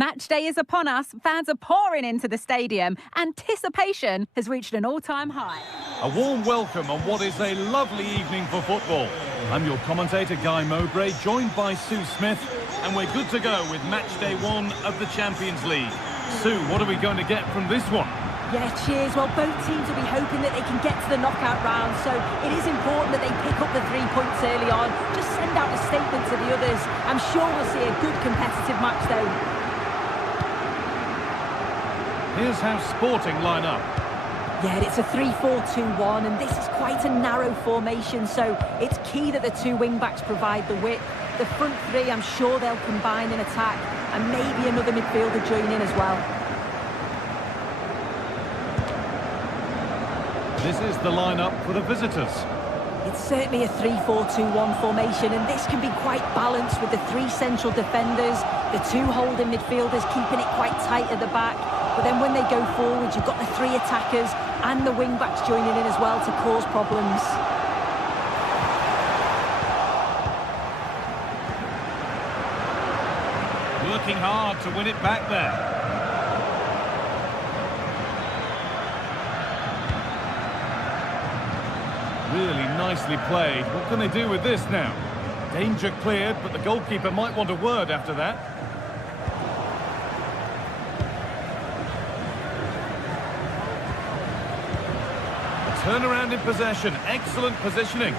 Match day is upon us, fans are pouring into the stadium, anticipation has reached an all-time high. A warm welcome on what is a lovely evening for football. I'm your commentator Guy Mowbray, joined by Sue Smith, and we're good to go with match day 1 of the Champions League. Sue, what are we going to get from this one? Yeah, cheers. Well, both teams will be hoping that they can get to the knockout round, so it is important that they pick up the 3 points early on. Just send out a statement to the others. I'm sure we'll see a good competitive match though. Here's how Sporting line up. Yeah, it's a 3-4-2-1, and this is quite a narrow formation, so it's key that the 2 wing-backs provide the width. The front 3, I'm sure they'll combine in attack, and maybe another midfielder join in as well. This is the lineup for the visitors. It's certainly a 3-4-2-1 formation, and this can be quite balanced with the 3 central defenders, the 2 holding midfielders keeping it quite tight at the back. But then when they go forward, you've got the 3 attackers and the wing-backs joining in as well to cause problems. Working hard to win it back there. Really nicely played. What can they do with this now? Danger cleared, but the goalkeeper might want a word after that. Turnaround in possession, excellent positioning.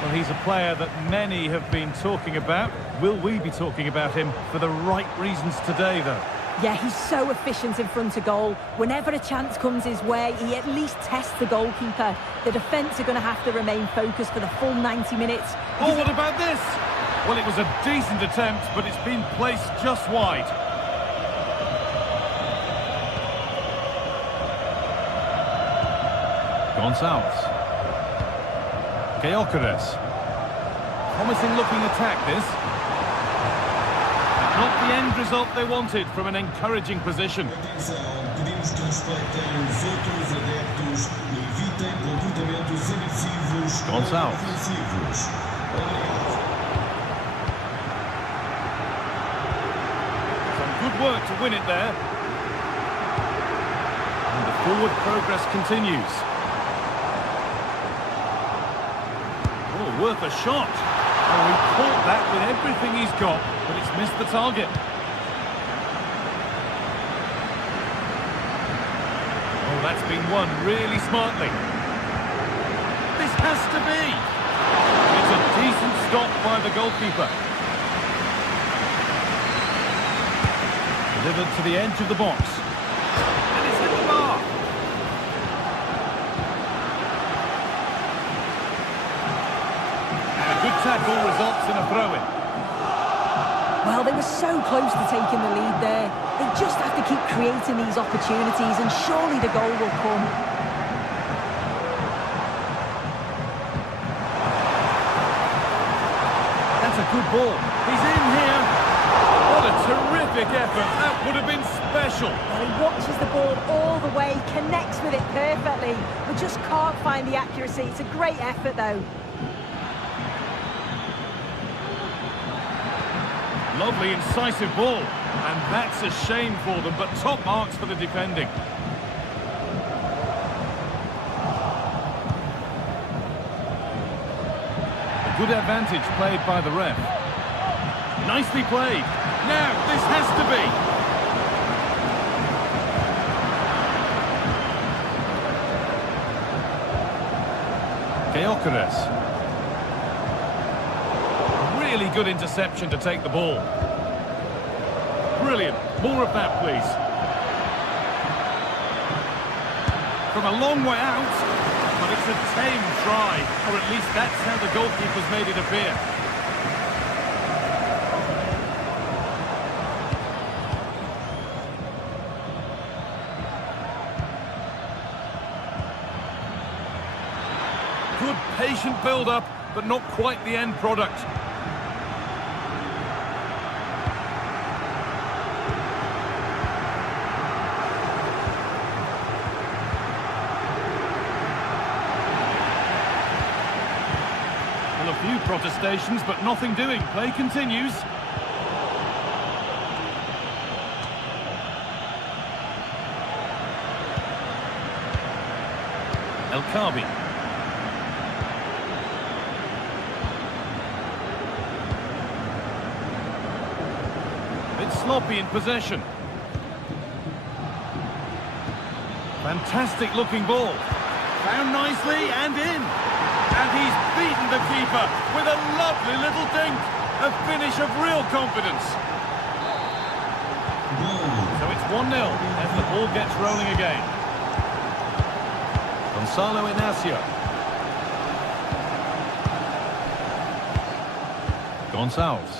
Well, he's a player that many have been talking about. Will we be talking about him for the right reasons today, though? Yeah, he's so efficient in front of goal. Whenever a chance comes his way, he at least tests the goalkeeper. The defence are going to have to remain focused for the full 90 minutes. Oh, what about this? Well, it was a decent attempt, but it's been placed just wide. Gonçalves. Gyökeres. Promising looking attack, this. Not the end result they wanted from an encouraging position. Gonçalves. Some good work to win it there. And the forward progress continues. Oh, worth a shot. Oh, he caught that with everything he's got, but it's missed the target. Oh, that's been won really smartly. This has to be. It's a decent stop by the goalkeeper. Delivered to the edge of the box. And it's hit the bar. And a good tackle results in a throw-in. Well, they were so close to taking the lead there. They just have to keep creating these opportunities, and surely the goal will come. That's a good ball. He's in here. What a terrific effort. That would have been special. Well, he watches the ball all the way, connects with it perfectly, but just can't find the accuracy. It's a great effort, though. Lovely, incisive ball. And that's a shame for them, but top marks for the defending. A good advantage played by the ref. Nicely played. Now, this has to be. Gyökeres. Really good interception to take the ball. Brilliant. More of that, please. From a long way out, but it's a tame try, or at least that's how the goalkeeper's made it appear. Good patient build-up, but not quite the end product. protestations, but nothing doing. Play continues. El Khabi. Bit sloppy in possession. Fantastic looking ball. Found nicely and in. And he's beaten the keeper with a lovely little dink. A finish of real confidence. So it's 1-0 as the ball gets rolling again. Gonzalo Inacio. Gonçalves.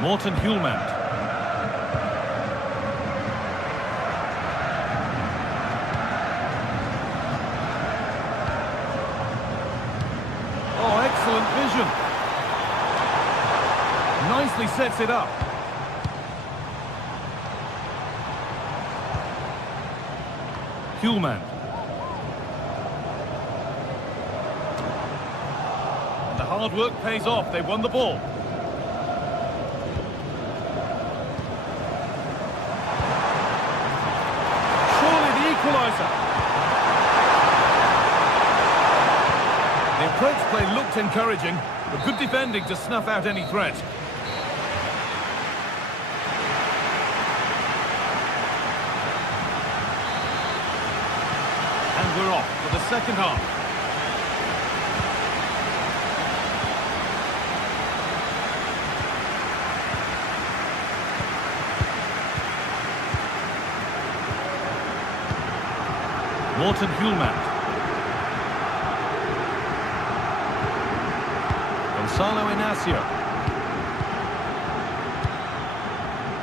Morten Hjulmand. Oh, excellent vision. Nicely sets it up. Hjulmand. The hard work pays off. They won the ball. Surely the equaliser. The approach play looked encouraging, but good defending to snuff out any threat. And we're off for the second half. Morten Hjulmand. Gonzalo Inacio.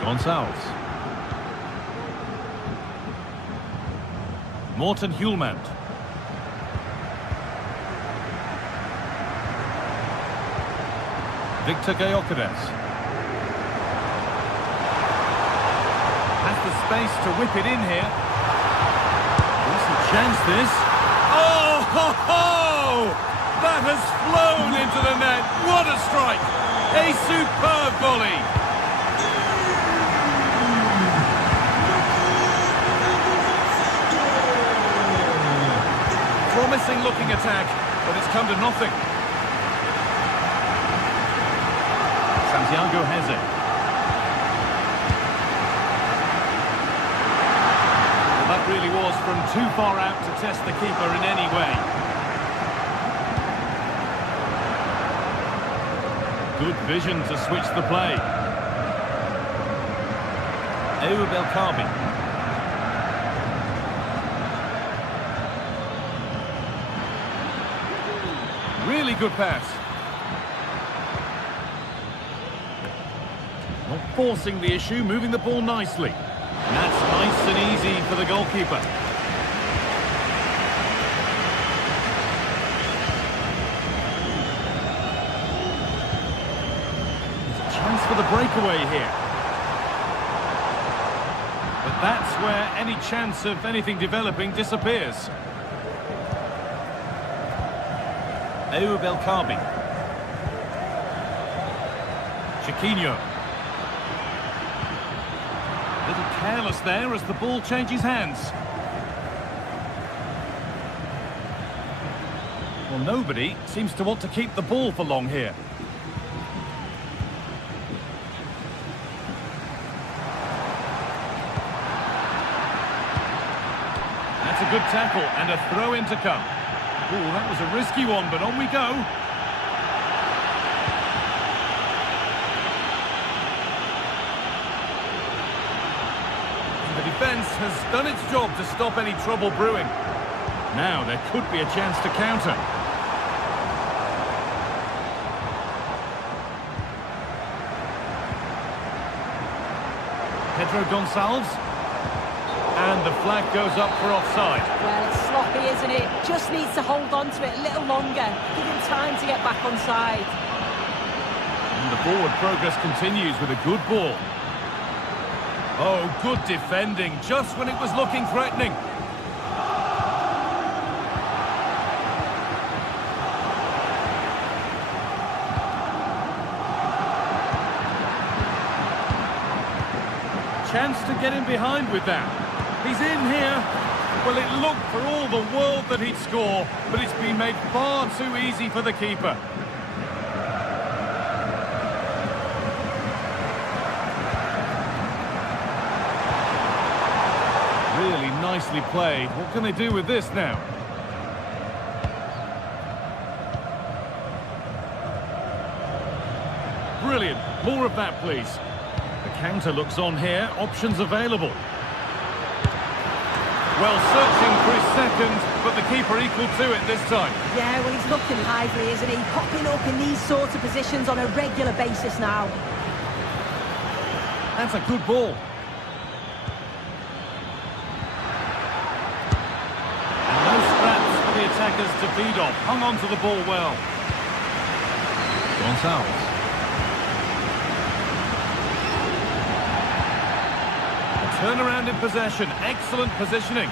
Gonçalves. Morten Hjulmand. Victor Gyökeres. Has the space to whip it in here. Chance this. Oh, ho, ho! That has flown into the net. What a strike! A superb volley. Promising looking attack, but it's come to nothing. Santiago Heze. That really was from too far out to test the keeper in any way. Good vision to switch the play. El Khabi. Really good pass. Not forcing the issue, moving the ball nicely. And that's nice and easy for the goalkeeper. There's a chance for the breakaway here. But that's where any chance of anything developing disappears. El Khabi. Chiquinho. Little careless there as the ball changes hands. Well, nobody seems to want to keep the ball for long here. That's a good tackle and a throw-in to come. Oh, that was a risky one, but on we go. The defence has done its job to stop any trouble brewing. Now there could be a chance to counter. Pedro Gonçalves. And the flag goes up for offside. Well, it's sloppy, isn't it? Just needs to hold on to it a little longer. Give him time to get back onside. And the forward progress continues with a good ball. Oh, good defending, just when it was looking threatening. chance to get in behind with that. He's in here. Well, it looked for all the world that he'd score, but it's been made far too easy for the keeper. Really nicely played. What can they do with this now? Brilliant. More of that, please. The counter looks on here. Options available. Well, searching for his second, but the keeper equal to it this time. Yeah, well, he's looking lively, isn't he? Popping up in these sorts of positions on a regular basis now. That's a good ball. And no scraps for the attackers to feed off. Hung on to the ball well. Gonzalez. Turnaround in possession, excellent positioning.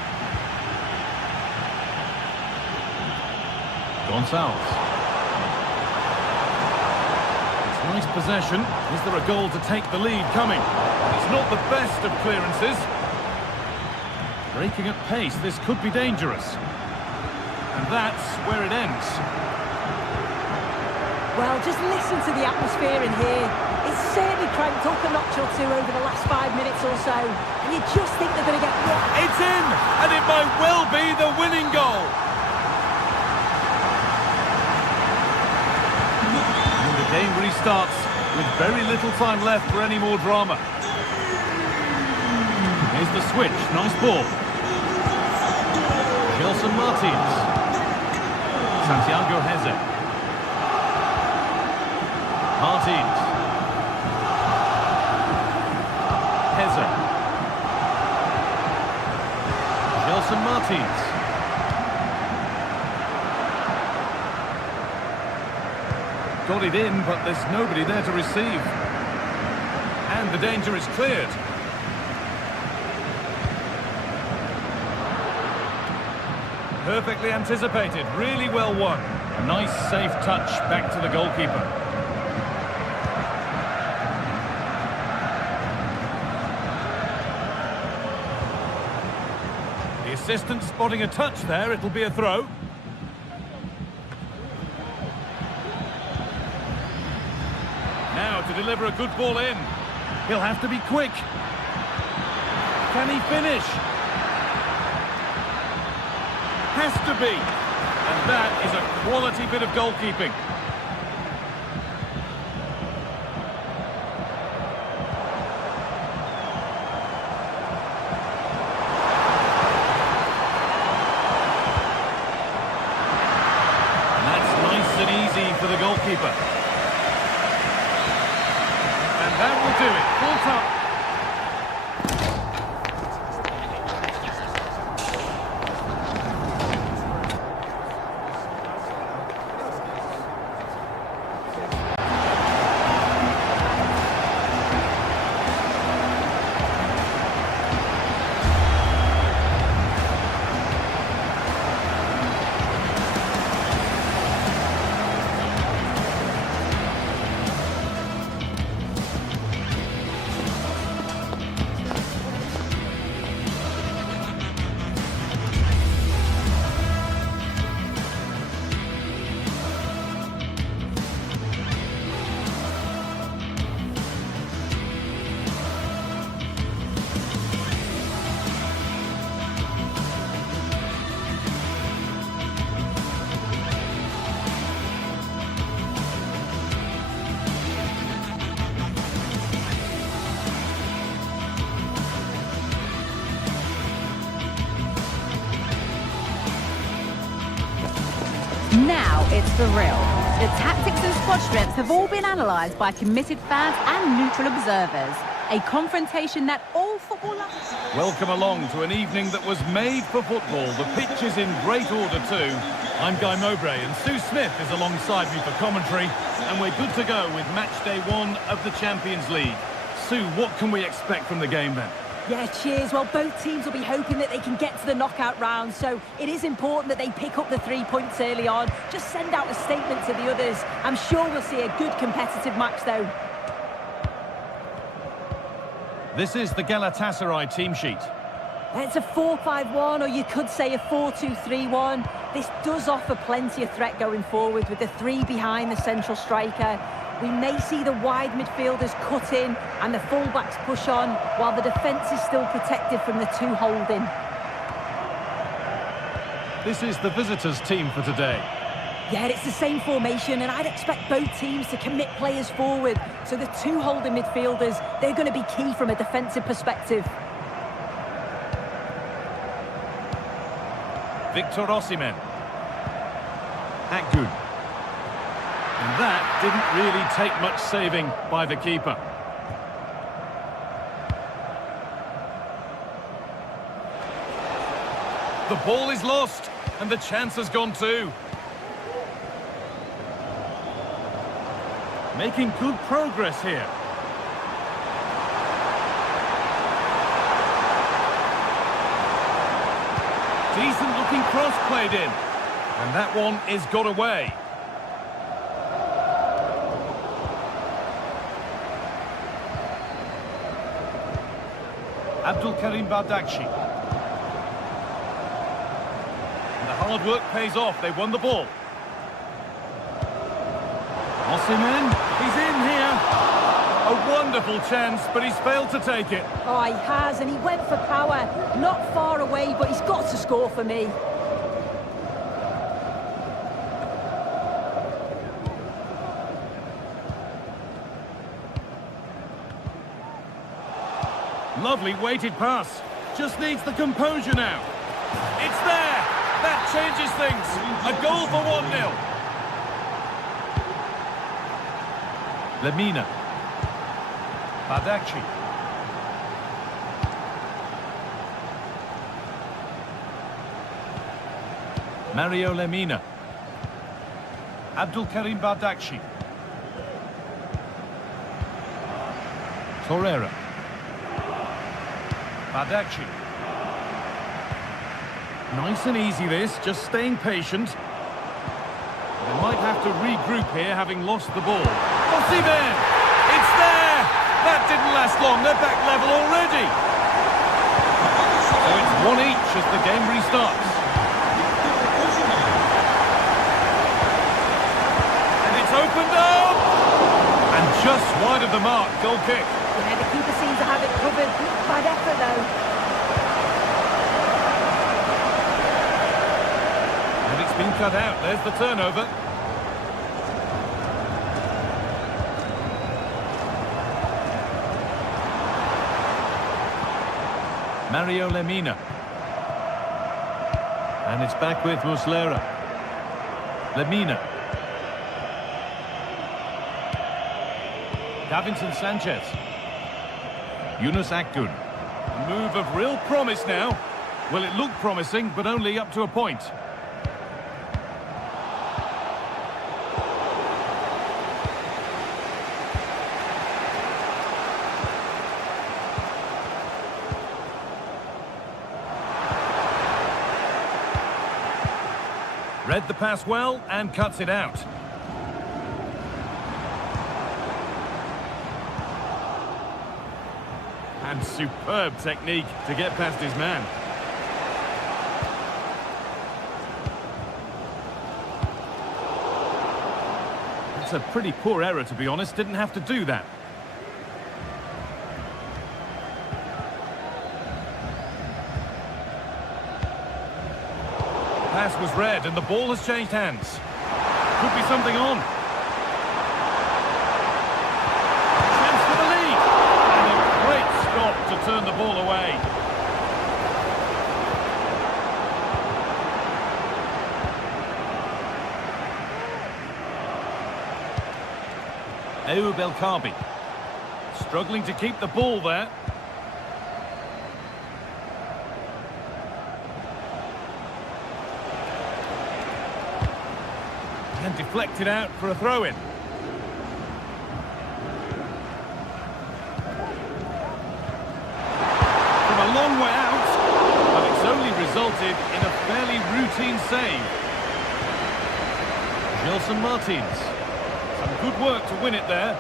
Gonzalez. It's nice possession. Is there a goal to take the lead coming? It's not the best of clearances. Breaking at pace, this could be dangerous. And that's where it ends. Well, just listen to the atmosphere in here. It's certainly cranked up a notch or two over the last 5 minutes or so. And you just think they're going to get one. It's in! And it might well be the winning goal. And the game restarts with very little time left for any more drama. Here's the switch. Nice ball. Gelson Martins. Santiago Heze. Martins. Heze. Gelson Martins. Got it in, but there's nobody there to receive. And the danger is cleared. Perfectly anticipated, really well won. A nice, safe touch back to the goalkeeper. The assistant spotting a touch there, it'll be a throw. Now to deliver a good ball in. He'll have to be quick. Can he finish? Has to be. And that is a quality bit of goalkeeping. And that's nice and easy for the goalkeeper. And that will do it. Full time. Now it's for real. The tactics and squad strengths have all been analysed by committed fans and neutral observers. A confrontation that all football lovers... Welcome along to an evening that was made for football. The pitch is in great order too. I'm Guy Mowbray and Sue Smith is alongside me for commentary. And we're good to go with match day 1 of the Champions League. Sue, what can we expect from the game then? Yeah, cheers. Well, both teams will be hoping that they can get to the knockout round, so it is important that they pick up the 3 points early on. Just send out a statement to the others. I'm sure we'll see a good competitive match, though. This is the Galatasaray team sheet. It's a 4-5-1, or you could say a 4-2-3-1. This does offer plenty of threat going forward with the three behind the central striker. We may see the wide midfielders cut in and the fullbacks push on, while the defence is still protected from the two holding. This is the visitors' team for today. Yeah, it's the same formation, and I'd expect both teams to commit players forward. So the two holding midfielders, they're going to be key from a defensive perspective. Victor Osimhen. Akgün. And that didn't really take much saving by the keeper. The ball is lost, and the chance has gone too. Making good progress here. Decent looking cross played in. And that one is got away. Abdülkerim Bardakçı. And the hard work pays off. They won the ball. Osimhen, he's in here. A wonderful chance, but he's failed to take it. Oh, he has, and he went for power. Not far away, but he's got to score for me. Lovely weighted pass. Just needs the composure now. It's there. That changes things. A goal for 1-0. Lemina. Bardakçı. Mario Lemina. Abdülkerim Bardakçı. Torreira. Bardakçı. Nice and easy this, just staying patient. They might have to regroup here, having lost the ball. Osimhen! It's there! That didn't last long, they're back level already. So it's 1-1 as the game restarts. And it's opened up! And just wide of the mark, goal kick. Yeah, the keeper seems to have it covered. Bad effort, though. And it's been cut out. There's the turnover. Mario Lemina. And it's back with Muslera. Lemina. Davinson Sanchez. Yunus Akgün. A move of real promise now. Well, it looked promising, but only up to a point. Read the pass well and cuts it out. And superb technique to get past his man. That's a pretty poor error, to be honest. Didn't have to do that. Pass was read and the ball has changed hands. Could be something on. Chance for the lead. And a great stop to turn the ball away. Eub El Kabi. Struggling to keep the ball there. And deflected out for a throw-in. From a long way out, but it's only resulted in a fairly routine save. Gelson Martins. Some good work to win it there.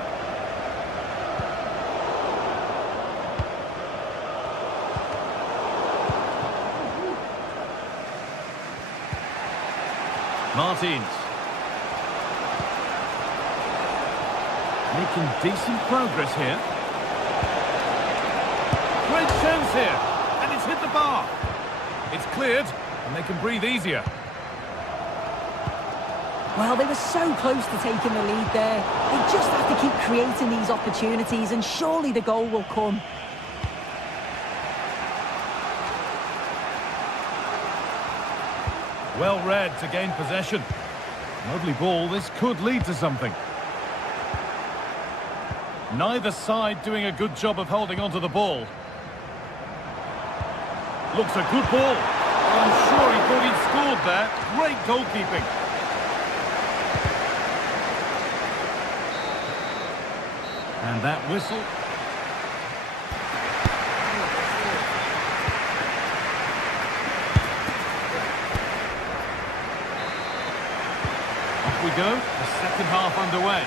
Martins. Making decent progress here. Great chance here. And it's hit the bar. It's cleared, and they can breathe easier. Well, they were so close to taking the lead there. They just have to keep creating these opportunities, and surely the goal will come. Well read to gain possession. Lovely ball, this could lead to something. Neither side doing a good job of holding onto the ball. Looks a good ball. I'm sure he thought he'd scored there. Great goalkeeping. And that whistle. Off we go. The second half underway.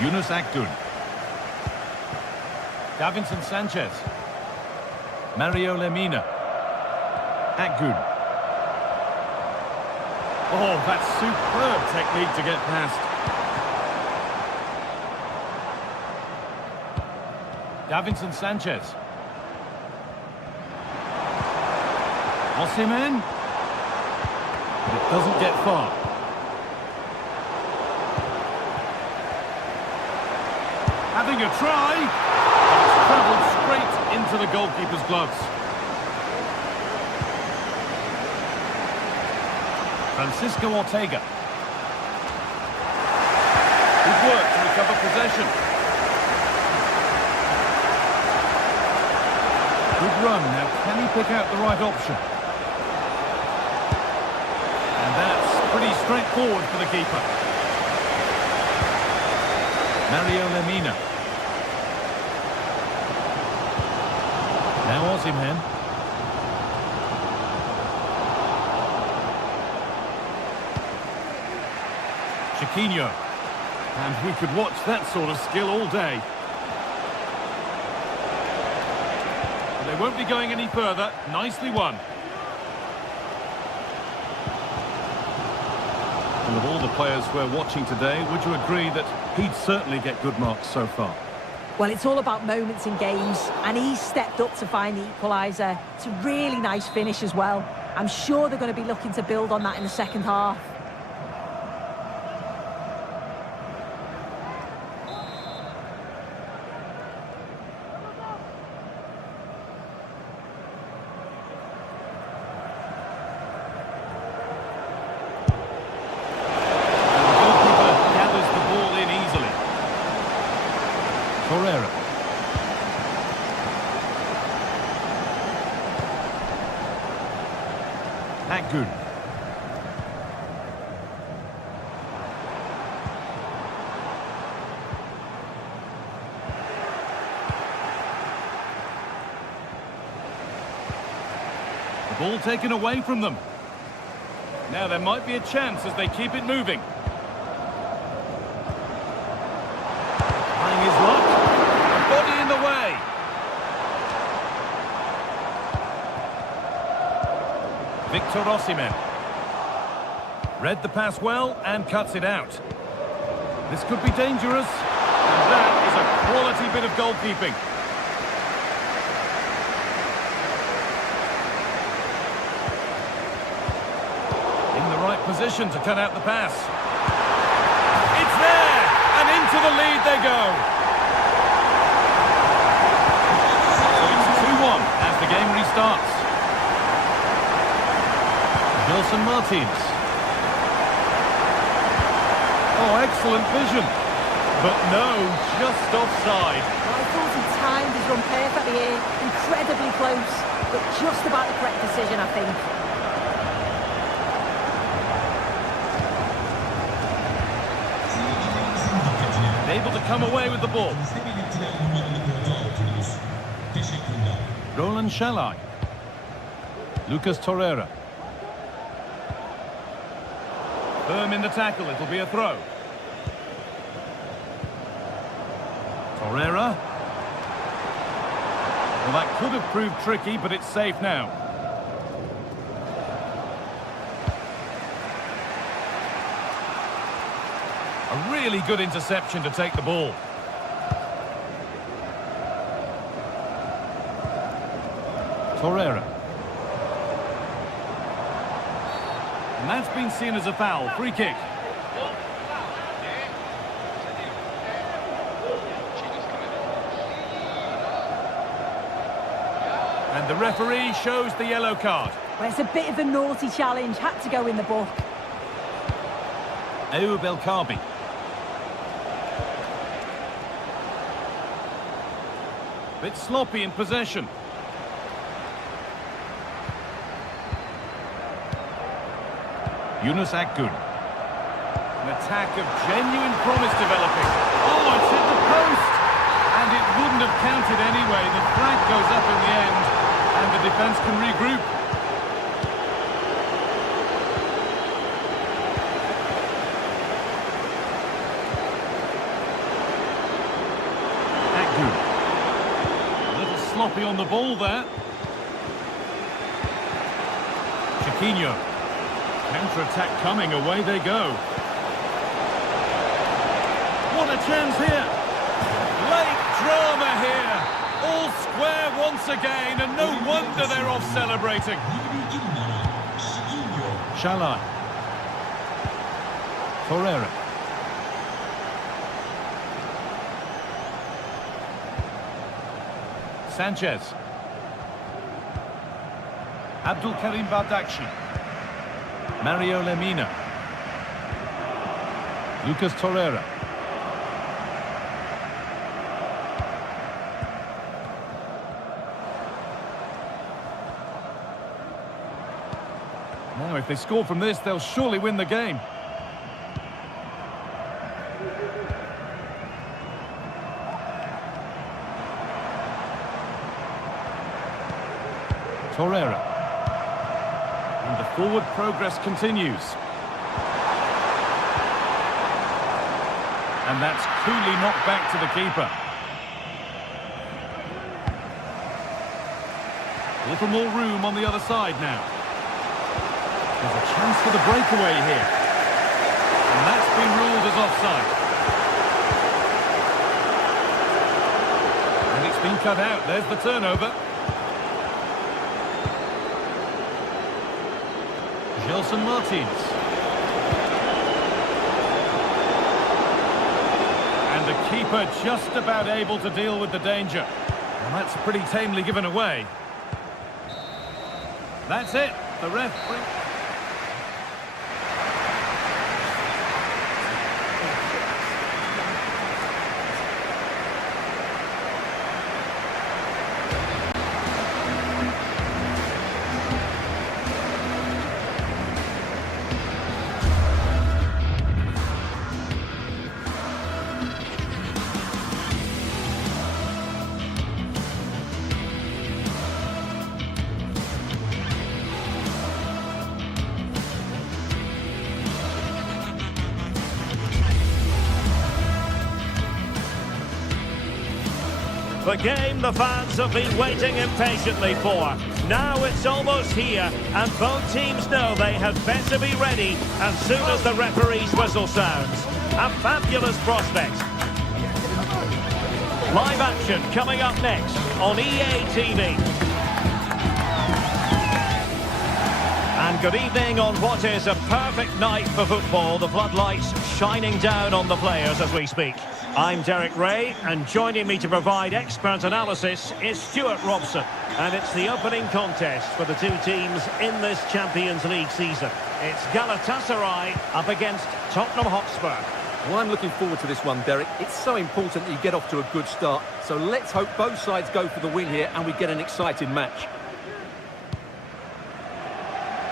Yunus Akgün. Davinson Sanchez. Mario Lemina. Akgün. Oh, that's superb technique to get past. Davinson Sanchez. Osimhen. It doesn't get far. Having a try. It's travelled straight into the goalkeeper's gloves. Francisco Ortega. Good work to recover possession. Good run. Now, can he pick out the right option? And that's pretty straightforward for the keeper. Mario Lemina. Now Osimhen. Chiquinho. And we could watch that sort of skill all day. But they won't be going any further. Nicely won. And of all the players we're watching today, would you agree that he'd certainly get good marks so far? Well, it's all about moments in games, and he's stepped up to find the equaliser. It's a really nice finish as well. I'm sure they're going to be looking to build on that in the second half. Akgün. The ball taken away from them. Now there might be a chance as they keep it moving. Trying his luck. A body in the way. Victor Osimhen. Read the pass well and cuts it out. This could be dangerous. And that is a quality bit of goalkeeping. In the right position to cut out the pass. It's there! And into the lead they go. So it's 2-1 as the game restarts. Wilson Martins. Oh, excellent vision. But no, just offside. Well, I thought he timed his run perfectly here. Incredibly close, but just about the correct decision, I think. Able to come away with the ball. Roland Shalai. Lucas Torreira. Firm in the tackle, it'll be a throw. Torreira. Well, that could have proved tricky, but it's safe now. A really good interception to take the ball. Torreira. And that's been seen as a foul. Free kick. And the referee shows the yellow card. Well, it's a bit of a naughty challenge. Had to go in the book. Ayoub El Kaabi. Bit sloppy in possession. Yunus Akgün. An attack of genuine promise developing. Oh, it's hit the post! And it wouldn't have counted anyway. The flag goes up in the end, and the defence can regroup. Akgün. A little sloppy on the ball there. Chiquinho. Counter-attack coming, away they go. What a chance here! Late drama here! All square once again, and no wonder they're off celebrating. Shalai. Torreira. Sanchez. Abdul Karim Bardakci. Mario Lemina. Lucas Torreira. Now, if they score from this, they'll surely win the game. Torreira. And the forward progress continues. And that's coolly knocked back to the keeper. A little more room on the other side now. There's a chance for the breakaway here. And that's been ruled as offside. And it's been cut out. There's the turnover. Gelson Martins. And the keeper just about able to deal with the danger. And that's pretty tamely given away. That's it. The ref... The game the fans have been waiting impatiently for. Now it's almost here, and both teams know they had better be ready as soon as the referee's whistle sounds. A fabulous prospect. Live action coming up next on EA TV. And good evening on what is a perfect night for football. The floodlights shining down on the players as we speak. I'm Derek Ray, and joining me to provide expert analysis is Stuart Robson. And it's the opening contest for the two teams in this Champions League season. It's Galatasaray up against Tottenham Hotspur. Well, I'm looking forward to this one, Derek. It's so important that you get off to a good start. So let's hope both sides go for the win here and we get an exciting match.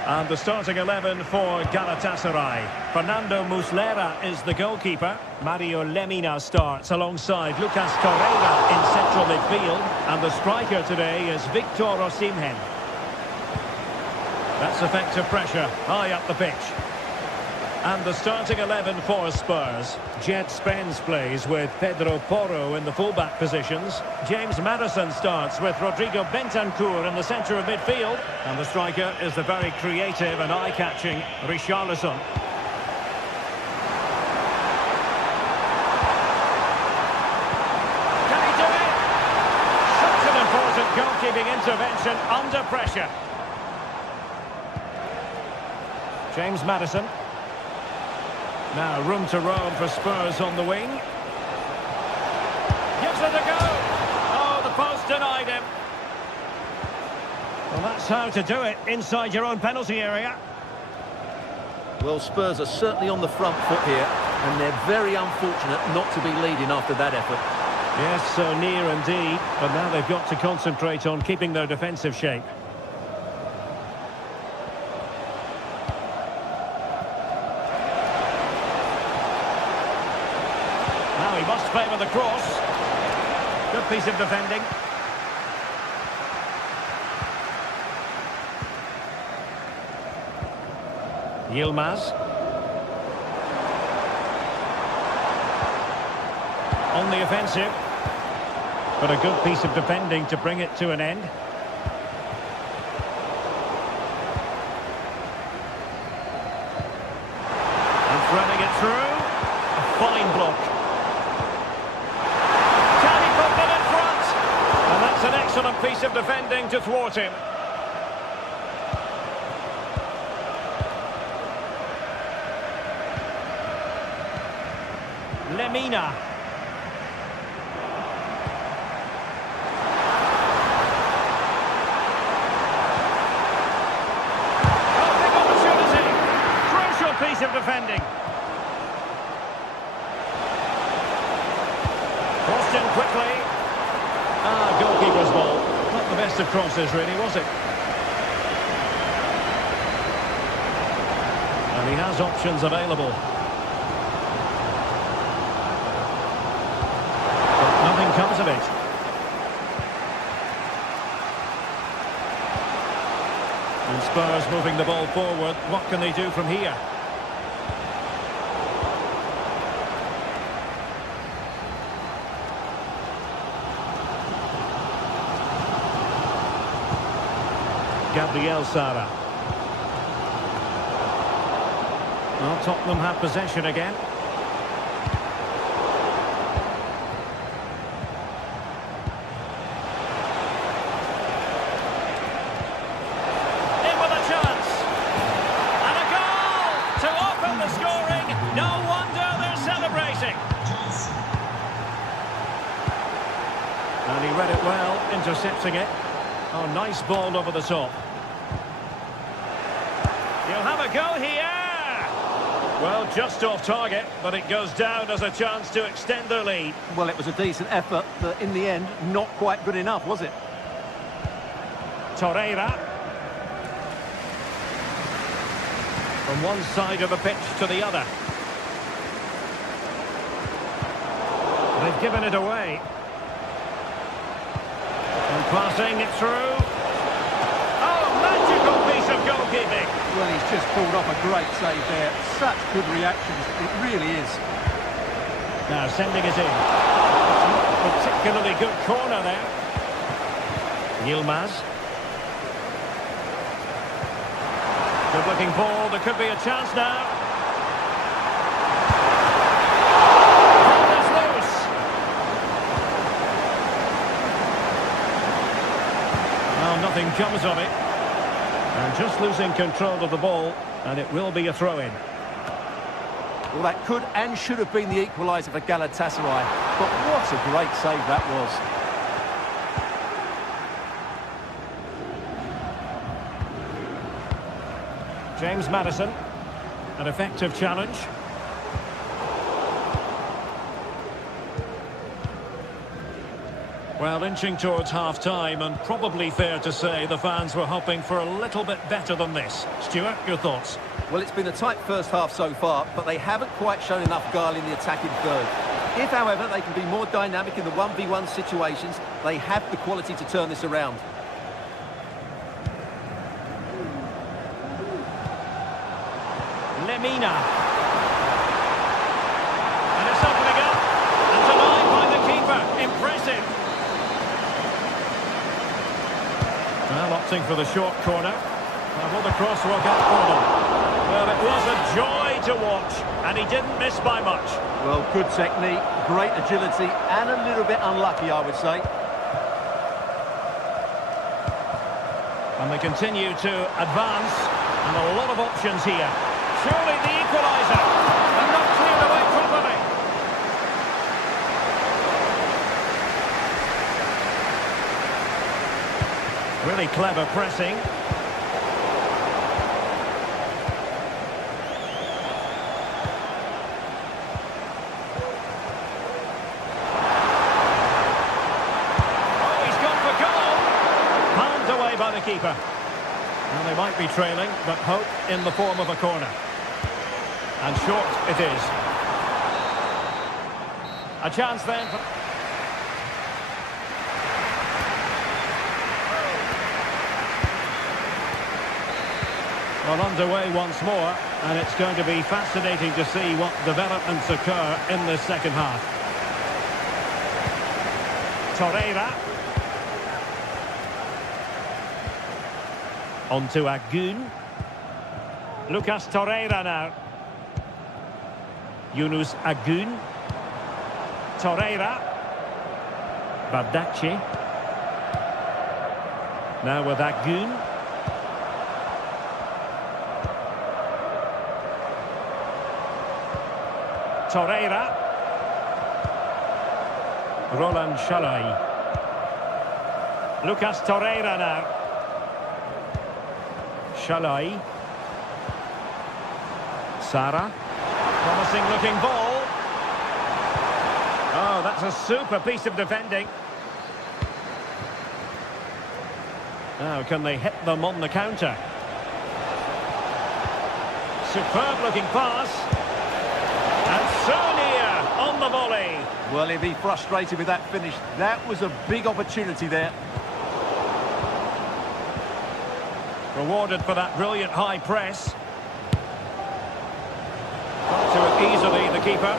And the starting 11 for Galatasaray. Fernando Muslera is the goalkeeper. Mario Lemina starts alongside Lucas Torreira in central midfield. And the striker today is Victor Osimhen. That's effective pressure high up the pitch. And the starting 11 for Spurs. Jet Spence plays with Pedro Porro in the fullback positions. James Maddison starts with Rodrigo Bentancur in the centre of midfield. And the striker is the very creative and eye-catching Richarlison. Can he do it? Such an important goalkeeping intervention under pressure. James Maddison. Now room to roam for Spurs on the wing. Gives it a go. Oh, the post denied him. Well, that's how to do it inside your own penalty area. Well, Spurs are certainly on the front foot here, and they're very unfortunate not to be leading after that effort. Yes, so near indeed, but now they've got to concentrate on keeping their defensive shape. Now he must favour the cross. Good piece of defending. Yilmaz. On the offensive. But a good piece of defending to bring it to an end. And threading it through. A fine block. Can he put them in front? And that's an excellent piece of defending to thwart him. Lemina. Oh, big opportunity. Crucial piece of defending. Crossed in quickly. Goalkeeper's ball. Not the best of crosses, really, was it? And he has options available. Nothing comes of it. And Spurs moving the ball forward. What can they do from here? Gabriel Sara. Well, Tottenham have possession again. And he read it well, intercepting it. Oh, nice ball over the top. He'll have a go here! Well, just off target, but it goes down as a chance to extend their lead. Well, it was a decent effort, but in the end, not quite good enough, was it? Torreira. From one side of the pitch to the other. They've given it away. And passing it through. Oh, magical piece of goalkeeping. Well, he's just pulled off a great save there. Such good reactions. It really is. Now sending it in. Particularly good corner there. Yilmaz. Good looking ball. There could be a chance now. Nothing comes of it. And just losing control of the ball, and it will be a throw-in. Well, that could and should have been the equaliser for Galatasaray. But what a great save that was. James Maddison. An effective challenge. Well, inching towards half-time, and probably fair to say the fans were hoping for a little bit better than this. Stuart, your thoughts? Well, it's been a tight first half so far, but they haven't quite shown enough guile in the attacking third. If, however, they can be more dynamic in the 1v1 situations, they have the quality to turn this around. Lemina. impressive. Well, opting for the short corner. Now, will the cross work out for them? Well, it was a joy to watch, and he didn't miss by much. Well, good technique, great agility, and a little bit unlucky, I would say. And they continue to advance, and a lot of options here. Surely the equaliser, and not cleared away properly. Really clever pressing. By the keeper. Well, they might be trailing, but hope in the form of a corner. And short it is. A chance then for... Well, underway once more, and it's going to be fascinating to see what developments occur in the second half. Torreira. On to Agun. Lucas Torreira now. Yunus Agun. Torreira. Bardacci. Now with Agun. Torreira. Roland Shalai. Lucas Torreira now. Shalai. Sara. Promising looking ball. Oh, that's a super piece of defending. Now, can they hit them on the counter? Superb looking pass. And so near on the volley. Well, he'll be frustrated with that finish. That was a big opportunity there. Rewarded for that brilliant high press. Got to it easily, the keeper.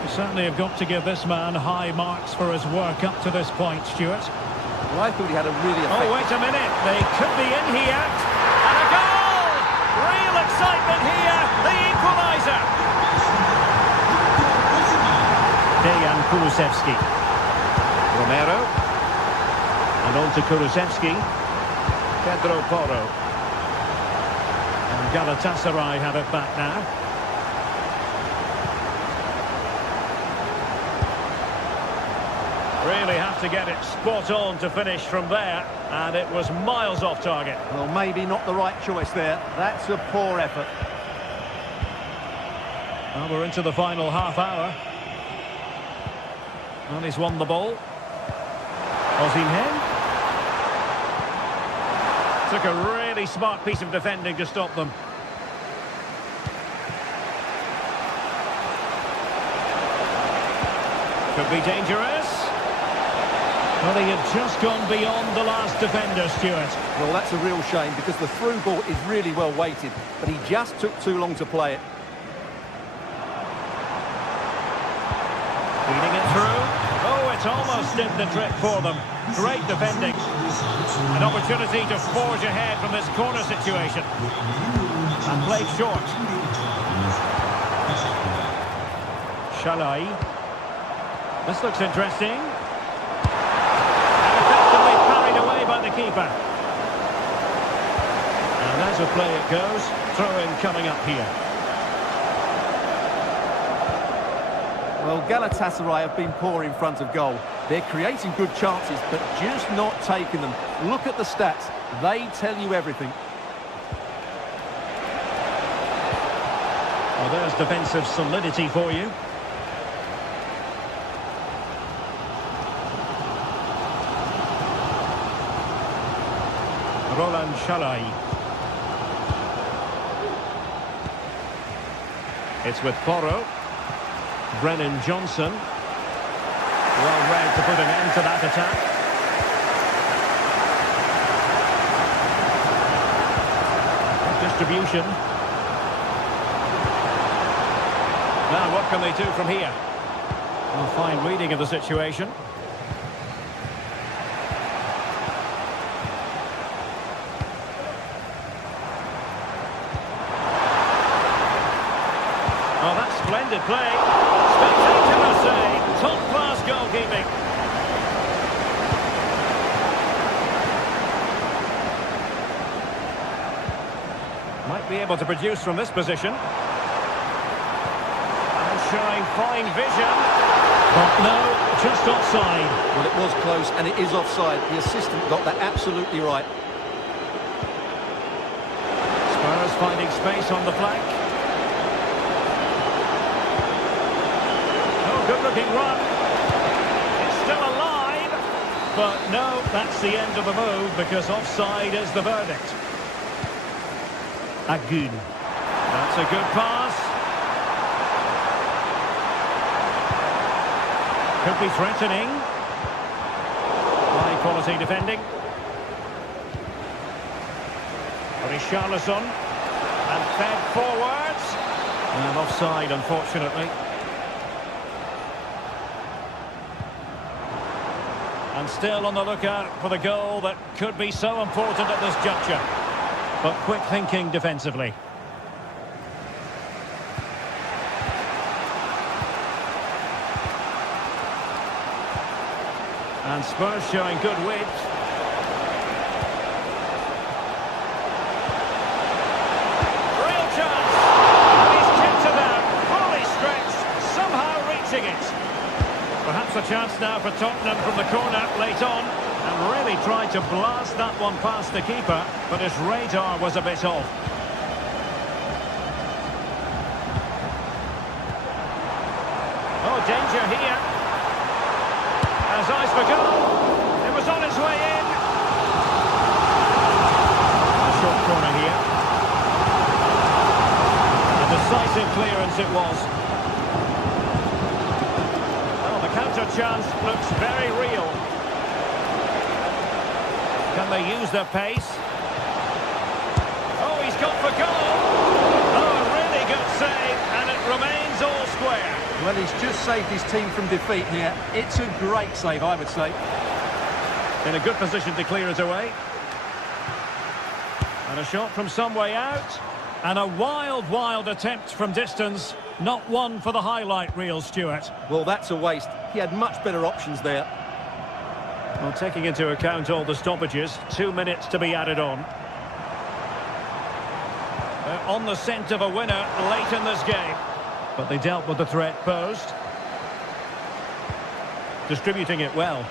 You certainly have got to give this man high marks for his work up to this point, Stuart. Well, I thought he had a really effective... Oh, wait a minute. They could be in here. And a goal! Real excitement here. The equaliser. Dejan Kulusevski. Romero. And on to Kulusevski. Pedro Porro. And Galatasaray have it back now. Really have to get it spot on to finish from there. And it was miles off target. Well, maybe not the right choice there. That's a poor effort. Well, we're into the final half hour. And he's won the ball. Osimhen. Took a really smart piece of defending to stop them. Could be dangerous. Well, he had just gone beyond the last defender, Stuart. Well, that's a real shame because the through ball is really well weighted, but he just took too long to play it. Feeding it through. Oh, it almost did the trick for them. Great defending. An opportunity to forge ahead from this corner situation. And played short. Shalai. This looks interesting. And effectively carried away by the keeper. And as a play it goes, throw-in coming up here. Well, Galatasaray have been poor in front of goal. They're creating good chances, but just not taking them. Look at the stats. They tell you everything. Well, there's defensive solidity for you. Roland Shalai. It's with Porro. Brennan Johnson. Well read to put an end to that attack. Distribution. Now, what can they do from here? A fine reading of the situation. Oh, that's splendid play. Spectacular save. Top-class goalkeeping. Might be able to produce from this position. And showing fine vision. But no, just offside. Well, it was close, and it is offside. The assistant got that absolutely right. Spurs finding space on the flank. Good-looking run. It's still alive. But no, that's the end of the move because offside is the verdict. Agun. That's a good pass. Could be threatening. High quality defending. Richarlison. And fed forwards. And offside, unfortunately. And still on the lookout for the goal that could be so important at this juncture. But quick thinking defensively. And Spurs showing good width. Real chance! And he's kicked it out, fully stretched, somehow reaching it. Perhaps a chance now for Tottenham from the corner late on. And really tried to blast that one past the keeper, but his radar was a bit off. Oh, danger here. Has eyes for goal. It was on its way in. A short corner here. A decisive clearance it was. Oh, the counter chance looks very real. Can they use their pace? Oh, he's gone for goal! Oh, a really good save, and it remains all square. Well, he's just saved his team from defeat here. It's a great save, I would say. In a good position to clear it away. And a shot from some way out. And a wild, wild attempt from distance. Not one for the highlight reel, Stuart. Well, that's a waste. He had much better options there. Well, taking into account all the stoppages, 2 minutes to be added on. They're on the scent of a winner late in this game. But they dealt with the threat posed. Distributing it well.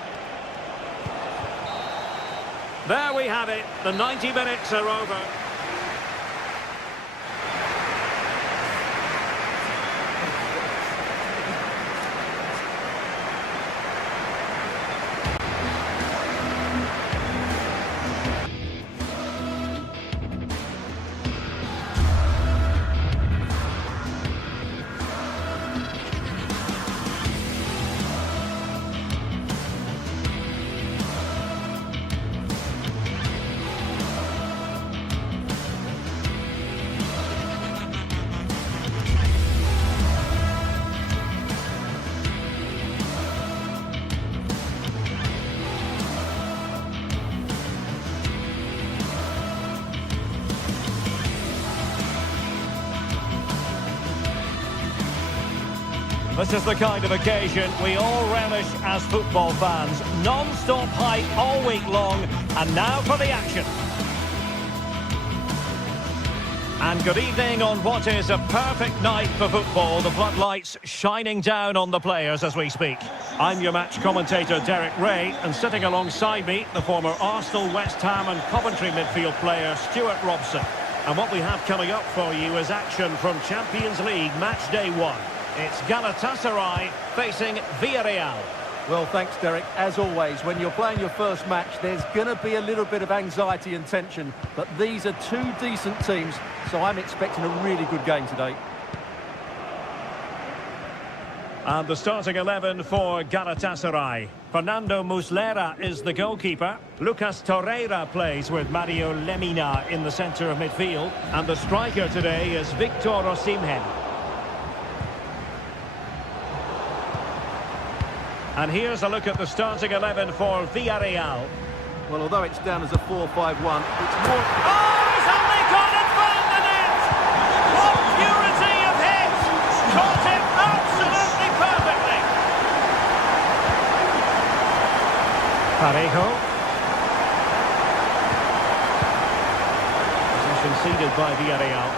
There we have it. The 90 minutes are over. This is the kind of occasion we all relish as football fans. Non-stop hype all week long, and now for the action. And good evening on what is a perfect night for football. The floodlights shining down on the players as we speak. I'm your match commentator, Derek Ray, and sitting alongside me, the former Arsenal, West Ham and Coventry midfield player, Stuart Robson. And what we have coming up for you is action from Champions League Match Day 1. It's Galatasaray facing Villarreal. Well, thanks, Derek. As always, when you're playing your first match, there's going to be a little bit of anxiety and tension. But these are two decent teams, so I'm expecting a really good game today. And the starting 11 for Galatasaray. Fernando Muslera is the goalkeeper. Lucas Torreira plays with Mario Lemina in the centre of midfield. And the striker today is Victor Osimhen. And here's a look at the starting 11 for Villarreal. Well, although it's down as a 4-5-1, it's more... Oh, he's only gone and found the net! What purity of hit! Caught him absolutely perfectly! Parejo. Possession ceded by Villarreal.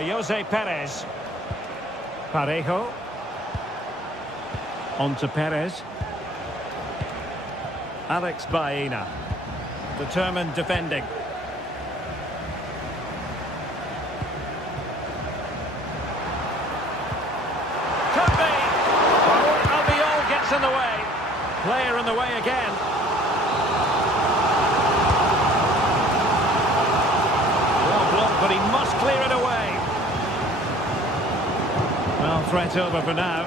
Jose Perez. Parejo. On to Perez. Alex Baena. Determined defending. Could be. Albiol gets in the way. Player in the way again. Well blocked, but he must clear it away. Well, threat over for now.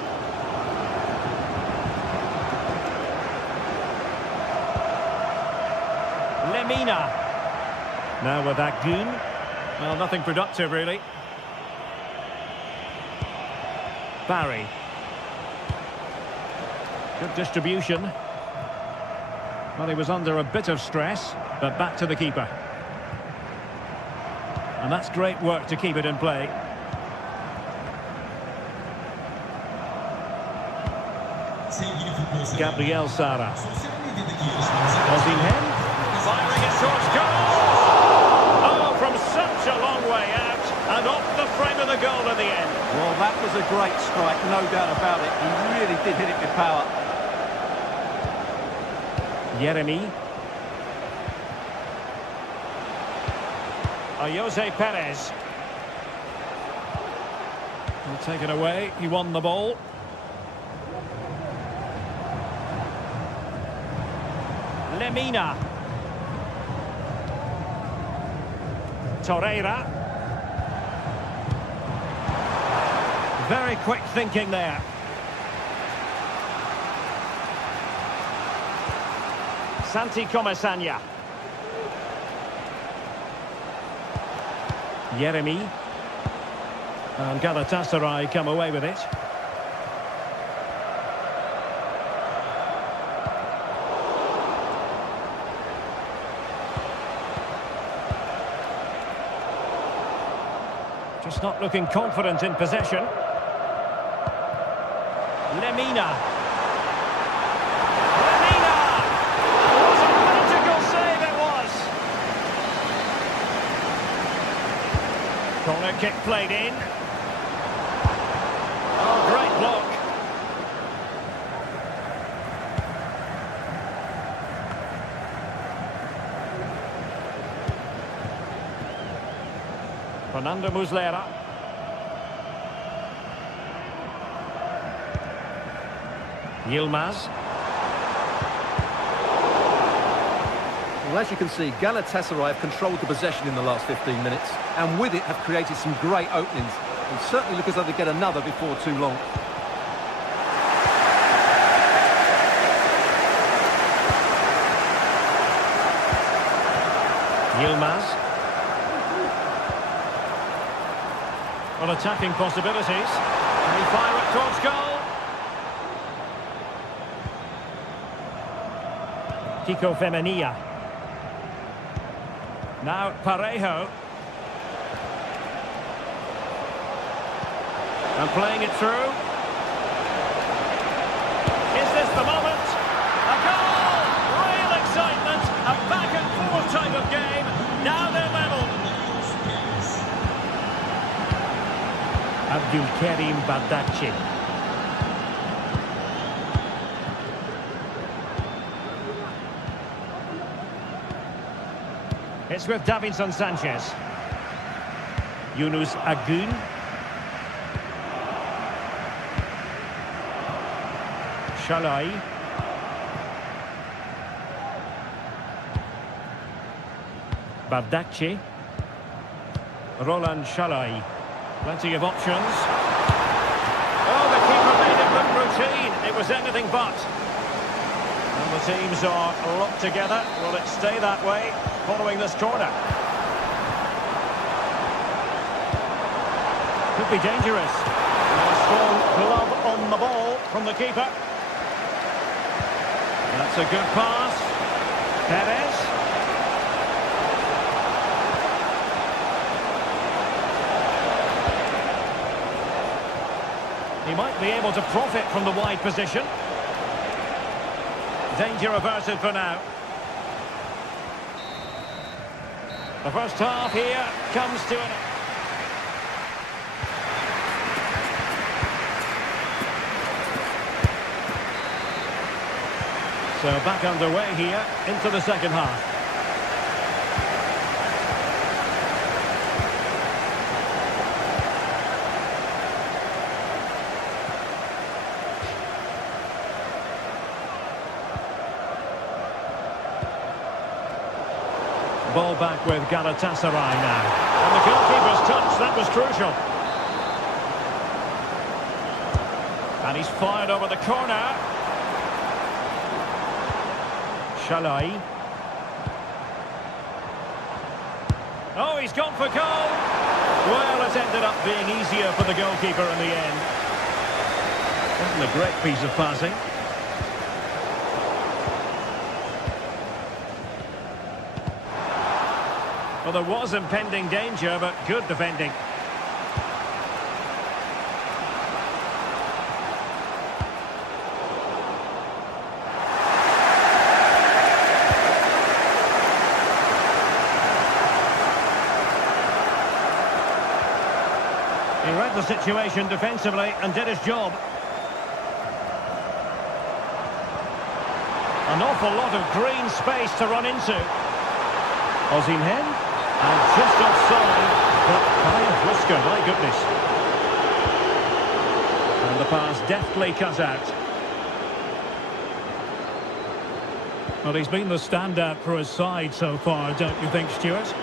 Lemina. Now with Agun. Well, nothing productive, really. Barry. Good distribution. Well, he was under a bit of stress, but back to the keeper. And that's great work to keep it in play. Gabriel Sara. Osimhen. Firing it towards goal! Oh, from such a long way out, and off the frame of the goal in the end. Well, that was a great strike, no doubt about it. He really did hit it with power. Yeremy. Jose Perez. He'll take it away. He won the ball. Lemina. Torreira. Very quick thinking there. Santi Comesaña. Yeremy. And Galatasaray come away with it. Just not looking confident in possession. Lemina. Lemina! What a magical save it was! Corner kick played in. Oh, great block. Fernando Muslera. Yilmaz. Well, as you can see, Galatasaray have controlled the possession in the last 15 minutes, and with it have created some great openings. And certainly look as though they get another before too long. Yilmaz. Well, attacking possibilities. Can he fire it towards goal? Kiko Femenia. Now Parejo. And playing it through. Is this the moment? A goal! Real excitement. A back and forth type of game. Now they're level. Abdulkarim Bardakci. It's with Davinson Sanchez. Yunus Agun. Shalai. Bardakci. Roland Shalai. Plenty of options. routine. It was anything but. And the teams are locked together. Will it stay that way following this corner? Could be dangerous. And a strong glove on the ball from the keeper. That's a good pass. Perez. He might be able to profit from the wide position. Danger averted for now. The first half here comes to an... So back underway here into the second half. Ball back with Galatasaray now. And the goalkeeper's touch, that was crucial. And he's fired over the corner. Shalai. Oh, he's gone for goal. Well, it ended up being easier for the goalkeeper in the end. Wasn't a great piece of passing. Well, there was impending danger, but good defending. He read the situation defensively and did his job. An awful lot of green space to run into. Osimhen. And just offside, but by a whisker, my goodness. And the pass deftly cut out. Well, he's been the standout for his side so far, don't you think, Stuart?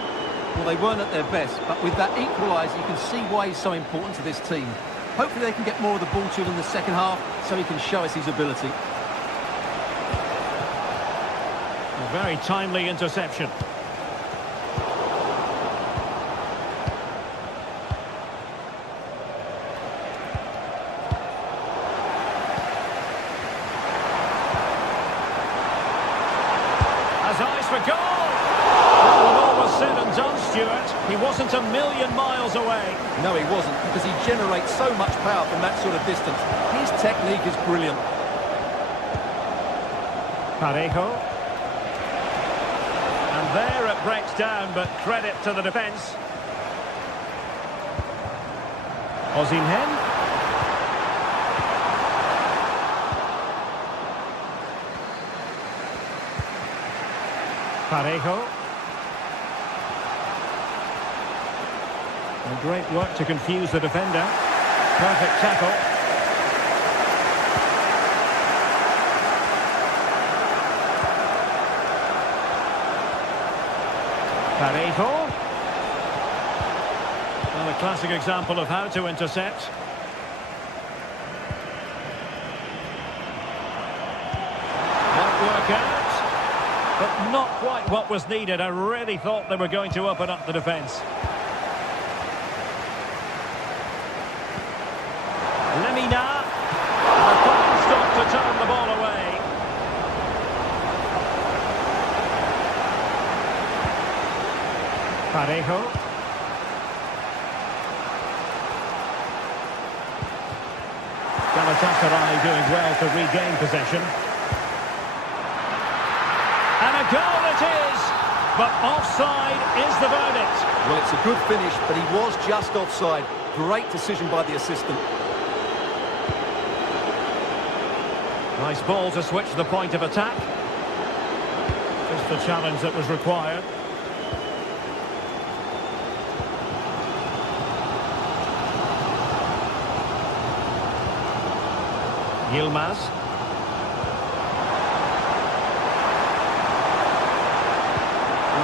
Well, they weren't at their best, but with that equaliser, you can see why he's so important to this team. Hopefully they can get more of the ball to him in the second half, so he can show us his ability. A very timely interception. Eyes for goal! Well, when all was said and done, Stuart, he wasn't a million miles away. No, he wasn't, because he generates so much power from that sort of distance. His technique is brilliant. Parejo. And there it breaks down, but credit to the defence. Osimhen. Parejo. And great work to confuse the defender. Perfect tackle. Parejo. Well, a classic example of how to intercept. Might work out. But not quite what was needed. I really thought they were going to open up the defence. Lemina. A fine stop to turn the ball away. Parejo. Galatasaray doing well to regain possession. And a goal it is, but offside is the verdict. Well, it's a good finish, but he was just offside. Great decision by the assistant. Nice ball to switch the point of attack. Just the challenge that was required. Yilmaz.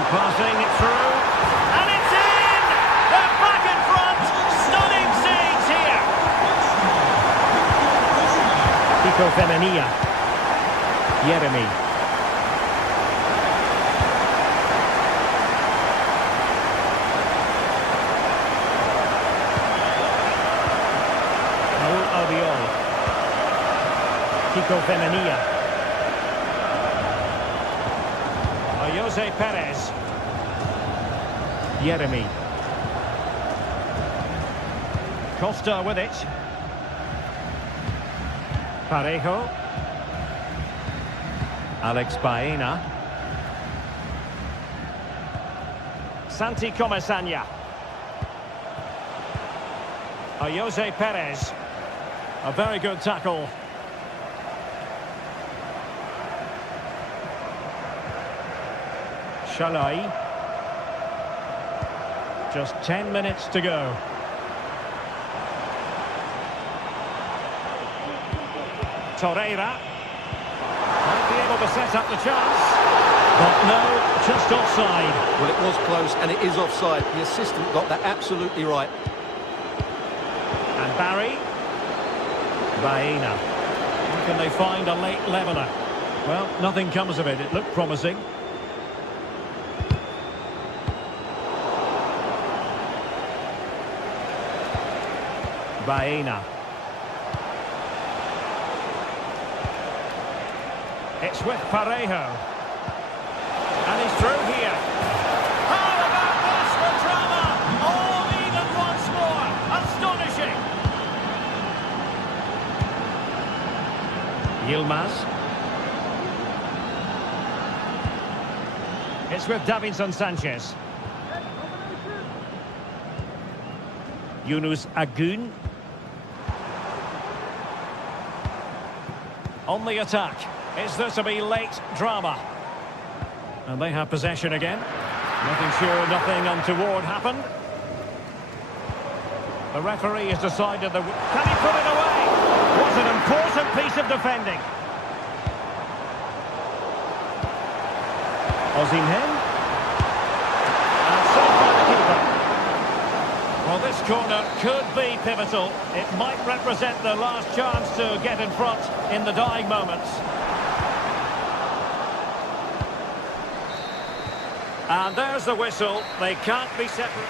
Passing it through, and it's in! They're back in front! Stunning scenes here! Kiko Femenia. Yeremy. Kiko Femenia. Jose Perez. Yeremy. Costa with it. Parejo. Alex Baena. Santi Comesaña. Jose Perez. A very good tackle. Shalai. Just 10 minutes to go. Torreira. Might be able to set up the chance. But no, just offside. Well, it was close and it is offside. The assistant got that absolutely right. And Barry. Baena. Can they find a late leveller? Well, nothing comes of it. It looked promising. Baena. It's with Parejo. And he's through here. How about this for drama? All even once more. Astonishing. Yilmaz. It's with Davinson Sanchez. Yunus Agun. On the attack. Is there to be late drama? And they have possession again. Nothing sure, nothing untoward happened. The referee has decided that... Can he put it away? What an important piece of defending. Osimhen. And saved by the keeper. Well, this corner could be pivotal. It might represent the last chance to get in front in the dying moments. And there's the whistle. They can't be separate.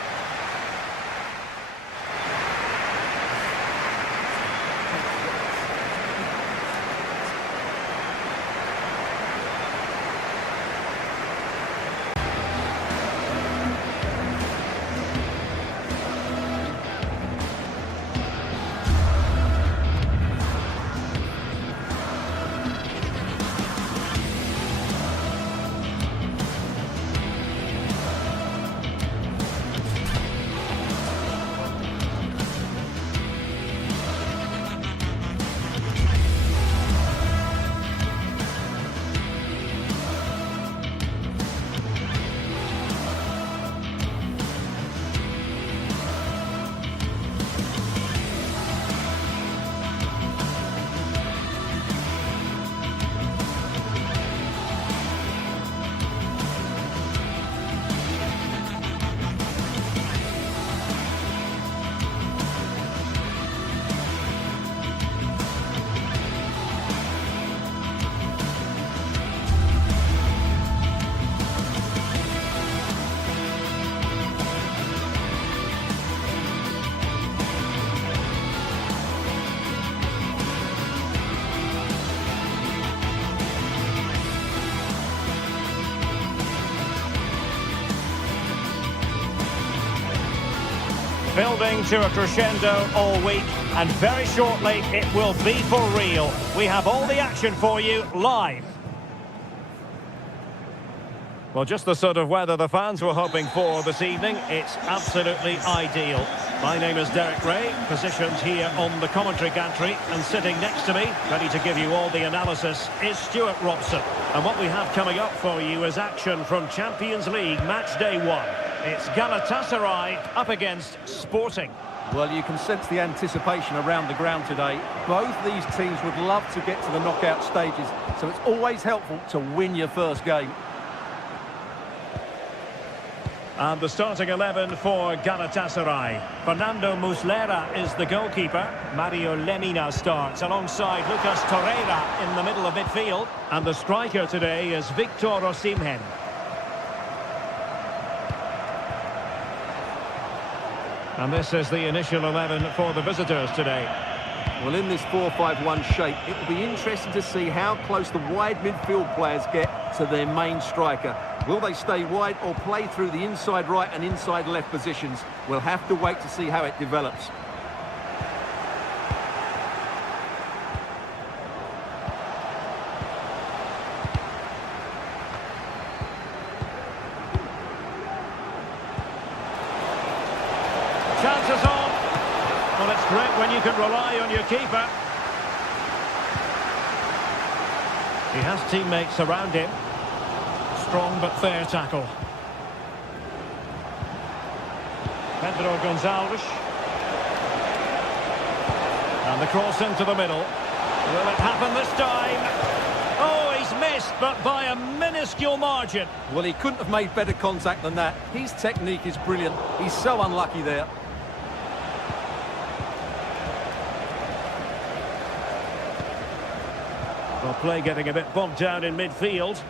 Building to a crescendo all week, and very shortly it will be for real. We have all the action for you live. Well, just the sort of weather the fans were hoping for this evening. It's absolutely ideal. My name is Derek Ray, positioned here on the commentary gantry, and sitting next to me, ready to give you all the analysis, is Stuart Robson. And what we have coming up for you is action from Champions League Match Day 1. It's Galatasaray up against Sporting. Well, you can sense the anticipation around the ground today. Both these teams would love to get to the knockout stages, so it's always helpful to win your first game. And the starting 11 for Galatasaray. Fernando Muslera is the goalkeeper. Mario Lemina starts alongside Lucas Torreira in the middle of midfield. And the striker today is Victor Osimhen. And this is the initial 11 for the visitors today. Well, in this 4-5-1 shape, it will be interesting to see how close the wide midfield players get to their main striker. Will they stay wide or play through the inside right and inside left positions? We'll have to wait to see how it develops. Chances on. Well, it's great when you can rely on your keeper. He has teammates around him. Strong but fair tackle. Pedro Gonçalves. And the cross into the middle. Will it happen this time? Oh, he's missed, but by a minuscule margin. Well, he couldn't have made better contact than that. His technique is brilliant. He's so unlucky there. Well, play getting a bit bogged down in midfield.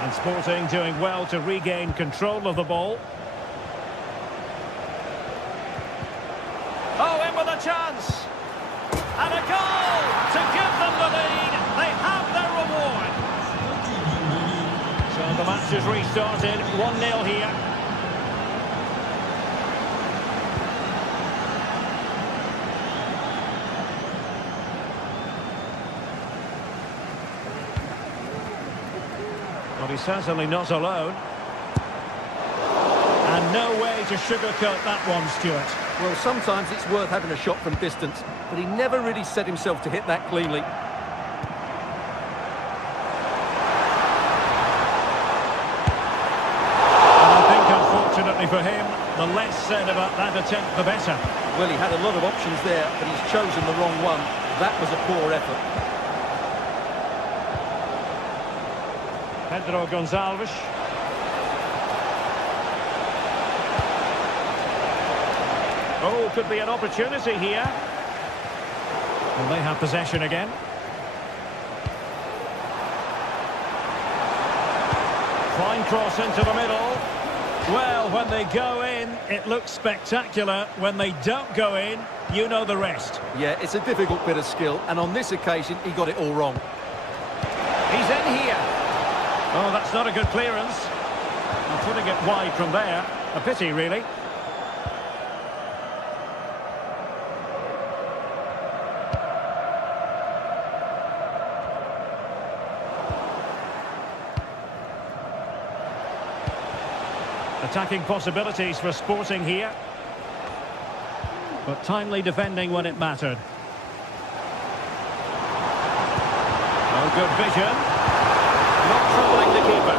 And Sporting doing well to regain control of the ball. Oh, in with a chance! And a goal to give them the lead. They have their reward. So the match is restarted. 1-0 here. But he's certainly not alone. And no way to sugarcoat that one, Stuart. Well, sometimes it's worth having a shot from distance, but he never really set himself to hit that cleanly. And I think, unfortunately for him, the less said about that attempt, the better. Well, he had a lot of options there, but he's chosen the wrong one. That was a poor effort. Pedro Gonçalves. Oh, could be an opportunity here. Well, they have possession again. Fine cross into the middle. Well, when they go in, it looks spectacular. When they don't go in, you know the rest. Yeah, it's a difficult bit of skill, and on this occasion, he got it all wrong. He's in here. Oh, that's not a good clearance. And putting it wide from there. A pity, really. Attacking possibilities for Sporting here. But timely defending when it mattered. Oh, good vision. Not troubling the keeper.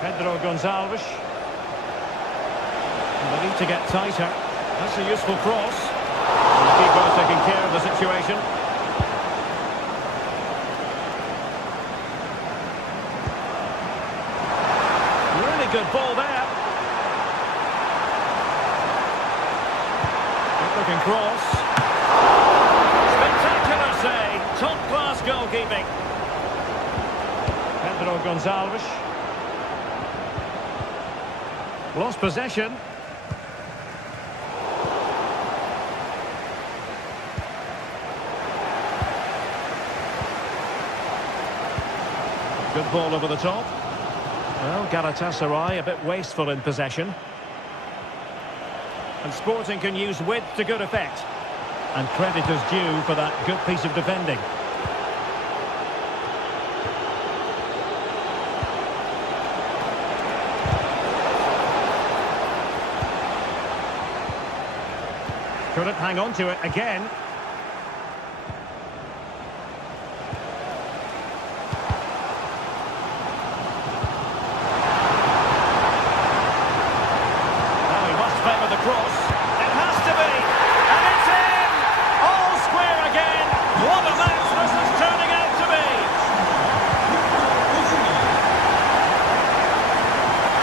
Pedro Gonçalves. They need to get tighter. That's a useful cross. The keeper taking care of the situation. Really good ball there. Good looking cross. Spectacular save. Top class goalkeeping. Pedro Gonçalves. Lost possession. Good ball over the top. Well, Galatasaray a bit wasteful in possession. And Sporting can use width to good effect. And credit is due for that good piece of defending. Couldn't hang on to it again. Now he must favour the cross. It has to be! And it's in! All square again! What a match this is turning out to be!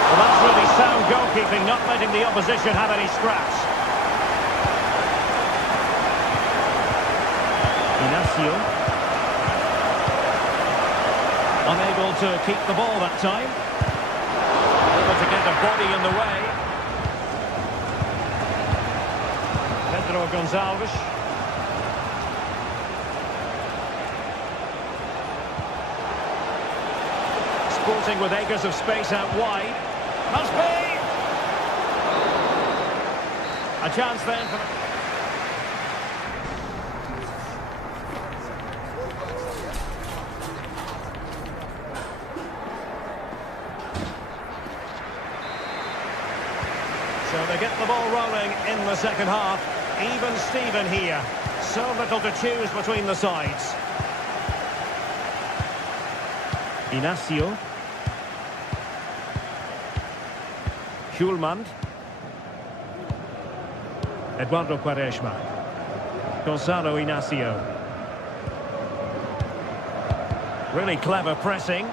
Well, that's really sound goalkeeping, not letting the opposition have any scraps. Inacio. Unable to keep the ball that time. Able to get a body in the way. Pedro Gonçalves. Sporting with acres of space out wide. Must be! A chance then for... So they get the ball rolling in the second half. Even Steven here. So little to choose between the sides. Inacio. Schulman. Eduardo Quaresma. Gonzalo Inacio. Really clever pressing.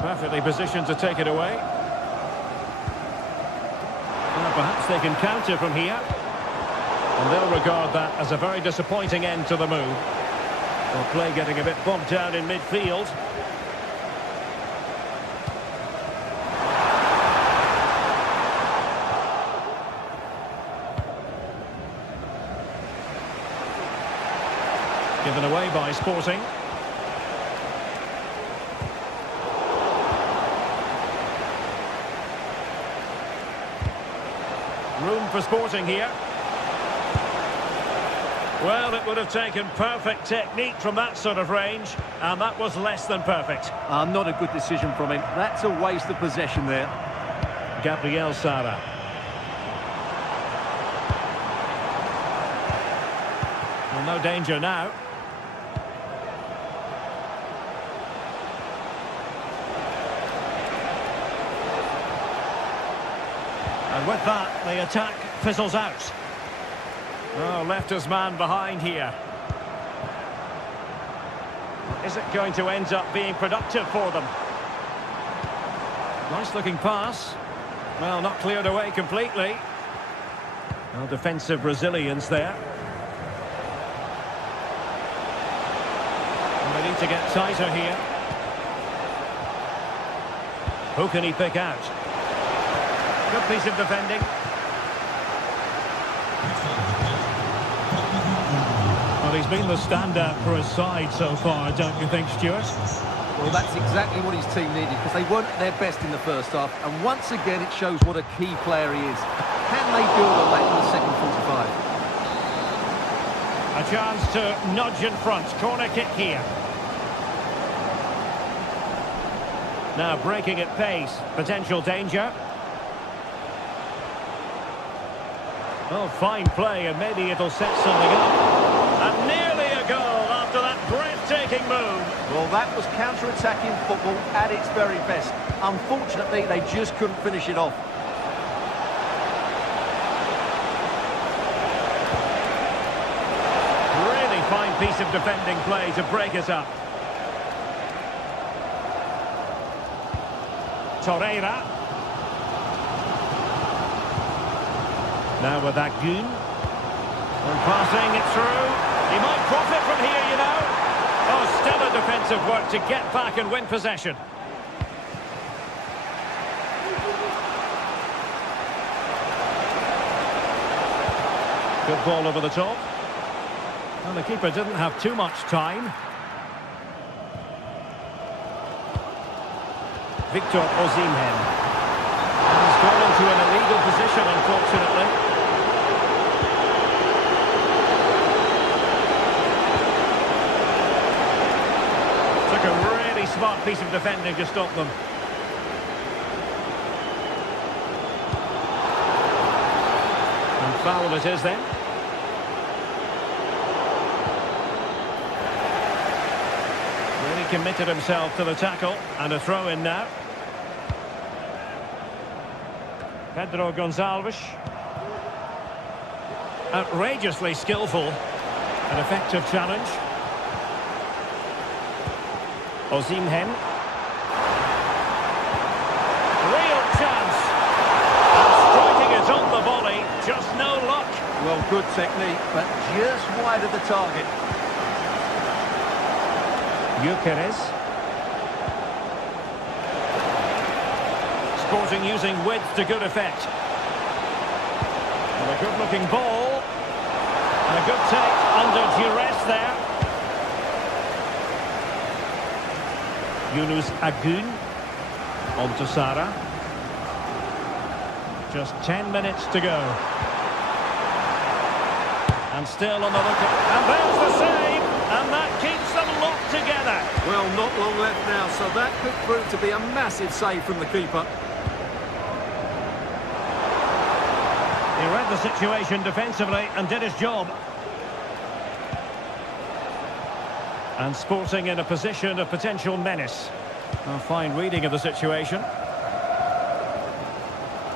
Perfectly positioned to take it away. Well, perhaps they can counter from here. And they'll regard that as a very disappointing end to the move. Well, play getting a bit bogged down in midfield. Given away by Sporting. Room for Sporting here. Well, it would have taken perfect technique from that sort of range, and that was less than perfect. Not a good decision from him. That's a waste of possession there. Gabriel Sara. Well, no danger now. And with that, the attack fizzles out. Oh, left his man behind here. Is it going to end up being productive for them? Nice looking pass. Well, not cleared away completely. Well, defensive resilience there. And they need to get tighter here. Who can he pick out? Good piece of defending. Well, he's been the standout for his side so far, don't you think, Stuart? Well, that's exactly what his team needed, because they weren't at their best in the first half, and once again it shows what a key player he is. Can they build on that in the second 45? A chance to nudge in front. Corner kick here. Now breaking at pace. Potential danger. Oh, fine play, and maybe it'll set something up. And nearly a goal after that breathtaking move. Well, that was counter-attacking football at its very best. Unfortunately, they just couldn't finish it off. Really fine piece of defending play to break it up. Torreira. Now with that goon. And passing it through. He might profit from here, you know. Oh, stellar defensive work to get back and win possession. Good ball over the top. Well, the keeper didn't have too much time. Victor Osimhen. He's gone into an illegal position, unfortunately. piece of defending to stop them. And foul it is then. Really committed himself to the tackle, and a throw in now. Pedro Gonçalves. Outrageously skillful. An effective challenge. Osimhen. Real chance. And striking it on the volley. Just no luck. Well, good technique, but just wide of the target. Gyökeres. Sporting using width to good effect. And a good-looking ball. And a good take under duress there. Yunus Agun. On to Sara. Just 10 minutes to go. And still on the lookout. And there's the save. And that keeps them locked together. Well, not long left now, so that could prove to be a massive save from the keeper. He read the situation defensively and did his job. And Sporting in a position of potential menace. A fine reading of the situation.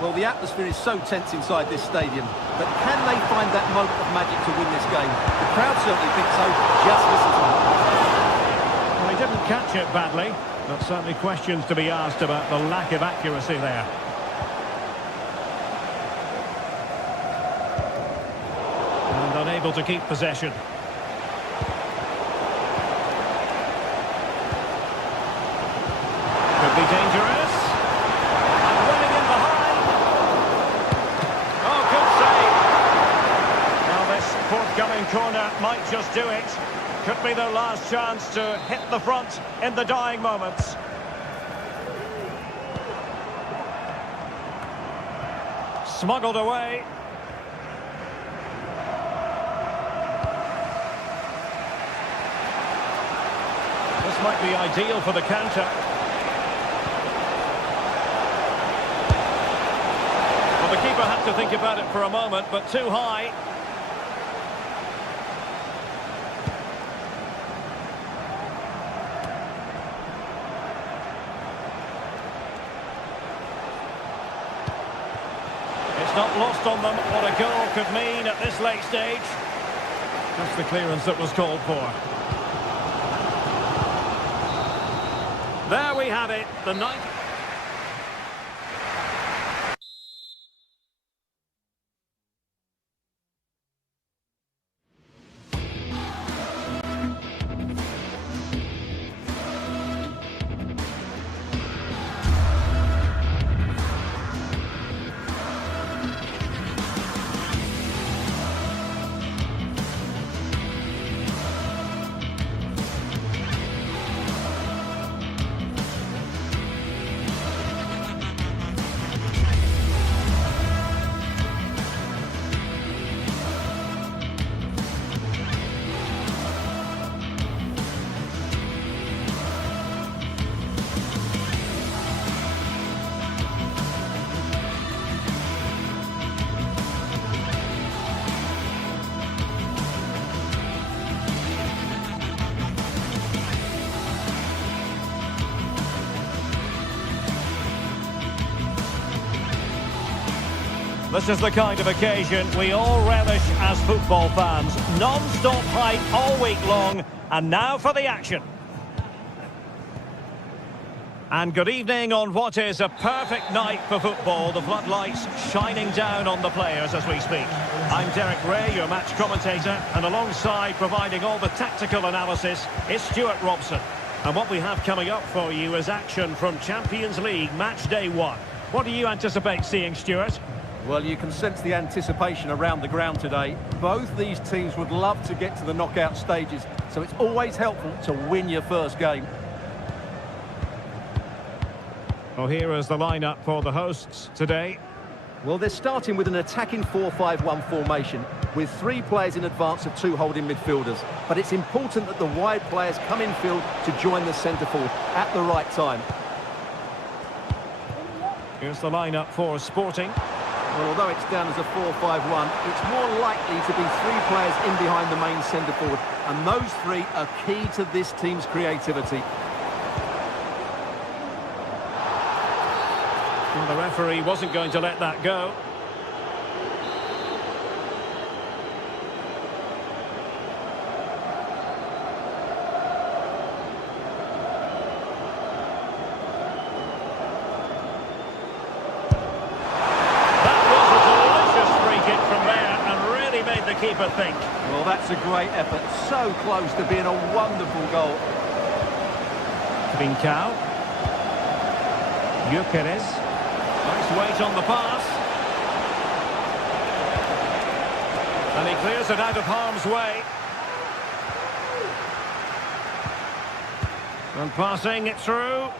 Well, the atmosphere is so tense inside this stadium, but can they find that moment of magic to win this game? The crowd certainly think so. Just listen to them. Well, he didn't catch it badly, but certainly questions to be asked about the lack of accuracy there. And unable to keep possession. Could be dangerous. And running in behind. Oh, good save. Now this forthcoming corner might just do it. Could be their last chance to hit the front in the dying moments. Smuggled away. This might be ideal for the counter. Well, the keeper had to think about it for a moment, but too high. It's not lost on them what a goal could mean at this late stage. Just the clearance that was called for. There we have it, the ninth. This is the kind of occasion we all relish as football fans. Non-stop hype all week long, and now for the action. And good evening on what is a perfect night for football. The floodlights shining down on the players as we speak. I'm Derek Ray, your match commentator, and alongside providing all the tactical analysis is Stuart Robson. And what we have coming up for you is action from Champions League Match Day 1. What do you anticipate seeing, Stuart? Well, you can sense the anticipation around the ground today. Both these teams would love to get to the knockout stages, so it's always helpful to win your first game. Well, here is the lineup for the hosts today. Well, they're starting with an attacking 4-5-1 formation with 3 players in advance of 2 holding midfielders. But it's important that the wide players come in field to join the centre forward at the right time. Here's the lineup for Sporting. Well, although it's down as a 4-5-1, it's more likely to be 3 players in behind the main centre forward. And those 3 are key to this team's creativity. Well, the referee wasn't going to let that go. The keeper think. Well, that's a great effort. So close to being a wonderful goal. Trincao. Gyökeres. Nice weight on the pass. And he clears it out of harm's way. And passing it through.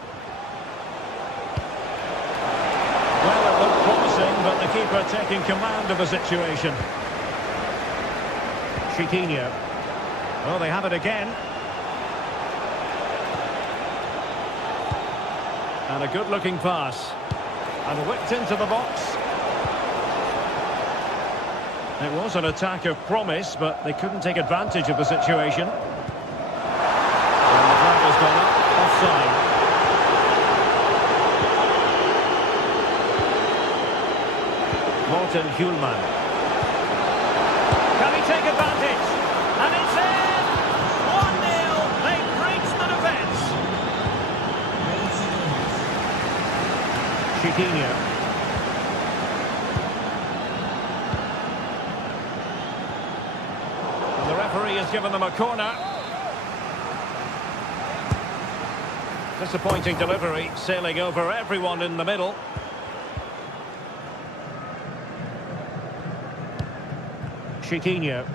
Well, it looked promising, but the keeper taking command of the situation. Chiquinho. Well, they have it again. And a good-looking pass. And whipped into the box. It was an attack of promise, but they couldn't take advantage of the situation. And the flag has gone up. Offside. Morten Hjulman. Can he take advantage? And it's in! 1-0! They've breached the defence! Chiquinho. And the referee has given them a corner. Disappointing delivery, sailing over everyone in the middle. Chiquinho.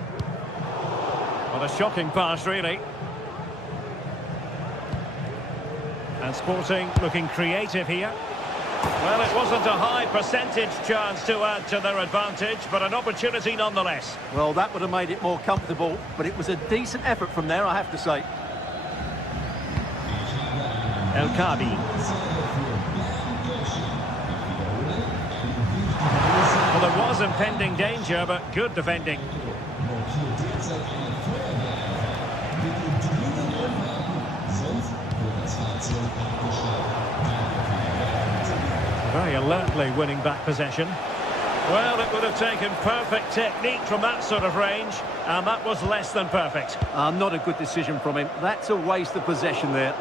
Well, a shocking pass, really. And Sporting looking creative here. Well, it wasn't a high percentage chance to add to their advantage, but an opportunity nonetheless. Well, that would have made it more comfortable, but it was a decent effort from there, I have to say. El Kadi. Well, there was impending danger, but good defending. Very alertly winning back possession. Well, it would have taken perfect technique from that sort of range, and that was less than perfect. Not a good decision from him. That's a waste of possession there.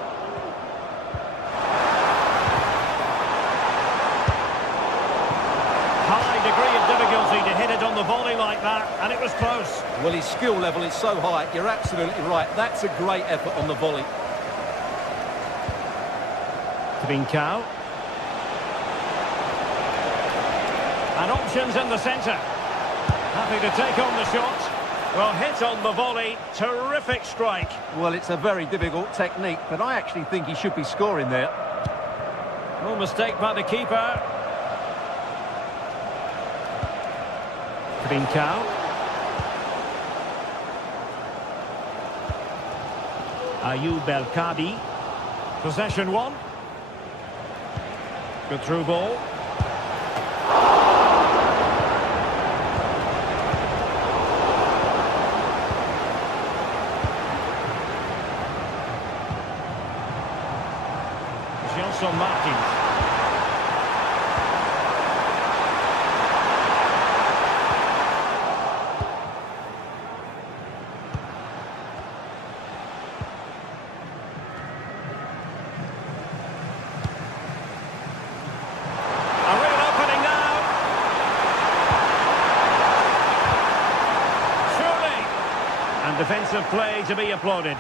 To hit it on the volley like that, and it was close. Well, his skill level is so high, you're absolutely right. That's a great effort on the volley. Trincao. And options in the centre. Happy to take on the shot. Well, hit on the volley. Terrific strike. Well, it's a very difficult technique, but I actually think he should be scoring there. No mistake by the keeper. Trincao. Ayoub El Kadi. Possession one. Good through ball. Gelson Martins. Defensive play to be applauded.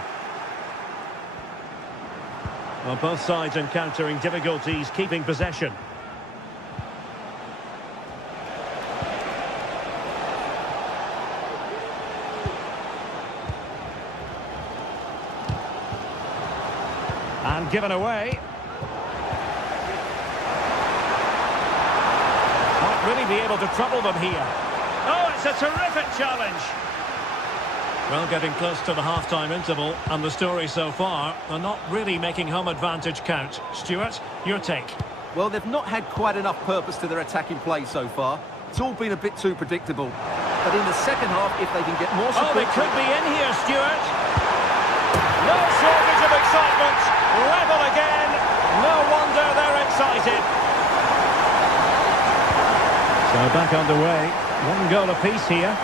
Well, both sides encountering difficulties keeping possession. And given away. Oh, it really be able to trouble them here. Oh, it's a terrific challenge. Well, getting close to the half-time interval, and the story so far, they're not really making home advantage count. Stuart, your take? Well, they've not had quite enough purpose to their attacking play so far. It's all been a bit too predictable. But in the second half, if they can get more support... Oh, they could be in here, Stuart. No shortage of excitement. Level again. No wonder they're excited. So back underway. One goal apiece here.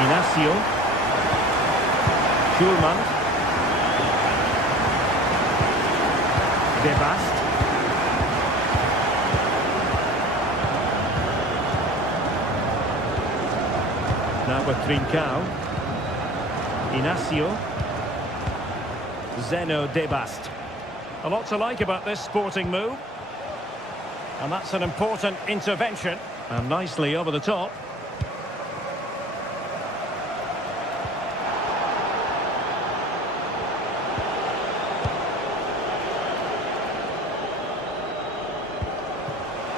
Inacio. Schulman. De Bast. Now with Trincao. Inacio. Zeno De Bast. A lot to like about this sporting move. And that's an important intervention. And nicely over the top.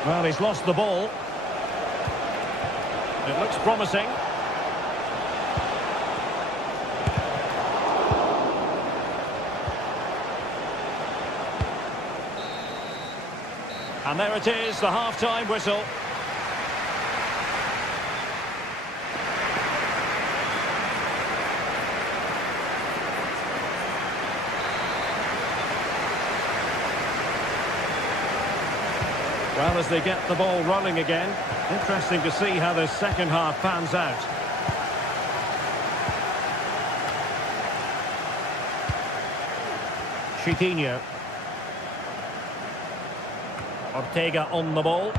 Well, he's lost the ball. It looks promising. And there it is, the half-time whistle. Well, as they get the ball rolling again, interesting to see how the second half pans out. Chiquinho. Ortega on the ball.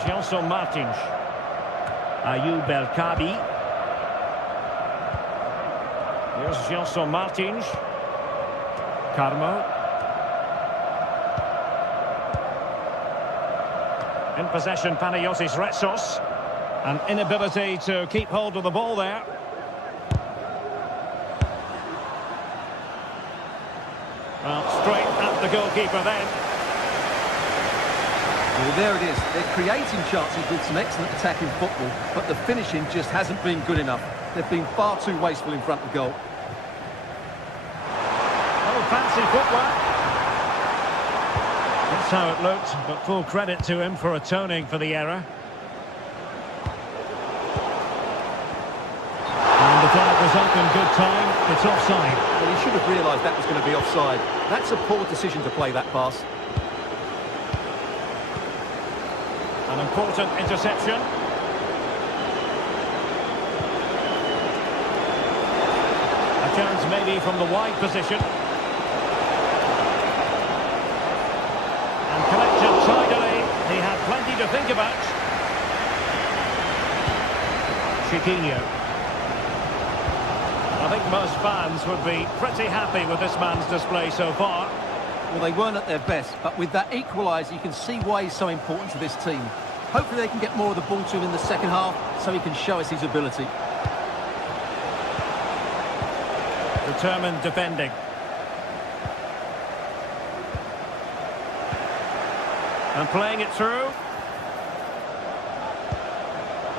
Gelson Martins. Ayoub El Kabi. Here's Gelson Martins. Carmo. In possession, Panayotis Retsos. An inability to keep hold of the ball there. Well, straight at the goalkeeper then. Well, there it is. They're creating chances with some excellent attacking football, but the finishing just hasn't been good enough. They've been far too wasteful in front of goal. Oh, fancy footwork. That's how it looked, but full credit to him for atoning for the error. And the flag was up in good time. It's offside. Well, he should have realised that was going to be offside. That's a poor decision to play that pass. An important interception. A chance maybe from the wide position. And collected tidily. He had plenty to think about. Chiquinho. I think most fans would be pretty happy with this man's display so far. Well, they weren't at their best, but with that equaliser, you can see why he's so important to this team. Hopefully they can get more of the ball to him in the second half, so he can show us his ability. Determined defending. And playing it through.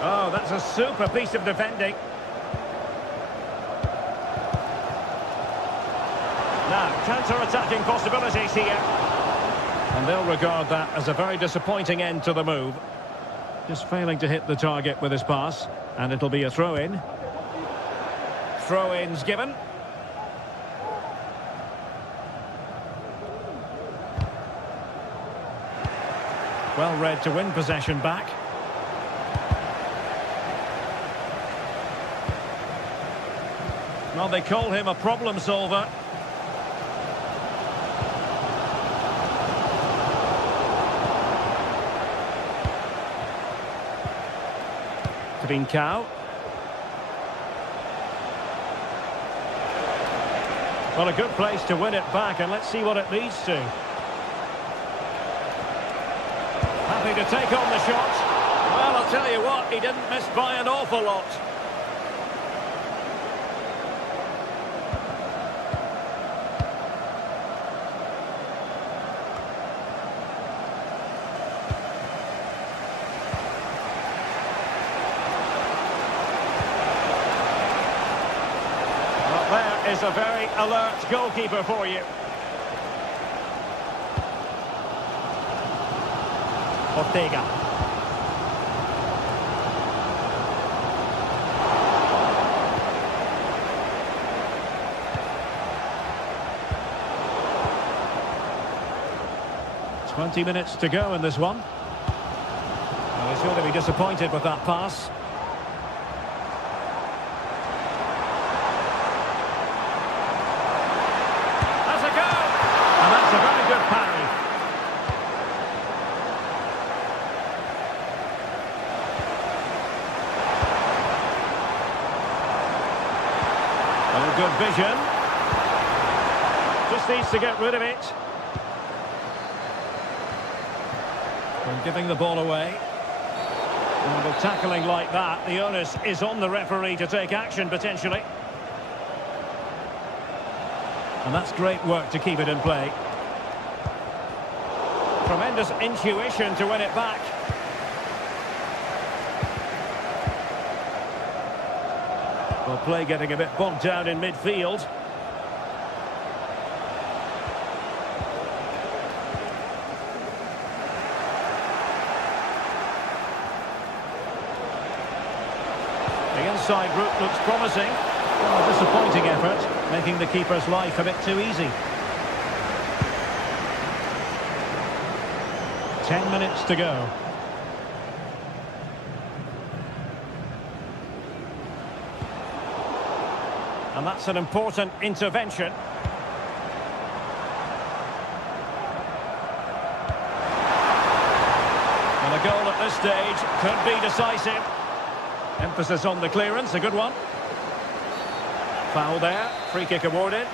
Oh, that's a super piece of defending. Now, counter-attacking possibilities here. And they'll regard that as a very disappointing end to the move. Just failing to hit the target with his pass. And it'll be a throw-in. Throw-ins given. Well read to win possession back. Well, they call him a problem solver. Trincao. Well, a good place to win it back, and let's see what it leads to. Happy to take on the shot. Well, I'll tell you what, he didn't miss by an awful lot. is a very alert goalkeeper for you. Ortega. "20 minutes to go in this one. Well, he's going to be disappointed with that pass. That's a goal! And that's a very good parry. Oh, good vision. Just needs to get rid of it. And giving the ball away. And with tackling like that, the onus is on the referee to take action, potentially. And that's great work to keep it in play. Tremendous intuition to win it back. Well, play getting a bit bogged down in midfield. The inside route looks promising. Well, a disappointing effort, making the keeper's life a bit too easy. 10 minutes to go. And that's an important intervention. And a goal at this stage could be decisive. Emphasis on the clearance, a good one. Foul there, free kick awarded.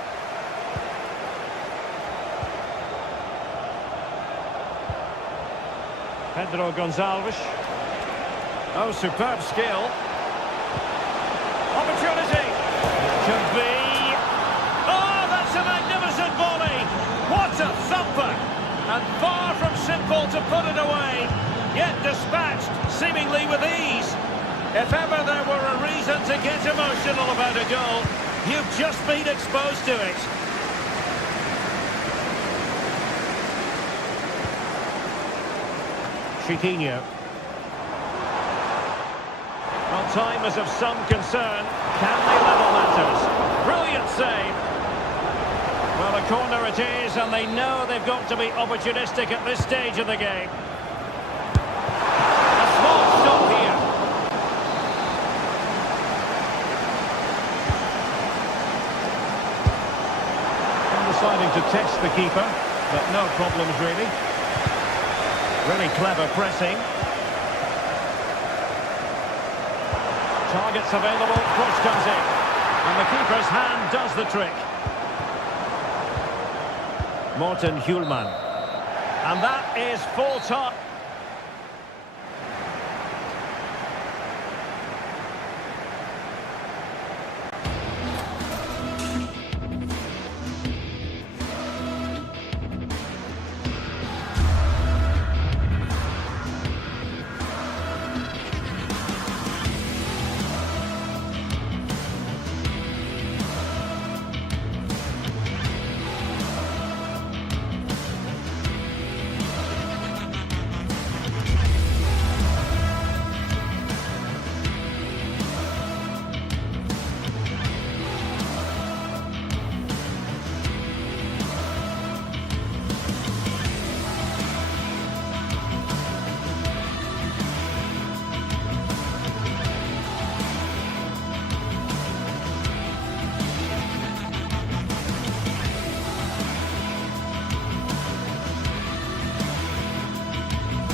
Pedro Gonçalves. Oh, superb skill. Opportunity. Could be. Oh, that's a magnificent volley. What a thumper. And far from simple to put it away. Yet dispatched, seemingly with ease. If ever there were a reason to get emotional about a goal, you've just been exposed to it. Chiquinho. Well, time is of some concern. Can they level matters? Brilliant save. Well, a corner it is, and they know they've got to be opportunistic at this stage of the game. A small stop here. Deciding to test the keeper, but no problems really. Really clever pressing. Targets available, cross comes in. And the keeper's hand does the trick. Morten Hjulman. And that is full time.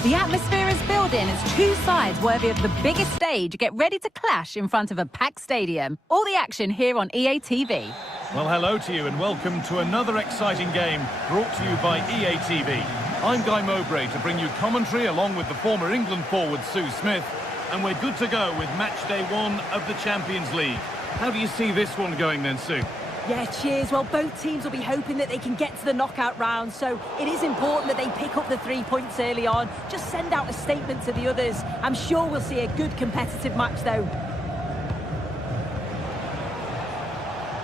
The atmosphere is building as two sides worthy of the biggest stage get ready to clash in front of a packed stadium. All the action here on EA TV. Well, hello to you and welcome to another exciting game brought to you by EA TV. I'm Guy Mowbray to bring you commentary along with the former England forward Sue Smith, and we're good to go with match day 1 of the Champions League. How do you see this one going then, Sue? Yeah, cheers. Well, both teams will be hoping that they can get to the knockout round, so it is important that they pick up the 3 points early on. Just send out a statement to the others. I'm sure we'll see a good competitive match, though.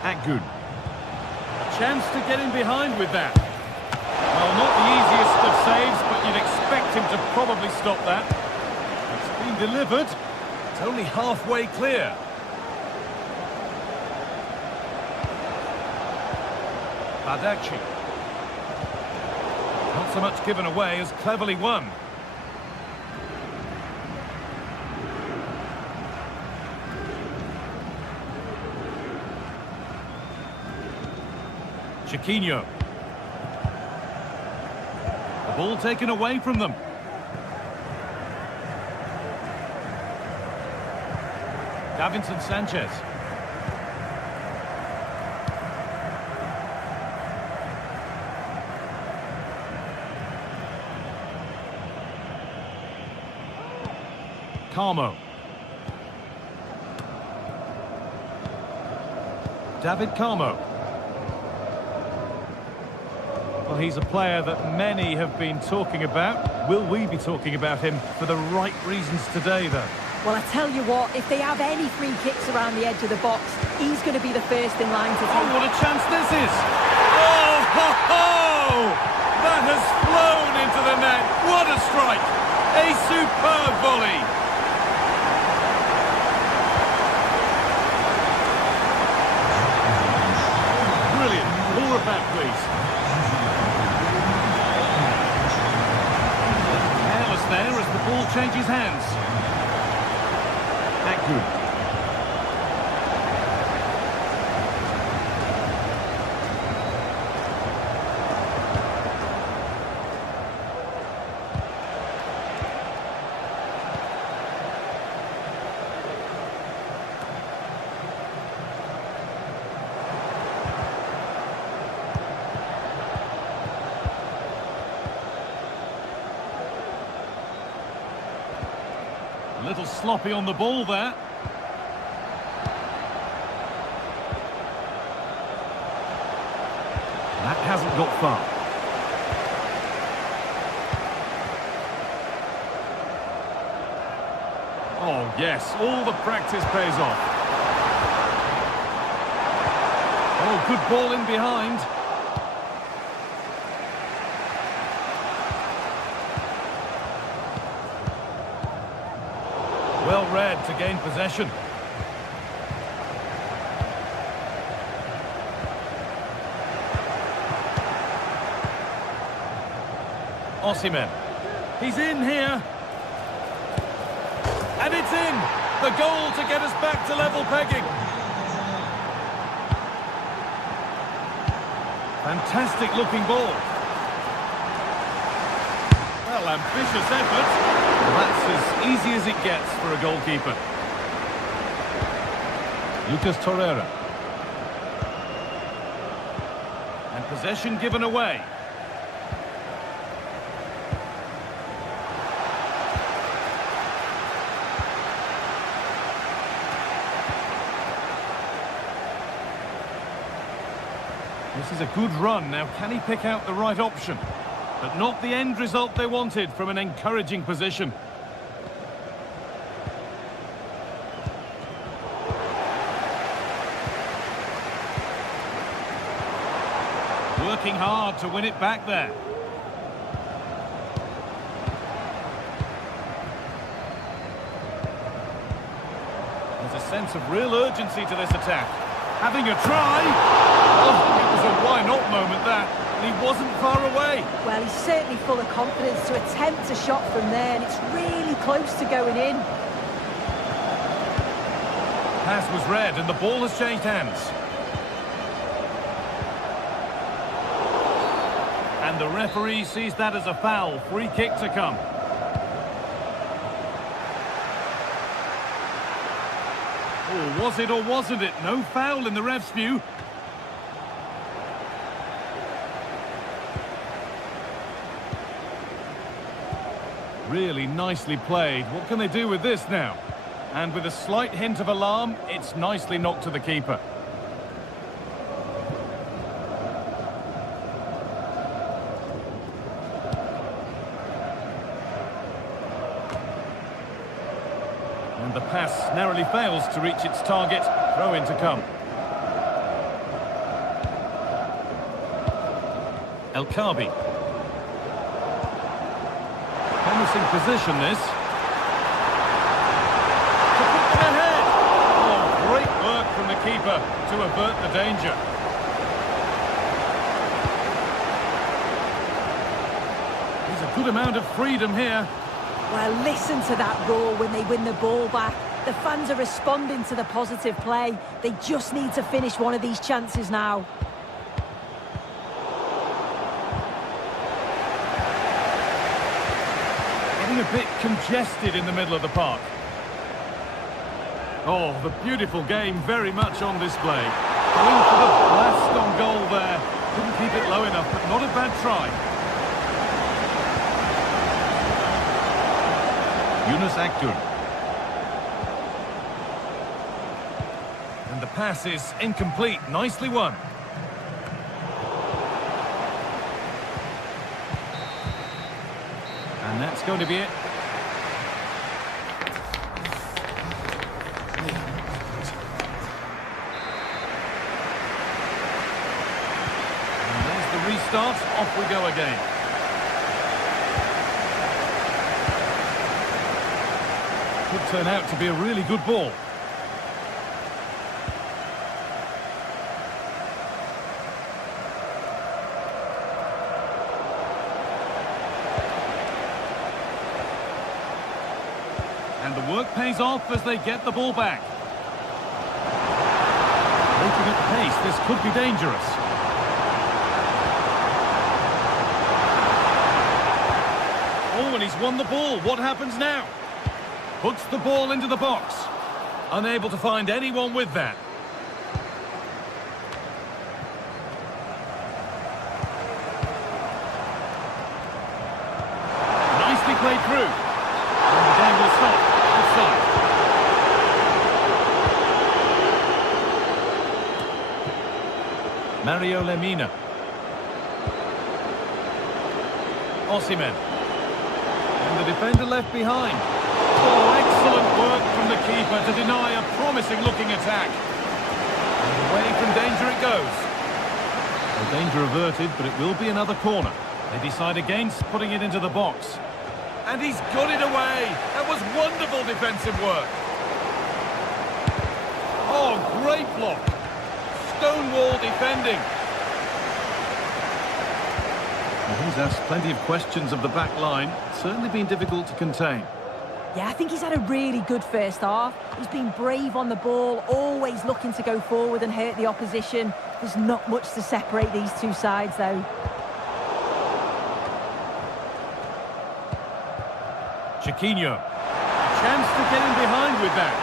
Akgün. chance to get in behind with that. Well, not the easiest of saves, but you'd expect him to probably stop that. It's been delivered. It's only halfway clear. Badachi. Not so much given away as cleverly won. Chiquinho. The ball taken away from them. Davinson Sanchez. Carmo. David Carmo. Well, he's a player that many have been talking about. Will we be talking about him for the right reasons today, though? Well, I tell you what, if they have any free kicks around the edge of the box, he's going to be the first in line to take. Oh, what a chance this is! Oh, ho, ho! That has flown into the net. What a strike! A superb volley. Brilliant. More of that, please. Careless there as the ball changes hands. Good. A little sloppy on the ball there. That hasn't got far. Oh, yes, all the practice pays off. Oh, good ball in behind. Well read to gain possession. Osimhen. He's in here. And it's in. The goal to get us back to level pegging. Fantastic looking ball. Well, ambitious effort. Well, that's as easy as it gets for a goalkeeper. Lucas Torreira. And possession given away. This is a good run. Now, can he pick out the right option? But not the end result they wanted from an encouraging position. Working hard to win it back there. There's a sense of real urgency to this attack. Having a try. Oh, it was a why-not moment, that. And he wasn't far away. Well, he's certainly full of confidence to attempt a shot from there, and it's really close to going in. Pass was read, and the ball has changed hands. And the referee sees that as a foul. Free kick to come. Oh, was it or wasn't it? No foul in the ref's view. Really nicely played. What can they do with this now? And with a slight hint of alarm, it's nicely knocked to the keeper. And the pass narrowly fails to reach its target. Throw in to come. El Kabi. Promising position, this. To put them ahead. Oh, great work from the keeper to avert the danger. There's a good amount of freedom here. Well, listen to that roar when they win the ball back. The fans are responding to the positive play. They just need to finish one of these chances now. Getting a bit congested in the middle of the park. Oh, the beautiful game very much on display. Going for the blast on goal there. Couldn't keep it low enough, but not a bad try. Yunus Akgün. And the pass is incomplete. Nicely won. And that's going to be it. And there's the restart. Off we go again. Could turn out to be a really good ball. And the work pays off as they get the ball back. Looking at pace, this could be dangerous. Oh, and he's won the ball. What happens now? Puts the ball into the box. Unable to find anyone with that. Nicely played through. And the game will stop. Offside. Mario Lemina. Osimhen. And the defender left behind. Oh, excellent work from the keeper to deny a promising-looking attack. And away from danger it goes. The danger averted, but it will be another corner. They decide against putting it into the box. And he's got it away. That was wonderful defensive work. Oh, great block. Stonewall defending. Well, he's asked plenty of questions of the back line. It's certainly been difficult to contain. Yeah, I think he's had a really good first half. He's been brave on the ball, always looking to go forward and hurt the opposition. There's not much to separate these two sides, though. Chiquinho. Chance to get in behind with that.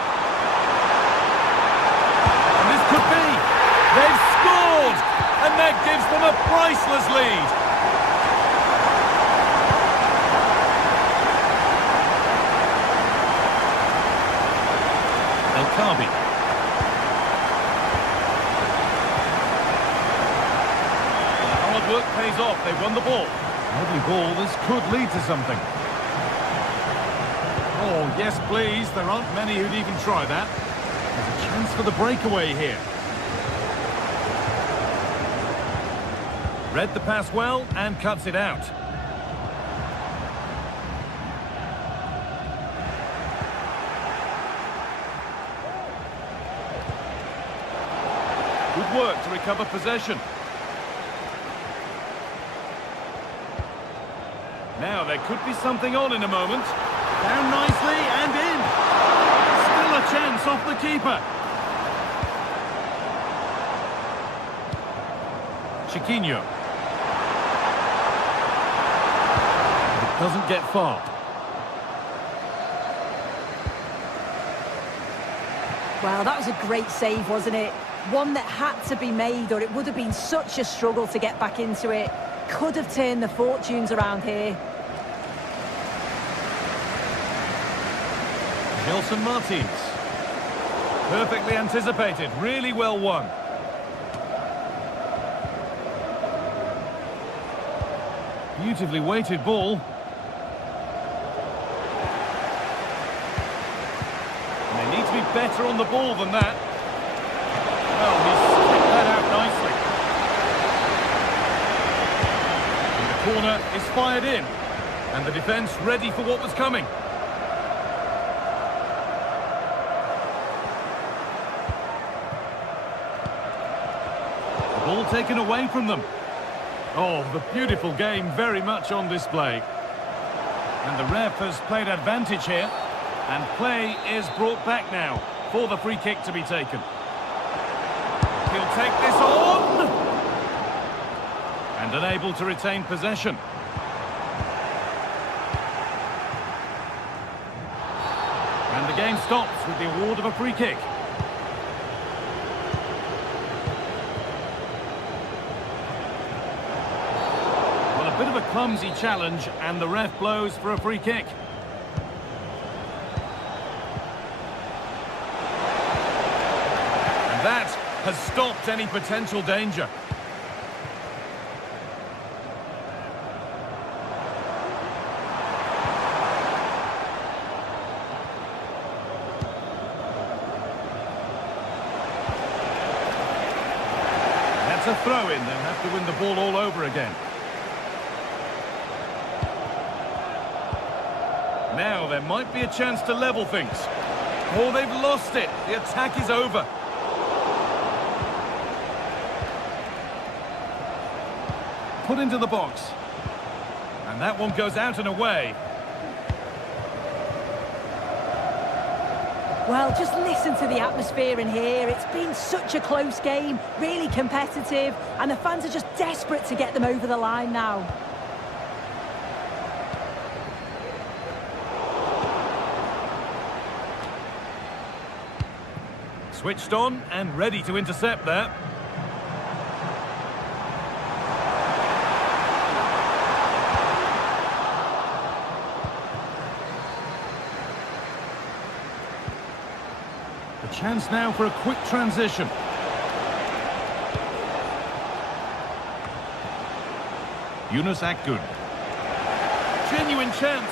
And this could be. They've scored! And that gives them a priceless lead. El Kabi. The hard work pays off. They won the ball. Lovely ball. This could lead to something. Oh, yes, please. There aren't many who'd even try that. There's a chance for the breakaway here. Read the pass well and cuts it out. Good work to recover possession. Now there could be something on in a moment. Down nicely and in. Still a chance off the keeper. Chiquinho. It doesn't get far. Well, that was a great save, wasn't it? One that had to be made, or it would have been such a struggle to get back into it. Could have turned the fortunes around here. Gelson Martins. Perfectly anticipated, really well won. Beautifully weighted ball. And they need to be better on the ball than that. Well, he's skipped that out corner is fired in. And the defence ready for what was coming. The ball taken away from them. Oh, the beautiful game very much on display. And the ref has played advantage here. And play is brought back now for the free kick to be taken. He'll take this on! And unable to retain possession. And the game stops with the award of a free kick. Well, a bit of a clumsy challenge, and the ref blows for a free kick. And that has stopped any potential danger. A throw-in, they'll have to win the ball all over again. Now there might be a chance to level things. Oh, they've lost it. The attack is over. Put into the box. And that one goes out and away. Well, just listen to the atmosphere in here. It's been such a close game, really competitive, and the fans are just desperate to get them over the line now. Switched on and ready to intercept there. A chance now for a quick transition. Yunus Akgün. Genuine chance.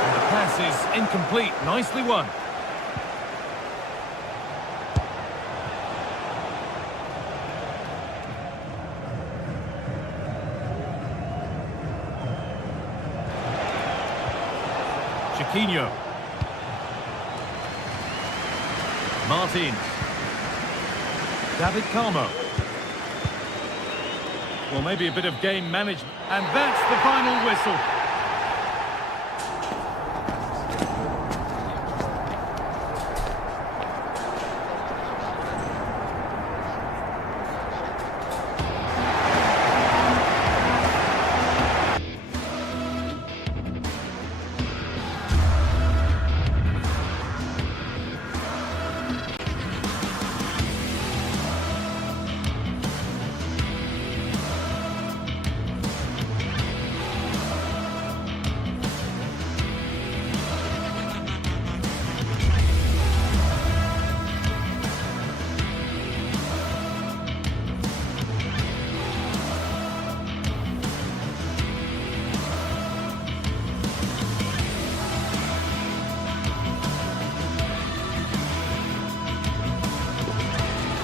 And the pass is incomplete. Nicely won. Chiquinho. Martin. David Carmo. Well, maybe a bit of game management. And that's the final whistle.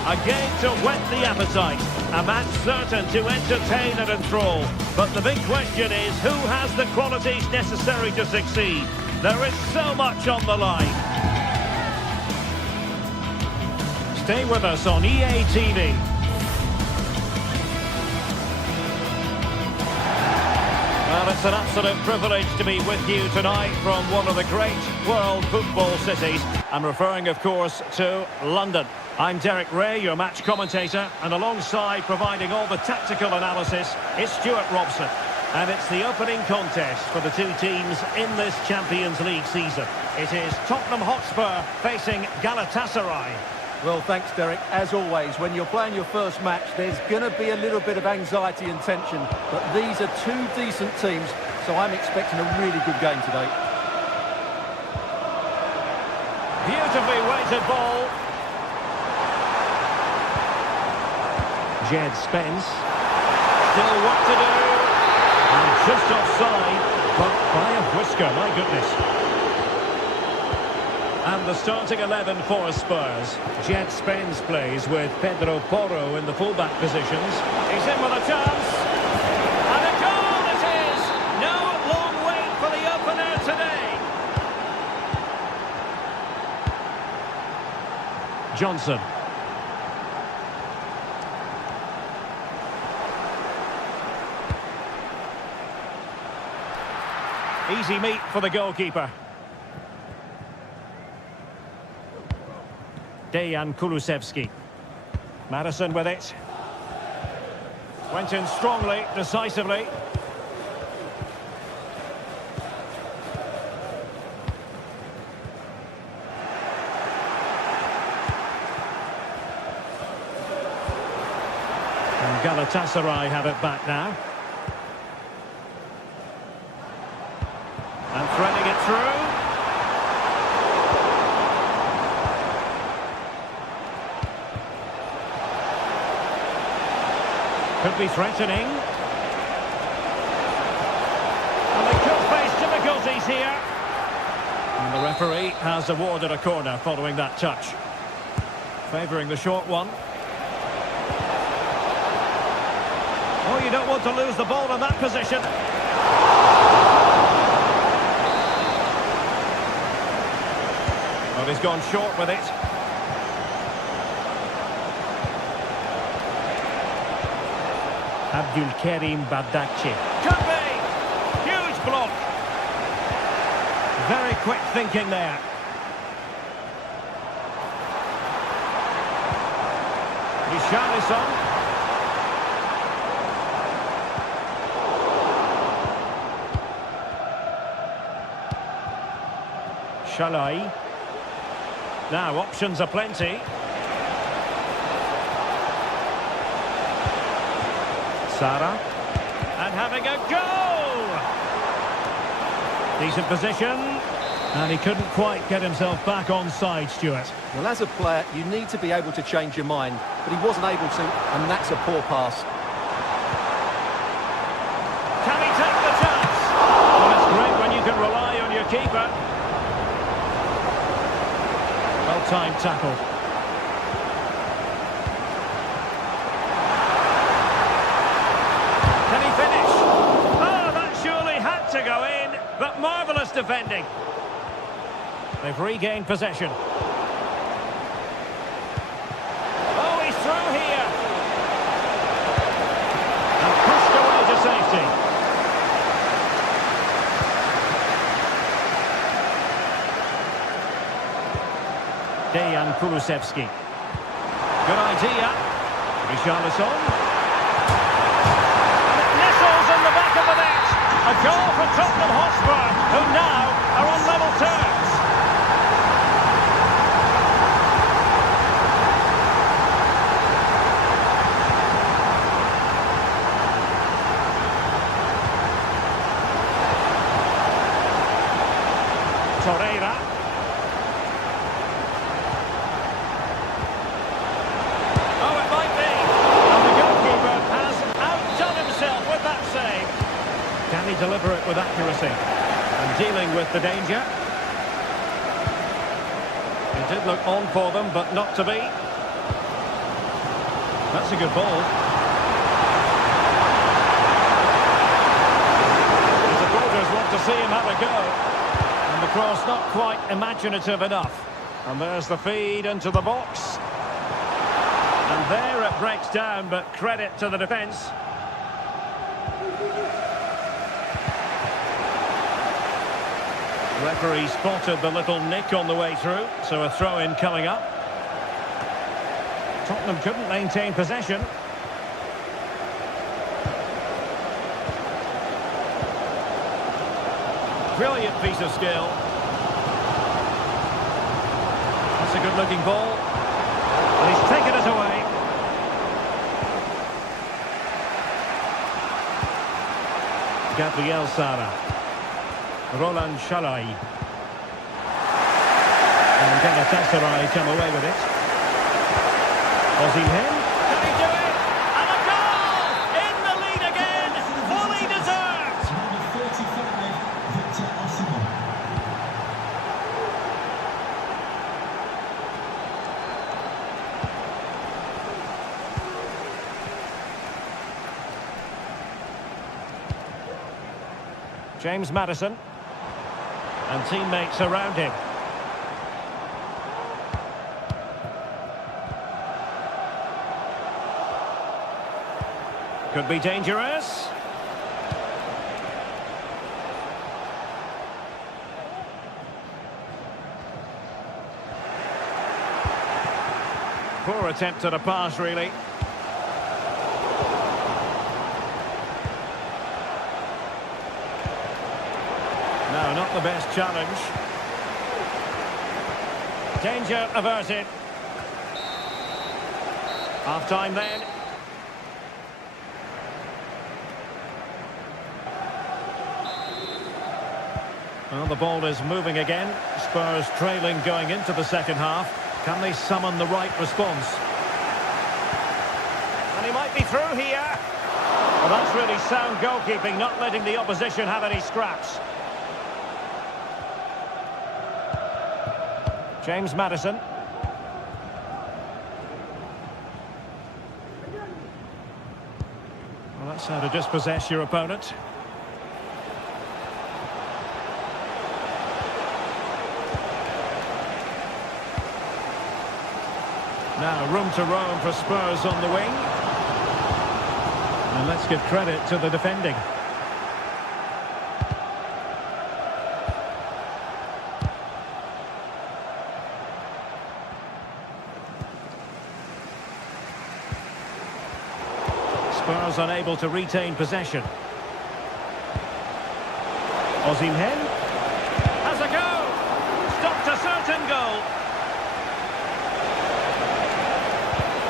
A game to whet the appetite, a match certain to entertain and enthrall. But the big question is, who has the qualities necessary to succeed? There is so much on the line. Stay with us on EA TV. Well, it's an absolute privilege to be with you tonight from one of the great world football cities. I'm referring, of course, to London. I'm Derek Ray, your match commentator, and alongside providing all the tactical analysis is Stuart Robson. And it's the opening contest for the two teams in this Champions League season. It is Tottenham Hotspur facing Galatasaray. Well, thanks, Derek. As always, when you're playing your first match, there's going to be a little bit of anxiety and tension. But these are two decent teams, so I'm expecting a really good game today. Beautifully weighted ball. Jed Spence. Still what to do. And just offside, but by a whisker, my goodness. And the starting 11 for Spurs. Jet Spence plays with Pedro Porro in the fullback positions. He's in with a chance. And a goal it is! No long wait for the opener today. Johnson. Easy meet for the goalkeeper. Dejan Kulusevski. Madison with it. Went in strongly, decisively. And Galatasaray have it back now. And threading it through. Could be threatening. And they could face difficulties here. And the referee has awarded a corner following that touch. Favouring the short one. Oh, you don't want to lose the ball in that position. Well, he's gone short with it. Abdulkarim Bardakci. Could be! Huge block. Very quick thinking there. Richarlison. Shalai. Now options are plenty. Sara, and having a goal! Decent position, and he couldn't quite get himself back on side, Stuart. Well, as a player, you need to be able to change your mind, but he wasn't able to, and that's a poor pass. Can he take the chance? Well, it's great when you can rely on your keeper. Well-timed tackle. To go in, but marvellous defending. They've regained possession. Oh, he's through here. And pushed away to safety. Dejan Kulusevski. Good idea. Richarlison. And it nestles in the back of the net. A goal for Tottenham Hotspur, who now are on level terms. Torreira. Oh, it might be. And the goalkeeper has outdone himself with that save. Can he deliver it with accuracy? And dealing with the danger. It did look on for them, but not to be. That's a good ball. The supporters want to see him have a go. And the cross not quite imaginative enough. And there's the feed into the box. And there it breaks down, but credit to the defence. Referee spotted the little nick on the way through, so a throw-in coming up. Tottenham couldn't maintain possession. Brilliant piece of skill. That's a good-looking ball. And he's taken it away. Gabriel Sara. Roland Shalai. And Galatasaray come away with it. Was he him? Can he do it? And a goal! In the lead again! Fully deserved! James Maddison. And teammates around him. Could be dangerous. Poor attempt at a pass, really. No, not the best challenge. Danger averted. Half-time then. Well, the ball is moving again. Spurs trailing going into the second half. Can they summon the right response? And he might be through here. Well, that's really sound goalkeeping, not letting the opposition have any scraps. James Maddison. Well, that's how to dispossess your opponent. Now, room to roam for Spurs on the wing. And let's give credit to the defending. Spurs unable to retain possession. Osimhen has a go! Stopped a certain goal!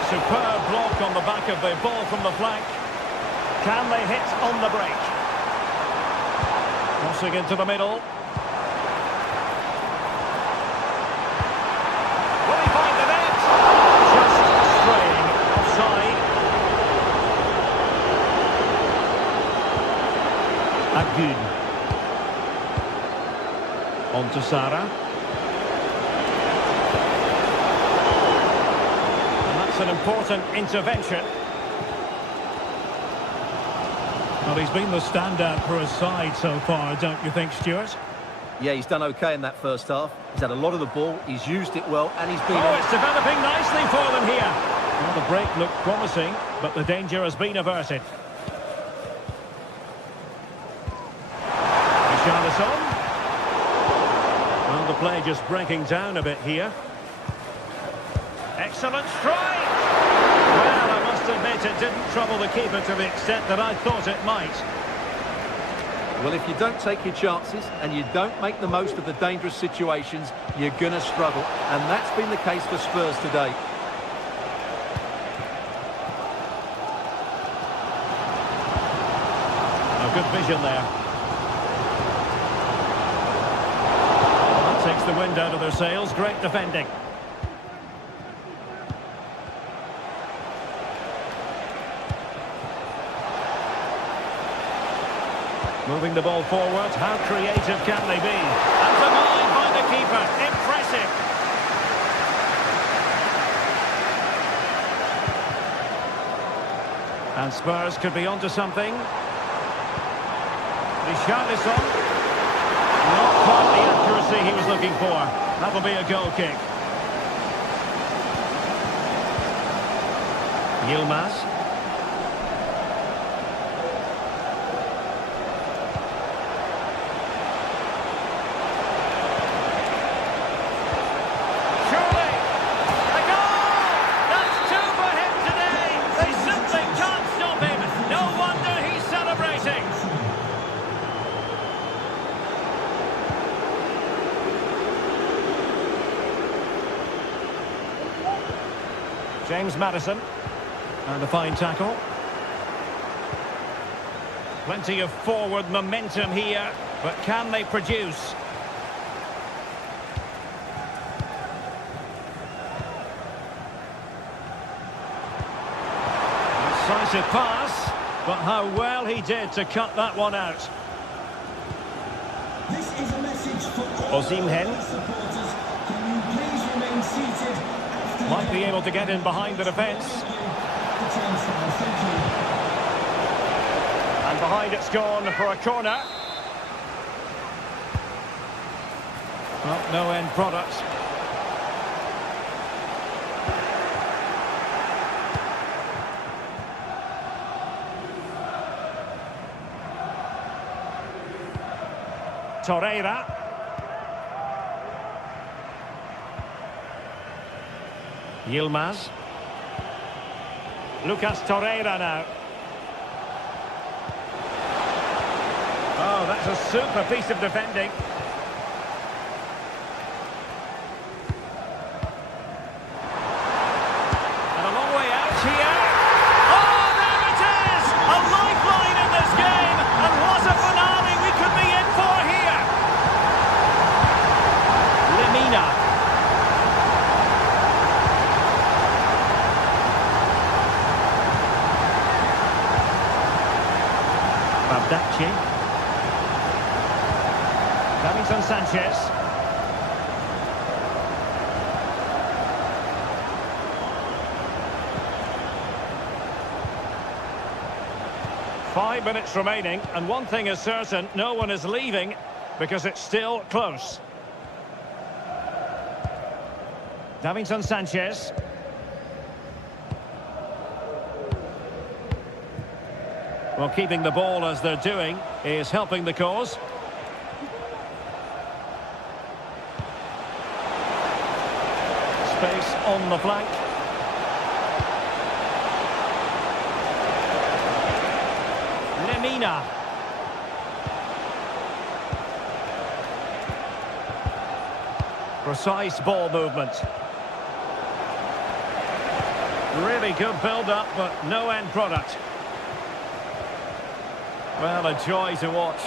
Superb block on the back of the ball from the flank. Can they hit on the break? Crossing into the middle. Will he find the net? Just straying offside. Agun. On to Sara. An important intervention. Well, he's been the standout for his side so far, don't you think, Stuart? Yeah, he's done okay in that first half. He's had a lot of the ball, he's used it well, and he's been... Oh, it's developing nicely for them here. Well, the break looked promising, but the danger has been averted. Richarlison. Well, the play just breaking down a bit here. Excellent strike! Well, I must admit it didn't trouble the keeper to the extent that I thought it might. Well, if you don't take your chances and you don't make the most of the dangerous situations, you're going to struggle. And that's been the case for Spurs today. Oh, good vision there. That takes the wind out of their sails. Great defending. Moving the ball forward, how creative can they be? And denied by the keeper, impressive. And Spurs could be onto something. Richarlison. Not quite the accuracy he was looking for. That'll be a goal kick. Yilmaz. James Maddison, and a fine tackle. Plenty of forward momentum here, but can they produce? Decisive pass, but how well he did to cut that one out. This is a message for all Osimhen supporters. Can you please remain seated? might be able to get in behind the defence. And behind it's gone for a corner. Well, no end product. Torreira. Yilmaz. Lucas Torreira now. Oh, that's a super piece of defending. And a long way out here. Oh, there it is! A lifeline in this game! And what a finale we could be in for here! Lemina. Baldacci. Davinson Sanchez. Five minutes remaining, and one thing is certain, no one is leaving because it's still close. Davinson Sanchez. Well, keeping the ball as they're doing is helping the cause. Space on the flank. Lemina. Precise ball movement. Really good build-up, but no end product. Well, a joy to watch.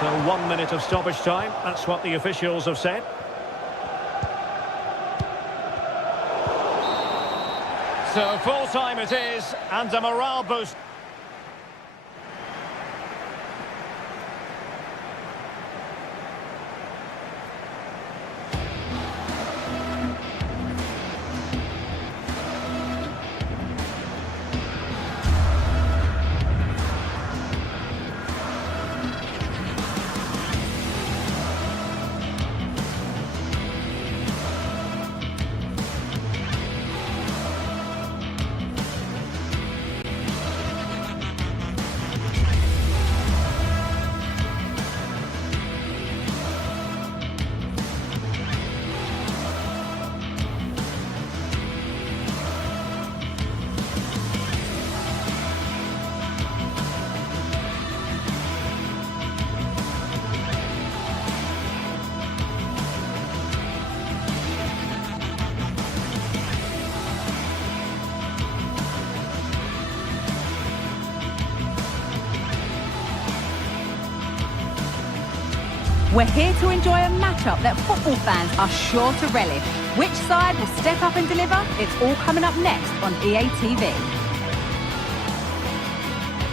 So 1 minute of stoppage time, that's what the officials have said. So full time it is, and a morale boost. We're here to enjoy a matchup that football fans are sure to relish. Which side will step up and deliver? It's all coming up next on EA TV.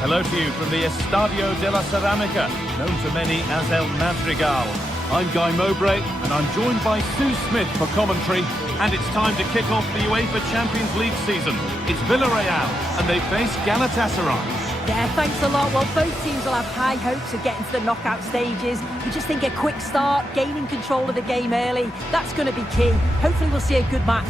Hello to you from the Estadio de la Ceramica, known to many as El Madrigal. I'm Guy Mowbray, and I'm joined by Sue Smith for commentary. And it's time to kick off the UEFA Champions League season. It's Villarreal, and they face Galatasaray. Yeah, thanks a lot. Well, both teams will have high hopes of getting to the knockout stages. You just think a quick start, gaining control of the game early, that's going to be key. Hopefully we'll see a good match.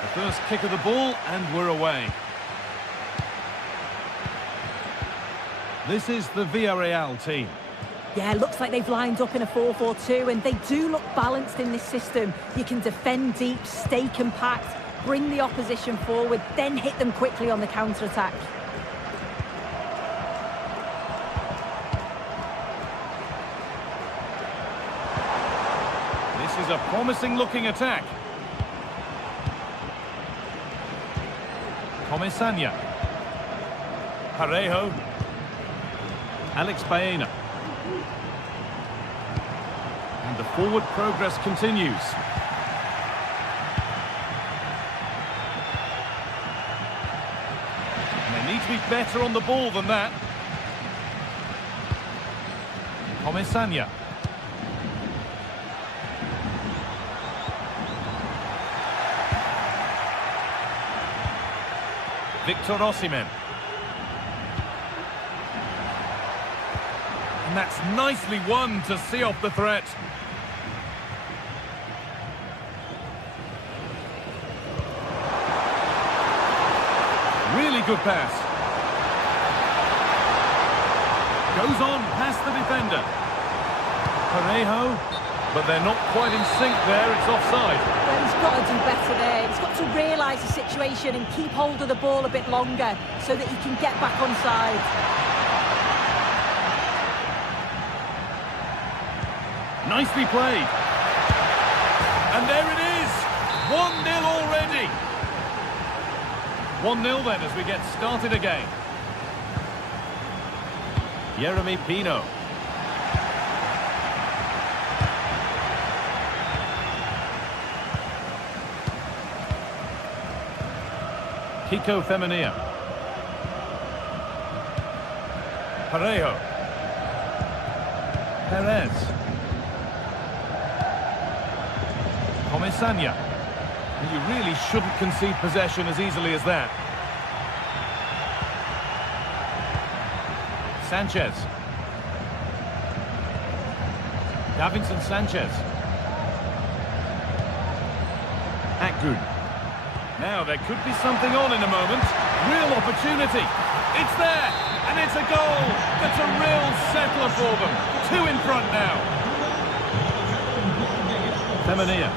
The first kick of the ball, and we're away. This is the Villarreal team. Yeah, looks like they've lined up in a 4-4-2, and they do look balanced in this system. You can defend deep, stay compact, bring the opposition forward, then hit them quickly on the counter-attack. This is a promising-looking attack. Comesaña. Parejo. Alex Baena. And the forward progress continues. And they need to be better on the ball than that. Comesaña. Victor Osimhen. And that's nicely won to see off the threat. Really good pass. Goes on past the defender. Parejo, but they're not quite in sync there, it's offside. Well, he's got to do better there. He's got to realise the situation and keep hold of the ball a bit longer so that he can get back onside. Nicely played. And there it is! 1-0 already. 1-0 then as we get started again. Yeremy Pino. Kiko Femenia. Parejo. Perez. Comisania. You really shouldn't concede possession as easily as that. Sanchez. Davinson Sanchez. Akgün. Now there could be something on in a moment. Real opportunity. It's there, and it's a goal. That's a real settler for them. 2 in front now. Femenia.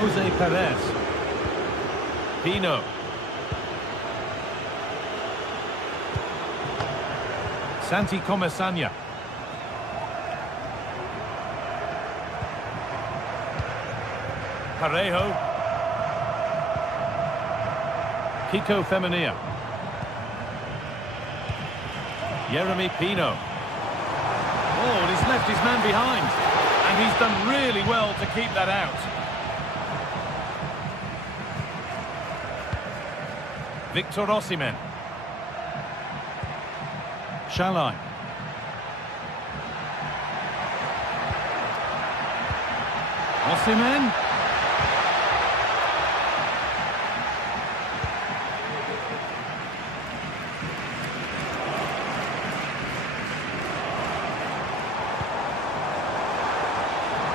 Jose Perez. Pino. Santi Comisania. Parejo. Kiko Femenia. Yeremy Pino. Oh, and he's left his man behind. And he's done really well to keep that out. Victor Osimhen. Shalai. Osimhen.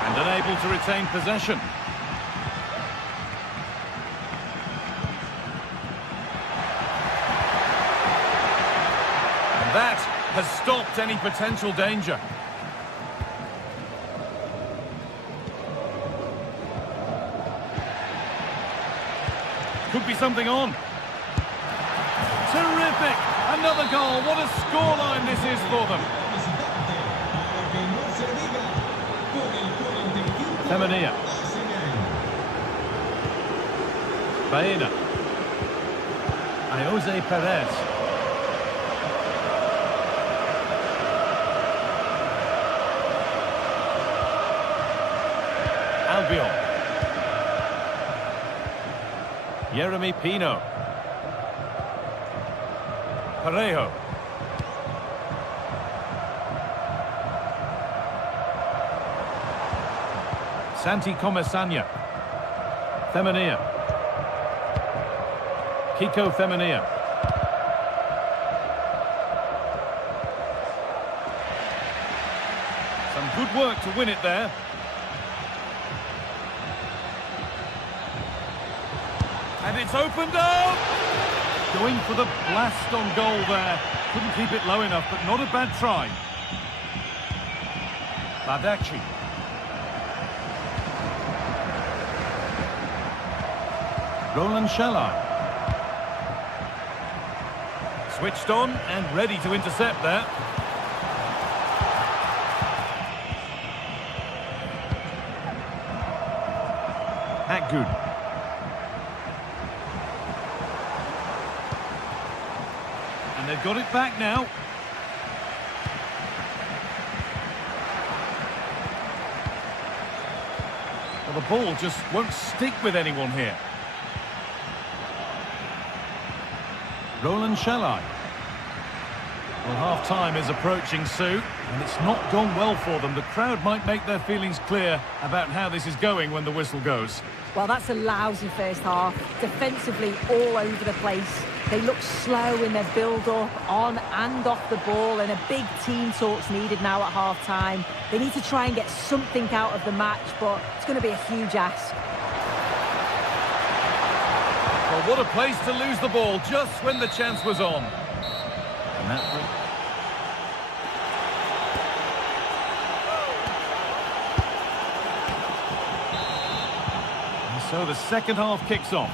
And unable to retain possession. That has stopped any potential danger. Could be something on. Terrific! Another goal. What a scoreline this is for them. Femenia. Baena. Jose Perez. Albion. Yeremy Pino. Parejo. Santi Comisania. Femenia. Kiko Femenia. Some good work to win it there. And it's opened up! Going for the blast on goal there. Couldn't keep it low enough, but not a bad try. Badachi. Roland Shalai. Switched on and ready to intercept there. Akgün. And they've got it back now. Well, the ball just won't stick with anyone here. Roland Shalai. Well, half-time is approaching, Sue, and it's not gone well for them. The crowd might make their feelings clear about how this is going when the whistle goes. Well, that's a lousy first half. Defensively, all over the place. They look slow in their build-up, on and off the ball, and a big team talk's needed now at half-time. They need to try and get something out of the match, but it's going to be a huge ask. Well, what a place to lose the ball just when the chance was on. And that... So the second half kicks off.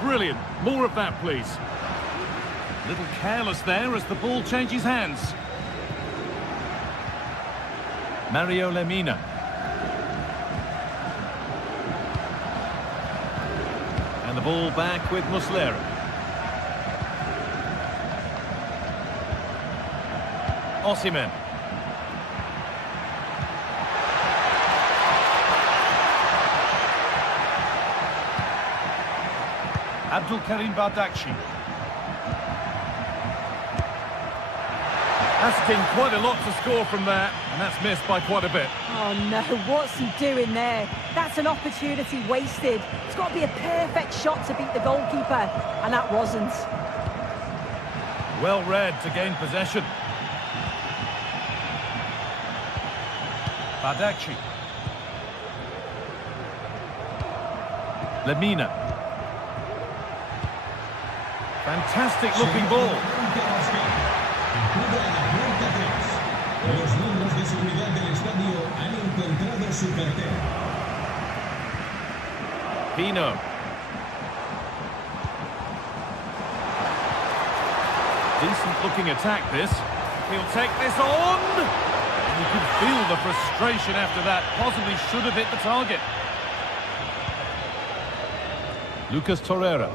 Brilliant. More of that, please. A little careless there as the ball changes hands. Mario Lemina. And the ball back with Muslera. Osimhen. Abdulkarim Bardakci. Asking quite a lot to score from there, and that's missed by quite a bit. Oh no, what's he doing there? That's an opportunity wasted. It's got to be a perfect shot to beat the goalkeeper, and that wasn't. Well read to gain possession. Bardakci. Lemina. Fantastic looking ball. Los miembros de seguridad del estadio han encontrado su cartera. Pino. Decent looking attack this. He'll take this on. You can feel the frustration after that. Possibly should have hit the target. Lucas Torreira.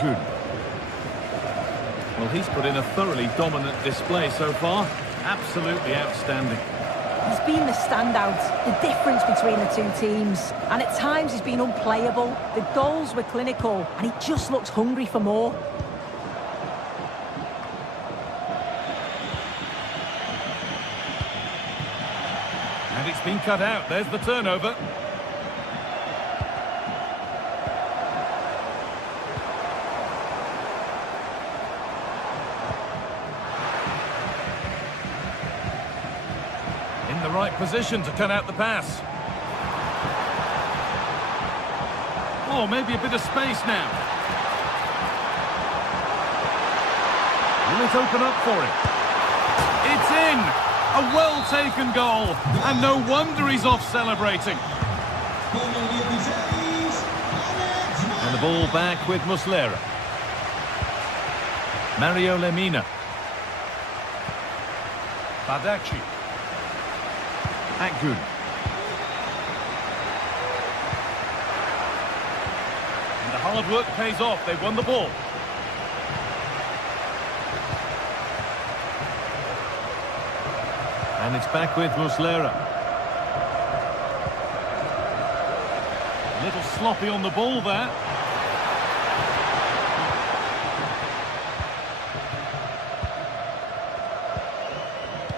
Good. Well, he's put in a thoroughly dominant display so far. Absolutely outstanding. He's been the standout, the difference between the two teams. And at times he's been unplayable. The goals were clinical, and he just looks hungry for more. And it's been cut out. There's the turnover. In the right position to cut out the pass. Oh, maybe a bit of space now. Will it open up for him? It's in! A well-taken goal. And no wonder he's off celebrating. And the ball back with Muslera. Mario Lemina. Bardakci. Good. And the hard work pays off. They've won the ball. And it's back with Muslera. A little sloppy on the ball there.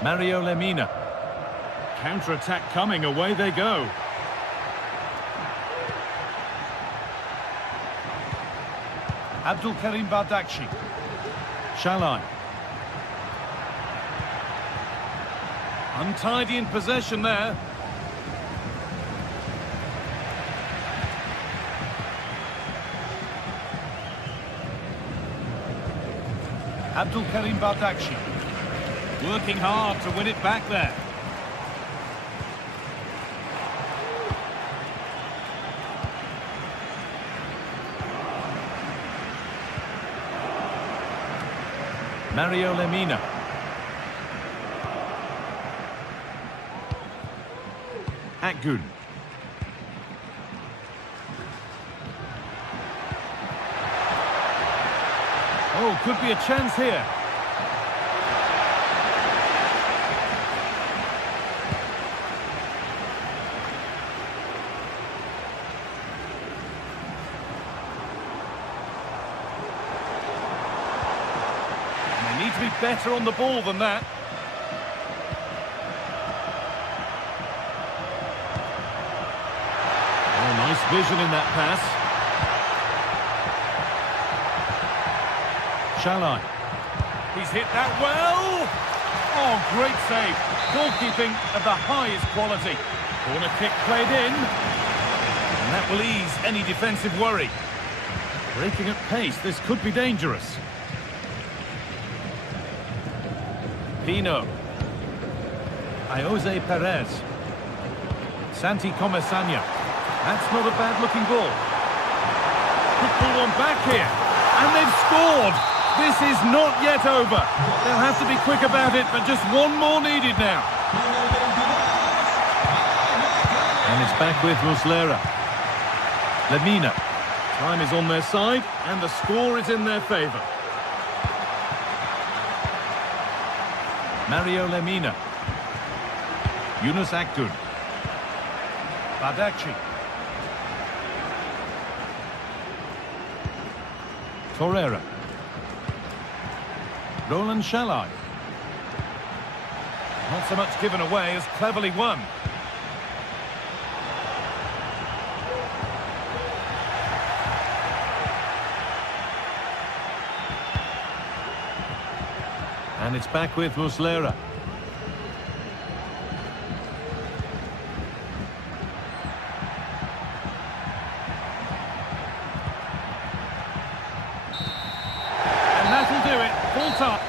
Mario Lemina. Counter-attack coming, away they go. Abdulkarim Bardakci. Shalai. Untidy in possession there. Abdulkarim Bardakci. Working hard to win it back there. Mario Lemina. Good. Oh, could be a chance here. They need to be better on the ball than that. Oh, nice vision in that pass. Shalai. He's hit that well. Oh, great save. Goalkeeping of the highest quality. Corner kick played in. And that will ease any defensive worry. Breaking at pace, this could be dangerous. Pino. Jose Perez. Santi Comesanya. That's not a bad-looking ball. Could pull one back here. And they've scored. This is not yet over. They'll have to be quick about it, but just one more needed now. And it's back with Muslera. Lemina. Time is on their side, and the score is in their favour. Mario Lemina. Yunus Akgün. Badaci. Torreira. Roland Shalai. Not so much given away as cleverly won. And it's back with Muslera. And that'll do it. Full time.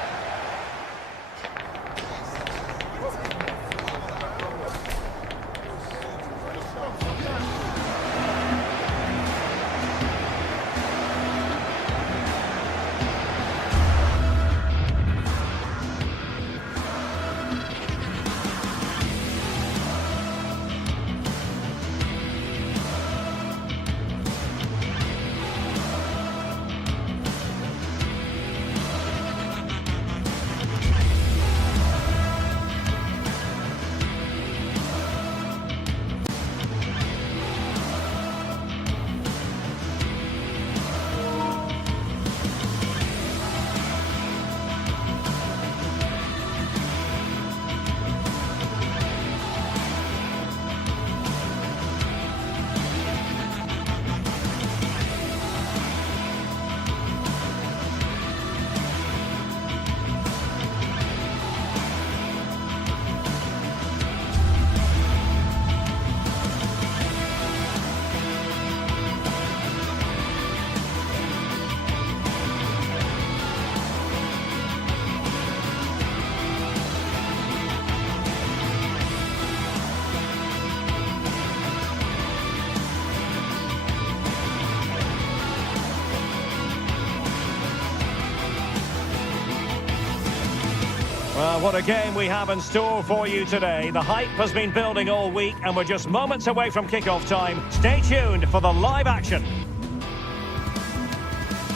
Well, what a game we have in store for you today. The hype has been building all week and we're just moments away from kick-off time. Stay tuned for the live action.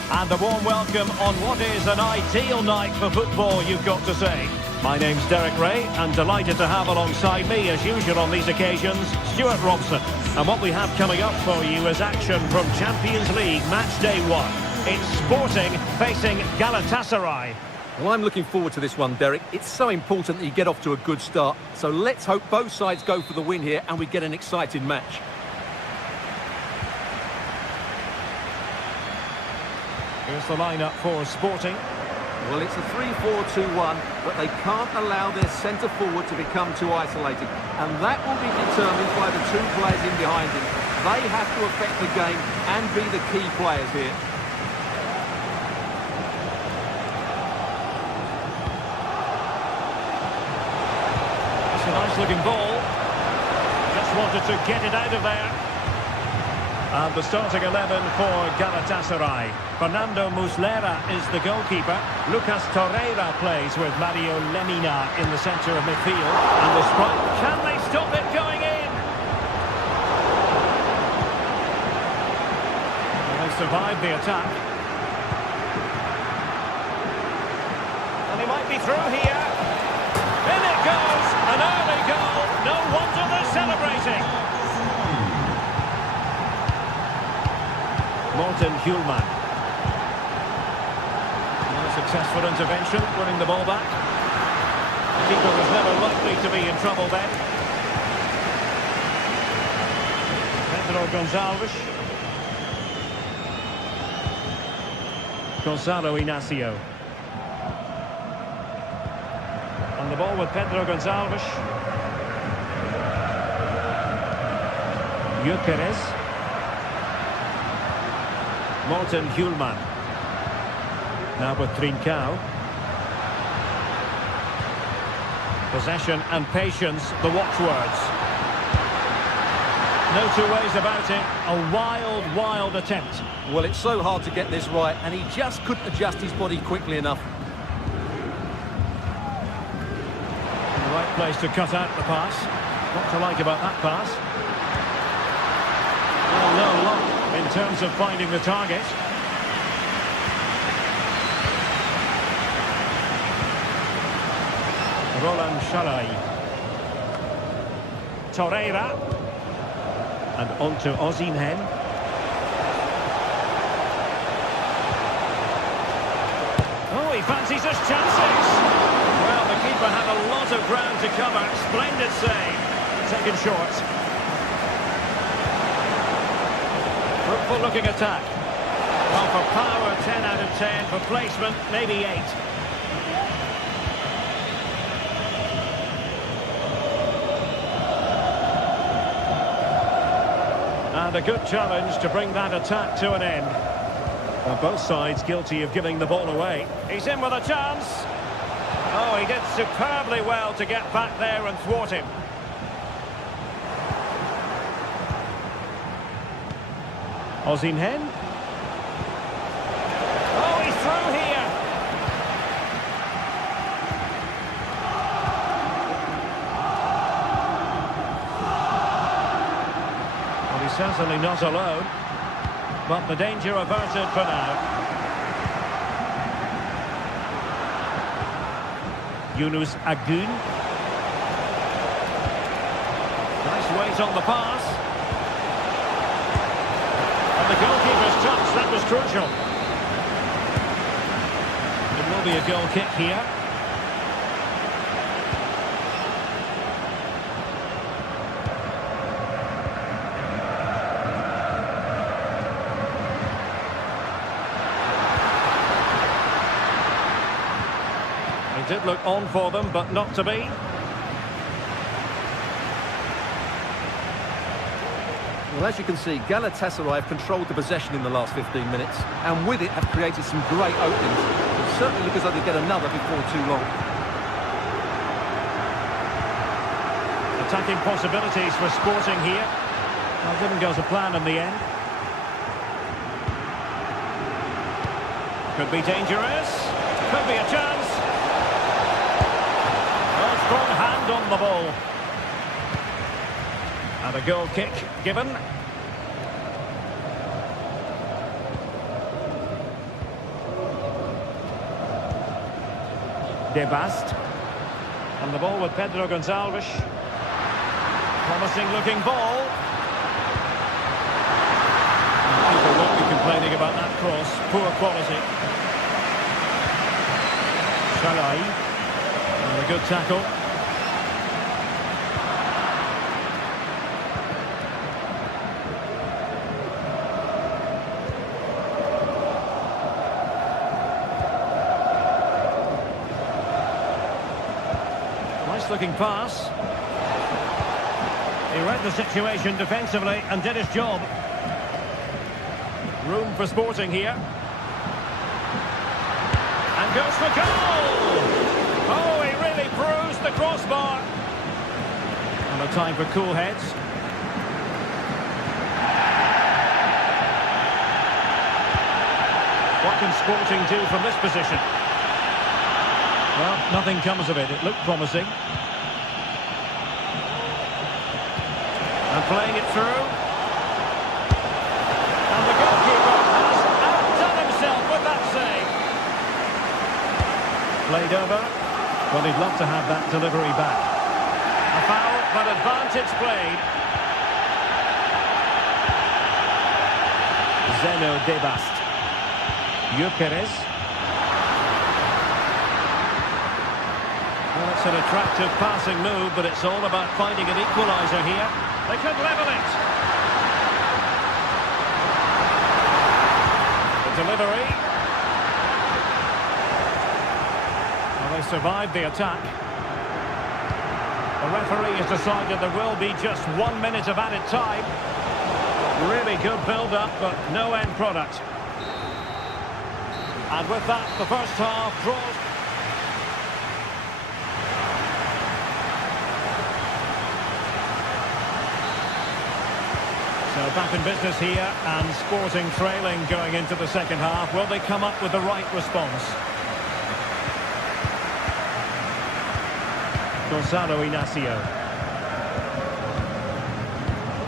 And a warm welcome on what is an ideal night for football, you've got to say. My name's Derek Ray and delighted to have alongside me, as usual on these occasions, Stuart Robson. And what we have coming up for you is action from Champions League Match Day 1. It's Sporting facing Galatasaray. Well, I'm looking forward to this one, Derek. It's so important that you get off to a good start. So let's hope both sides go for the win here and we get an exciting match. Here's the lineup for Sporting. Well, it's a 3-4-2-1, but they can't allow their centre forward to become too isolated. And that will be determined by the two players in behind him. They have to affect the game and be the key players here. It's a nice looking ball. Just wanted to get it out of there. And the starting 11 for Galatasaray. Fernando Muslera is the goalkeeper. Lucas Torreira plays with Mario Lemina in the centre of midfield. And the strike, can they stop it going in? Well, they survived the attack. be through here. In it goes, an early goal. No wonder they're celebrating. Morten Hjulman. A successful intervention, winning the ball back. The keeper was never likely to be in trouble then. Pedro Gonçalves. Gonzalo Inacio. On the ball with Pedro Gonçalves. Gyökeres. Morten Hjulman. Now with Trincao. Possession and patience, the watchwords. No two ways about it. A wild, wild attempt. Well, it's so hard to get this right, and he just couldn't adjust his body quickly enough. In the right place to cut out the pass. What to like about that pass? Well, no luck in terms of finding the target. Roland Shalai. Torreira. And on to Osimhen. Oh, he fancies his chances. Well, the keeper had a lot of ground to cover. Splendid save. Second short. Fruitful looking attack. Well, for power, 10 out of 10. For placement, maybe 8. And a good challenge to bring that attack to an end. Well, both sides guilty of giving the ball away. He's in with a chance. Oh, he did superbly well to get back there and thwart him. Osimhen. Oh, he's through here. Certainly not alone, but the danger averted for now. Yunus Agun. Nice weight on the pass. And the goalkeeper's touch, that was crucial. It will be a goal kick here. Did look on for them, but not to be. Well, as you can see, Galatasaray have controlled the possession in the last 15 minutes, and with it have created some great openings. It certainly look as though they get another before too long. Attacking possibilities for Sporting here. Well, didn't go to plan in the end. Could be dangerous. Could be a chance. Strong hand on the ball. And a goal kick given. De Bast. And the ball with Pedro Gonçalves. Promising looking ball. People won't be complaining about that cross. Poor quality. Shalai. And a good tackle. Nice looking pass. He read the situation defensively and did his job. Room for Sporting here. And goes for goal! Oh, he really bruised the crossbar. And a time for cool heads. What can Sporting do from this position? Well, nothing comes of it. It looked promising. And playing it through. And the goalkeeper has outdone himself with that save. Played over. Well, he'd love to have that delivery back. A foul, but advantage played. Zeno Debast. Gyökeres. Well, it's an attractive passing move, but it's all about finding an equaliser here. They could level it. The delivery. Well, they survived the attack. The referee has decided there will be just 1 minute of added time. Really good build-up, but no end product. And with that, the first half draws. So back in business here, and Sporting trailing going into the second half. Will they come up with the right response? Gonzalo Inacio.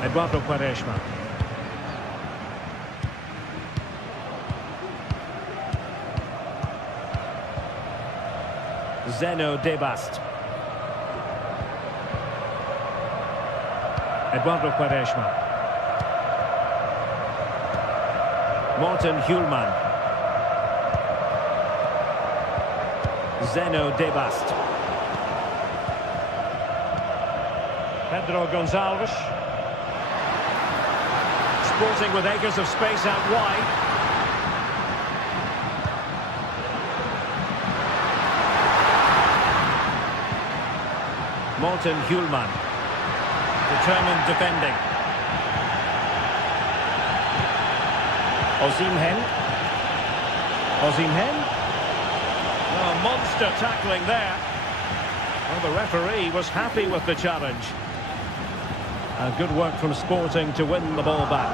Eduardo Quaresma. Zeno Debast. Eduardo Quaresma. Morten Hjulman. Zeno Debast. Pedro Gonçalves. Sporting with acres of space out wide. Morten Hjulman. Determined defending. Osimhen. Oh, monster tackling there. Well, the referee was happy with the challenge. Good work from Sporting to win the ball back.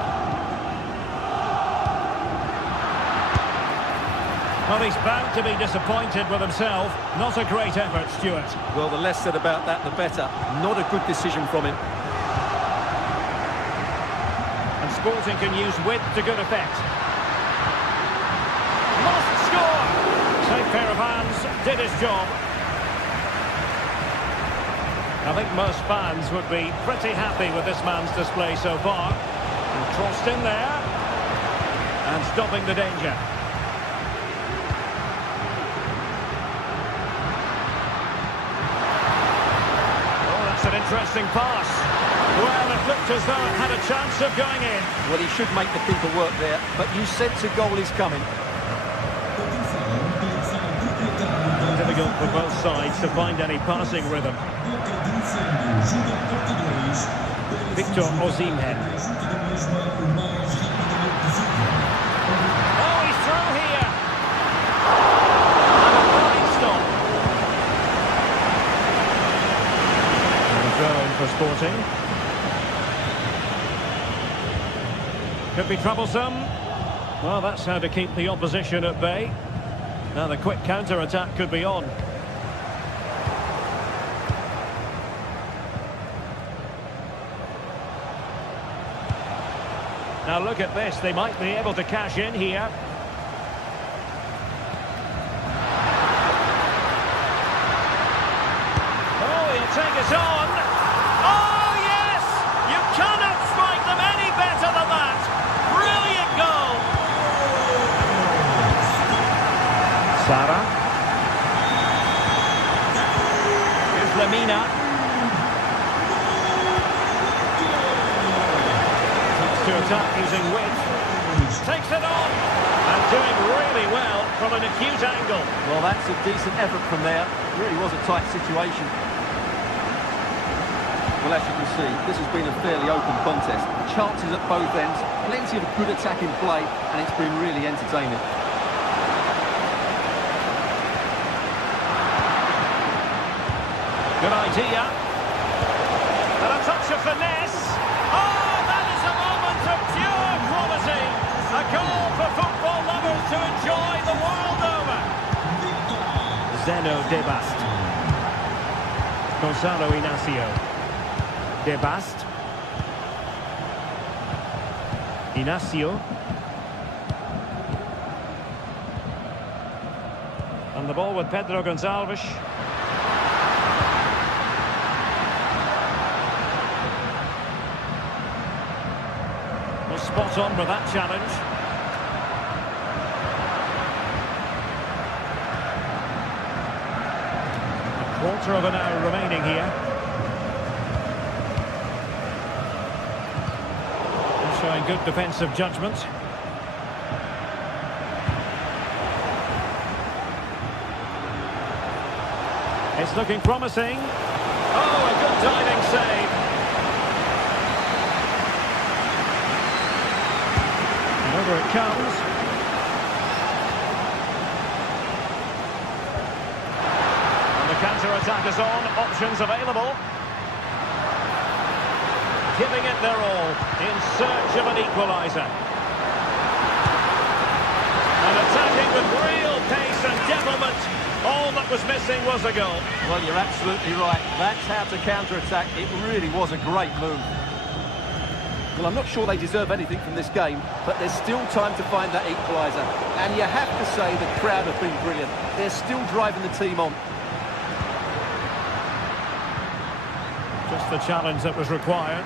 Well, he's bound to be disappointed with himself. Not a great effort, Stuart. Well, the less said about that, the better. Not a good decision from him. And Sporting can use width to good effect. Must score! Safe pair of hands, did his job. I think most fans would be pretty happy with this man's display so far. And crossed in there. And stopping the danger. Oh, that's an interesting pass. Well, it looked as though it had a chance of going in. Well, he should make the people work there, but you sense a goal is coming. Difficult for both sides to find any passing rhythm. Victor Osimhen. Oh, he's through here. And a fine stop. And a throw in for Sporting. Could be troublesome. Well, that's how to keep the opposition at bay. Now the quick counter-attack could be on. Now look at this, they might be able to cash in here. Oh, he'll take us on. Oh, yes! You cannot strike them any better than that. Brilliant goal. Sara. Here's Lemina. To attack using width. Takes it on. And doing really well from an acute angle. Well, that's a decent effort from there. It really was a tight situation. Well, as you can see, this has been a fairly open contest. Chances at both ends, plenty of good attacking play, and it's been really entertaining. Good idea. And a touch of finesse. Oh, that is a moment of pure quality. A goal for football lovers to enjoy the world over. Zeno Debast. Gonzalo Inacio. Debast. Inacio. And the ball with Pedro Gonçalves. spot on for that challenge. A quarter of an hour remaining here. Showing good defensive judgment. It's looking promising. Oh, a good diving save. And over it comes. And the counter-attack is on. Options available. Giving it their all in search of an equaliser. And attacking with real pace and devilment. All that was missing was a goal. Well, you're absolutely right. That's how to counter-attack. It really was a great move. Well, I'm not sure they deserve anything from this game, but there's still time to find that equaliser. And you have to say the crowd have been brilliant. They're still driving the team on. Just the challenge that was required.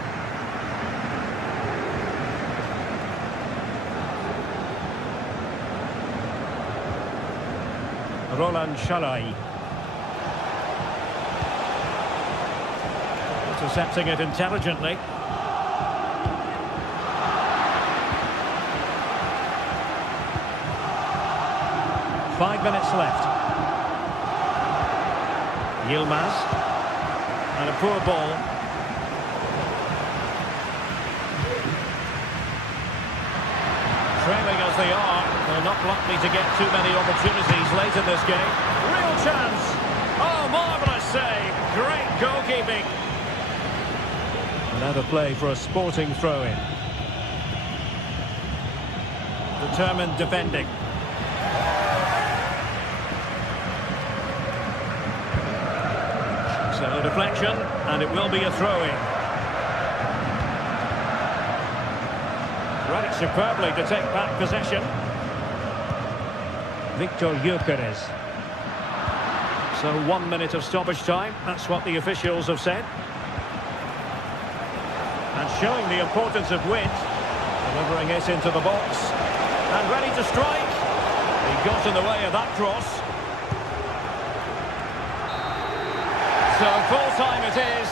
Roland Shalai. Intercepting it intelligently. Five minutes left. Yilmaz. And a poor ball. Trailing as they are, they're not likely to get too many opportunities late in this game. Real chance! Oh, marvellous save! Great goalkeeping! Another play for a Sporting throw-in. Determined defending. So a deflection, and it will be a throw-in. Read it superbly to take back possession. Victor Gyökeres. So 1 minute of stoppage time. That's what the officials have said. And showing the importance of width. Delivering it into the box. And ready to strike. He got in the way of that cross. So full time it is.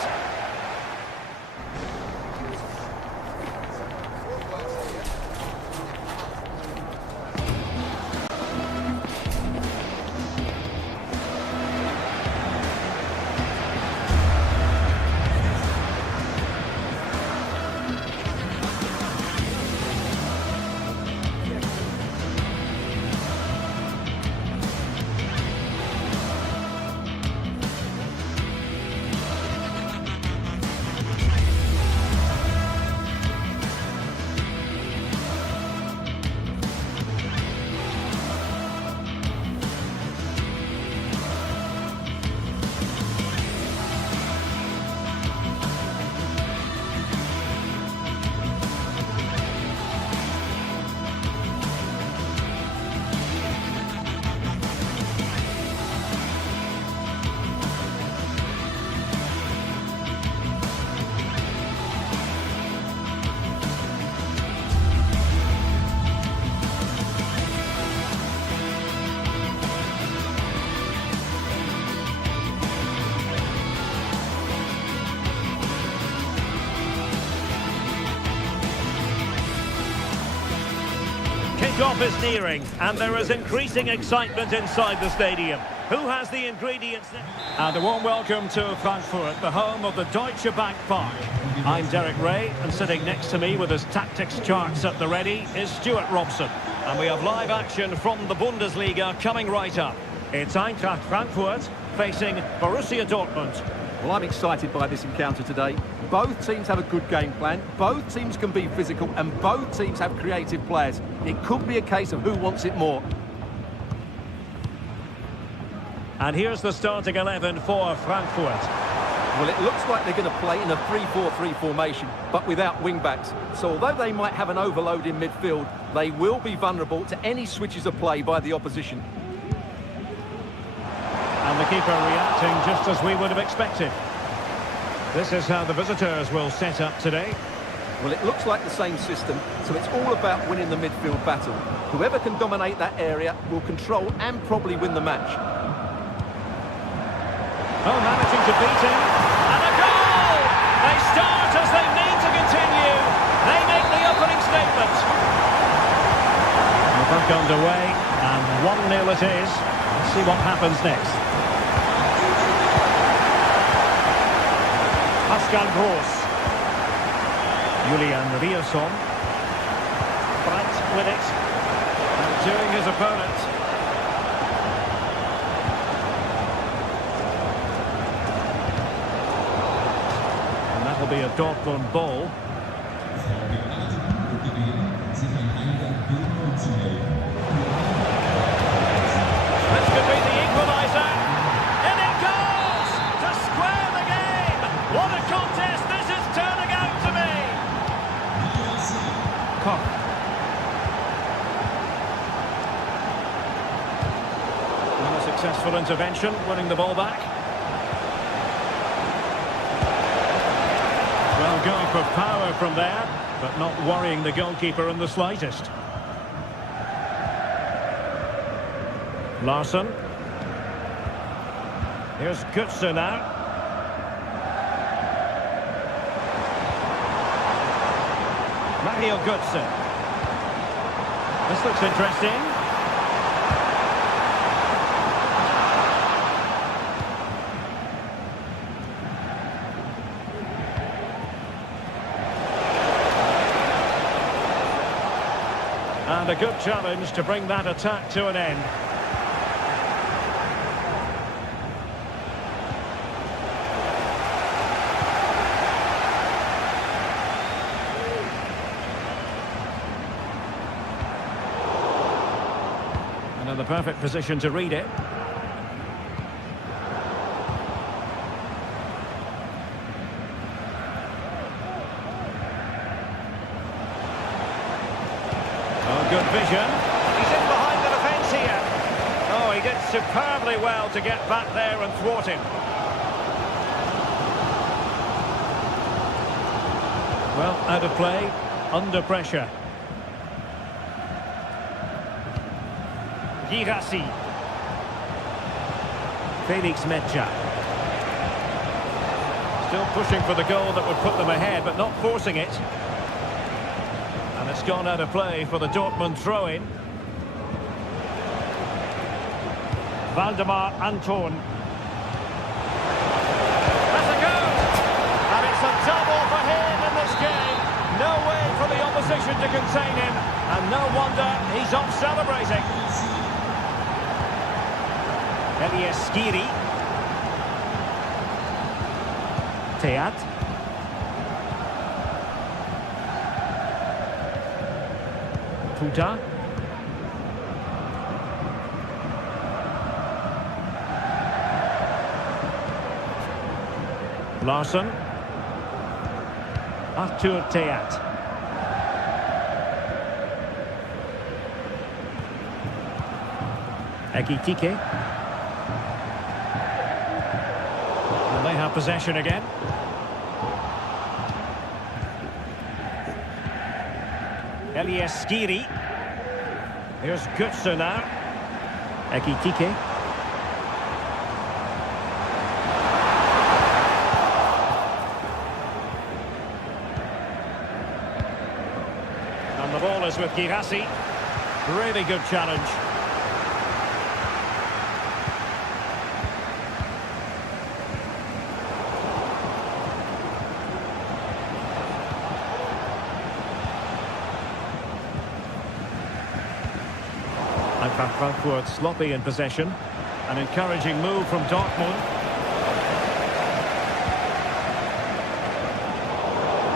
Kickoff is nearing, and there is increasing excitement inside the stadium. Who has the ingredients? And a warm welcome to Frankfurt, the home of the Deutsche Bank Park. I'm Derek Ray, and sitting next to me with his tactics charts at the ready is Stuart Robson. And we have live action from the Bundesliga coming right up. It's Eintracht Frankfurt facing Borussia Dortmund. Well, I'm excited by this encounter today. Both teams have a good game plan, both teams can be physical, and both teams have creative players. It could be a case of who wants it more. And here's the starting 11 for Frankfurt. Well, it looks like they're going to play in a 3-4-3 formation, but without wing-backs. So although they might have an overload in midfield, they will be vulnerable to any switches of play by the opposition. And the keeper reacting just as we would have expected. This is how the visitors will set up today. Well, it looks like the same system, so it's all about winning the midfield battle. Whoever can dominate that area will control and probably win the match. Oh, managing to beat him. And a goal! They start as they need to continue. They make the opening statement. We're back underway, and 1-0 it is. Let's see what happens next. Pascal Gross. Julian Rierson. Brandt with it. And doing his opponent. And that'll be a Dortmund ball. This could be the equaliser. And it goes to square the game. What a contest this is turning out to be. Koch. And a successful intervention, winning the ball back. Well, going for power from there, but not worrying the goalkeeper in the slightest. Larsson. Here's Götze now. Mario Götze. This looks interesting. And a good challenge to bring that attack to an end. And in the perfect position to read it. Good vision. He's in behind the defence here. Oh, he did superbly well to get back there and thwart him. Well, out of play, under pressure. Girassi. Felix Medja. Still pushing for the goal that would put them ahead, but not forcing it. And it's gone out of play for the Dortmund throw-in. Valdemar Anton. That's a goal! And it's a double for him in this game. No way for the opposition to contain him. And no wonder he's off celebrating. Elias Skiri. Teat. Puta. Larsson. Arthur Teat. Ekitike. And they have possession again. Elias Skiri. Here's Götze now. Ekitike. And the ball is with Girassi. Really good challenge. Eintracht Frankfurt sloppy in possession. An encouraging move from Dortmund.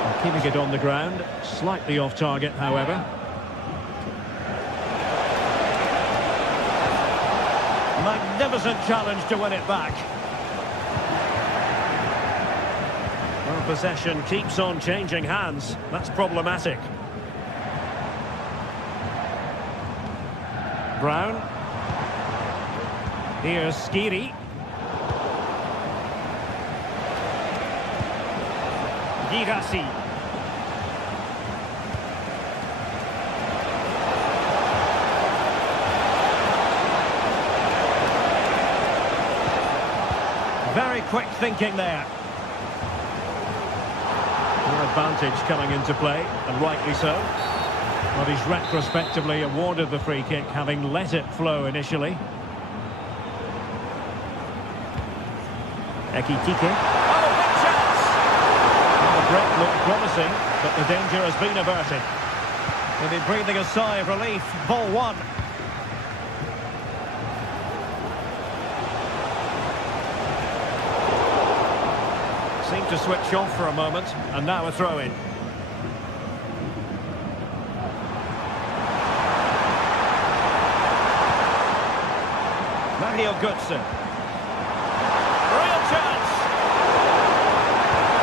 And keeping it on the ground. Slightly off target, however. Magnificent challenge to win it back. Well, possession keeps on changing hands. That's problematic. Brown. Here's Skiri. Girassi. Very quick thinking there. More advantage coming into play, and rightly so. But he's retrospectively awarded the free kick, having let it flow initially. Ekitike. Oh, big chance! Well, the break looked promising, but the danger has been averted. They'll be breathing a sigh of relief. Ball one. Seemed to switch off for a moment, and now a throw-in. Mario Götze. Real chance.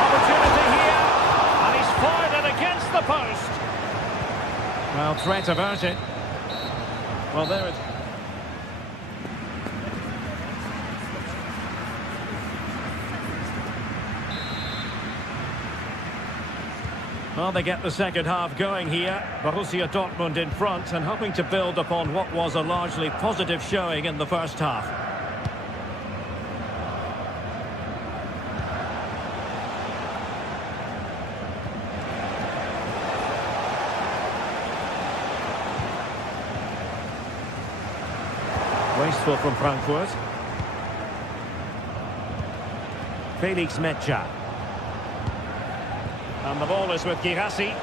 Opportunity here, and he's fired it against the post. Well, threat averted. Well, there it is. Well, they get the second half going here. Borussia Dortmund in front and hoping to build upon what was a largely positive showing in the first half. Wasteful from Frankfurt. Felix Metscher. And the ball is with Girassi.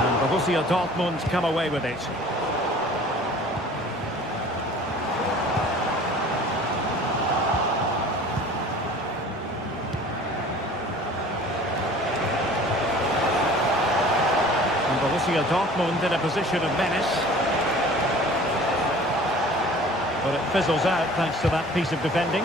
And Borussia Dortmund come away with it. And Borussia Dortmund in a position of menace. But it fizzles out thanks to that piece of defending.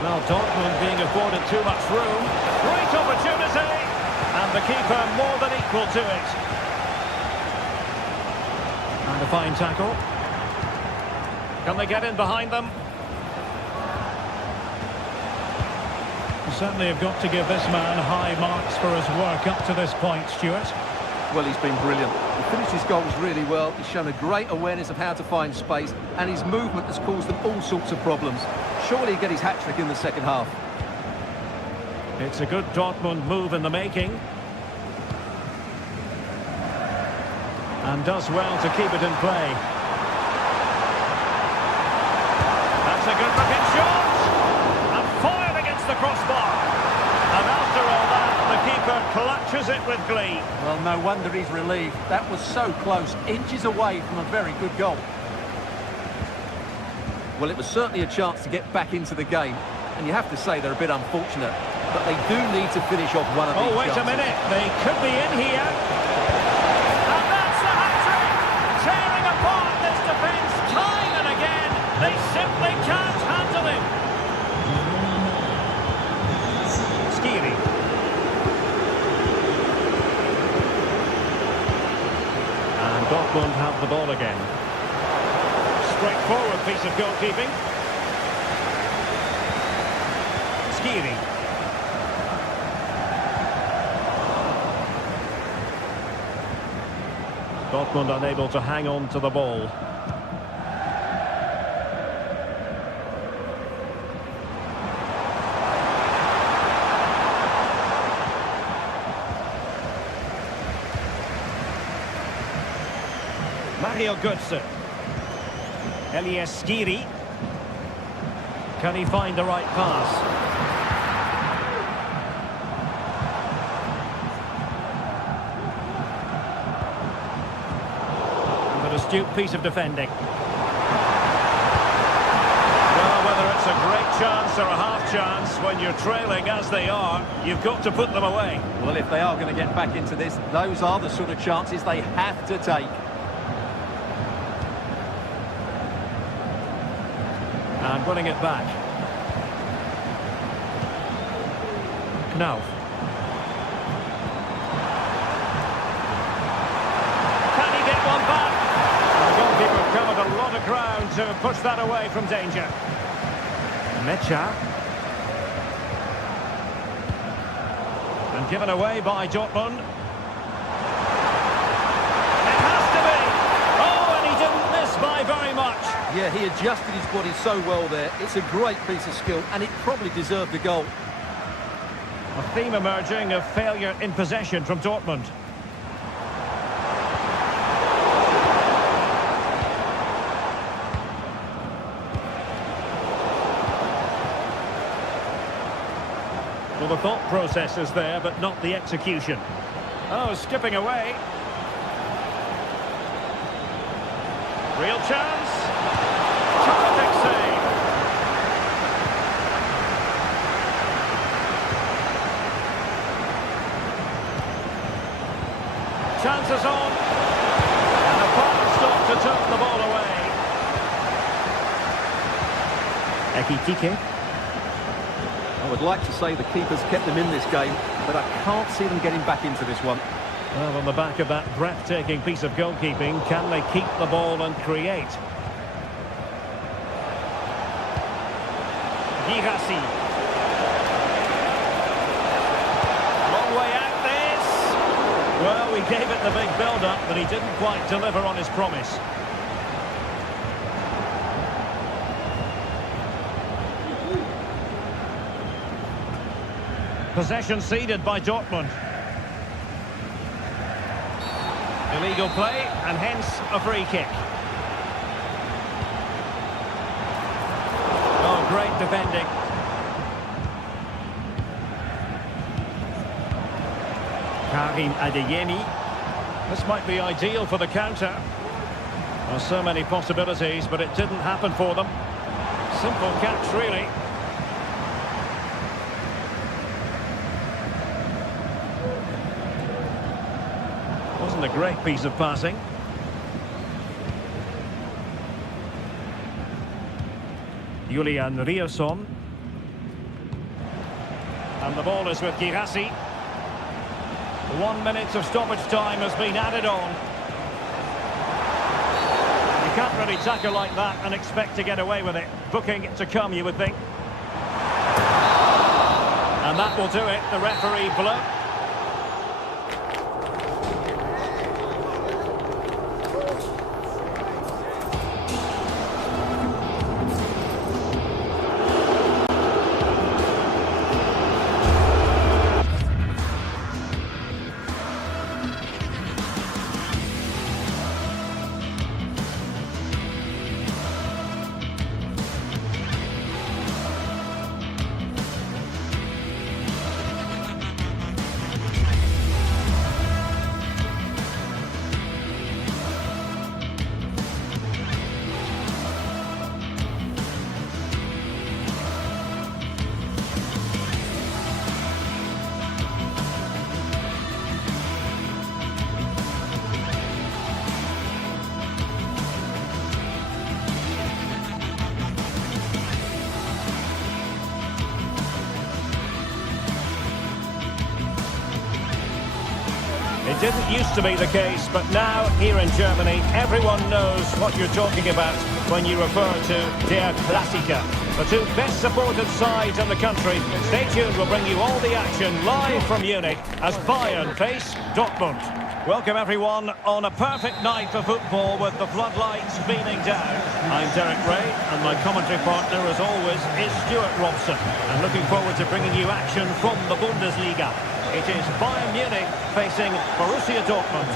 Well, Dortmund being afforded too much room. Great opportunity! And the keeper more than equal to it. And a fine tackle. Can they get in behind them? You certainly have got to give this man high marks for his work up to this point, Stuart. Well, he's been brilliant. He finished his goals really well. He's shown a great awareness of how to find space, and his movement has caused them all sorts of problems. Surely he'll get his hat-trick in the second half. It's a good Dortmund move in the making. And does well to keep it in play. That's a good looking shot! And fired against the crossbar. And after all that, the keeper clutches it with glee. Well, no wonder he's relieved. That was so close, inches away from a very good goal. Well, it was certainly a chance to get back into the game, and you have to say they're a bit unfortunate, but they do need to finish off one of these chances. Oh, wait a minute, they could be in here. And that's the hat-trick! Tearing apart this defence time and again. They simply can't handle him. Skiri. And Dortmund have the ball again. Straightforward piece of goalkeeping. Skiri. Dortmund unable to hang on to the ball. Mario Götze. Elias Skiri. Can he find the right pass? And an astute piece of defending. Well, whether it's a great chance or a half chance, when you're trailing as they are, you've got to put them away. Well, if they are going to get back into this, those are the sort of chances they have to take. And running it back. Knauf. Can he get one back? The goalkeeper covered a lot of the ground to push that away from danger. Mecha. And given away by Dortmund. It has to be! Oh, and he didn't miss by very much. Yeah, he adjusted his body so well there. It's a great piece of skill, and it probably deserved the goal. A theme emerging of failure in possession from Dortmund. Well, the thought process is there, but not the execution. Oh, skipping away. Real chance. Terrific save. Chances on. And a fast stop to turn the ball away. Ekitike. I would like to say the keeper's kept them in this game, but I can't see them getting back into this one. Well, on the back of that breathtaking piece of goalkeeping, can they keep the ball and create? Girassi. Long way out this. Well, we gave it the big build-up, but he didn't quite deliver on his promise. Possession ceded by Dortmund. Illegal play, and hence a free kick. Oh, great defending. Karim Adeyemi. This might be ideal for the counter. Well, so many possibilities, but it didn't happen for them. Simple catch, really. Wasn't a great piece of passing. Julian Rierson. And the ball is with Girassi. 1 minute of stoppage time has been added on. You can't really tackle like that and expect to get away with it. Booking to come, you would think. And that will do it. The referee blew. It didn't used to be the case, but now, here in Germany, everyone knows what you're talking about when you refer to Der Klassiker. The two best supported sides in the country. Stay tuned, we'll bring you all the action live from Munich as Bayern face Dortmund. Welcome everyone on a perfect night for football with the floodlights beaming down. I'm Derek Ray and my commentary partner as always is Stuart Robson. And looking forward to bringing you action from the Bundesliga. It is Bayern Munich facing Borussia Dortmund.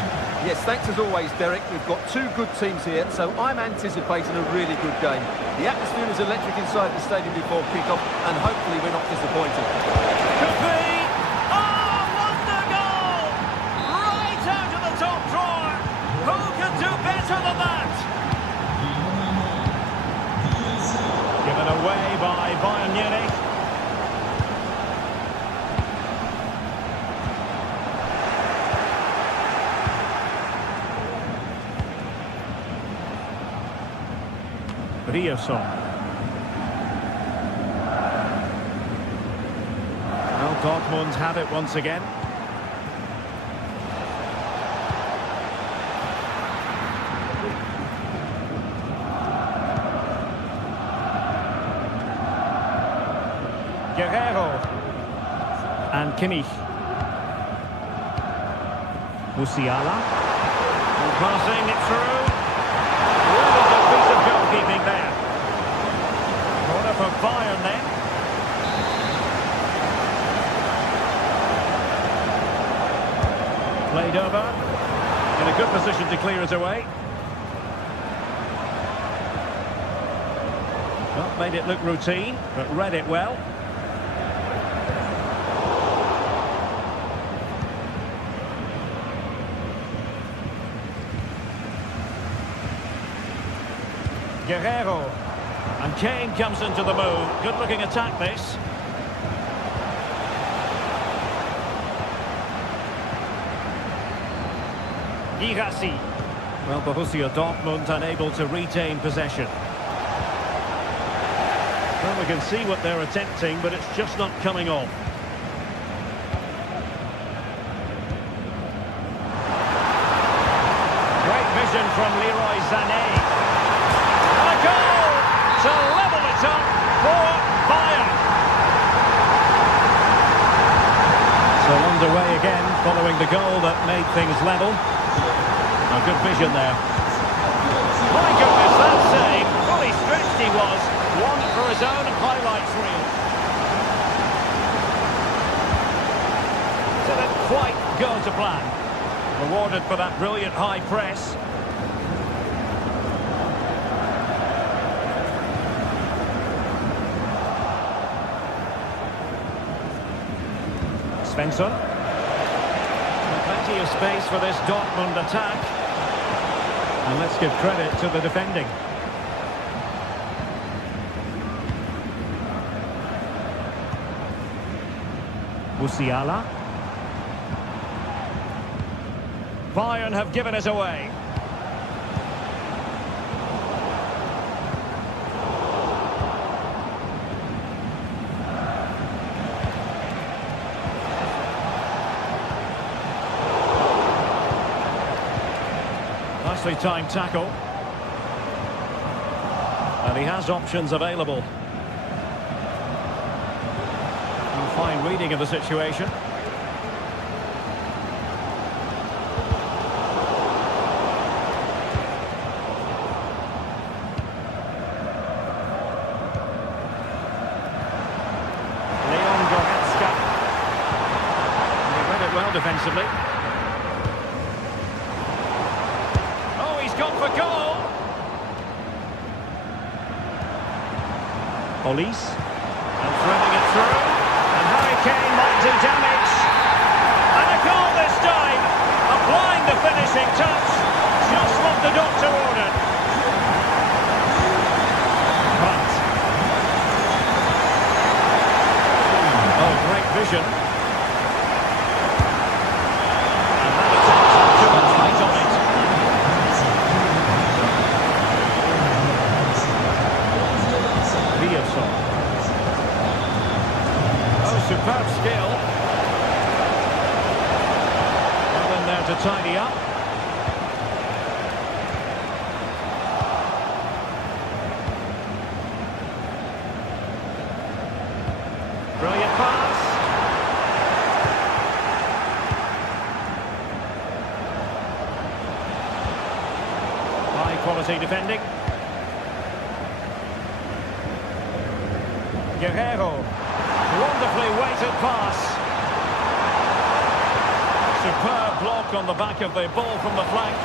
Yes, thanks as always, Derek. We've got two good teams here, so I'm anticipating a really good game. The atmosphere is electric inside the stadium before kick-off, and hopefully we're not disappointed. Could be! Oh, wonder goal! Right out of the top drawer! Who can do better than that? Given away by Bayern Munich. Rierson. Well, Dortmund have it once again. Guerrero. And Kimmich. Musiala. And passing it through. Really good piece of goalkeeping there. Corner for Bayern then. Played over. In a good position to clear it away. Well, made it look routine, but read it well. Guerrero. And Kane comes into the move. Good-looking attack, this. Girassi. Well, Borussia Dortmund unable to retain possession. Well, we can see what they're attempting, but it's just not coming off. Great vision from Leroy Sané. And a goal to level it up for Bayern. So underway again, following the goal that made things level. A good vision there. My goodness, that save. Fully stretched he was. One for his own highlights reel. Didn't quite go to plan. Rewarded for that brilliant high press. Svensson. Plenty of space for this Dortmund attack. And let's give credit to the defending. Musiala. Bayern have given it away. Nicely timed tackle. And he has options available. Fine reading of the situation. Leon Goretzka. He read it well defensively. Oh, he's gone for goal. Olise. And threading it through. Kane might do damage. And a goal this time. Applying the finishing touch. Just what the doctor ordered. But. Oh, great vision. And that attack had too much weight on it. Bielsa. Superb skill. Well in there to tidy up. Brilliant pass. High quality defending. Guerrero. Wonderfully weighted pass. Superb block on the back of the ball from the flank.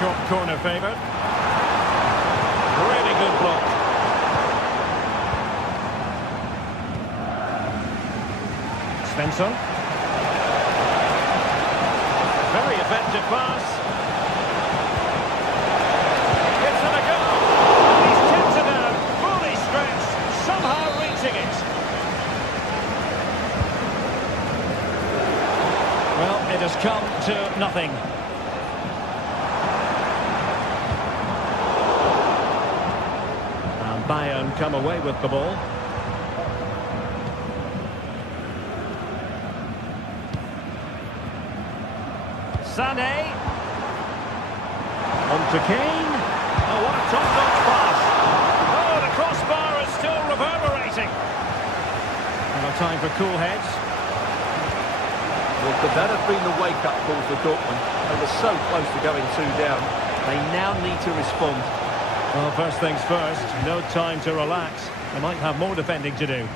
Short corner favoured. Really good block. Svensson. Very effective pass. It's in a goal. He's tipped it out. Fully stretched. Somehow reaching it. Well, it has come to nothing. And Bayern come away with the ball. Sané. On to Kane. Oh, what a top-notch pass. Oh, the crossbar. No time for cool heads. Well, could that have been the wake-up call for Dortmund? They were so close to going 2 down. They now need to respond. Well, first things first, no time to relax. They might have more defending to do.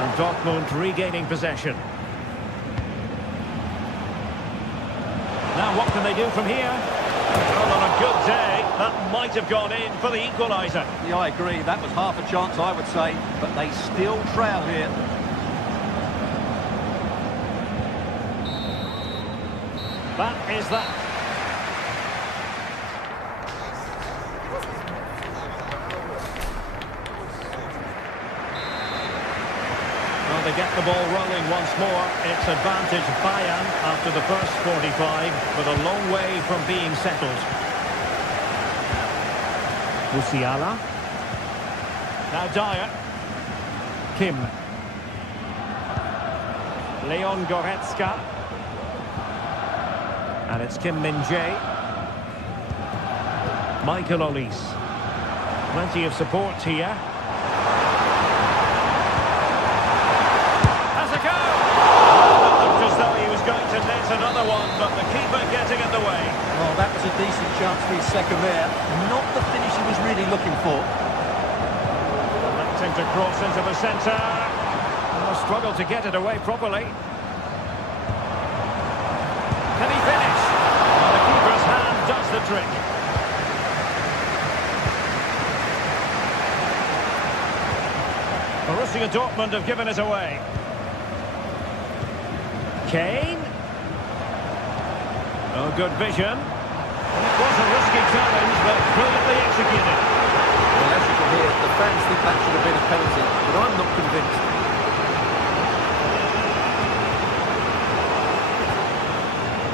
And Dortmund regaining possession. Now what can they do from here? Well, on a good day, that might have gone in for the equaliser. Yeah, I agree. That was half a chance, I would say. But they still trail here. That is that. Well, they get the ball rolling once more. It's advantage Bayern after the first 45, but a long way from being settled. Musiala. Now Dyer. Kim. Leon Goretzka. And it's Kim Min-jae. Michael Olise. Plenty of support here. Has a go! It looked as though he was going to net another one, but the keeper getting in the way. Oh, that was a decent chance for his second there. Not the finish he was really looking for. Electing to cross into the centre. Struggled to get it away properly. Can he finish? Well, the keeper's hand does the trick. Borussia Dortmund have given it away. Kane. Oh, good vision. It was a risky challenge, but brilliantly executed. Well, as you can hear, the fans think that should have been a penalty, but I'm not convinced.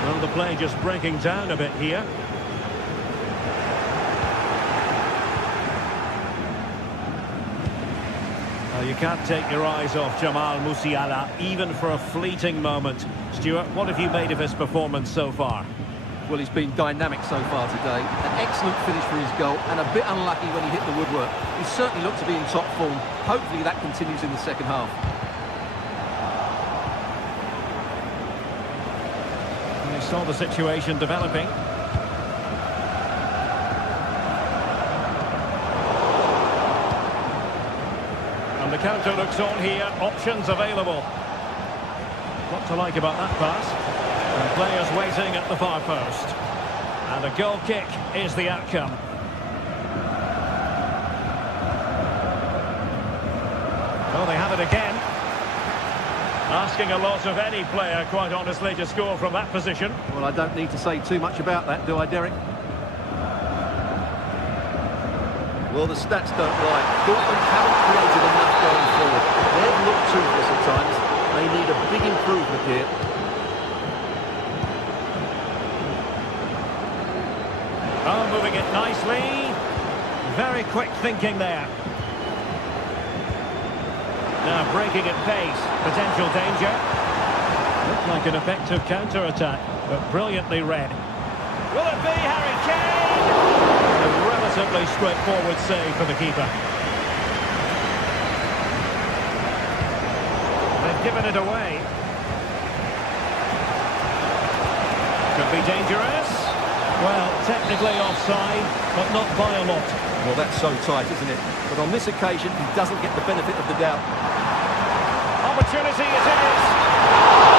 Well, the play just breaking down a bit here. You can't take your eyes off Jamal Musiala, even for a fleeting moment. Stuart, what have you made of his performance so far? Well, he's been dynamic so far today. An excellent finish for his goal, and a bit unlucky when he hit the woodwork. He certainly looked to be in top form. Hopefully that continues in the second half. They saw the situation developing. And the counter looks on here. Options available. What to like about that pass? And players waiting at the far post. And a goal kick is the outcome. Oh, they have it again. Asking a lot of any player, quite honestly, to score from that position. Well, I don't need to say too much about that, do I, Derek? Well, the stats don't lie. Dortmund haven't created enough going forward. They've looked toothless at times. They need a big improvement here. Oh, moving it nicely. Very quick thinking there. Now breaking at pace. Potential danger. Looked like an effective counter-attack, but brilliantly read. Will it be Harry Kane? A relatively straightforward save for the keeper. They've given it away. Could be dangerous. Well, technically offside, but not by a lot. Well, that's so tight, isn't it? But on this occasion, he doesn't get the benefit of the doubt. Opportunity it is.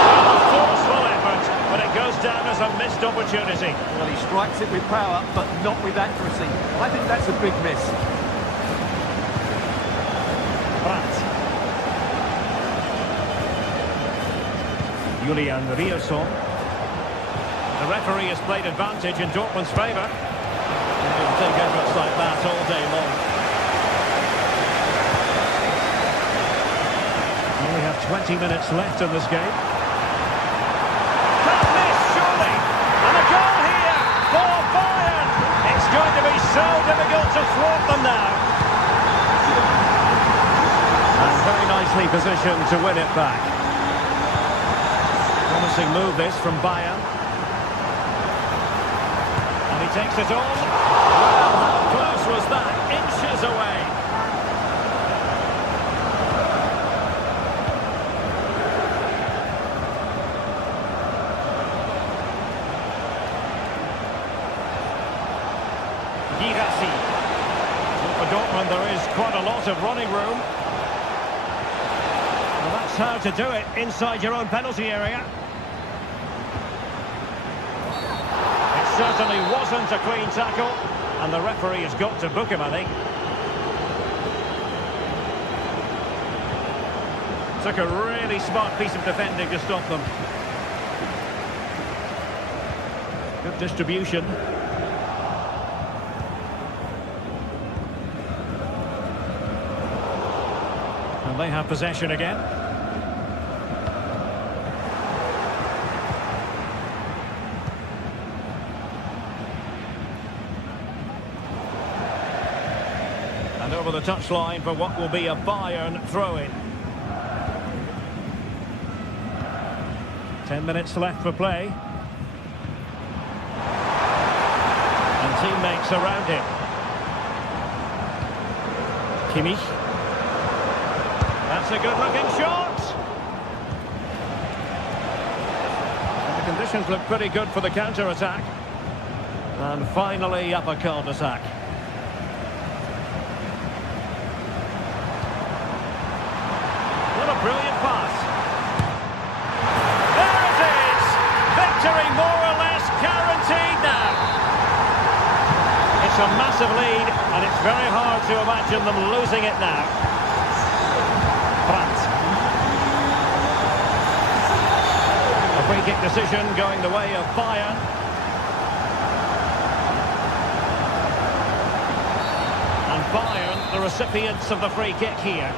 Well, a forceful effort, but it goes down as a missed opportunity. Well, he strikes it with power, but not with accuracy. I think that's a big miss. But Julian Rierson. The referee has played advantage in Dortmund's favour. He'll take efforts like that all day long. We have 20 minutes left in this game. Can't miss, surely! And a goal here for Bayern! It's going to be so difficult to thwart them now. And very nicely positioned to win it back. Promising move this from Bayern. And he takes it on. Well, how close was that? Inches away. Girassi. For Dortmund, there is quite a lot of running room. Well, that's how to do it inside your own penalty area. It certainly wasn't a clean tackle, and the referee has got to book him, I think. Took a really smart piece of defending to stop them. Good distribution. And they have possession again. And over the touchline for what will be a Bayern throw-in. 10 minutes left for play. And teammates around him. Kimmich. That's a good-looking shot. And the conditions look pretty good for the counter-attack. And finally up a cul-de-sac. What a brilliant pass. There it is! Victory more or less guaranteed now. It's a massive lead, and it's very hard to imagine them losing it now. A free kick decision going the way of Bayern. And Bayern, the recipients of the free kick here.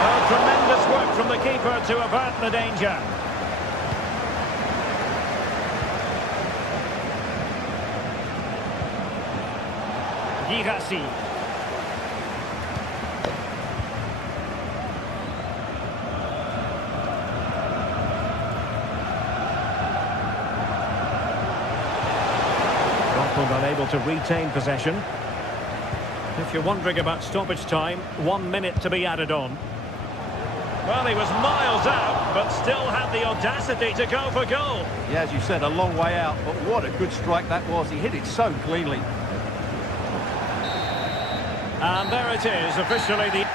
Oh, tremendous work from the keeper to avert the danger. Girassi. Dortmund unable to retain possession. If you're wondering about stoppage time, 1 minute to be added on. Well, he was miles out, but still had the audacity to go for goal. Yeah, as you said, a long way out, but what a good strike that was. He hit it so cleanly. And there it is, officially the...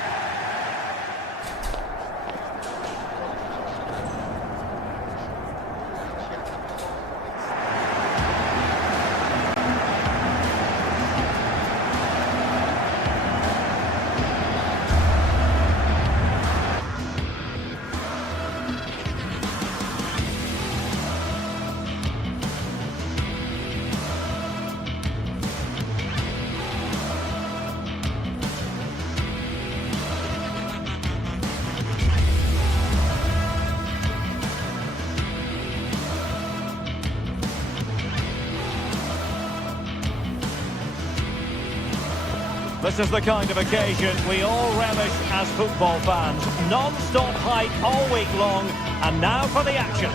This is the kind of occasion we all relish as football fans. Non-stop hype all week long, and now for the action.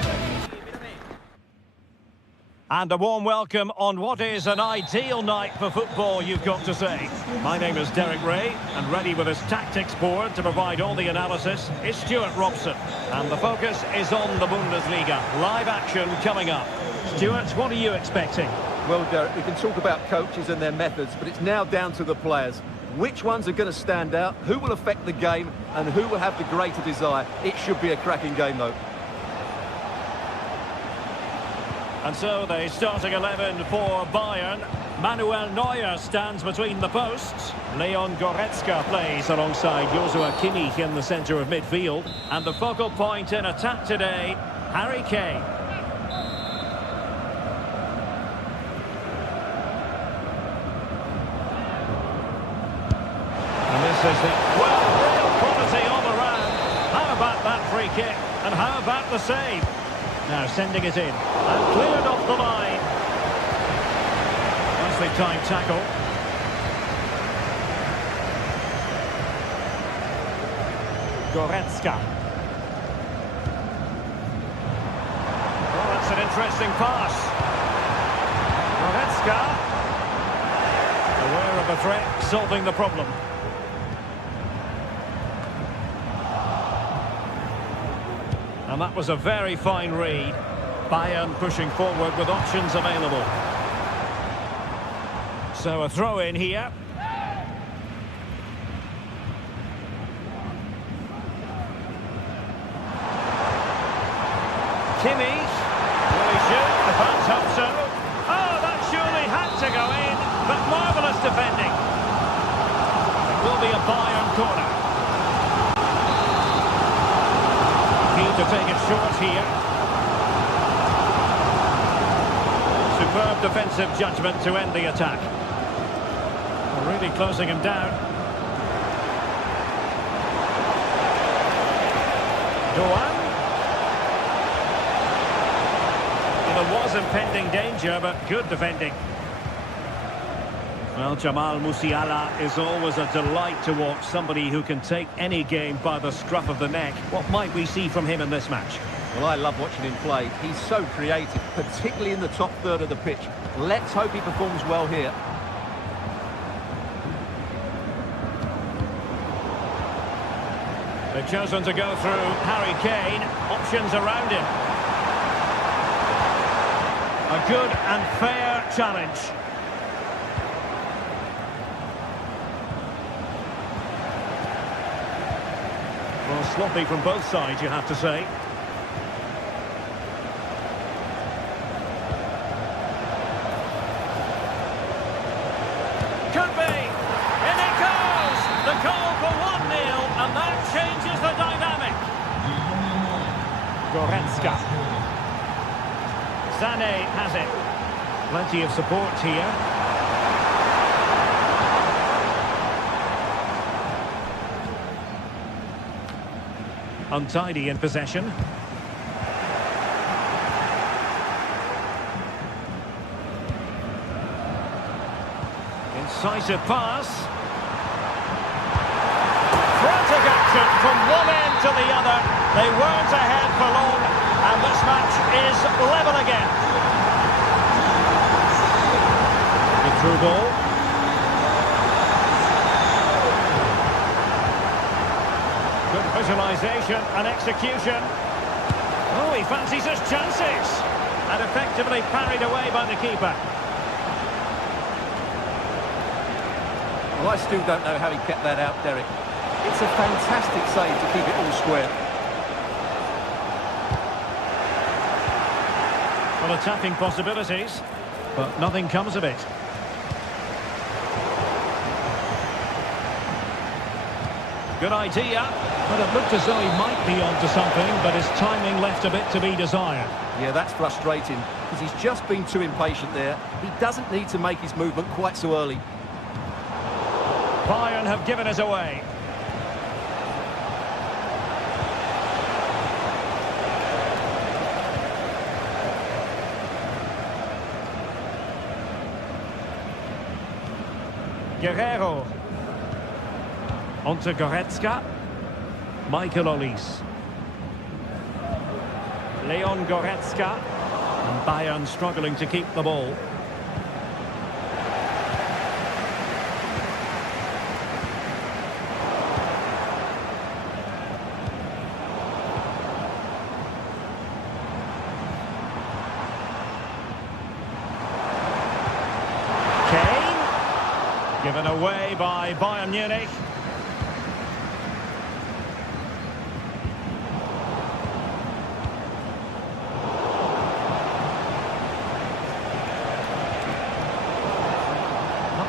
And a warm welcome on what is an ideal night for football, you've got to say. My name is Derek Ray, and ready with his tactics board to provide all the analysis is Stuart Robson. And the focus is on the Bundesliga. Live action coming up. Stuart, what are you expecting? Well, Derek, we can talk about coaches and their methods, but it's now down to the players. Which ones are going to stand out, who will affect the game, and who will have the greater desire? It should be a cracking game, though. And so the starting 11 for Bayern. Manuel Neuer stands between the posts. Leon Goretzka plays alongside Joshua Kimmich in the centre of midfield. And the focal point in attack today, Harry Kane. This is it. Well, real quality all around. How about that free kick? And how about the save? Now sending it in. And cleared off the line. Nicely timed tackle. Goretzka. Oh, that's an interesting pass. Goretzka. Aware of the threat, solving the problem. And that was a very fine read. Bayern pushing forward with options available. So a throw in here. Kimmich. Will he shoot? The fans hope so. Oh, that surely had to go in, but marvellous defending. It will be a Bayern corner. Keen to take it short here. Superb defensive judgment to end the attack. Really closing him down. Doan. There was impending danger, but good defending. Well, Jamal Musiala is always a delight to watch. Somebody who can take any game by the scruff of the neck. What might we see from him in this match? Well, I love watching him play. He's so creative, particularly in the top third of the pitch. Let's hope he performs well here. They've chosen to go through Harry Kane. Options around him. A good and fair challenge. Well, sloppy from both sides, you have to say. Could be. In it goes. The goal for 1-0, and that changes the dynamic. Goretzka. Sané has it. Plenty of support here. Untidy in possession. Incisive pass. Frantic action from one end to the other. They weren't ahead for long, and this match is level again. The through ball. Good visualisation and execution. Oh, he fancies his chances. And effectively parried away by the keeper. Well, I still don't know how he kept that out, Derek. It's a fantastic save to keep it all square. Well, attacking possibilities, but nothing comes of it. Good idea. But it looked as though he might be onto something, but his timing left a bit to be desired. Yeah, that's frustrating, because he's just been too impatient there. He doesn't need to make his movement quite so early. Bayern have given us away. Guerrero. Onto Goretzka. Michael Olise. Leon Goretzka. And Bayern struggling to keep the ball. Kane. Given away by Bayern Munich.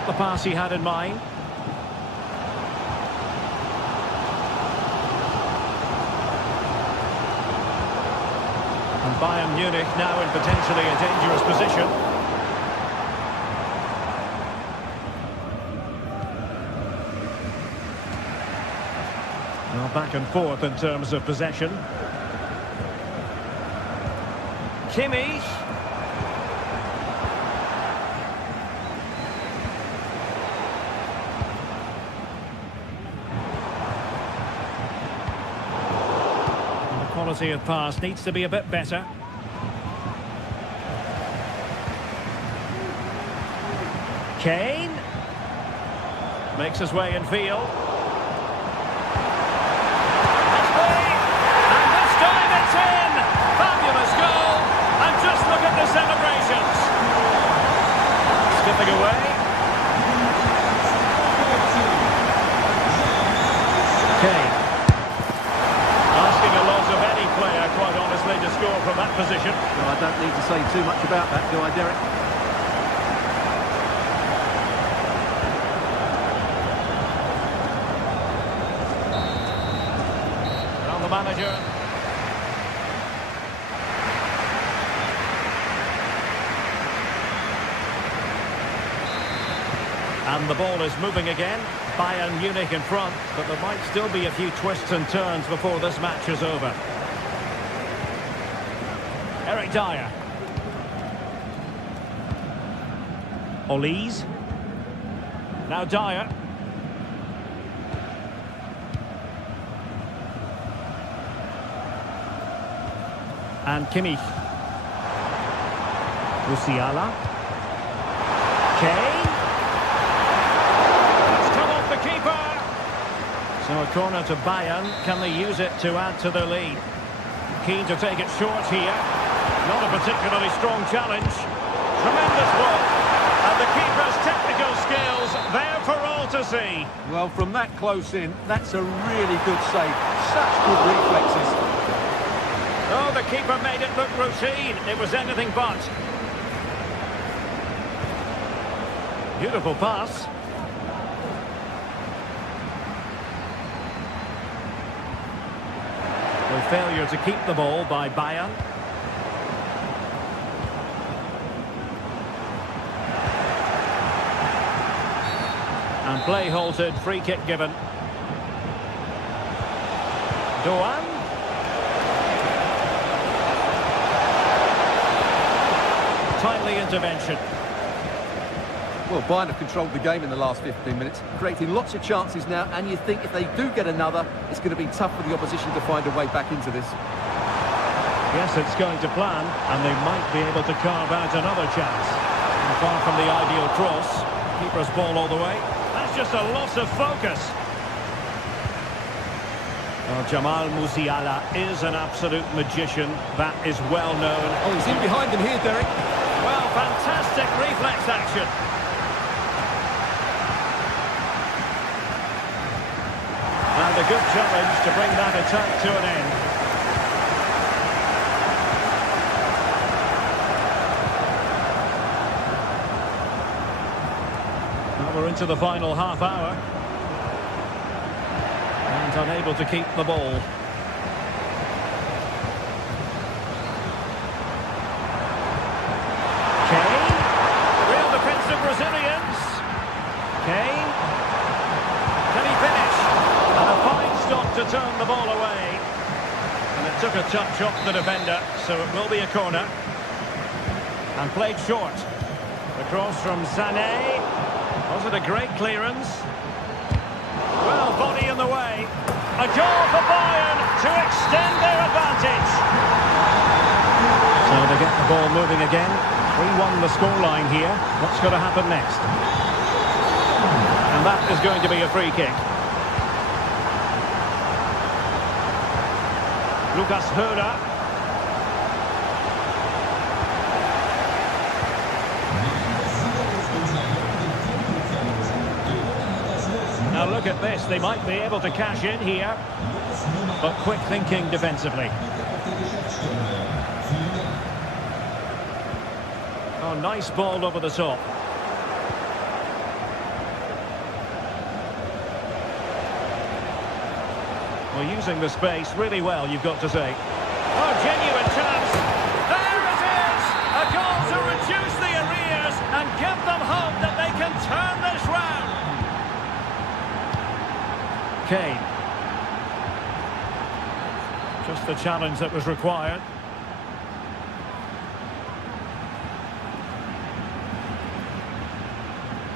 The pass he had in mind. And Bayern Munich now in potentially a dangerous position. Now back and forth in terms of possession. Kimmich. Quality of pass needs to be a bit better. Kane makes his way in field. And this time it's in! Fabulous goal! And position. Well, I don't need to say too much about that, do I, Derek? Around the manager. And the ball is moving again. Bayern Munich in front, but there might still be a few twists and turns before this match is over. Eric Dyer. Olise. Now Dyer. And Kimmich. Musiala. Kane. So a corner to Bayern. Can they use it to add to their lead? Keen to take it short here. Not a particularly strong challenge. Tremendous ball. And the keeper's technical skills there for all to see. Well, from that close in, that's a really good save. Such good reflexes. Oh, the keeper made it look routine. It was anything but. Beautiful pass. Failure to keep the ball by Bayern. And play halted, free kick given. Doan. Timely intervention. Well, Bayern have controlled the game in the last 15 minutes, creating lots of chances now, and you think if they do get another, it's going to be tough for the opposition to find a way back into this. Yes, it's going to plan, and they might be able to carve out another chance. And far from the ideal cross, keeper's ball all the way. That's just a loss of focus. Well, Jamal Musiala is an absolute magician. That is well known. Oh, he's in behind him here, Derek. Well, fantastic reflex action. And a good challenge to bring that attack to an end. Now we're into the final half hour. And unable to keep the ball. Kane. Real defensive Brazilians. Kane. Can he finish? And a fine stop to turn the ball away. And it took a touch off the defender, so it will be a corner. And played short. The cross from Sané. Was it a great clearance? Well, body in the way. A goal for Bayern to extend their advantage. So they get the ball moving again. 3-1 the scoreline here. What's going to happen next? And that is going to be a free kick. Lucas Höra. Now look at this. They might be able to cash in here. But quick thinking defensively. Oh, nice ball over the top. Well, using the space really well, you've got to say. Oh, genuine chance. There it is! A goal to reduce the arrears and give them hope that they can turn this round. Kane. Just the challenge that was required.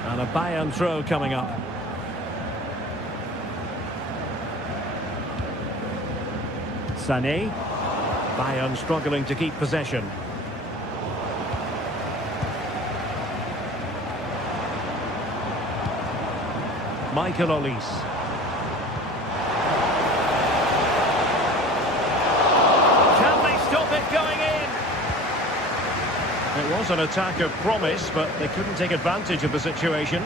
And a Bayern throw coming up. Sané. Bayern struggling to keep possession. Michael Olise. Can they stop it going in? It was an attack of promise, but they couldn't take advantage of the situation.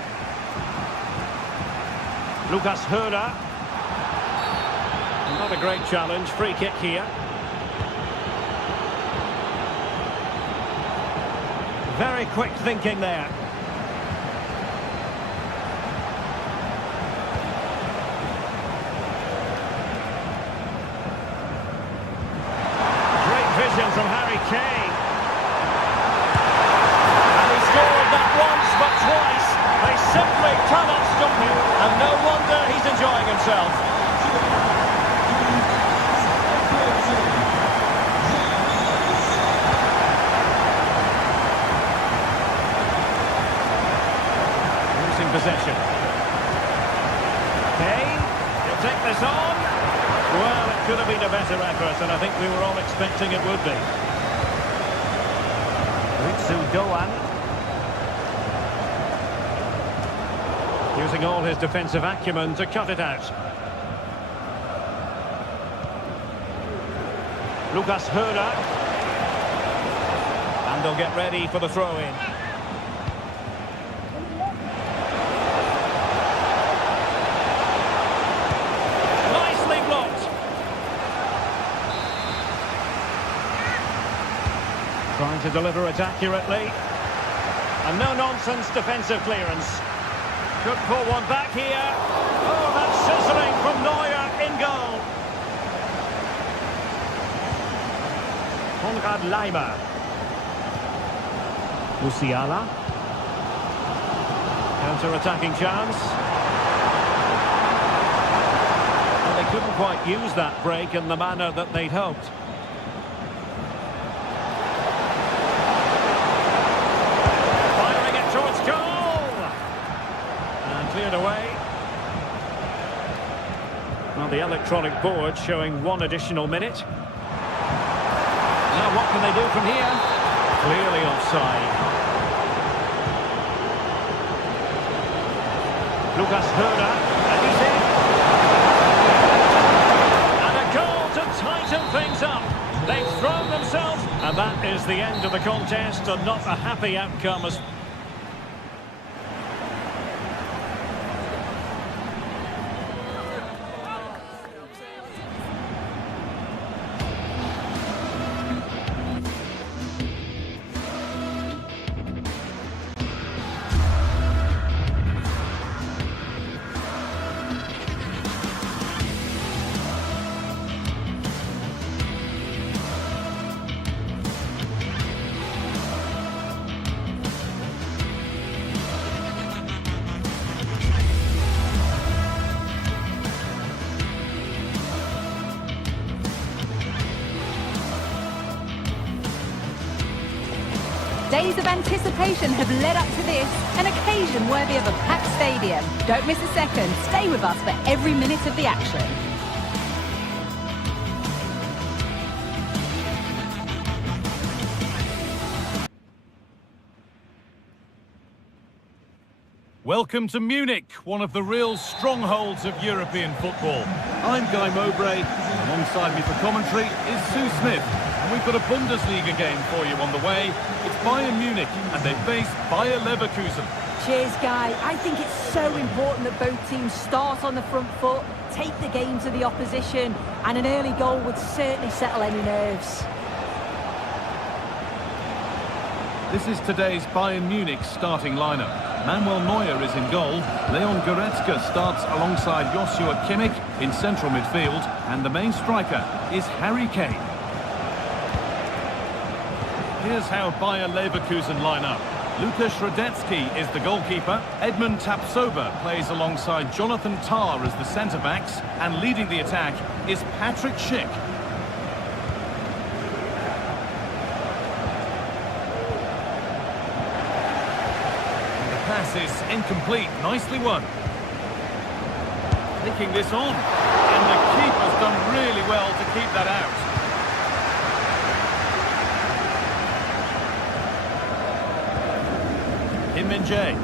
Lucas Höra. Not a great challenge. Free kick here. Very quick thinking there. Great vision from Harry Kane. And he scored not once but twice. They simply cannot stop him. And no wonder he's enjoying himself. Possession. Kane, he'll take this on. Well, it could have been a better effort, and I think we were all expecting it would be. Ritsu Doan. Using all his defensive acumen to cut it out. Lucas Höra. And they'll get ready for the throw-in. Trying to deliver it accurately. And no-nonsense defensive clearance. Could pull one back here. Oh, that's sizzling from Neuer in goal. Konrad Laimer. Musiala. Counter-attacking chance. Well, they couldn't quite use that break in the manner that they'd hoped. Cleared away. Well, the electronic board showing 1 additional minute. Now what can they do from here? Clearly offside. Lucas Höra, and he's in. And a goal to tighten things up. They've thrown themselves, and that is the end of the contest, and not a happy outcome as Days of anticipation have led up to this, an occasion worthy of a packed stadium. Don't miss a second. Stay with us for every minute of the action. Welcome to Munich, one of the real strongholds of European football. I'm Guy Mowbray, alongside me for commentary is Sue Smith. And we've got a Bundesliga game for you on the way. It's Bayern Munich, and they face Bayer Leverkusen. Cheers, Guy. I think it's so important that both teams start on the front foot, take the game to the opposition, and an early goal would certainly settle any nerves. This is today's Bayern Munich starting lineup. Manuel Neuer is in goal. Leon Goretzka starts alongside Joshua Kimmich in central midfield. And the main striker is Harry Kane. Here's how Bayer Leverkusen line up. Lukas Radetzky is the goalkeeper. Edmund Tapsoba plays alongside Jonathan Tah as the centre-backs. And leading the attack is Patrick Schick. Pass is incomplete, nicely won. Taking this on, and the keeper's done really well to keep that out. Kim Min-jae.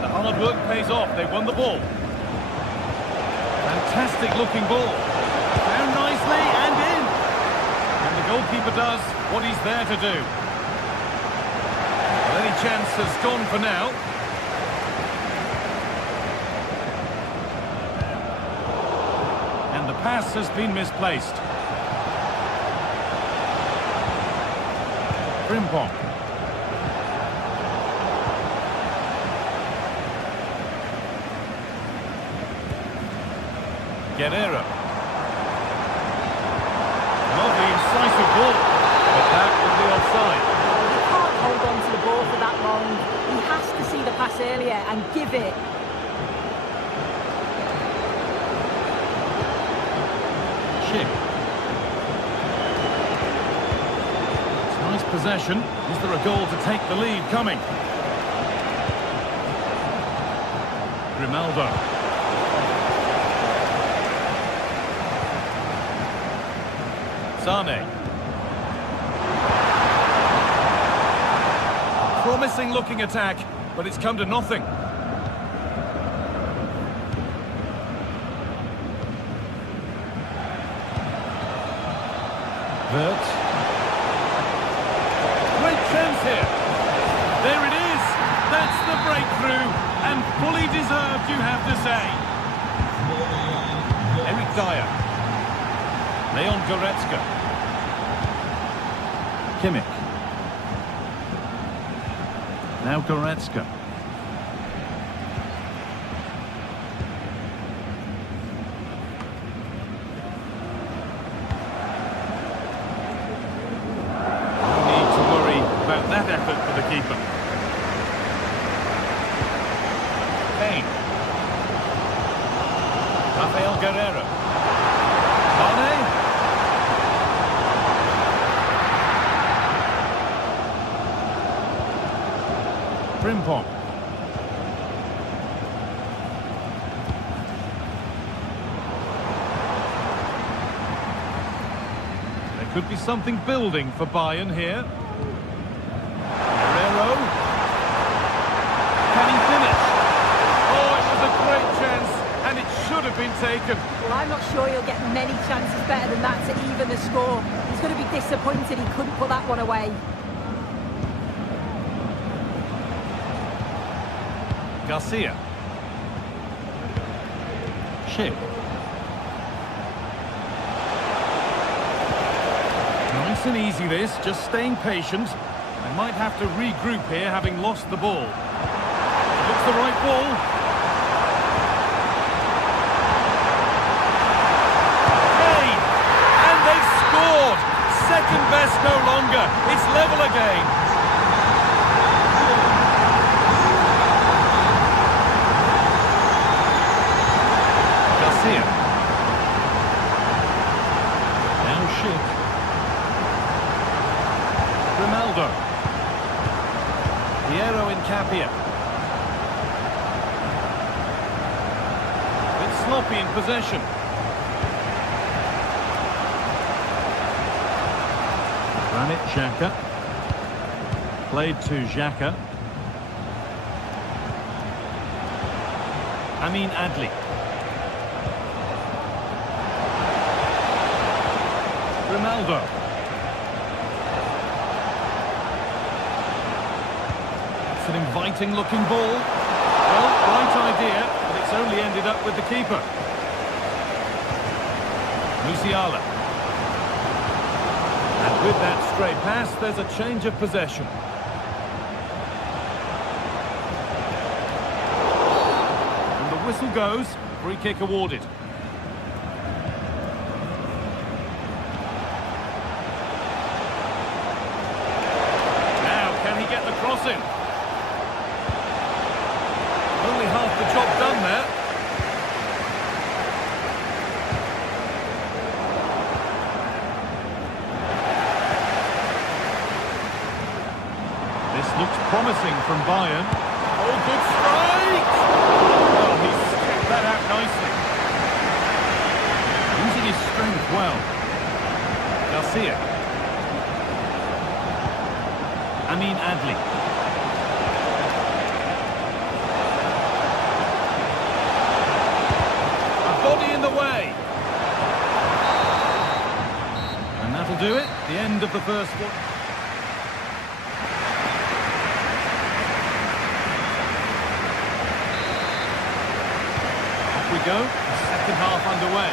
The hard work pays off, they've won the ball. Fantastic looking ball. Down nicely and in. And the goalkeeper does what he's there to do. Any chance has gone for now. And the pass has been misplaced. Frimpong. Guerrero. Lovely incisive ball, but that would be offside. He can't hold on to the ball for that long. He has to see the pass earlier and give it. Chip. It's nice possession. Is there a goal to take the lead coming? Grimaldo. Sane. Promising looking attack, but it's come to nothing. Vert. Great chance here. There it is. That's the breakthrough, and fully deserved, you have to say. Eric Dyer. Leon Goretzka. Kimmich. Now Goretzka. No need to worry about that effort for the keeper. Kane. Rafael Guerrero. Mane. Frimpong. There could be something building for Bayern here. Guerrero. Can he finish? Oh, it was a great chance, and it should have been taken. Well, I'm not sure he'll get many chances better than that to even the score. He's going to be disappointed he couldn't put that one away. Garcia. Chip. Nice and easy this, just staying patient. They might have to regroup here, having lost the ball. Looks the right ball. Hey! And they've scored! Second best no longer. It's level again. Now Schick. Grimaldo. Piero Incapia. It's sloppy in possession. Granit Xhaka. Played to Xhaka. Amin Adli. Ronaldo. It's an inviting looking ball. Well, right idea, but it's only ended up with the keeper. Musiala. And with that stray pass, there's a change of possession. And the whistle goes, free kick awarded. Crossing. Only half the job done there. This looks promising from Bayern. Oh, good strike! Oh, he's skipped that out nicely. Using his strength well. Garcia. Amin Adli. A body in the way. And that'll do it. The end of the first one. Off we go. The second half underway.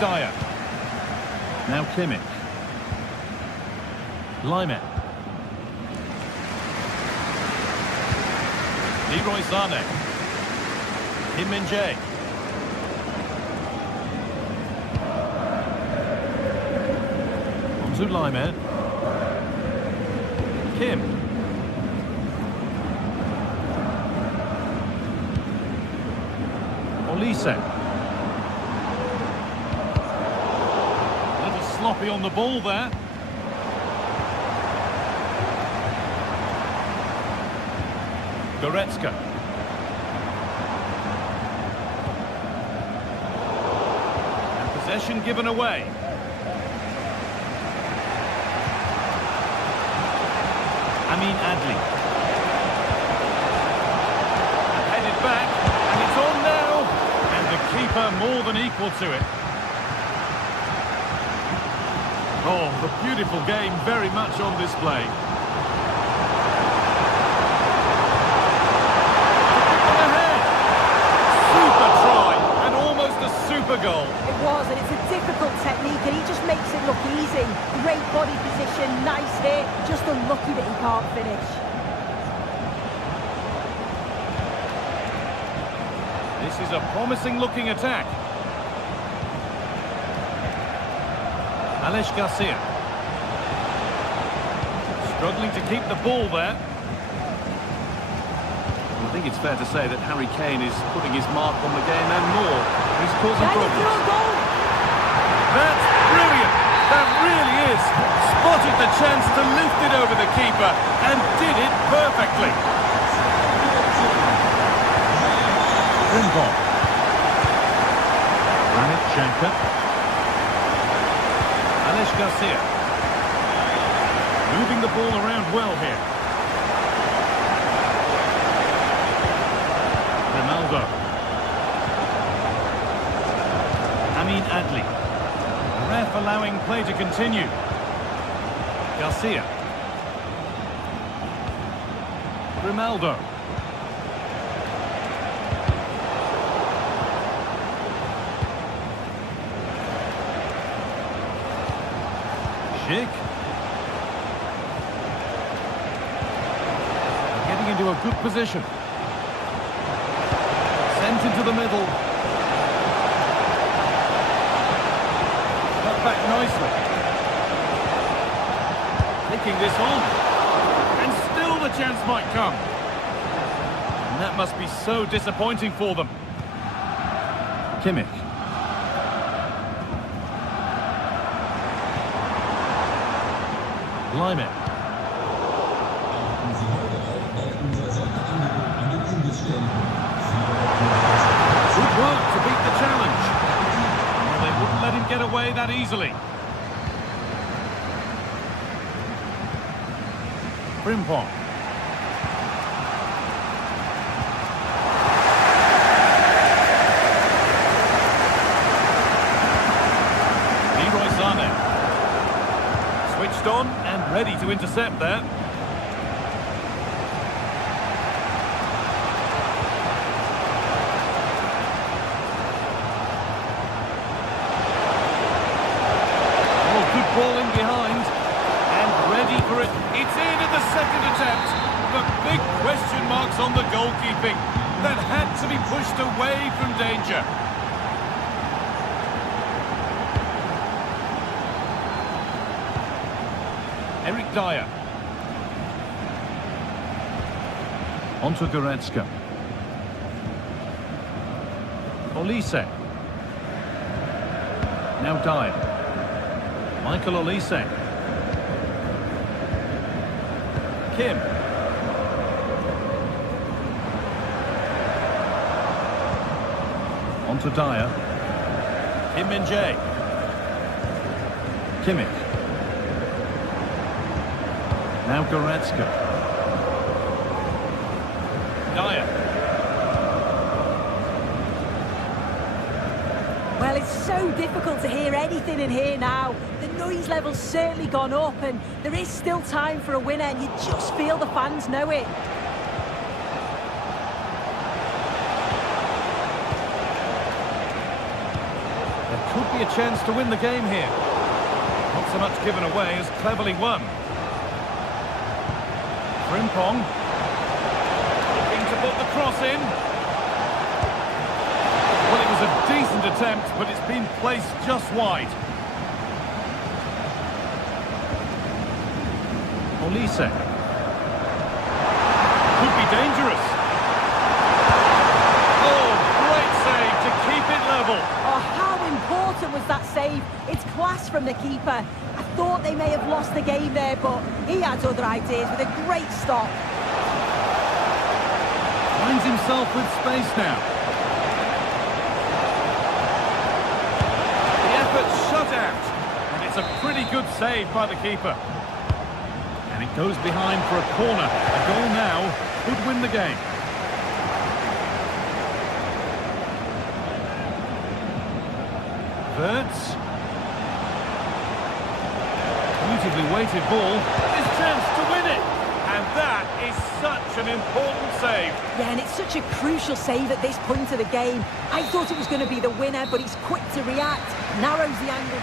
Dyer. Now Kimmich. Lyman. Leroy Sané. Kim Min-jae. On to Lyman. Kim. Olise. A little sloppy on the ball there. Goretzka. And possession given away. Amin Adli. And headed back, and it's on now. And the keeper more than equal to it. Oh, the beautiful game very much on display. Goal. It was, and it's a difficult technique, and he just makes it look easy. Great body position, nice hit, just unlucky that he can't finish. This is a promising looking attack. Alex Garcia. Struggling to keep the ball there. I think it's fair to say that Harry Kane is putting his mark on the game and more. He's causing problems. That's brilliant. That really is. Spotted the chance to lift it over the keeper and did it perfectly. Rimbon. Granit Xhaka. Alex Garcia. Moving the ball around well here. Ronaldo. Amin Adli. Ref allowing play to continue. Garcia. Ronaldo. Schick. Getting into a good position. Sent into the middle. Cut back nicely. Taking this on. And still the chance might come. And that must be so disappointing for them. Kimmich. Lyman. Good work to beat the challenge. Well, they wouldn't let him get away that easily. Frimpong. Leroy Sané. Switched on and ready to intercept there. Ball in behind and ready for it. It's in at the second attempt, but big question marks on the goalkeeping. That had to be pushed away from danger. Eric Dyer. On to Goretzka. Olise. Now Dyer. Michael Olise. Kim. On to Dyer. Kim Min-jae. Kimmich. Now Goretzka. Dyer. Well, it's so difficult to hear anything in here now. The noise level's certainly gone up, and there is still time for a winner, and you just feel the fans know it. They're could be a chance to win the game here. Not so much given away as cleverly won. Frimpong. Looking to put the cross in. Well, it was a decent attempt, but it's been placed just wide. Olise. Could be dangerous. Oh, great save to keep it level. Oh, how important was that save? It's class from the keeper. I thought they may have lost the game there, but he had other ideas with a great stop. Finds himself with space now. The effort shut out. And it's a pretty good save by the keeper. And it goes behind for a corner. A goal now could win the game. Verts. Beautifully weighted ball. His chance to win it. And that is such an important save. Yeah, and it's such a crucial save at this point of the game. I thought it was going to be the winner, but he's quick to react. Narrows the angle.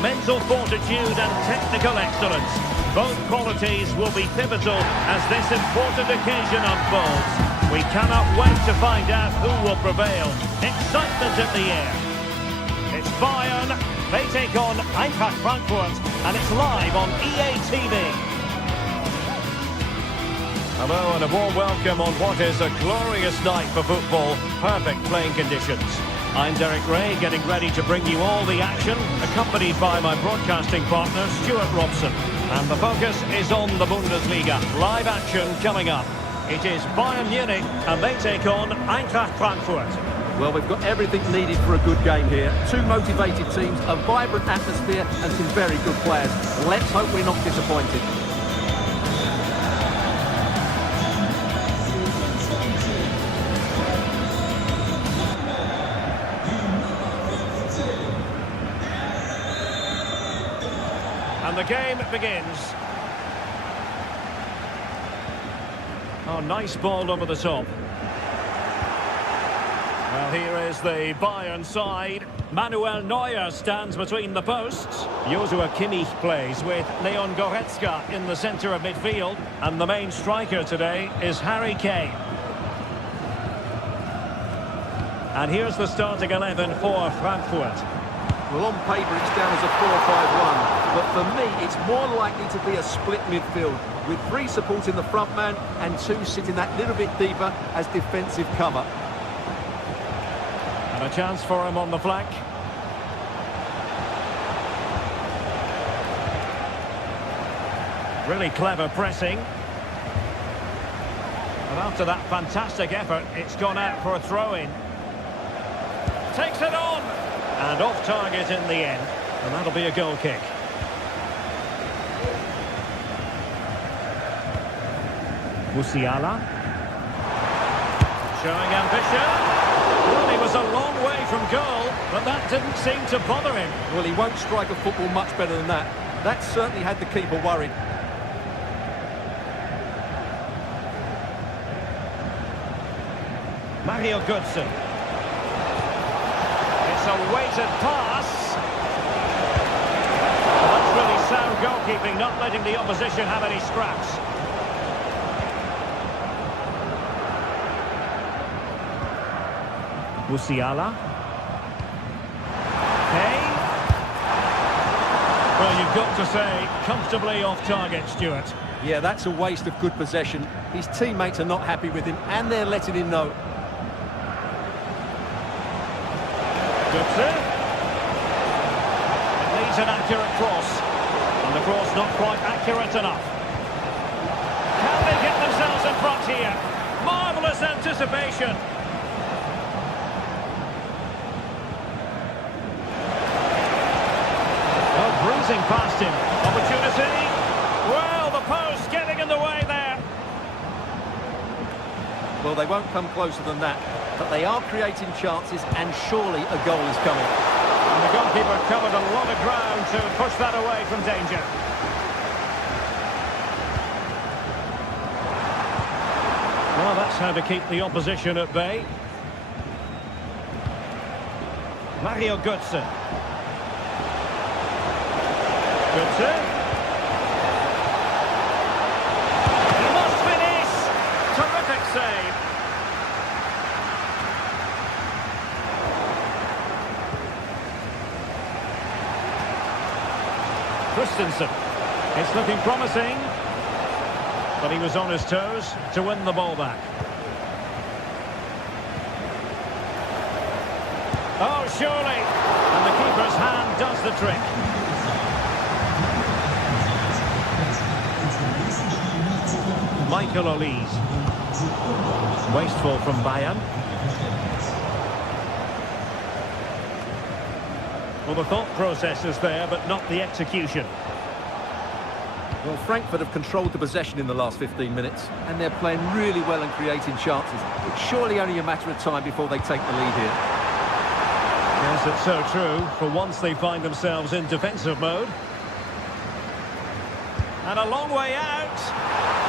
Mental fortitude and technical excellence. Both qualities will be pivotal as this important occasion unfolds. We cannot wait to find out who will prevail. Excitement in the air. It's Bayern. They take on Eintracht Frankfurt, and it's live on EA TV. Hello and a warm welcome on what is a glorious night for football. Perfect playing conditions. I'm Derek Ray, getting ready to bring you all the action, accompanied by my broadcasting partner, Stuart Robson. And the focus is on the Bundesliga. Live action coming up. It is Bayern Munich, and they take on Eintracht Frankfurt. Well, we've got everything needed for a good game here. Two motivated teams, a vibrant atmosphere, and some very good players. Let's hope we're not disappointed. And the game begins. Oh, nice ball over the top. Well, here is the Bayern side. Manuel Neuer stands between the posts. Joshua Kimmich plays with Leon Goretzka in the centre of midfield. And the main striker today is Harry Kane. And here's the starting 11 for Frankfurt. Well, on paper, it's down as a 4-5-1. But for me, it's more likely to be a split midfield, with three supporting the front man and two sitting that little bit deeper as defensive cover. And a chance for him on the flank. Really clever pressing. And after that fantastic effort, it's gone out for a throw-in. Takes it on! And off target in the end. And that'll be a goal kick. Musiala. Showing ambition. Well, he was a long way from goal, but that didn't seem to bother him. Well, he won't strike a football much better than that. That certainly had the keeper worried. Mario Götze. It's a weighted pass. Well, that's really sound goalkeeping, not letting the opposition have any scraps. Musiala. Kane. I've got to say, comfortably off target, Stuart. Yeah, that's a waste of good possession. His teammates are not happy with him, and they're letting him know. Good save. It needs an accurate cross. And the cross not quite accurate enough. Can they get themselves in front here? Marvellous anticipation. Oh, breezing past him. Opportunity. Well, the post getting in the way there. Well, they won't come closer than that, but they are creating chances, and surely a goal is coming. And the goalkeeper covered a lot of ground to push that away from danger. Well, that's how to keep the opposition at bay. Mario Götze. Götze. He must finish. Terrific save. Christensen. It's looking promising. But he was on his toes to win the ball back. Oh, surely. And the keeper's hand does the trick. Michael Olise. Wasteful from Bayern. Well, the thought process is there, but not the execution. Well, Frankfurt have controlled the possession in the last 15 minutes, and they're playing really well and creating chances. It's surely only a matter of time before they take the lead here. Yes, it's so true. For once they find themselves in defensive mode. And a long way out.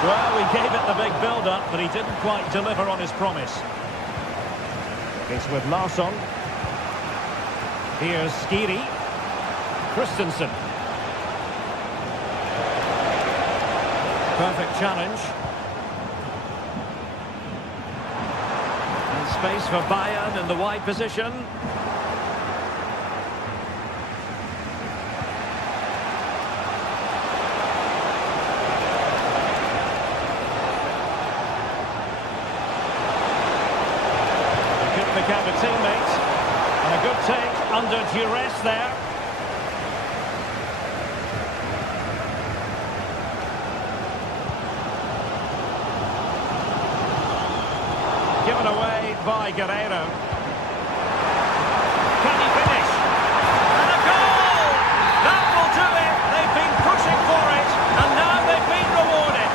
Well, we gave it the big build-up, but he didn't quite deliver on his promise. It's with Larsson. Here's Skiri. Christensen. Perfect challenge. And space for Bayern in the wide position. Pick out a teammate, and a good take under duress there. Given away by Guerreiro. Can he finish? And a goal! That will do it. They've been pushing for it, and now they've been rewarded.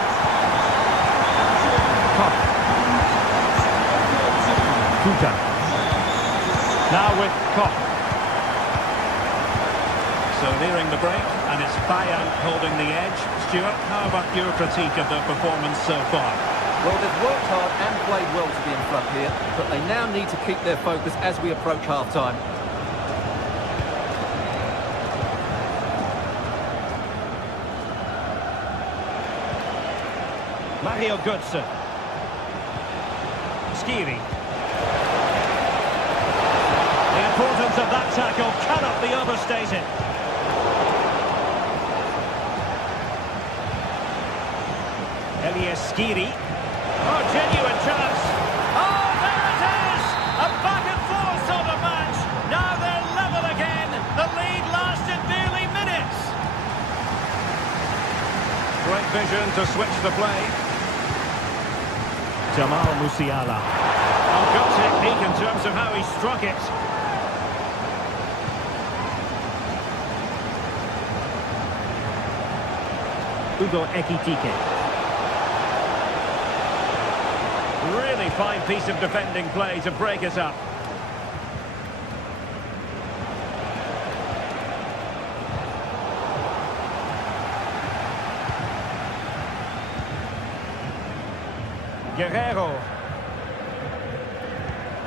Kuta. Now with Koch. So nearing the break, and it's Bayern holding the edge. Stuart, how about your critique of their performance so far? Well, they've worked hard and played well to be in front here, but they now need to keep their focus as we approach half-time. Mario Götze. Skiri. The importance of that tackle cannot be overstated. Elias Skiri. Oh, genuine chance. Oh, there it is! A back-and-forth sort of match. Now they're level again. The lead lasted nearly minutes. Great vision to switch the play. Jamal Musiala. Oh, good technique in terms of how he struck it. Ugo Ekitike. Really fine piece of defending play to break it up. Guerreiro.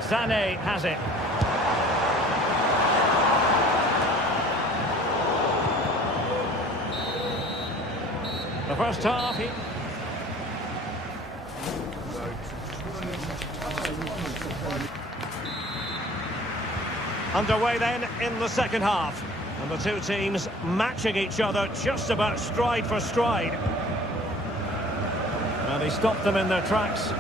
Sané has it. The first half. Underway then in the second half. And the two teams matching each other just about stride for stride. And he stopped them in their tracks.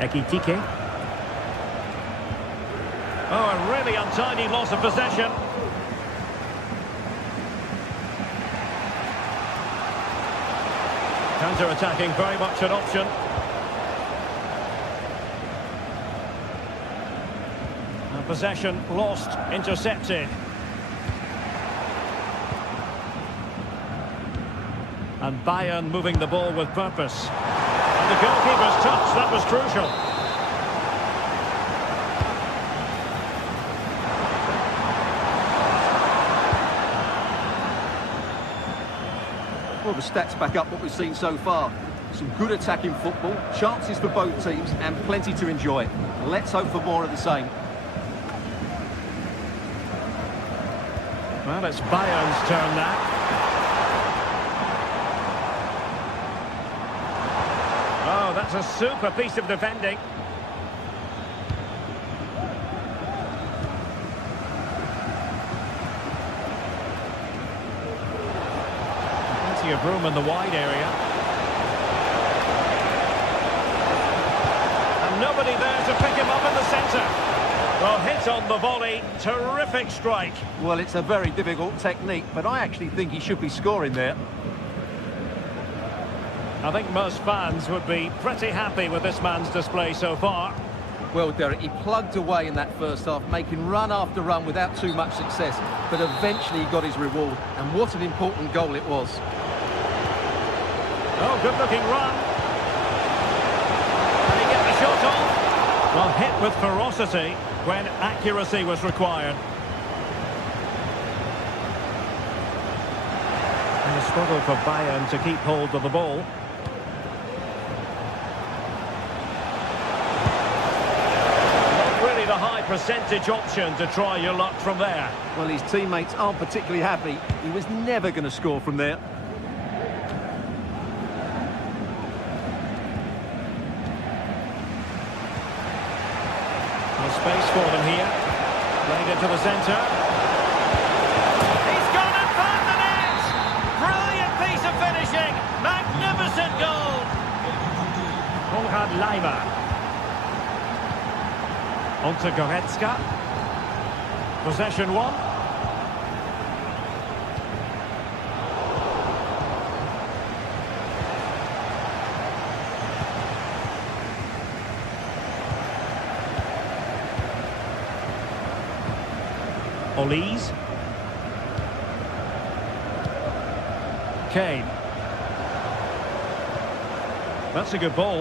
Ekitike. Oh, a really untidy loss of possession. Counter-attacking, very much an option. And possession lost, intercepted. And Bayern moving the ball with purpose. And the goalkeeper's touch, that was crucial. Well, the stats back up what we've seen so far. Some good attacking football, chances for both teams, and plenty to enjoy. Let's hope for more of the same. Well, it's Bayern's turn now. Oh, that's a super piece of defending. Plenty of room in the wide area. And nobody there to pick him up in the centre. Well, hit on the volley, terrific strike. Well, it's a very difficult technique, but I actually think he should be scoring there. I think most fans would be pretty happy with this man's display so far. Well, Derek, he plugged away in that first half, making run after run without too much success, but eventually he got his reward, and what an important goal it was. Oh, good-looking run. Can he get the shot off? Well, hit with ferocity when accuracy was required. And a struggle for Bayern to keep hold of the ball. Not really the high percentage option to try your luck from there. Well, his teammates aren't particularly happy. He was never going to score from there. Space for them here. Playing it to the centre. He's gone and found the net! Brilliant piece of finishing! Magnificent goal! Konrad Leimer. On to Goretzka. Possession one. Olise. Kane. That's a good ball.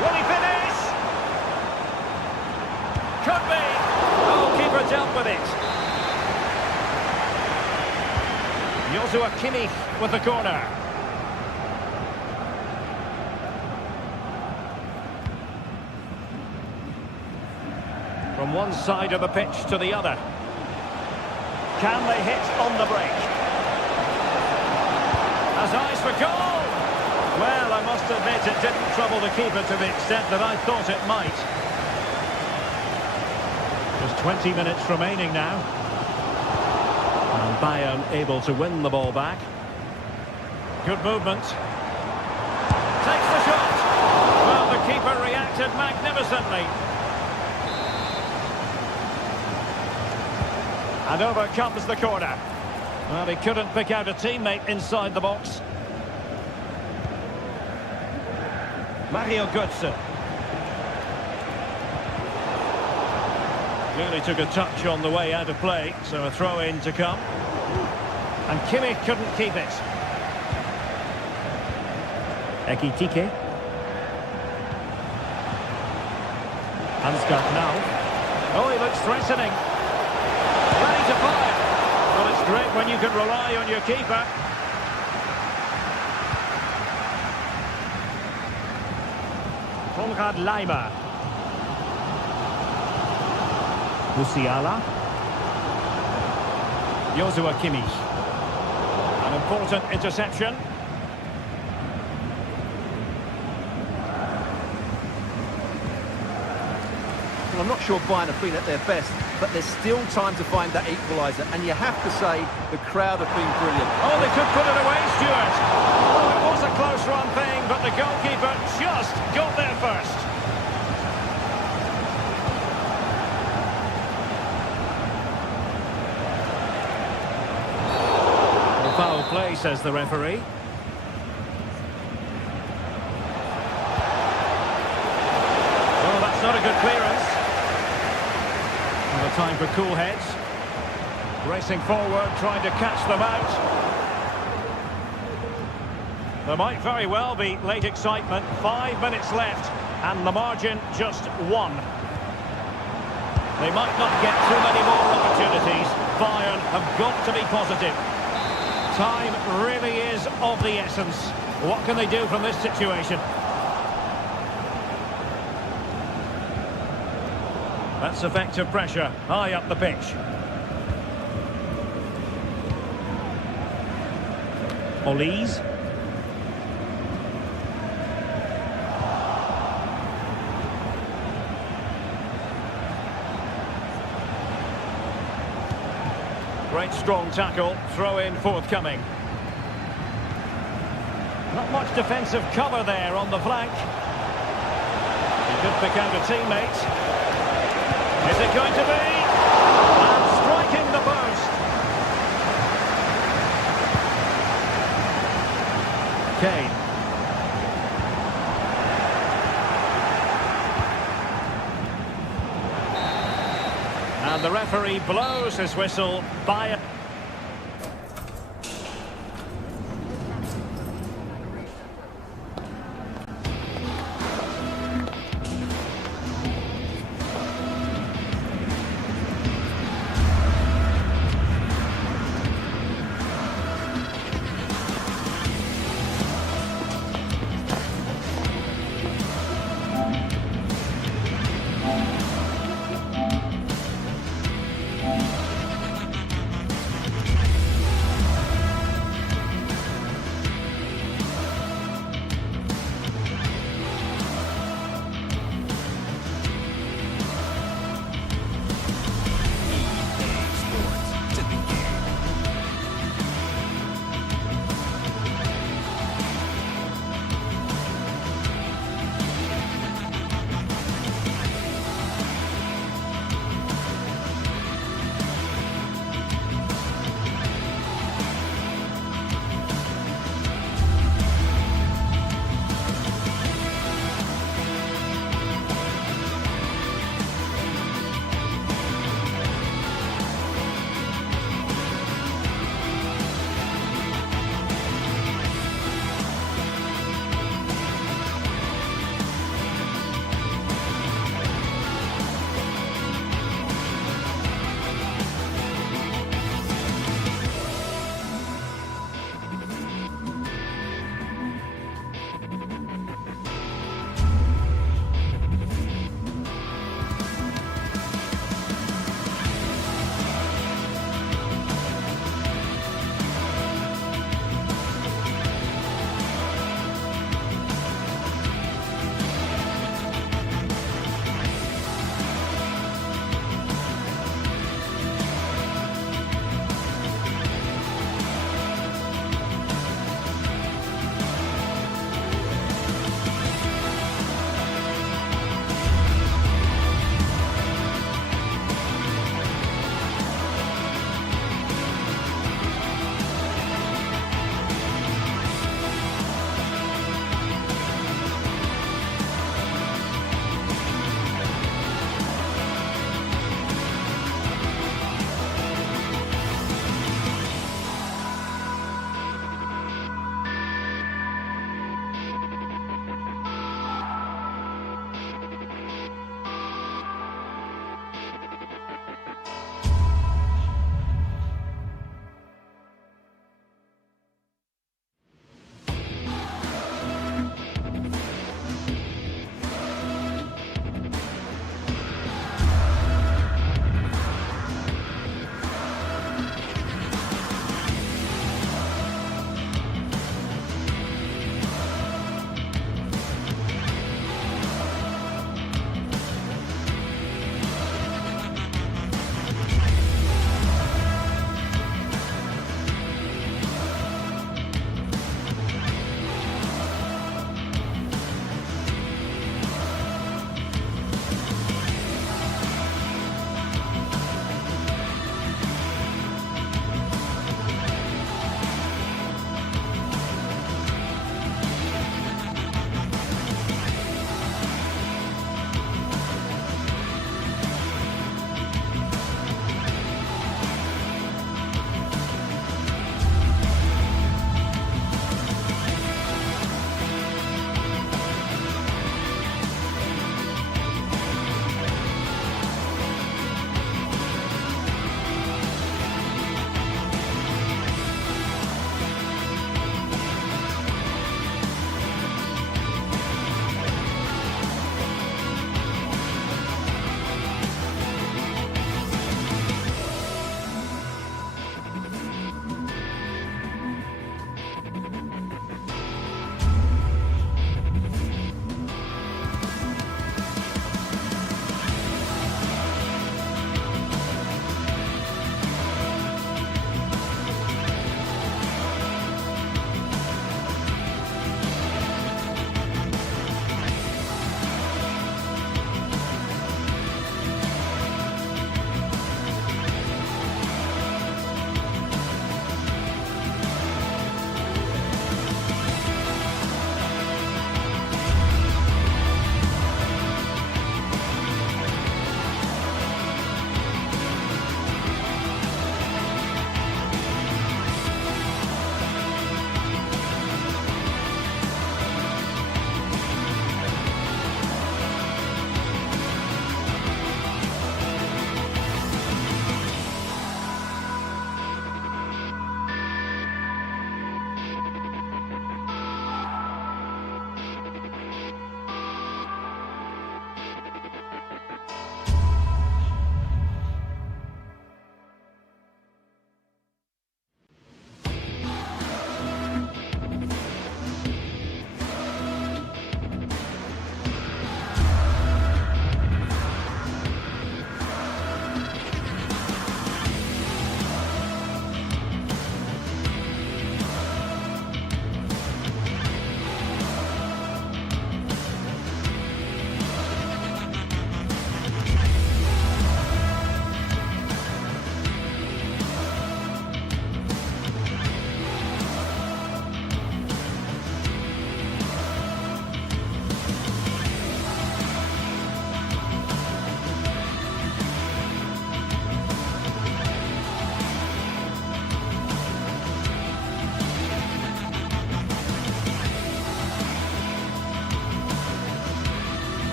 Will he finish? Could be. Goalkeeper dealt with it. Joshua Kimmich with the corner. From one side of the pitch to the other. Can they hit on the break? Has eyes for goal! Well, I must admit it didn't trouble the keeper to the extent that I thought it might. Just 20 minutes remaining now. And Bayern able to win the ball back. Good movement. Takes the shot! Well, the keeper reacted magnificently. And over comes the corner. Well, he couldn't pick out a teammate inside the box. Mario Götze. Clearly took a touch on the way out of play, so a throw-in to come. And Kimmich couldn't keep it. Ekitike. Ansgar now. Oh, he looks threatening. Ready to fire. Well, it's great when you can rely on your keeper. Konrad Leimer. Musiala. Joshua Kimmich. An important interception. I'm not sure Bayern have been at their best, but there's still time to find that equaliser. And you have to say, the crowd have been brilliant. Oh, they could put it away, Stuart. Oh, it was a close run thing, but the goalkeeper just got there first. Well, foul play, says the referee. Oh, that's not a good clearance. Another time for cool heads. Racing forward, trying to catch them out. There might very well be late excitement. 5 minutes left, and the margin just 1. They might not get too many more opportunities. Bayern have got to be positive. Time really is of the essence. What can they do from this situation? That's effective pressure, high up the pitch. Olise. Great strong tackle, throw in forthcoming. Not much defensive cover there on the flank. He could pick out a teammate. Is it going to be? And striking the post. Kane. And the referee blows his whistle. Bayern.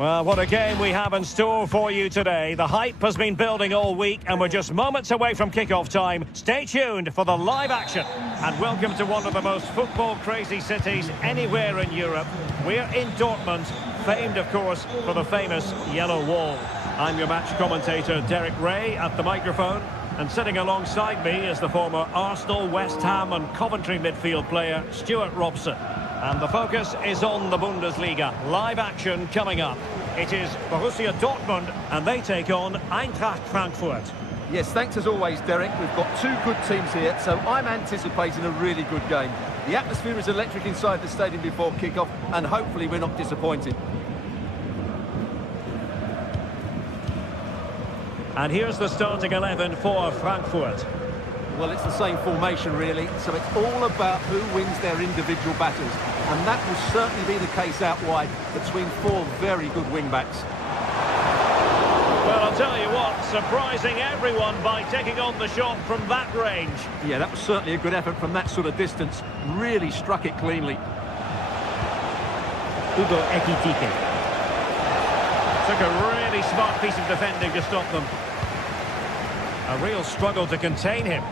Well, what a game we have in store for you today. The hype has been building all week and we're just moments away from kick-off time. Stay tuned for the live action. And welcome to one of the most football-crazy cities anywhere in Europe. We're in Dortmund, famed, of course, for the famous Yellow Wall. I'm your match commentator, Derek Ray, at the microphone. And sitting alongside me is the former Arsenal, West Ham and Coventry midfield player, Stuart Robson. And the focus is on the Bundesliga. Live action coming up. It is Borussia Dortmund and they take on Eintracht Frankfurt. Yes, thanks as always, Derek. We've got two good teams here, so I'm anticipating a really good game. The atmosphere is electric inside the stadium before kick-off, and hopefully we're not disappointed. And here's the starting 11 for Frankfurt. Well, it's the same formation, really, so it's all about who wins their individual battles. And that will certainly be the case out wide between four very good wing-backs. Well, I'll tell you what, surprising everyone by taking on the shot from that range. Yeah, that was certainly a good effort from that sort of distance. Really struck it cleanly. Hugo Ekitike. Took a really smart piece of defending to stop them. A real struggle to contain him.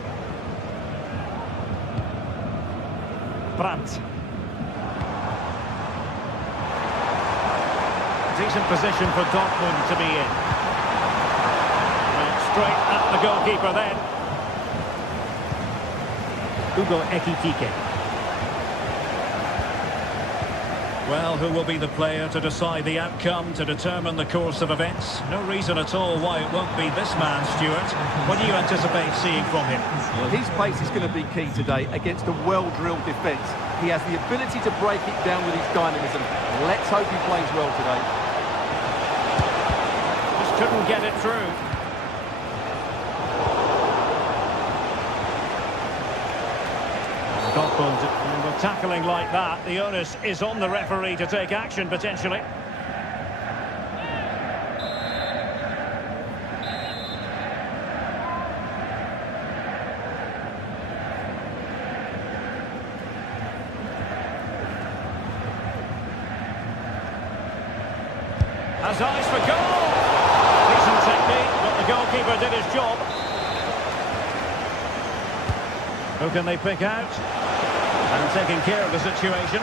Brandt. Decent position for Dortmund to be in. Well, straight at the goalkeeper then. Hugo Ekitike. Well, who will be the player to decide the outcome, to determine the course of events? No reason at all why it won't be this man, Stuart. What do you anticipate seeing from him? Well, his pace is going to be key today against a well-drilled defence. He has the ability to break it down with his dynamism. Let's hope he plays well today. Just couldn't get it through. Dortmund, with tackling like that, the onus is on the referee to take action potentially. Has eyes for goal! Decent technique, but the goalkeeper did his job. Who can they pick out? And taking care of the situation.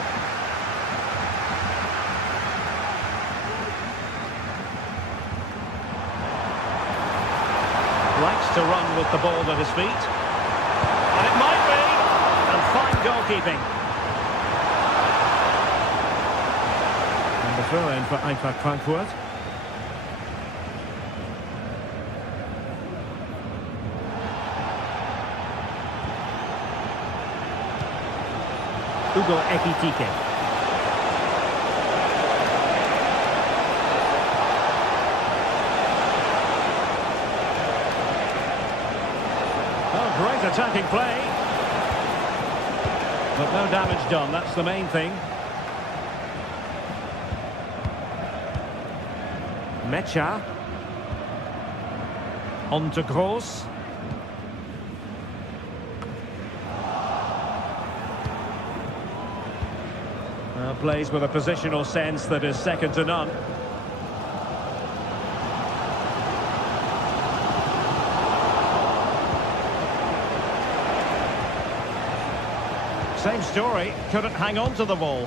Likes to run with the ball at his feet. And it might be. And fine goalkeeping. And the throw in for Eintracht Frankfurt. Hugo Ekitike. Oh, great attacking play. But no damage done, that's the main thing. Mecha. On to Gross. Plays with a positional sense that is second to none. Same story, couldn't hang on to the ball.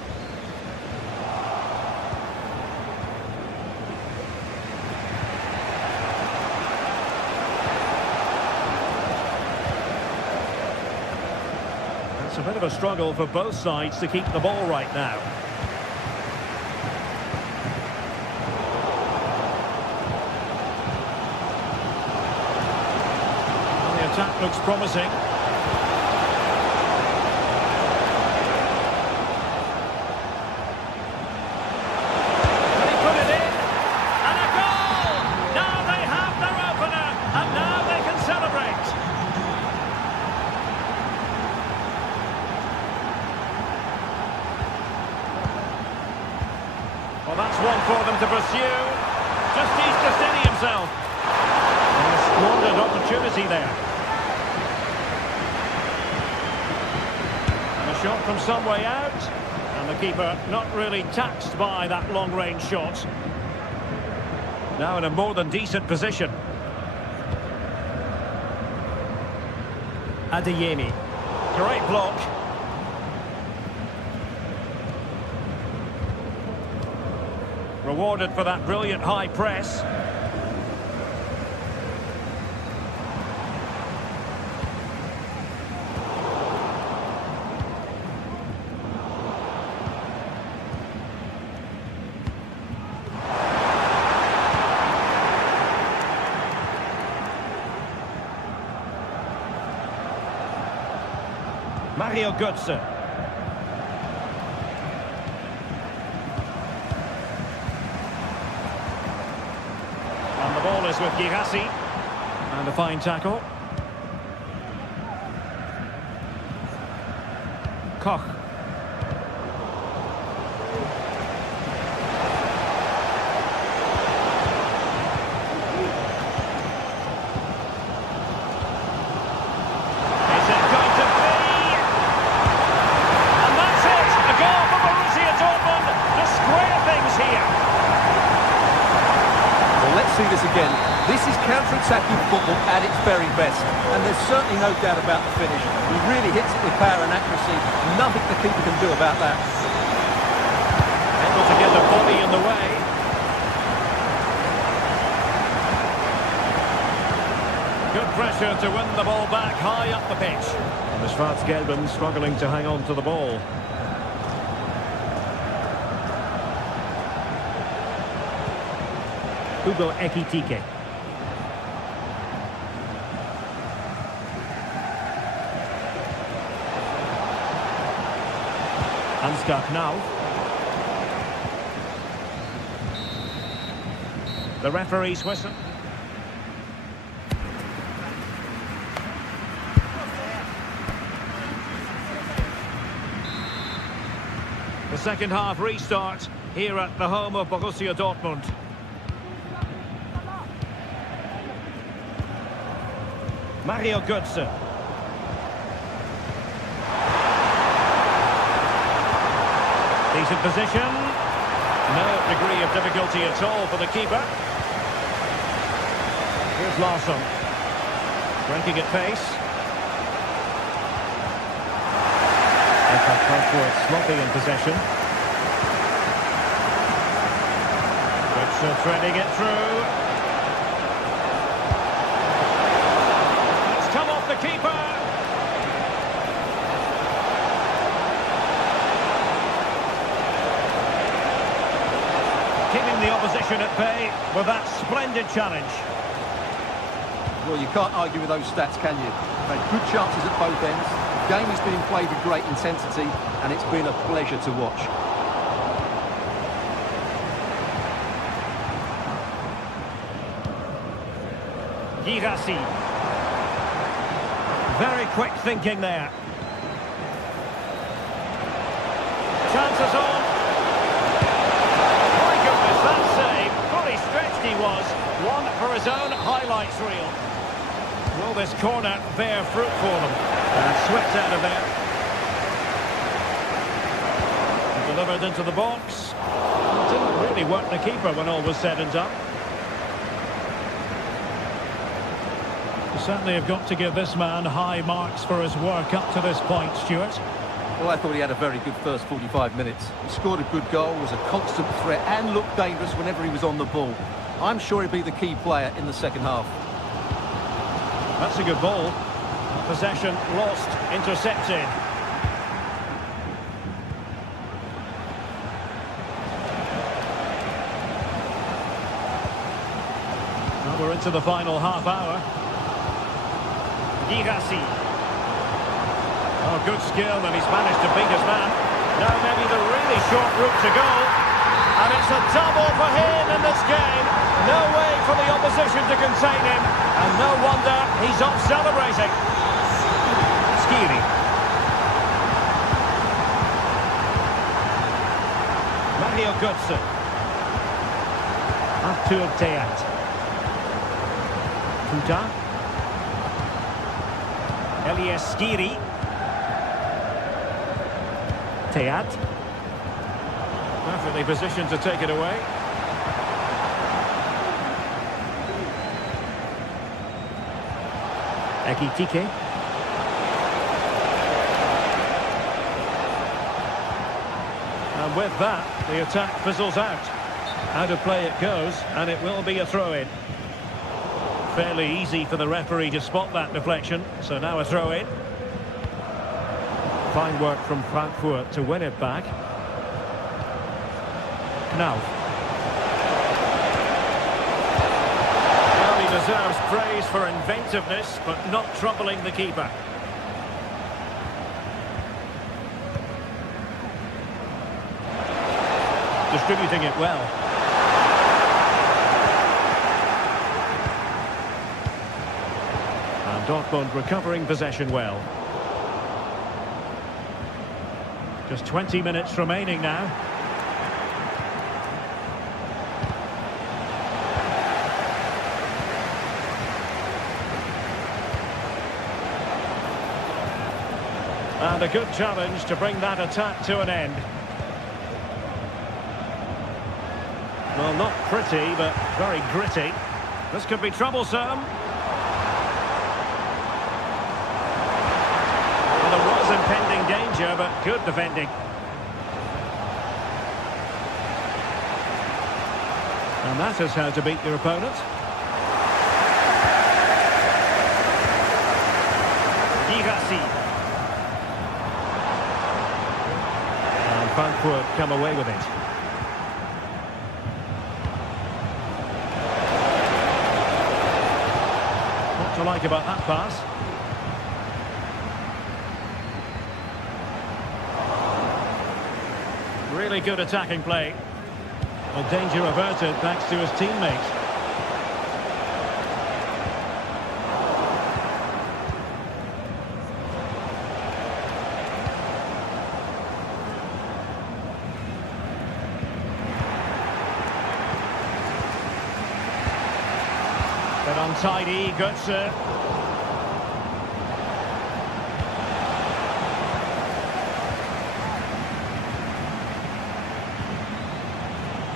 It's a bit of a struggle for both sides to keep the ball right now. Attack looks promising. And he put it in. And a goal! Now they have their opener. And now they can celebrate. Well, that's one for them to pursue. Just needs to steady himself. And a squandered opportunity there. Shot from some way out, and the keeper not really taxed by that long-range shot. Now in a more than decent position. Adeyemi. Great block. Rewarded for that brilliant high press. Mario Götze. And the ball is with Girassi. And a fine tackle. Koch. See this again. This is counter-attacking football at its very best, and there's certainly no doubt about the finish. He really hits it with power and accuracy. Nothing the keeper can do about that. Able to get the body in the way. Good pressure to win the ball back high up the pitch. And the Schwarz-Gelben struggling to hang on to the ball. Hugo Ekitike. Ansgar Knauf. The referee's whistle. The second half restart here at the home of Borussia Dortmund. Mario Götze. Decent position. No degree of difficulty at all for the keeper. Here's Larsson. Breaking at pace. Sloppy in possession. Götze threading it through. The keeper. Keeping the opposition at bay with that splendid challenge. Well, you can't argue with those stats, can you? They've had good chances at both ends. The game has been played with great intensity, and it's been a pleasure to watch. Girassi. Very quick thinking there. Chances on. My goodness, that save. Fully stretched he was. One for his own highlights reel. Will this corner bear fruit for them? And swept out of there. Delivered into the box. Didn't really work the keeper when all was said and done. Certainly have got to give this man high marks for his work up to this point, Stuart. Well, I thought he had a very good first 45 minutes. He scored a good goal, was a constant threat and looked dangerous whenever he was on the ball. I'm sure he'll be the key player in the second half. That's a good ball. Possession lost, intercepted. Well, we're into the final half hour. Girassi. Oh, good skill, and he's managed to beat his man. Now maybe the really short route to goal. And it's a double for him in this game. No way for the opposition to contain him. And no wonder he's off celebrating. Skiri. Mario Götze. Arthur Theat. Kuta. Elias Skiri. Theat. Perfectly positioned to take it away. Ekitike. And with that, the attack fizzles out. Out of play it goes, and it will be a throw-in. Fairly easy for the referee to spot that deflection, so now a throw-in. Fine work from Frankfurt to win it back. Now. Well, he deserves praise for inventiveness, but not troubling the keeper. Distributing it well. And Dortmund recovering possession well. Just 20 minutes remaining now. And a good challenge to bring that attack to an end. Well, not pretty, but very gritty. This could be troublesome. Well, there was impending danger, but good defending. And that is how to beat your opponent. Girassi. And Frankfurt come away with it. What to like about that pass? Really good attacking play. Well, danger averted thanks to his teammates. But untidy, Götze.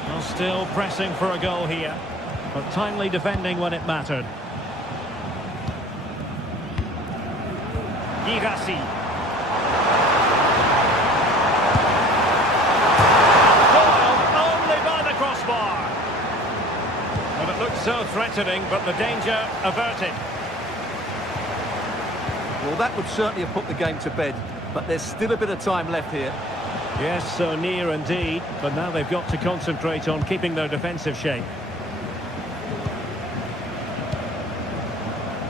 Well, still pressing for a goal here, but timely defending when it mattered. Girassi. Foiled only by the crossbar. Well, it looked so threatening, but the danger averted. Well, that would certainly have put the game to bed, but there's still a bit of time left here. Yes, so near indeed, but now they've got to concentrate on keeping their defensive shape.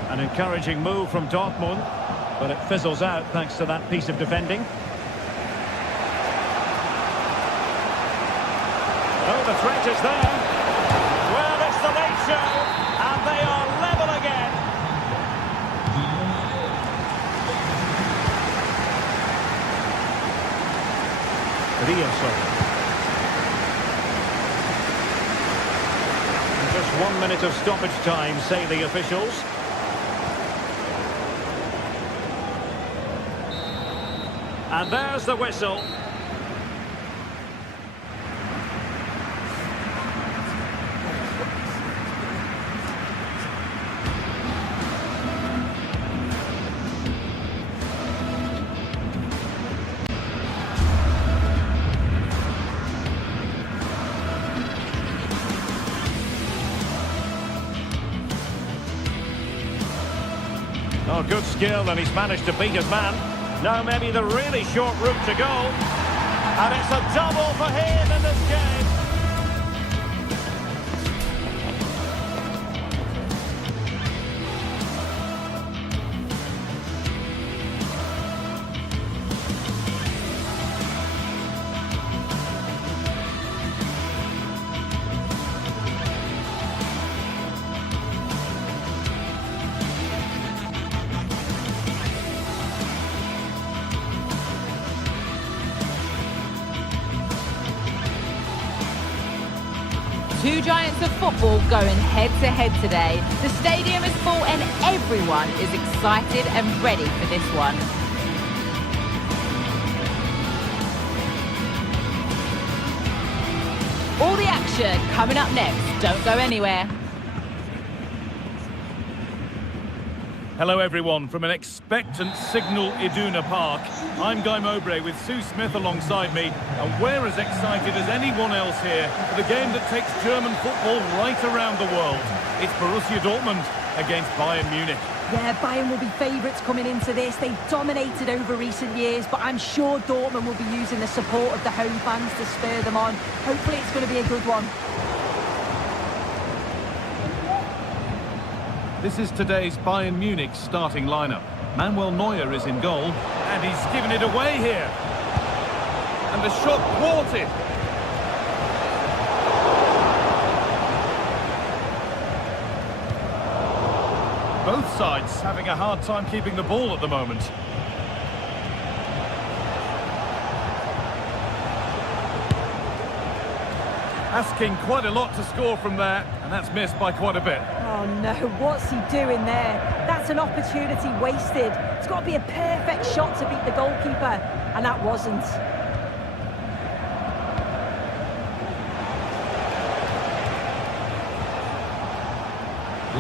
An encouraging move from Dortmund, but it fizzles out thanks to that piece of defending. Oh, the threat is there. Well, it's the late show, and they are level again. Just 1 minute of stoppage time, say the officials. And there's the whistle. Oh, good skill, and he's managed to beat his man. Now maybe the really short route to go. And it's a double for him in this game. Two giants of football going head-to-head today. The stadium is full and everyone is excited and ready for this one. All the action coming up next. Don't go anywhere. Hello everyone from an expectant Signal Iduna Park. I'm Guy Mowbray with Sue Smith alongside me, and we're as excited as anyone else here for the game that takes German football right around the world. It's Borussia Dortmund against Bayern Munich. Yeah, Bayern will be favourites coming into this. They've dominated over recent years, but I'm sure Dortmund will be using the support of the home fans to spur them on. Hopefully it's going to be a good one. This is today's Bayern Munich starting lineup. Manuel Neuer is in goal, and he's given it away here. And the shot thwarted. Both sides having a hard time keeping the ball at the moment. Asking quite a lot to score from there, and that's missed by quite a bit. Oh no, what's he doing there? That's an opportunity wasted. It's got to be a perfect shot to beat the goalkeeper, and that wasn't.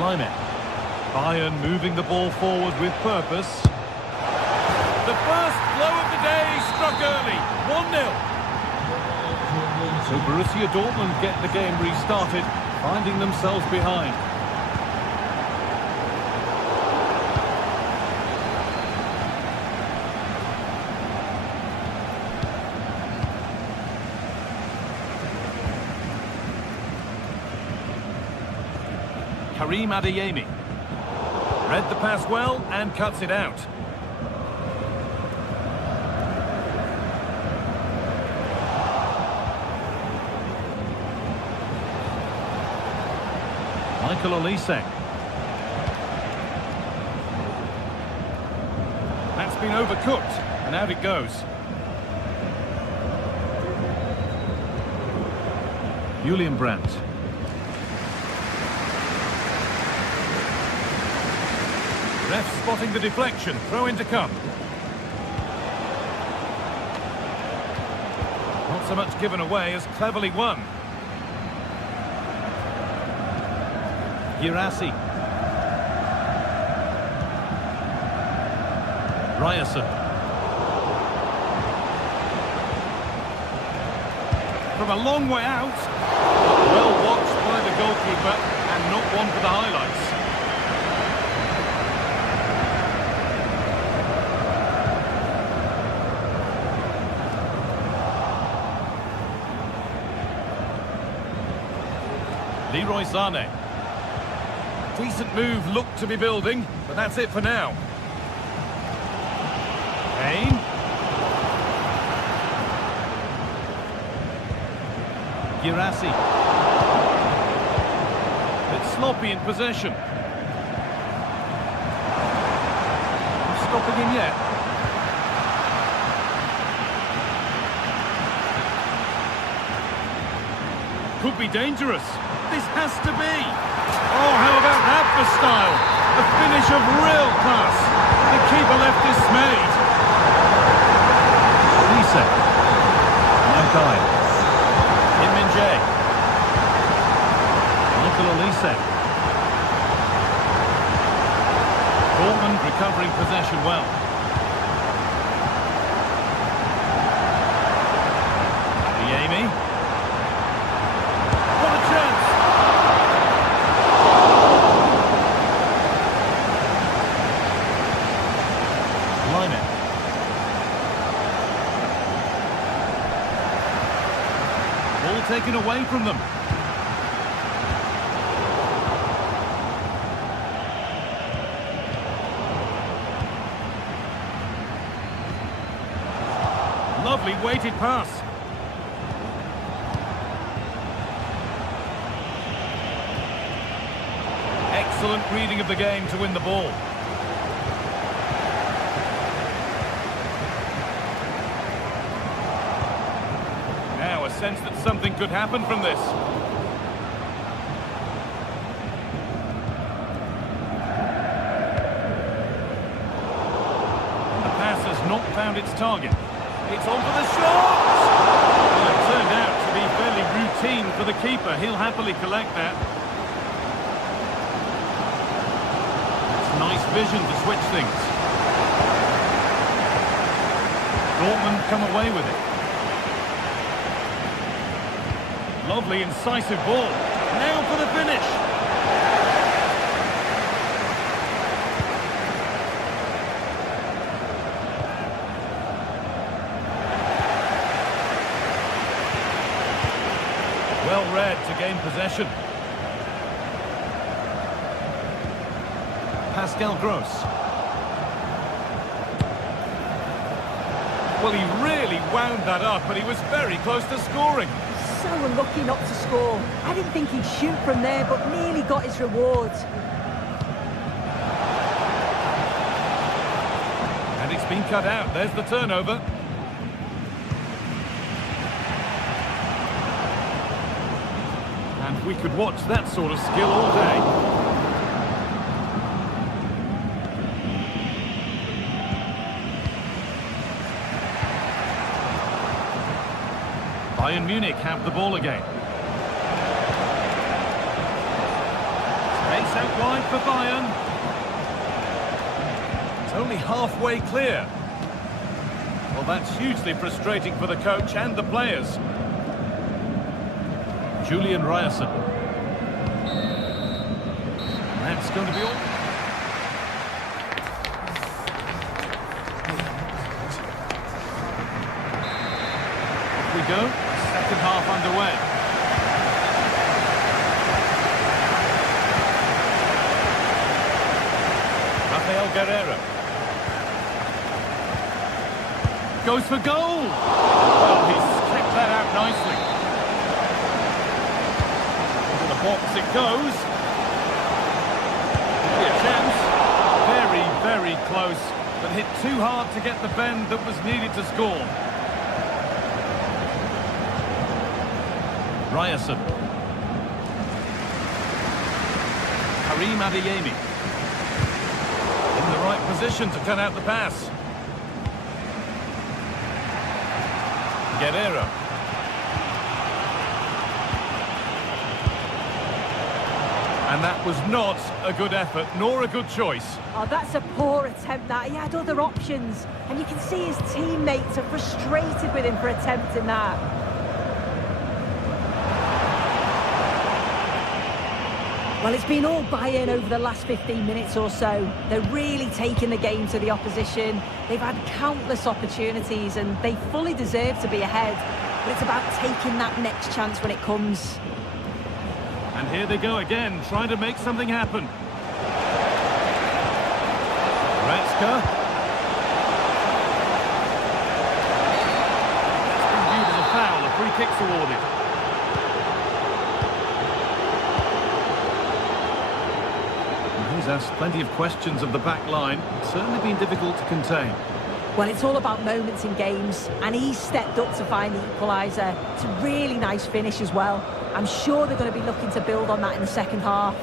Lime. Bayern moving the ball forward with purpose. The first blow of the day struck early, 1-0. So Borussia Dortmund get the game restarted, finding themselves behind. Karim Adeyemi. Read the pass well and cuts it out. Michael Olise. That's been overcooked, and out it goes. Julian Brandt. Ref spotting the deflection, throw in to come. Not so much given away as cleverly won. Girassi. Ryerson. From a long way out. Well watched by the goalkeeper and not one for the highlights. Leroy Sané. Decent move looked to be building, but that's it for now. Kane. Girassi. Bit sloppy in possession. Not stopping him yet. Could be dangerous. This has to be. Oh, how about that for style? A finish of real class. The keeper left dismayed. Lisa. Makai. Kim-min-jae. Michael Olise. Dortmund recovering possession well. Adeyemi. What a chance! Ball taken away from them. Lovely weighted pass. Excellent reading of the game to win the ball. Now a sense that something could happen from this. The pass has not found its target. It's on for the shot! Well, it turned out to be fairly routine for the keeper. He'll happily collect that. nice vision to switch things. Dortmund come away with it. Lovely, incisive ball. Now for the finish. Well read to gain possession. Pascal Gross. Well, he really wound that up, but he was very close to scoring. So unlucky not to score. I didn't think he'd shoot from there, but nearly got his reward. And it's been cut out. There's the turnover. And we could watch that sort of skill all day. Bayern Munich have the ball again. Space out wide for Bayern. It's only halfway clear. Well, that's hugely frustrating for the coach and the players. Julian Ryerson. That's going to be all. Here we go. Second half underway. Rafael Guerreiro. Goes for goal. Well, he's kept that out nicely. Into the box it goes. Be a chance. Very, very close, but hit too hard to get the bend that was needed to score. Ryerson. Karim Adeyemi. In the right position to cut out the pass. Guerreiro. And that was not a good effort, nor a good choice. Oh, that's a poor attempt, that. He had other options. And you can see his teammates are frustrated with him for attempting that. Well, it's been all Bayern over the last 15 minutes or so. They're really taking the game to the opposition. They've had countless opportunities and they fully deserve to be ahead. But it's about taking that next chance when it comes. And here they go again, trying to make something happen. Goretzka. It's been viewed as a foul, a free kick's awarded. He's asked plenty of questions of the back line. It's certainly been difficult to contain. Well, it's all about moments in games, and he's stepped up to find the equaliser. It's a really nice finish as well. I'm sure they're going to be looking to build on that in the second half.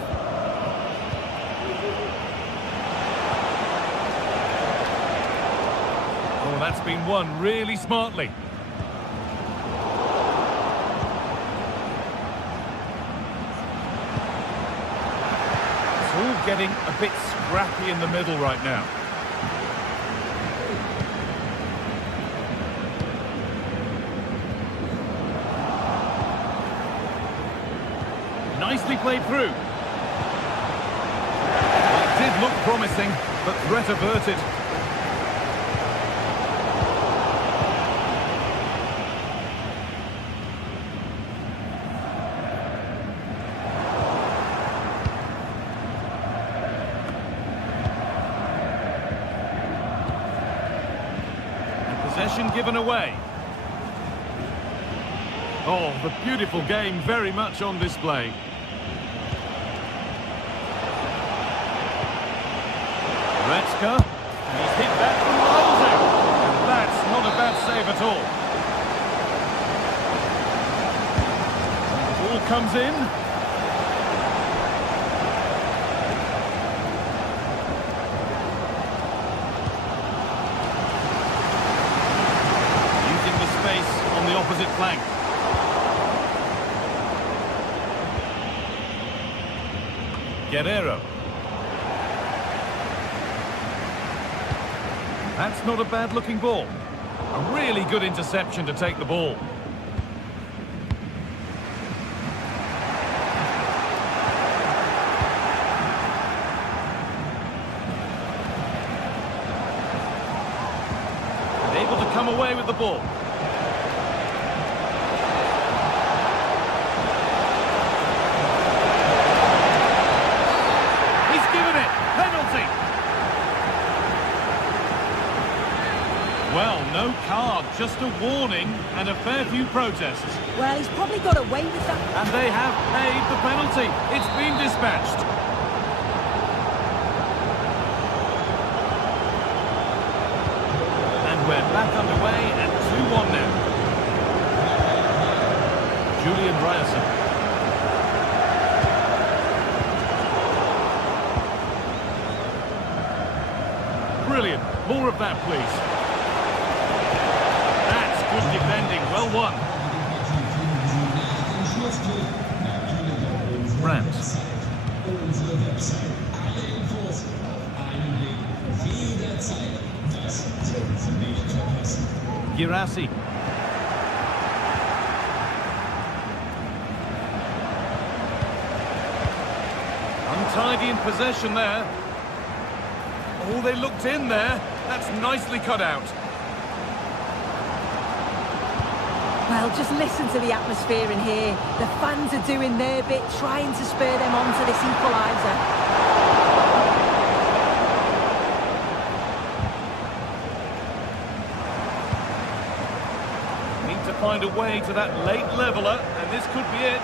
Oh, that's been won really smartly. All getting a bit scrappy in the middle right now. Nicely played through. Well, it did look promising, but threat averted. Possession given away. Oh, the beautiful game very much on display. Goretzka, and he's hit that from miles out. And that's not a bad save at all. The ball comes in. On the opposite flank. Guerreiro. That's not a bad-looking ball. A really good interception to take the ball. And able to come away with the ball. He's given it. Penalty. Well, no card, just a warning and a fair few protests. Well, he's probably got away with that. And they have paid the penalty. It's been dispatched. And we're back underway at 2-1 now. Julian Ryerson. Brilliant. More of that, please. Good defending, well won. Brandt. Girassi. Untidy in possession there. Oh, they looked in there. That's nicely cut out. Well, just listen to the atmosphere in here. The fans are doing their bit, trying to spur them on to this equaliser. Need to find a way to that late leveller, and this could be it.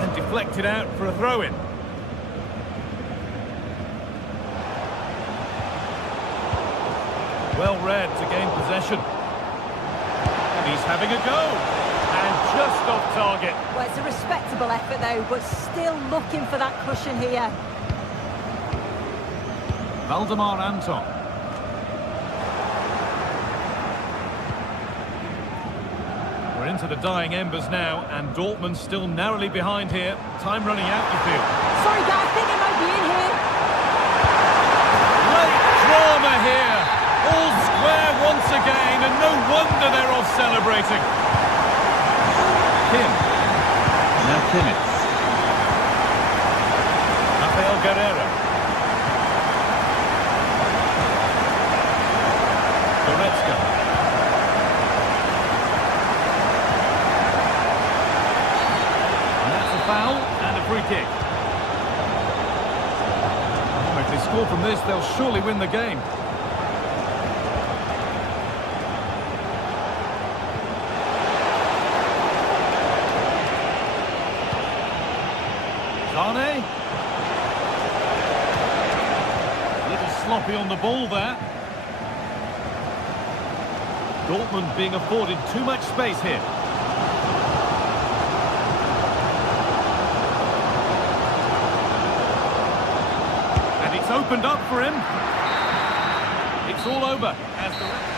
And deflected out for a throw-in. Well read to gain possession. And he's having a go. And just off target. Well, it's a respectable effort though, but still looking for that cushion here. Valdemar Anton. We're into the dying embers now, and Dortmund still narrowly behind here. Time running out, you feel. Sorry, guys, I think they might be in here. Great drama here. All square once again, and no wonder they're off celebrating. Kim. Now Kimmich. Rafael Guerreiro. Goretzka. And that's a foul and a free kick. If they score from this, they'll surely win the game. Zane. A little sloppy on the ball there. Dortmund being afforded too much space here. And it's opened up for him. It's all over as the...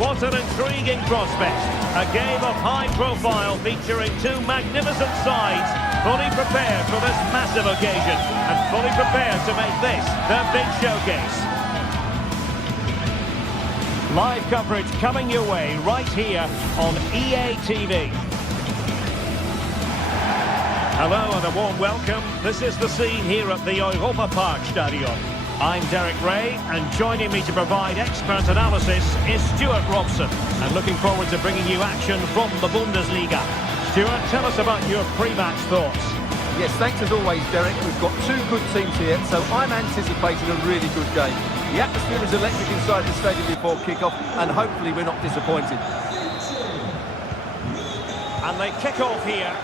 What an intriguing prospect. A game of high profile featuring two magnificent sides, fully prepared for this massive occasion and fully prepared to make this their big showcase. Live coverage coming your way right here on EA TV. Hello and a warm welcome. This is the scene here at the Europa Park Stadion. I'm Derek Ray, and joining me to provide expert analysis is Stuart Robson. And looking forward to bringing you action from the Bundesliga. Stuart, tell us about your pre-match thoughts. Yes, thanks as always, Derek. We've got two good teams here, so I'm anticipating a really good game. The atmosphere is electric inside the stadium before kick-off, and hopefully we're not disappointed. And they kick off here.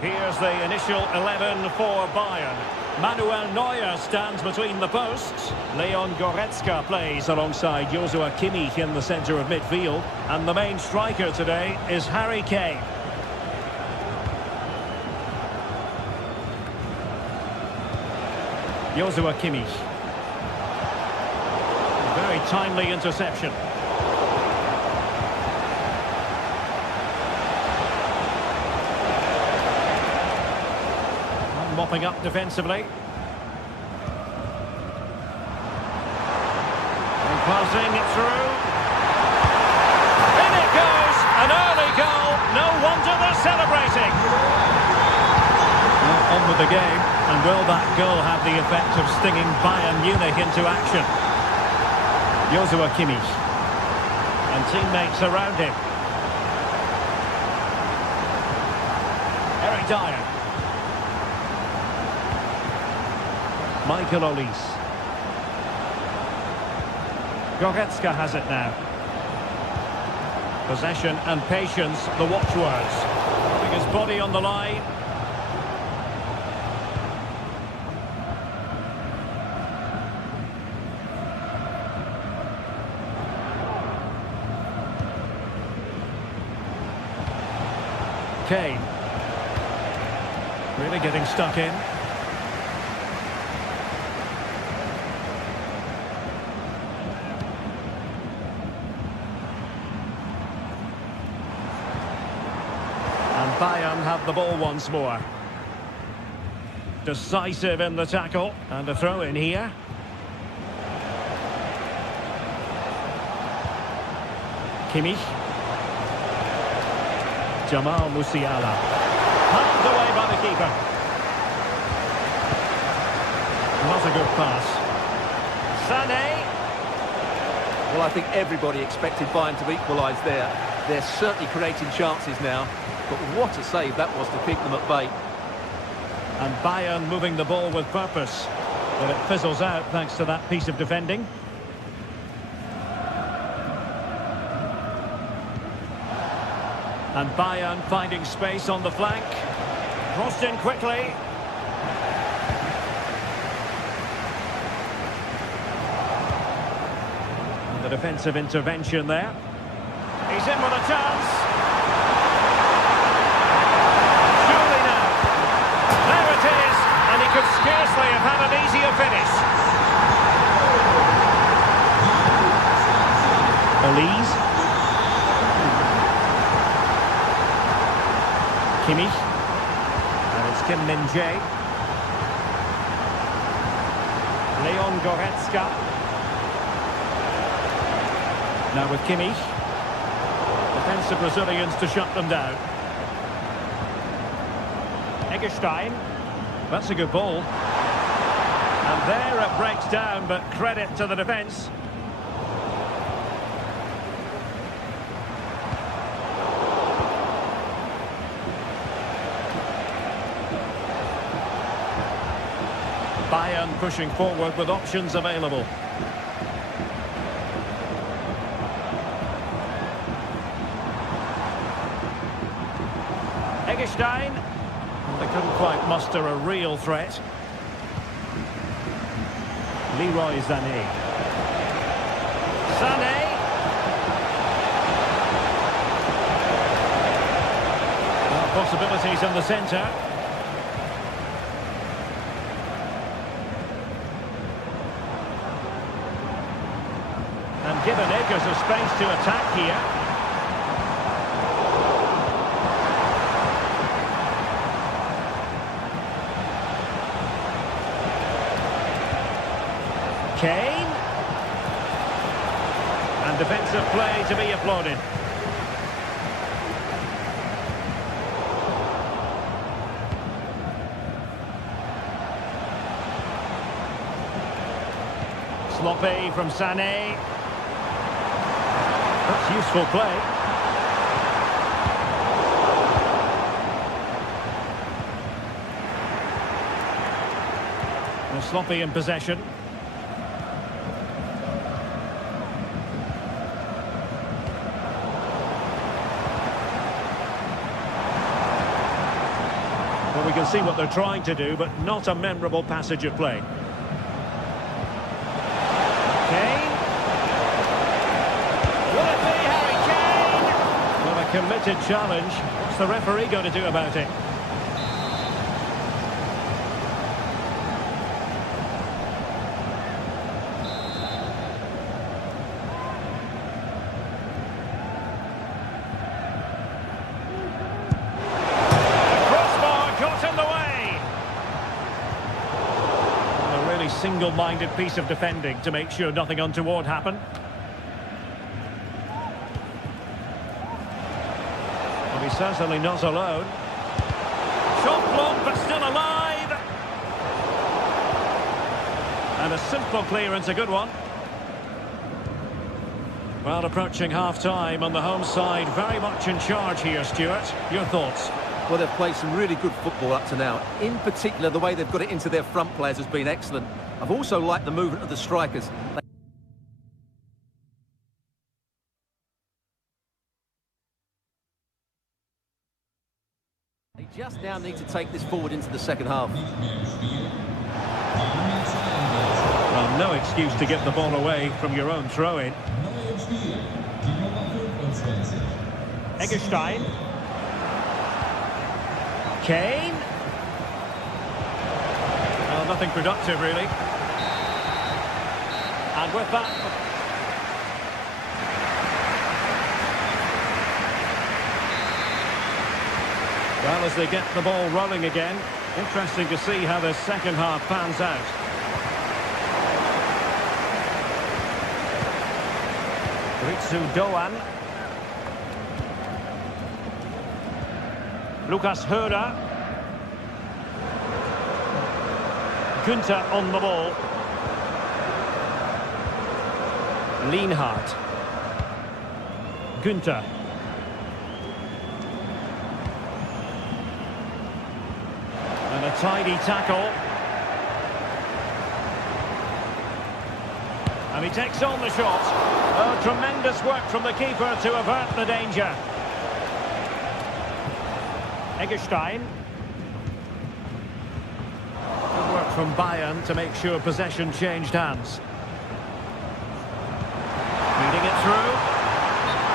Here's the initial 11 for Bayern. Manuel Neuer stands between the posts. Leon Goretzka plays alongside Joshua Kimmich in the centre of midfield. And the main striker today is Harry Kane. Joshua Kimmich. Very timely interception. Mopping up defensively. And passing it through. In it goes! An early goal. No wonder they're celebrating. Well, on with the game. And will that goal have the effect of stinging Bayern Munich into action? Joshua Kimmich. And teammates around him. Eric Dyer. Michael Olise. Goretzka has it now. Possession and patience, the watchwords. Putting his body on the line. Kane. Really getting stuck in. Bayern have the ball once more. Decisive in the tackle. And a throw in here. Kimmich. Jamal Musiala. Pulled away by the keeper. Not a good pass. Sané. Well, I think everybody expected Bayern to equalise there. They're certainly creating chances now. But what a save that was to keep them at bay. And Bayern moving the ball with purpose. But it fizzles out thanks to that piece of defending. And Bayern finding space on the flank. Crossed in quickly. And the defensive intervention there. He's in with a chance. Could scarcely have had an easier finish. Olise. Kimmich. And it's Kim Min-jae. Leon Goretzka. Now with Kimmich. Defensive Brazilians to shut them down. Eggestein. That's a good ball. And there it breaks down, but credit to the defence. Bayern pushing forward with options available. Eggestein. They couldn't quite muster a real threat. Leroy Sané. Sané. Possibilities in the centre. And given acres of space to attack here. Kane. And defensive play to be applauded. Sloppy from Sané. That's useful play. sloppy in possession. Well, we can see what they're trying to do, but not a memorable passage of play. Kane. Will it be Harry Kane? Well, a committed challenge. What's the referee going to do about it? Single-minded piece of defending to make sure nothing untoward happened. Well, he's certainly not alone. Shot blocked, but still alive. And a simple clearance, a good one. Well, approaching half-time on the home side, very much in charge here, Stuart. Your thoughts? Well, they've played some really good football up to now. In particular, the way they've got it into their front players has been excellent. I've also liked the movement of the strikers. They just now need to take this forward into the second half. Well, no excuse to get the ball away from your own throw-in. Eggestein. Kane. Well, nothing productive, really. And with that... Well, as they get the ball rolling again, interesting to see how the second half pans out. Ritsu Doan. Lucas Höra. Günther on the ball. Lienhardt. Günther. And a tidy tackle. And he takes on the shot. Oh, tremendous work from the keeper to avert the danger. Eggestein. Good work from Bayern to make sure possession changed hands. Feeding it through.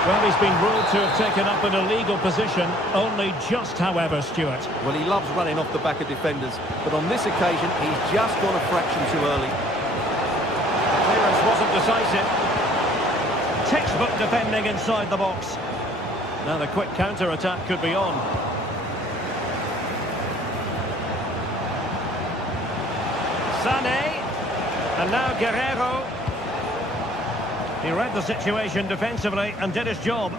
Well, he's been ruled to have taken up an illegal position, only just, however, Stuart. Well, he loves running off the back of defenders, but on this occasion, he's just gone a fraction too early. Clearance wasn't decisive. Textbook defending inside the box. Now the quick counter-attack could be on. Sané, and now Guerrero. He read the situation defensively and did his job.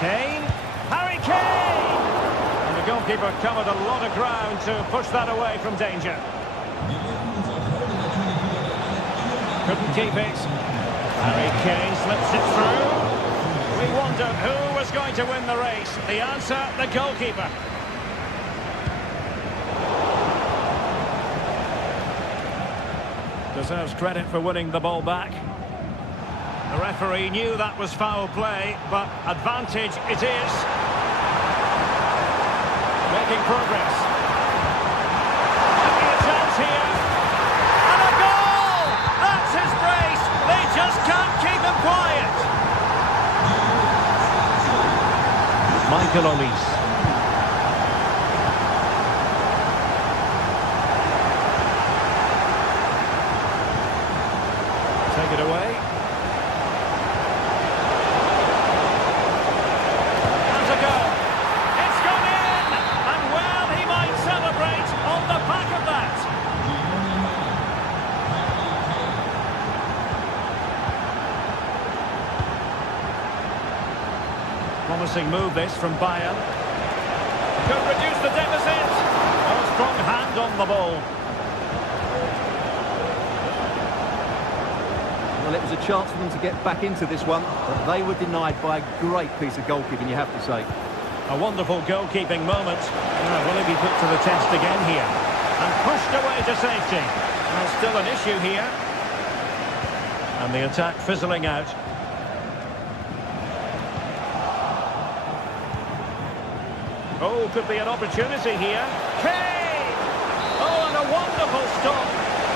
Kane, Harry Kane! And the goalkeeper covered a lot of ground to push that away from danger. Couldn't keep it. Harry Kane slips it through. We wondered who was going to win the race. The answer, the goalkeeper. Deserves credit for winning the ball back. The referee knew that was foul play, but advantage it is. Making progress. Having a chance here. And a goal! That's his brace. They just can't keep him quiet. Michael Olise. Take it away. And a goal. It's gone in! And well, he might celebrate on the back of that. Promising move this from Bayern. Could reduce the deficit. A strong hand on the ball. Well, it was a chance for them to get back into this one, but they were denied by a great piece of goalkeeping, you have to say. A wonderful goalkeeping moment. Will he be put to the test again here? And pushed away to safety. Well, still an issue here. And the attack fizzling out. Oh, could be an opportunity here. Kane! Oh, and a wonderful stop.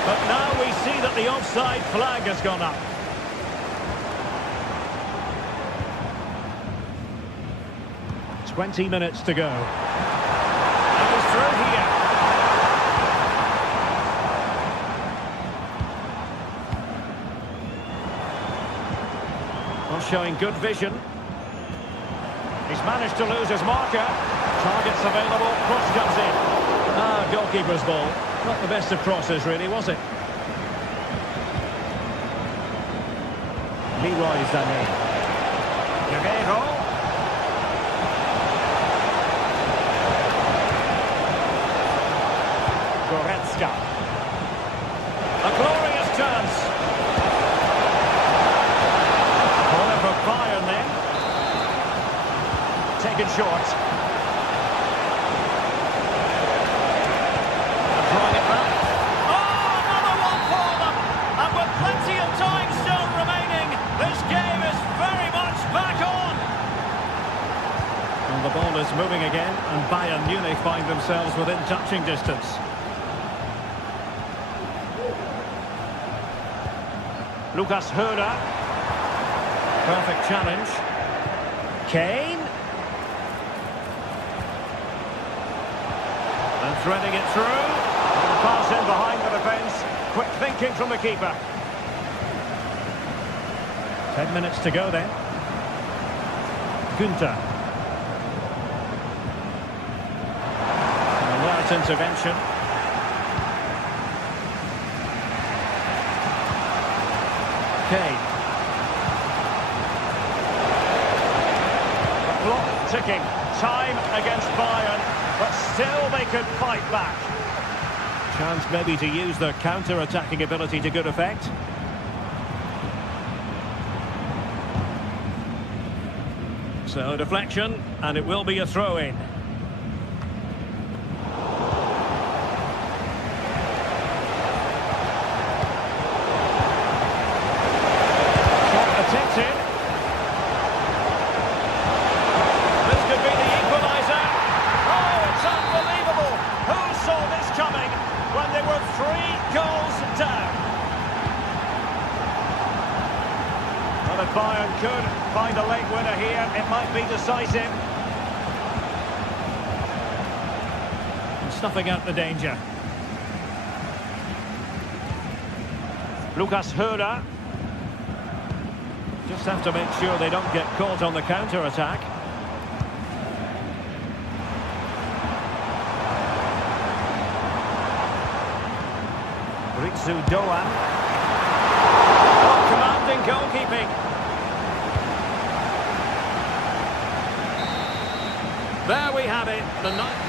But now we see that the offside flag has gone up. "20 minutes to go. And he's through here. Well, showing good vision. He's managed to lose his marker. Targets available, cross comes in. Goalkeeper's ball. Not the best of crosses, really, was it? Leroy Sané. Guerrero. Goretzka. A glorious chance. Corner for Bayern then. Taken short. Drawing it back. Oh, another one for them! And with plenty of time still remaining, this game is very much back on! And the ball is moving again, and Bayern Munich find themselves within touching distance. Lucas Höder. Perfect challenge. Kane. And threading it through. And pass in behind the defence. Quick thinking from the keeper. 10 minutes to go then. Günther. An alert intervention. Kane. The clock ticking. Time against Bayern, but still they could fight back. Chance maybe to use their counter-attacking ability to good effect. So deflection, and it will be a throw-in. Attempted. This could be the equaliser. Oh, it's unbelievable. Who saw this coming when they were 3 goals down? Well, if Bayern could find a late winner here, it might be decisive. And snuffing out the danger. Lucas Höder. Just have to make sure they don't get caught on the counter-attack. Ritsu Doan. Oh, commanding goalkeeping. There we have it. The night.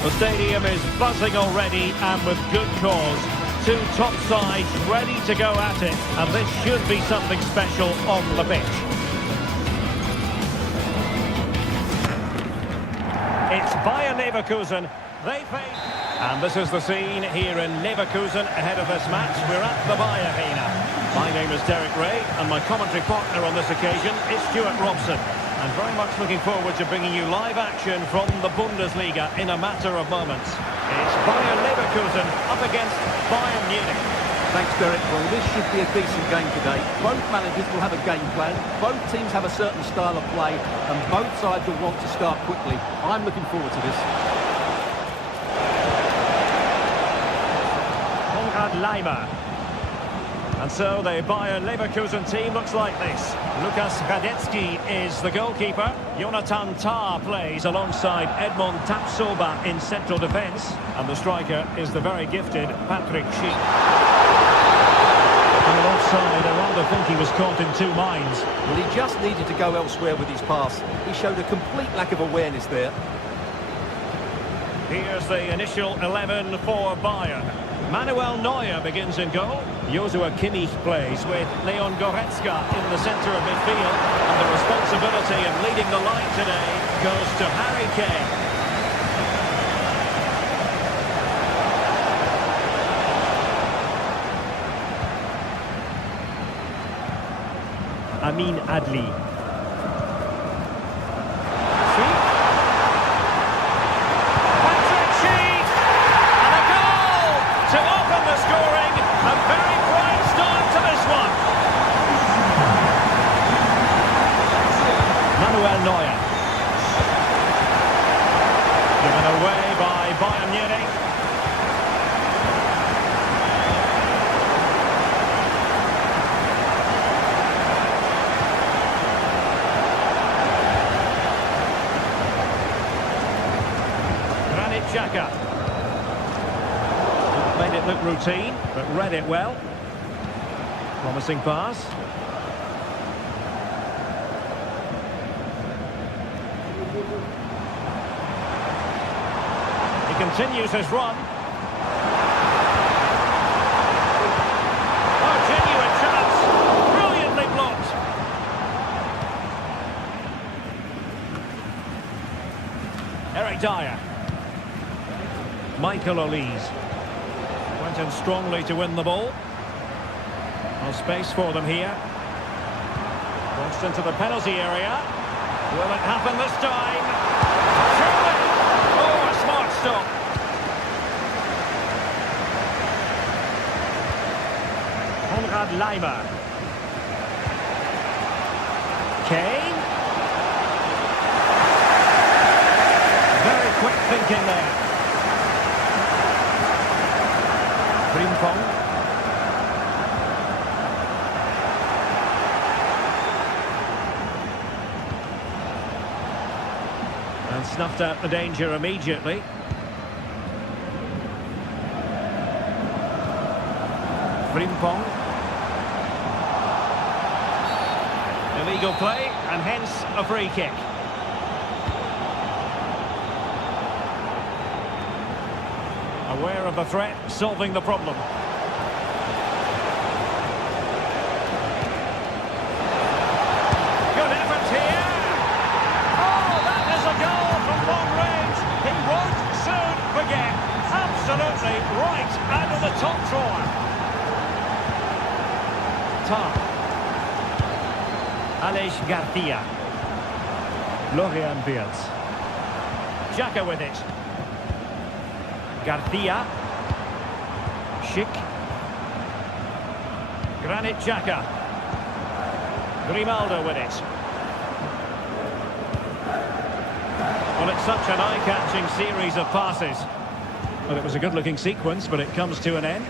The stadium is buzzing already, and with good cause. two top sides ready to go at it, and this should be something special on the pitch. It's Bayer Leverkusen. They face... And this is the scene here in Leverkusen ahead of this match. We're at the Bayer Arena. My name is Derek Ray, and my commentary partner on this occasion is Stuart Robson. I'm very much looking forward to bringing you live action from the Bundesliga in a matter of moments. It's Bayer Leverkusen up against Bayern Munich. Thanks, Derek. Well, this should be a decent game today. Both managers will have a game plan. Both teams have a certain style of play, and both sides will want to start quickly. I'm looking forward to this. Leimer. And so the Bayer Leverkusen team looks like this. Lukas Radetzky is the goalkeeper. Jonathan Tah plays alongside Edmond Tapsoba in central defence. And the striker is the very gifted Patrick Schick. And offside, I rather think he was caught in two minds. Well, he just needed to go elsewhere with his pass. He showed a complete lack of awareness there. Here's the initial 11 for Bayern. Manuel Neuer begins in goal. Joshua Kimmich plays with Leon Goretzka in the centre of midfield. And the responsibility of leading the line today goes to Harry Kane. Amin Adli. Neuer. Given away by Bayern Munich. Granit Xhaka. Made it look routine, but read it well. Promising pass. Continues his run. Oh, genuine chance. Brilliantly blocked. Eric Dyer. Michael Olise. Went in strongly to win the ball. No space for them here. Crossed into the penalty area. Will it happen this time? Surely. Oh, a smart stop. Leimer. Kane. Very quick thinking there. Frimpong. And snuffed out the danger immediately. Frimpong. Illegal play, and hence a free kick. Aware of the threat, solving the problem. Good effort here. Oh, that is a goal from long range. He won't soon forget. Absolutely right out of the top drawer. Top. Aleix Garcia. Florian Wirtz. Xhaka with it. Garcia. Schick. Granit Xhaka. Grimaldo with it. Well, it's such an eye-catching series of passes. Well, it was a good-looking sequence, but it comes to an end.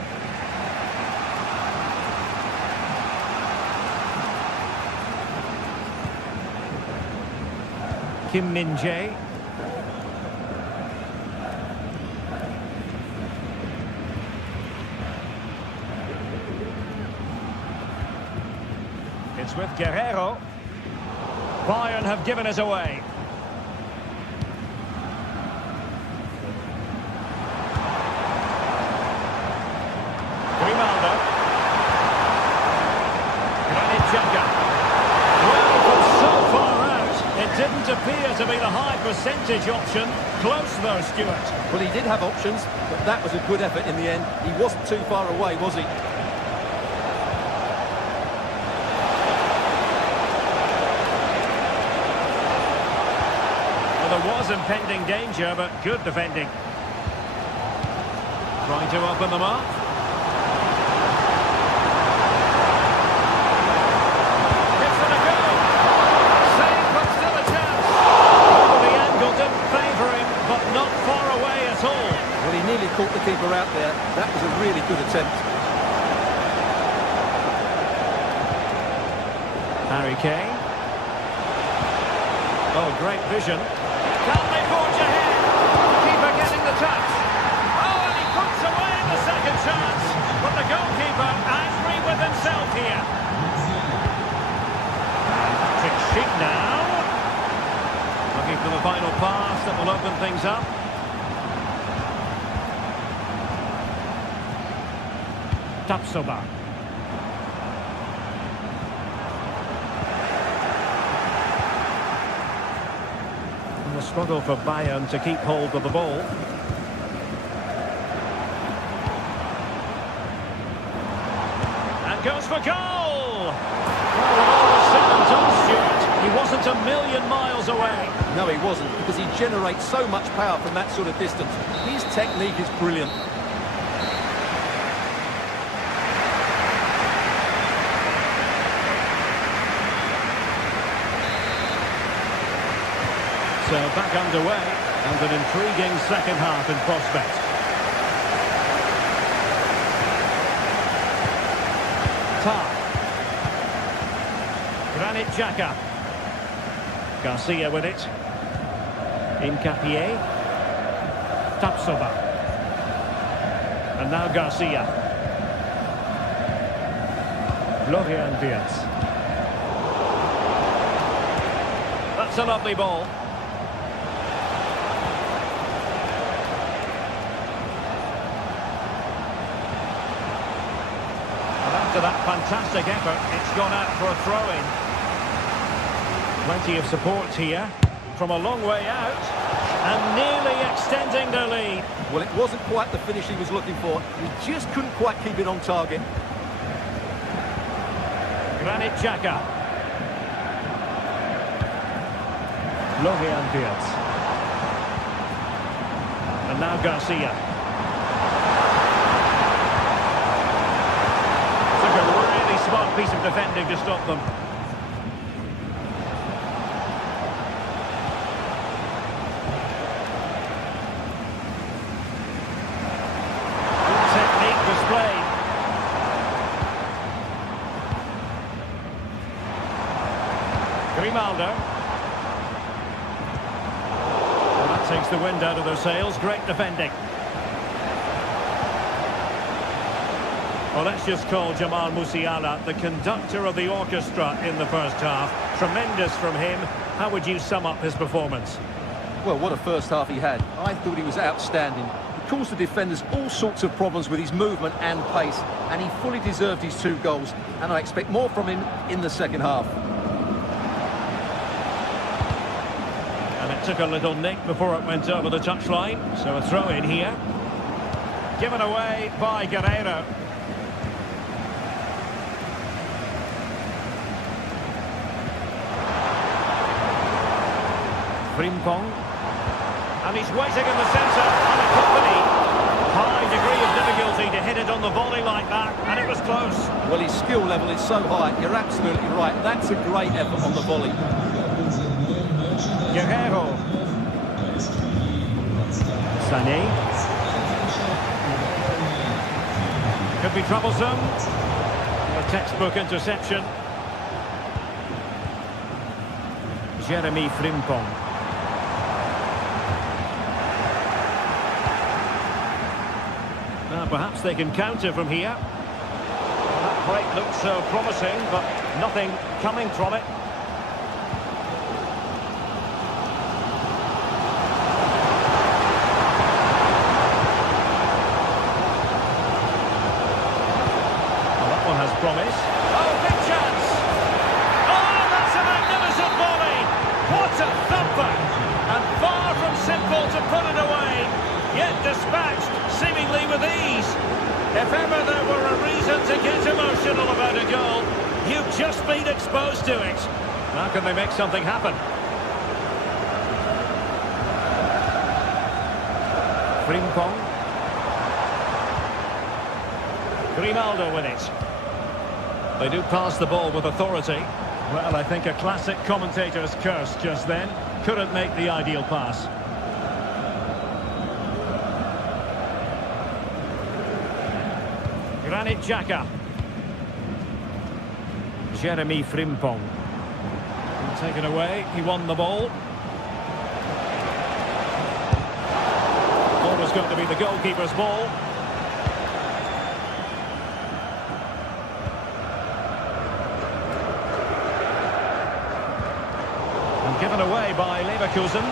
Kim Min-jae. It's with Guerrero. Bayern have given us away. to be the high percentage option. Close though, Stuart. Well, he did have options, but that was a good effort in the end. He wasn't too far away, was he? Well, there was impending danger, but good defending. Trying to open them up. Gives it a go. Save, but still a chance. Oh, the angle didn't favour him, but not far away at all. Well, he nearly caught the keeper out there. That was a really good attempt. Harry Kane. Oh, great vision. Can they forge ahead? Keeper getting the touch. Oh, and he puts away the second chance. But the goalkeeper angry with himself here. Trick sheet now. Looking for the final pass that will open things up. Tapsoba. And the struggle for Bayern to keep hold of the ball. And goes for goal! Well, all was said and done, Stuart, he wasn't a million miles away. No, he wasn't, because he generates so much power from that sort of distance. His technique is brilliant. So back underway, and an intriguing second half in prospect. Tar. Granit Xhaka. Garcia with it. Incapié. Tapsoba. And now Garcia. Florian Wirtz. That's a lovely ball. After that fantastic effort, it's gone out for a throw-in. Plenty of support here, from a long way out, and nearly extending their lead. Well, it wasn't quite the finish he was looking for. He just couldn't quite keep it on target. Granit Xhaka. Florian Wirtz. And now Garcia. Smart piece of defending to stop them. Good technique displayed. Grimaldo. Well, that takes the wind out of their sails. Great defending. Well, let's just call Jamal Musiala the conductor of the orchestra in the first half. Tremendous from him. How would you sum up his performance? Well, what a first half he had. I thought he was outstanding. He caused the defenders all sorts of problems with his movement and pace, and he fully deserved his 2 goals, and I expect more from him in the second half. And it took a little nick before it went over the touchline, so a throw in here. Given away by Guerreiro. Frimpong. And he's waiting in the centre, unaccompanied. High degree of difficulty to hit it on the volley like that, and it was close. Well, his skill level is so high, you're absolutely right. That's a great effort on the volley. Guerreiro. Sané. Could be troublesome. A textbook interception. Jeremy Frimpong. Perhaps they can counter from here. Well, that break looked so promising, but nothing coming from it. Well, that one has promise. Oh, big chance! Oh, that's a magnificent volley! What a thumper! If ever there were a reason to get emotional about a goal, you've just been exposed to it. How can they make something happen? Frimpong. Grimaldo with it. They do pass the ball with authority. Well, I think a classic commentator's curse just then. Couldn't make the ideal pass. Granit Xhaka. Jeremy Frimpong. Taken away, he won the ball. Ball was going to be the goalkeeper's ball. And given away by Leverkusen.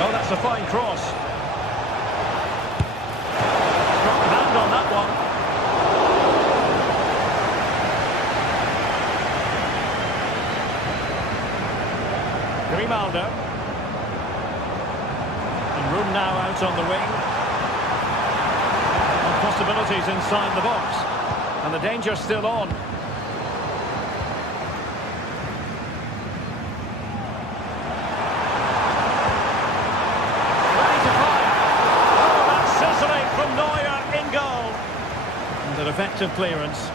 Oh, that's a fine cross. Strong hand on that one. Grimaldo. And room now out on the wing. And possibilities inside the box. And the danger's still on. Ready to fire. Oh, that's sizzling from Neuer in goal. And an effective clearance.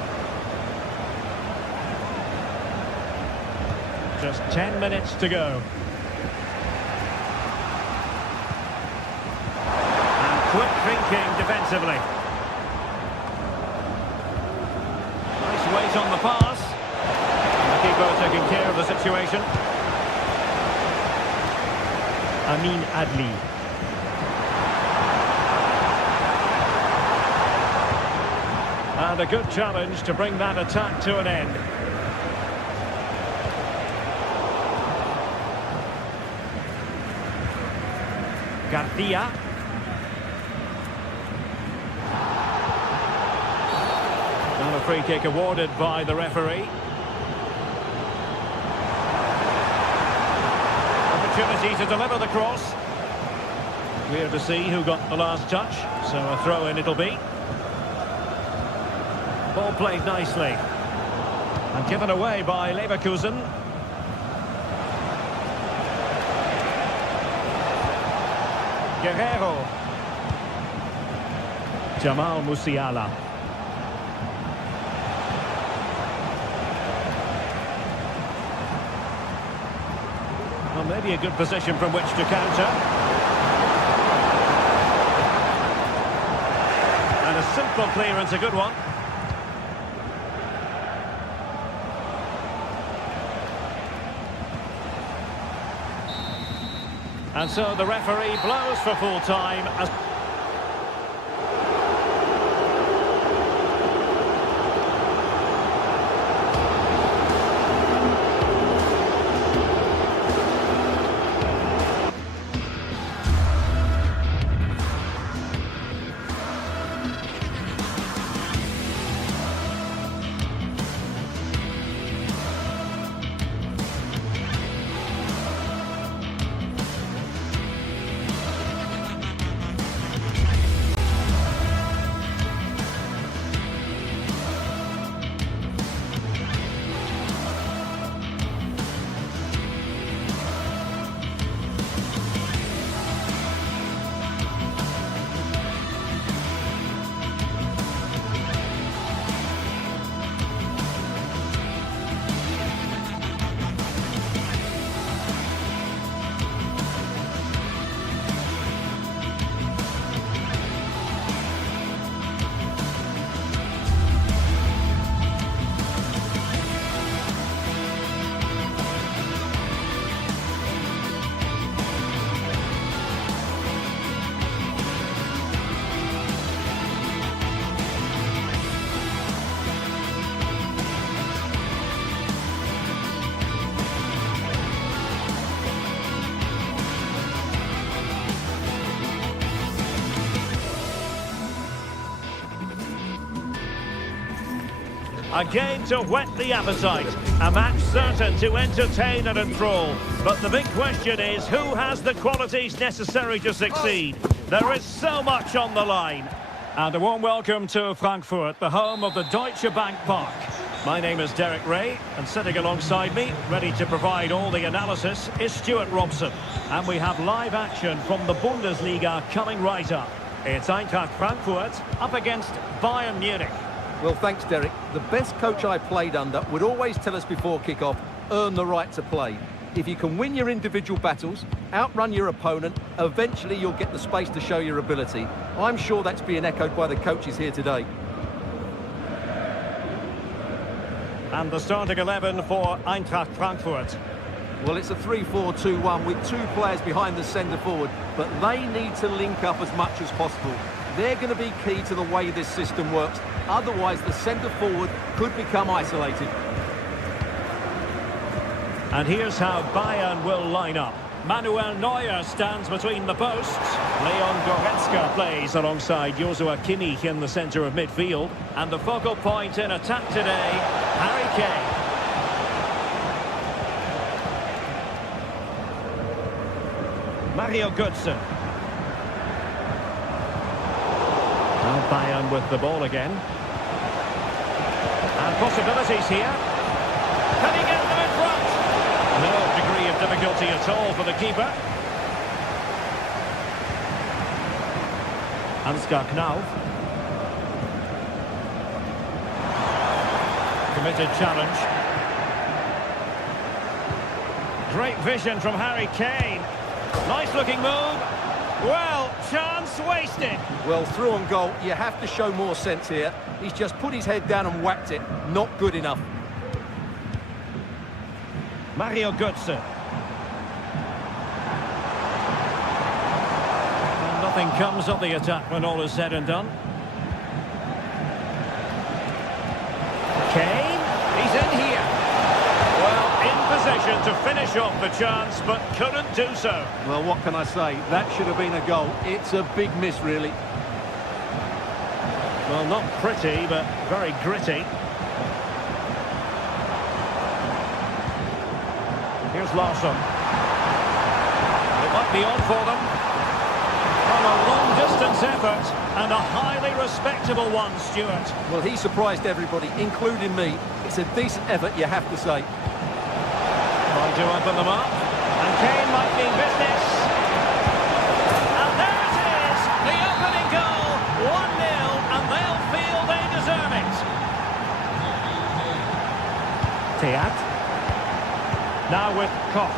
Just 10 minutes to go. And quick thinking defensively. Nice weight on the pass. And the keeper taking care of the situation. Amin Adli. And a good challenge to bring that attack to an end. Garcia. And a free kick awarded by the referee. Opportunity to deliver the cross. Clear to see who got the last touch. So a throw in it'll be. Ball played nicely. And given away by Leverkusen. Guerrero. Jamal Musiala. Well, maybe a good position from which to counter. And a simple clearance, a good one. And so the referee blows for full time. A game to whet the appetite. A match certain to entertain and enthrall. But the big question is, who has the qualities necessary to succeed? There is so much on the line. And a warm welcome to Frankfurt, the home of the Deutsche Bank Park. My name is Derek Ray, and sitting alongside me, ready to provide all the analysis, is Stuart Robson. And we have live action from the Bundesliga coming right up. It's Eintracht Frankfurt up against Bayern Munich. Well, thanks, Derek. The best coach I played under would always tell us before kick-off, earn the right to play. If you can win your individual battles, outrun your opponent, eventually you'll get the space to show your ability. I'm sure that's being echoed by the coaches here today. And the starting 11 for Eintracht Frankfurt. Well, it's a 3-4-2-1 with two players behind the centre forward, but they need to link up as much as possible. They're going to be key to the way this system works. Otherwise, the centre forward could become isolated. And here's how Bayern will line up. Manuel Neuer stands between the posts. Leon Goretzka plays alongside Joshua Kimmich in the centre of midfield. And the focal point in attack today, Harry Kane. Mario Götze. Now Bayern with the ball again. And possibilities here. Can he get them in front? No degree of difficulty at all for the keeper. Ansgar Knauf. Committed challenge. Great vision from Harry Kane. Nice looking move. Well, chance wasted. Well, through on goal, you have to show more sense here. He's just put his head down and whacked it. Not good enough. Mario Götze. And nothing comes of the attack when all is said and done. Kane, he's in here. Well, in position to finish off the chance, but couldn't do so. Well, what can I say? That should have been a goal. It's a big miss, really. Well, not pretty, but very gritty. Here's Larsson. It might be on for them. From a long-distance effort, and a highly respectable one, Stuart. Well, he surprised everybody, including me. It's a decent effort, you have to say. Trying to open them up. And Kane might mean business. And there it is! The opening goal! 1-0, and they'll feel they deserve it. Teat. Now with Koch.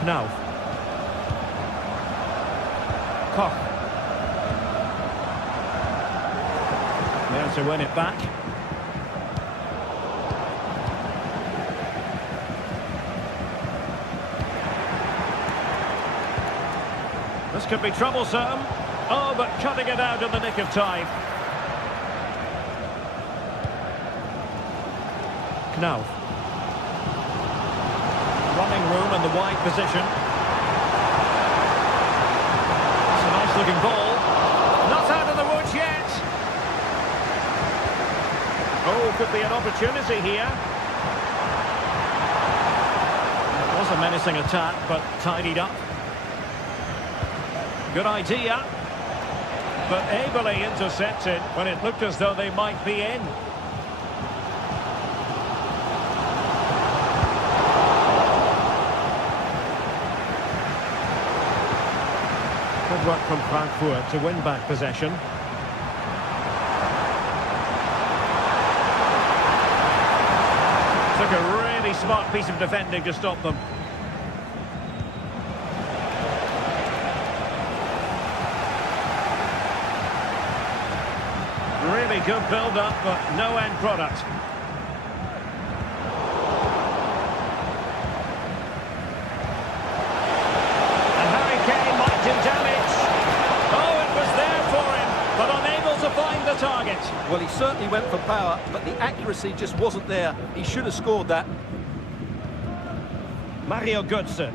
Knauf. Koch. There to win it back. This could be troublesome. Oh, but cutting it out in the nick of time. Knauf. Running room in the wide position. It's a nice looking ball. Not out of the woods yet. Oh, could be an opportunity here. It was a menacing attack, but tidied up. Good idea. But ably intercepted when it looked as though they might be in. Good work from Frankfurt to win back possession. Took a really smart piece of defending to stop them. Really good build-up, but no end product. And Harry Kane might do damage. Oh, it was there for him, but unable to find the target. Well, he certainly went for power, but the accuracy just wasn't there. He should have scored that. Mario Götze.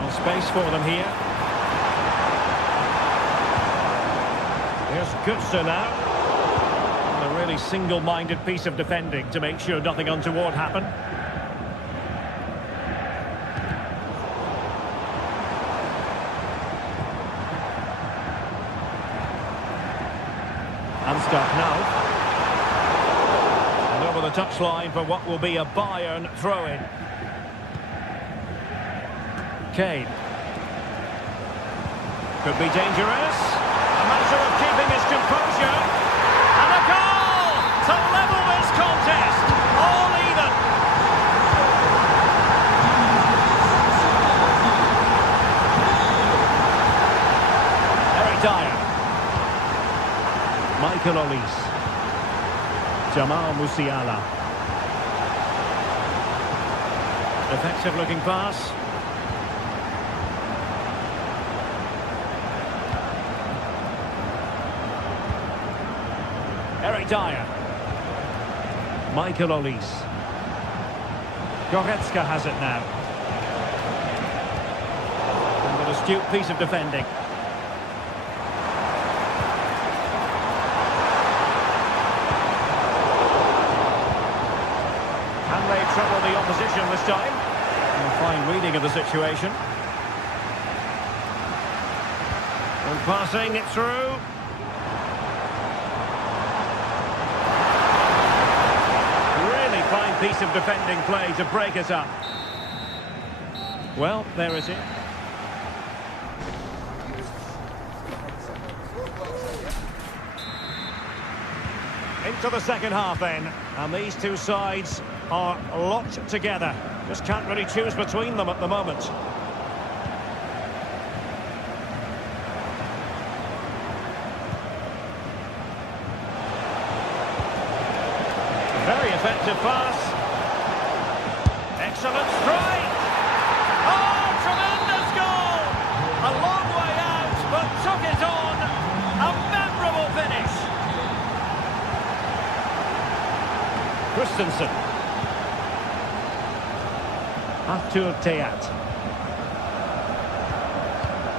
No space for them here. Here's Götze now. A really single-minded piece of defending to make sure nothing untoward happened. Ansgar Knauf. And over the touchline for what will be a Bayern throw-in. Kane. Could be dangerous. A matter of keeping his composure. And a goal to level this contest. All even. Eric Dyer. Michael Olise. Jamal Musiala. Effective looking pass. Eric Dyer. Michael Olise. Goretzka has it now. And an astute piece of defending. Can they trouble the opposition this time? A fine reading of the situation. And passing it through. Fine piece of defending play to break it up. Well, there is it. Into the second half then, and these two sides are locked together. Just can't really choose between them at the moment. Very effective pass. Excellent strike. Oh, tremendous goal. A long way out, but took it on. A memorable finish. Christensen. Arthur Theat.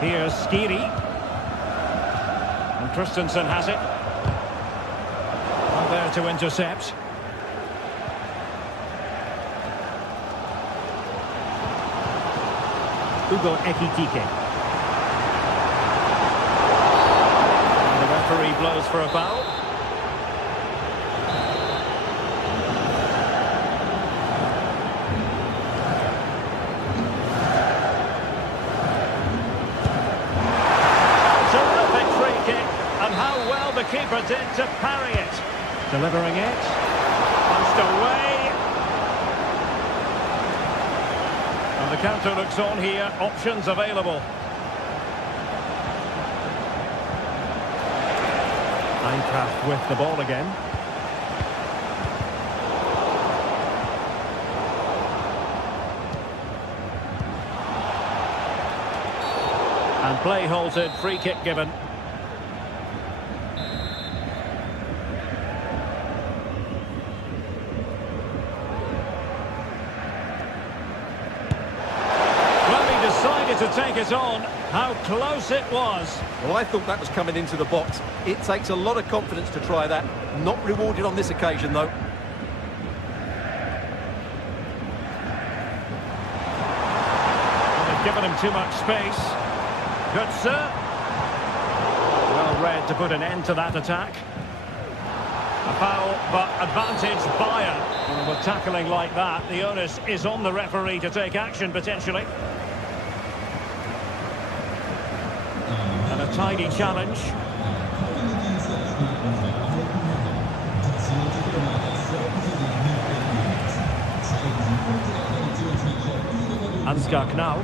Here's Skiri. And Christensen has it. Not there to intercept. Hugo Ekitike. And the referee blows for a foul. Terrific free kick, and how well the keeper did to parry it. Delivering it. Punched away. The counter looks on here, options available. Eintracht with the ball again. And play halted, free kick given. To take it on, how close it was. Well, I thought that was coming into the box. It takes a lot of confidence to try that. Not rewarded on this occasion, though. Well, they've given him too much space. Good, sir. Well read to put an end to that attack. A foul, but advantage Bayern. Well, with tackling like that, the onus is on the referee to take action, potentially. And a tidy challenge. Ansgar Knauf.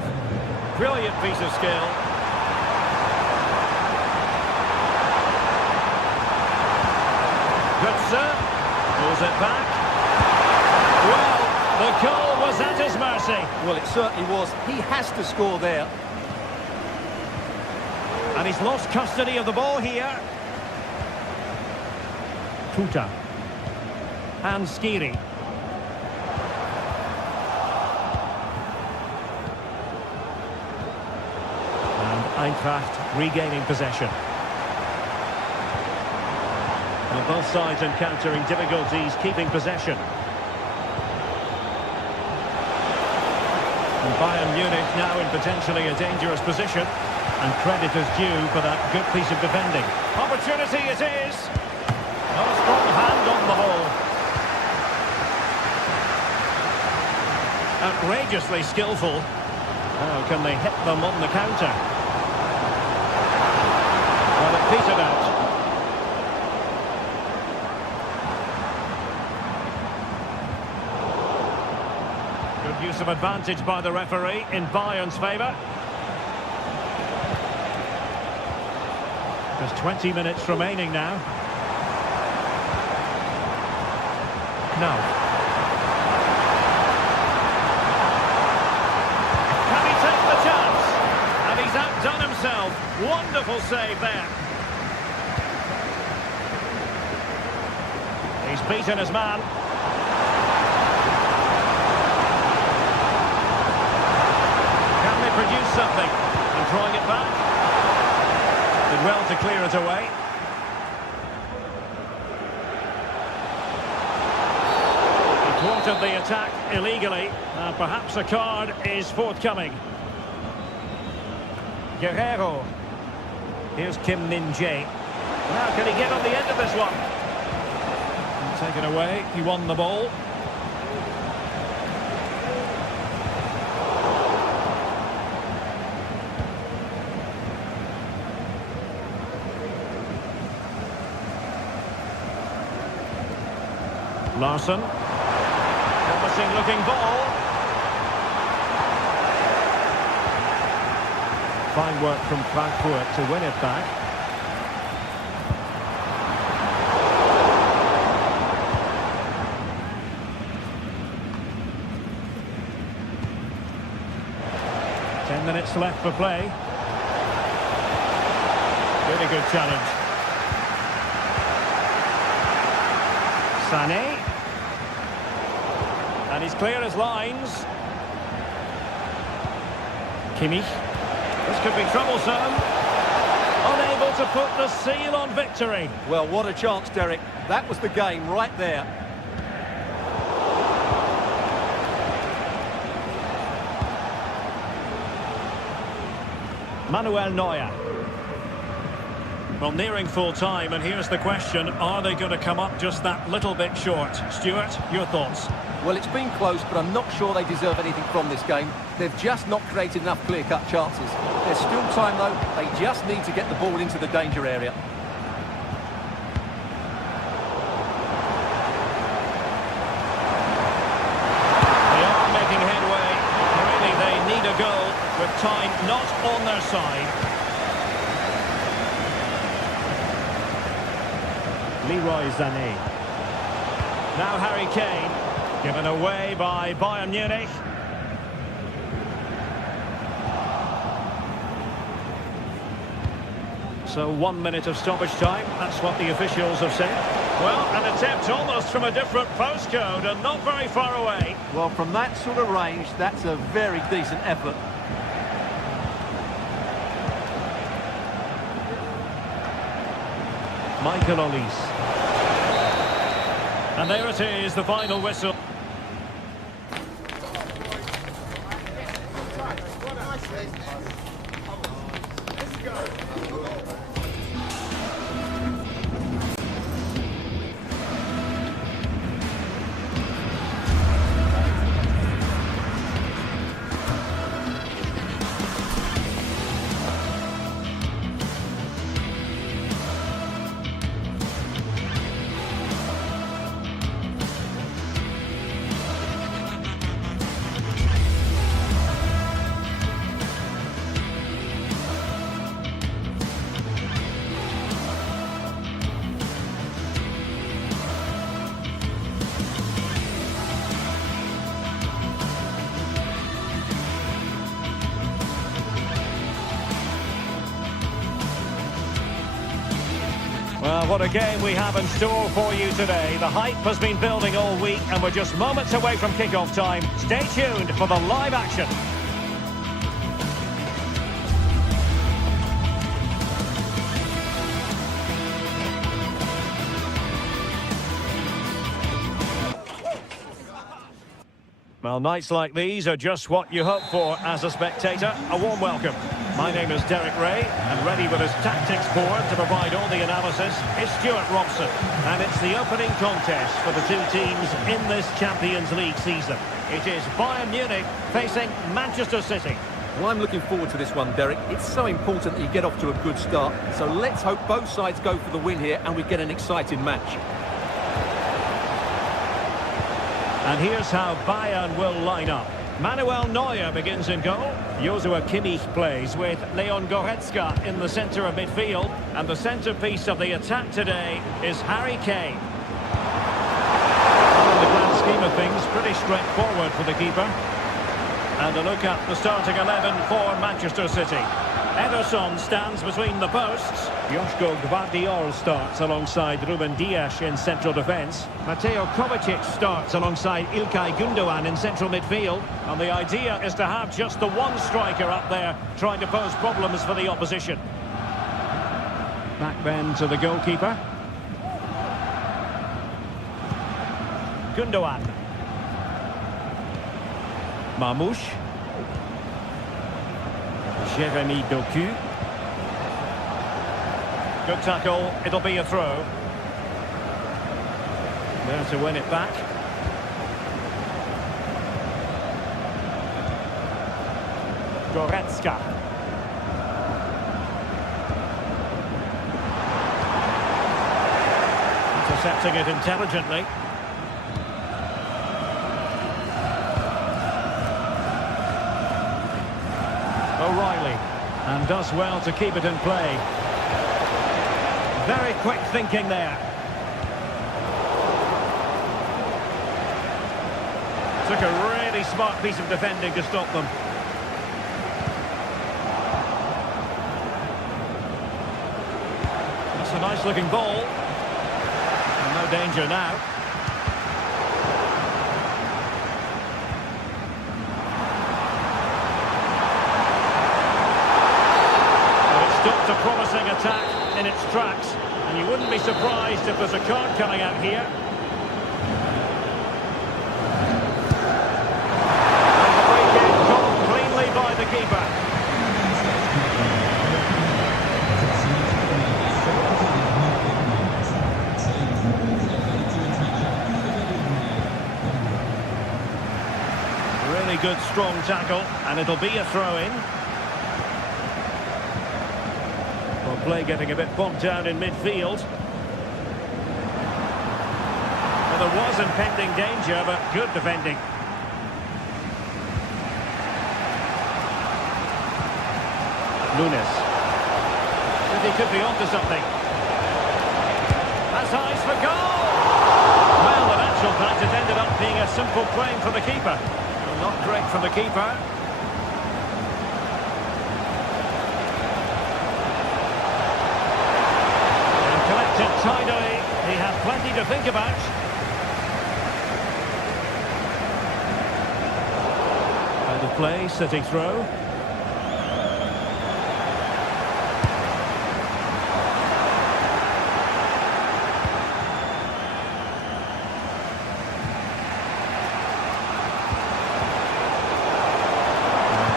Brilliant piece of skill. Good, sir. Pulls it back. Well, the goal was at his mercy. Well, it certainly was. He has to score there. And he's lost custody of the ball here. Tuta. And Skiri. And Eintracht regaining possession. Well, both sides encountering difficulties keeping possession. And Bayern Munich now in potentially a dangerous position. And credit is due for that good piece of defending. Opportunity it is. Not a strong hand on the ball. Outrageously skillful. How can they hit them on the counter? Well, it petered out. Good use of advantage by the referee in Bayern's favour. There's 20 minutes remaining now. No. Outdone himself. Wonderful save there. He's beaten his man. Can they produce something? And drawing it back. Did well to clear it away. He thwarted the attack illegally. Perhaps a card is forthcoming. Guerrero. Here's Kim Min-jae. Now can he get on the end of this one? And taken away. He won the ball. Larson. Promising looking ball. Fine work from Frankfurt to win it back. Ten minutes left for play. Really good challenge. Sané. And he's clear as lines. Kimmich. This could be troublesome. Unable to put the seal on victory. Well, what a chance, Derek. That was the game right there. Manuel Neuer. Well, nearing full time, and here's the question. Are they going to come up just that little bit short? Stuart, your thoughts? Well, it's been close, but I'm not sure they deserve anything from this game. They've just not created enough clear-cut chances. There's still time, though. They just need to get the ball into the danger area. They are making headway. Really, they need a goal with time not on their side. Leroy Sané. Now Harry Kane. Given away by Bayern Munich. So 1 minute of stoppage time. That's what the officials have said. Well, an attempt almost from a different postcode and not very far away. Well, from that sort of range, that's a very decent effort. Michael Olise. And there it is, the final whistle. Well, what a game we have in store for you today. The hype has been building all week and we're just moments away from kick-off time. Stay tuned for the live action. Well, nights like these are just what you hope for as a spectator. A warm welcome. My name is Derek Ray, and ready with his tactics board to provide all the analysis is Stuart Robson. And it's the opening contest for the two teams in this Champions League season. It is Bayern Munich facing Manchester City. Well, I'm looking forward to this one, Derek. It's so important that you get off to a good start. So let's hope both sides go for the win here and we get an exciting match. And here's how Bayern will line up. Manuel Neuer begins in goal. Joshua Kimmich plays with Leon Goretzka in the centre of midfield. And the centrepiece of the attack today is Harry Kane. In the grand scheme of things, pretty straightforward for the keeper. And a look at the starting 11 for Manchester City. Ederson stands between the posts. Joško Gvardiol starts alongside Ruben Dias in central defence. Mateo Kovacic starts alongside İlkay Gündoğan in central midfield. And the idea is to have just the one striker up there trying to pose problems for the opposition. Back then to the goalkeeper. Gündoğan. Marmoush. Jeremy Doku. Good tackle, it'll be a throw. There to win it back. Goretzka. Intercepting it intelligently. O'Reilly, and does well to keep it in play. Very quick thinking there. Took a really smart piece of defending to stop them. That's a nice looking ball. And no danger now. Stopped a promising attack in its tracks, and you wouldn't be surprised if there's a card coming out here. And the free kick called cleanly by the keeper. Really good strong tackle, and it'll be a throw-in. Play getting a bit bogged down in midfield. Well, there was impending danger, but good defending. Nunes. He could be onto something. That's eyes for goal! Well, in actual fact, it ended up being a simple claim for the keeper. Well, not great from the keeper. Tidily, he had plenty to think about. Out of play, City throw.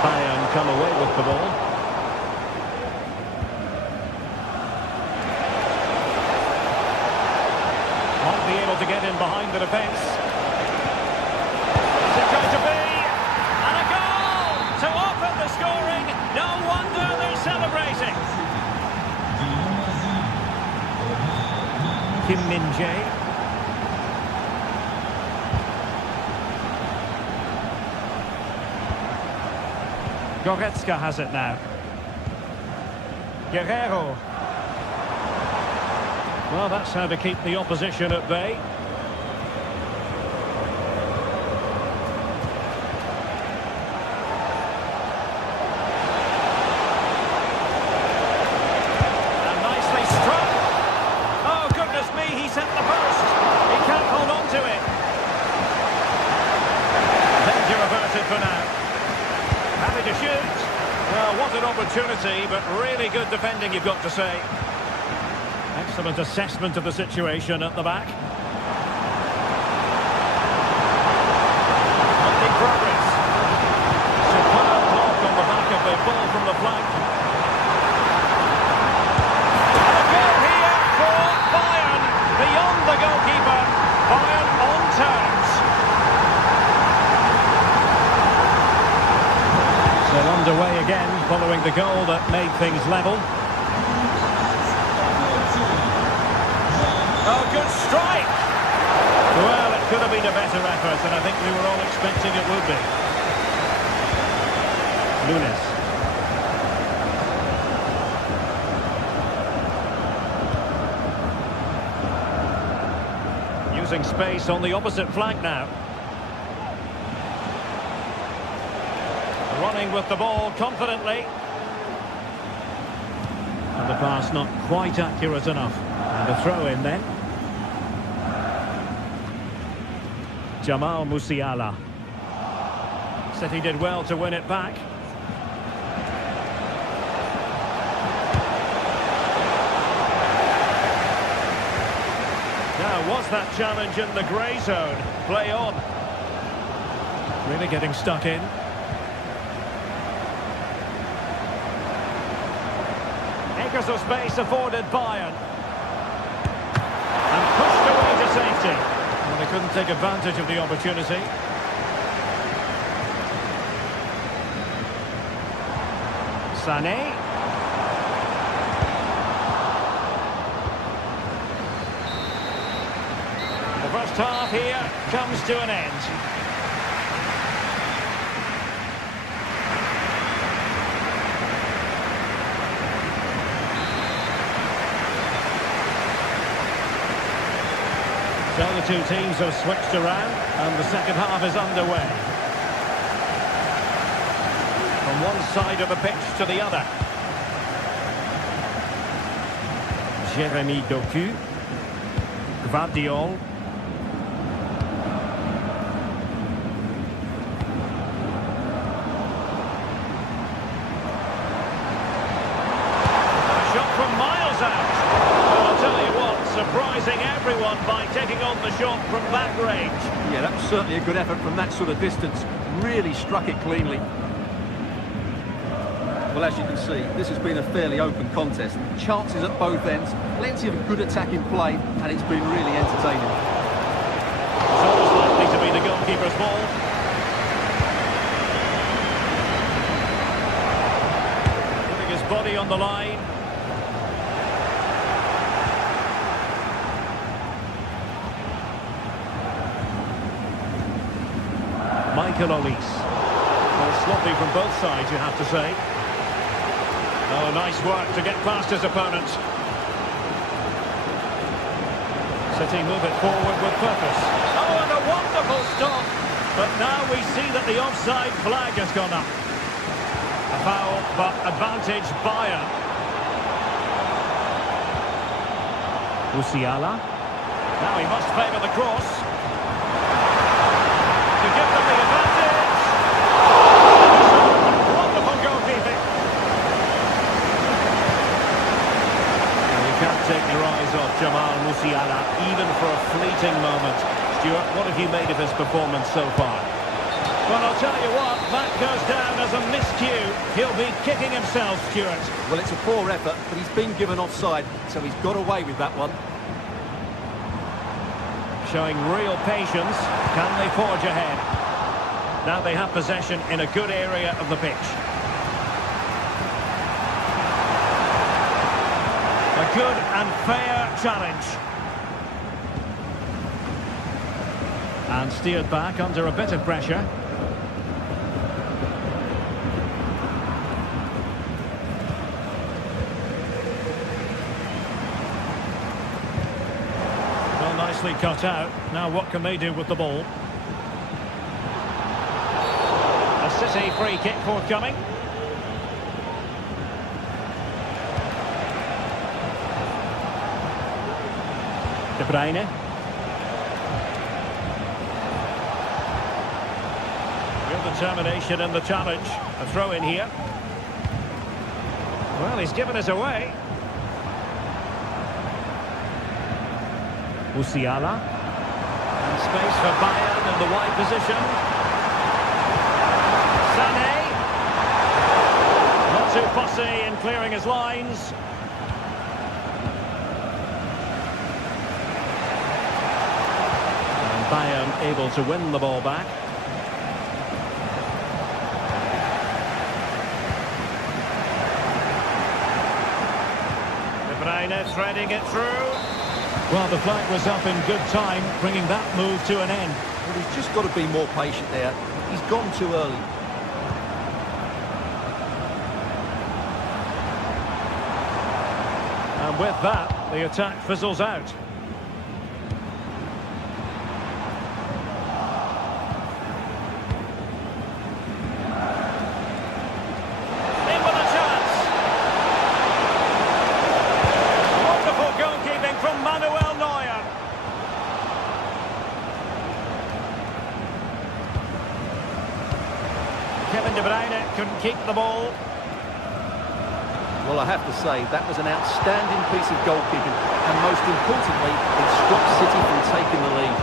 Bayern come away with the ball. Be able to get in behind the defence. Is it going to be? And a goal to open the scoring. No wonder they're celebrating. Kim Min-jae. Goretzka has it now. Guerrero. Well, that's how to keep the opposition at bay. And nicely struck. Oh, goodness me, he's hit the post. He can't hold on to it. Danger averted for now. Happy to shoot. Well, what an opportunity, but really good defending, you've got to say. Excellent assessment of the situation at the back. Making progress. Superb block on the back of the ball from the flank. And a goal here for Bayern, beyond the goalkeeper. Bayern on terms. So underway again, following the goal that made things level. Oh, good strike! Well, it could have been a better effort, and I think we were all expecting it would be. Nunes. Using space on the opposite flank now. Running with the ball confidently. And the pass not quite accurate enough. And a throw in then. Jamal Musiala. City did well to win it back. Now, was that challenge in the grey zone? Play on. Really getting stuck in. Acres of space afforded Bayern. And pushed away to safety. Well, they couldn't take advantage of the opportunity. Sané. The first half here comes to an end. So the two teams have switched around and the second half is underway. From one side of the pitch to the other. Jeremy Doku. Gvardiol. Shot from miles out. Well, I'll tell you what, surprising everyone by taking on the shot from that range. Yeah, that was certainly a good effort from that sort of distance. Really struck it cleanly. Well, as you can see, this has been a fairly open contest. Chances at both ends, plenty of good attacking play, and it's been really entertaining. It's always likely to be the goalkeeper's ball. Putting his body on the line. Michael Olise. Well, sloppy from both sides, you have to say. Oh, nice work to get past his opponent. City move it forward with purpose. Oh, and a wonderful stop. But now we see that the offside flag has gone up. A foul, but advantage Bayern. Musiala. Now he must favour the cross. To give them the advantage. Wonderful goalkeeping. Can't take your eyes off Jamal Musiala, even for a fleeting moment. Stuart, what have you made of his performance so far? Well, I'll tell you what, that goes down as a miscue. He'll be kicking himself, Stuart. Well, it's a poor effort, but he's been given offside, so he's got away with that one. Showing real patience. Can they forge ahead? Now they have possession in a good area of the pitch. A good and fair challenge. And steered back under a bit of pressure. Well, nicely cut out. Now what can they do with the ball? A City free kick forthcoming. De Bruyne. Real determination in the challenge. A throw in here. Well, he's given us away. Musiala. And space for Bayern in the wide position. Sané. fussy in clearing his lines. And Bayern able to win the ball back. De Bruyne threading it through. Well, the flag was up in good time, bringing that move to an end. Well, he's just got to be more patient there. He's gone too early. And with that, the attack fizzles out. In with a chance. Wonderful goalkeeping from Manuel Neuer. Kevin De Bruyne couldn't keep the ball. Well, I have to say, that was an outstanding piece of goalkeeping. And most importantly, it stopped City from taking the lead.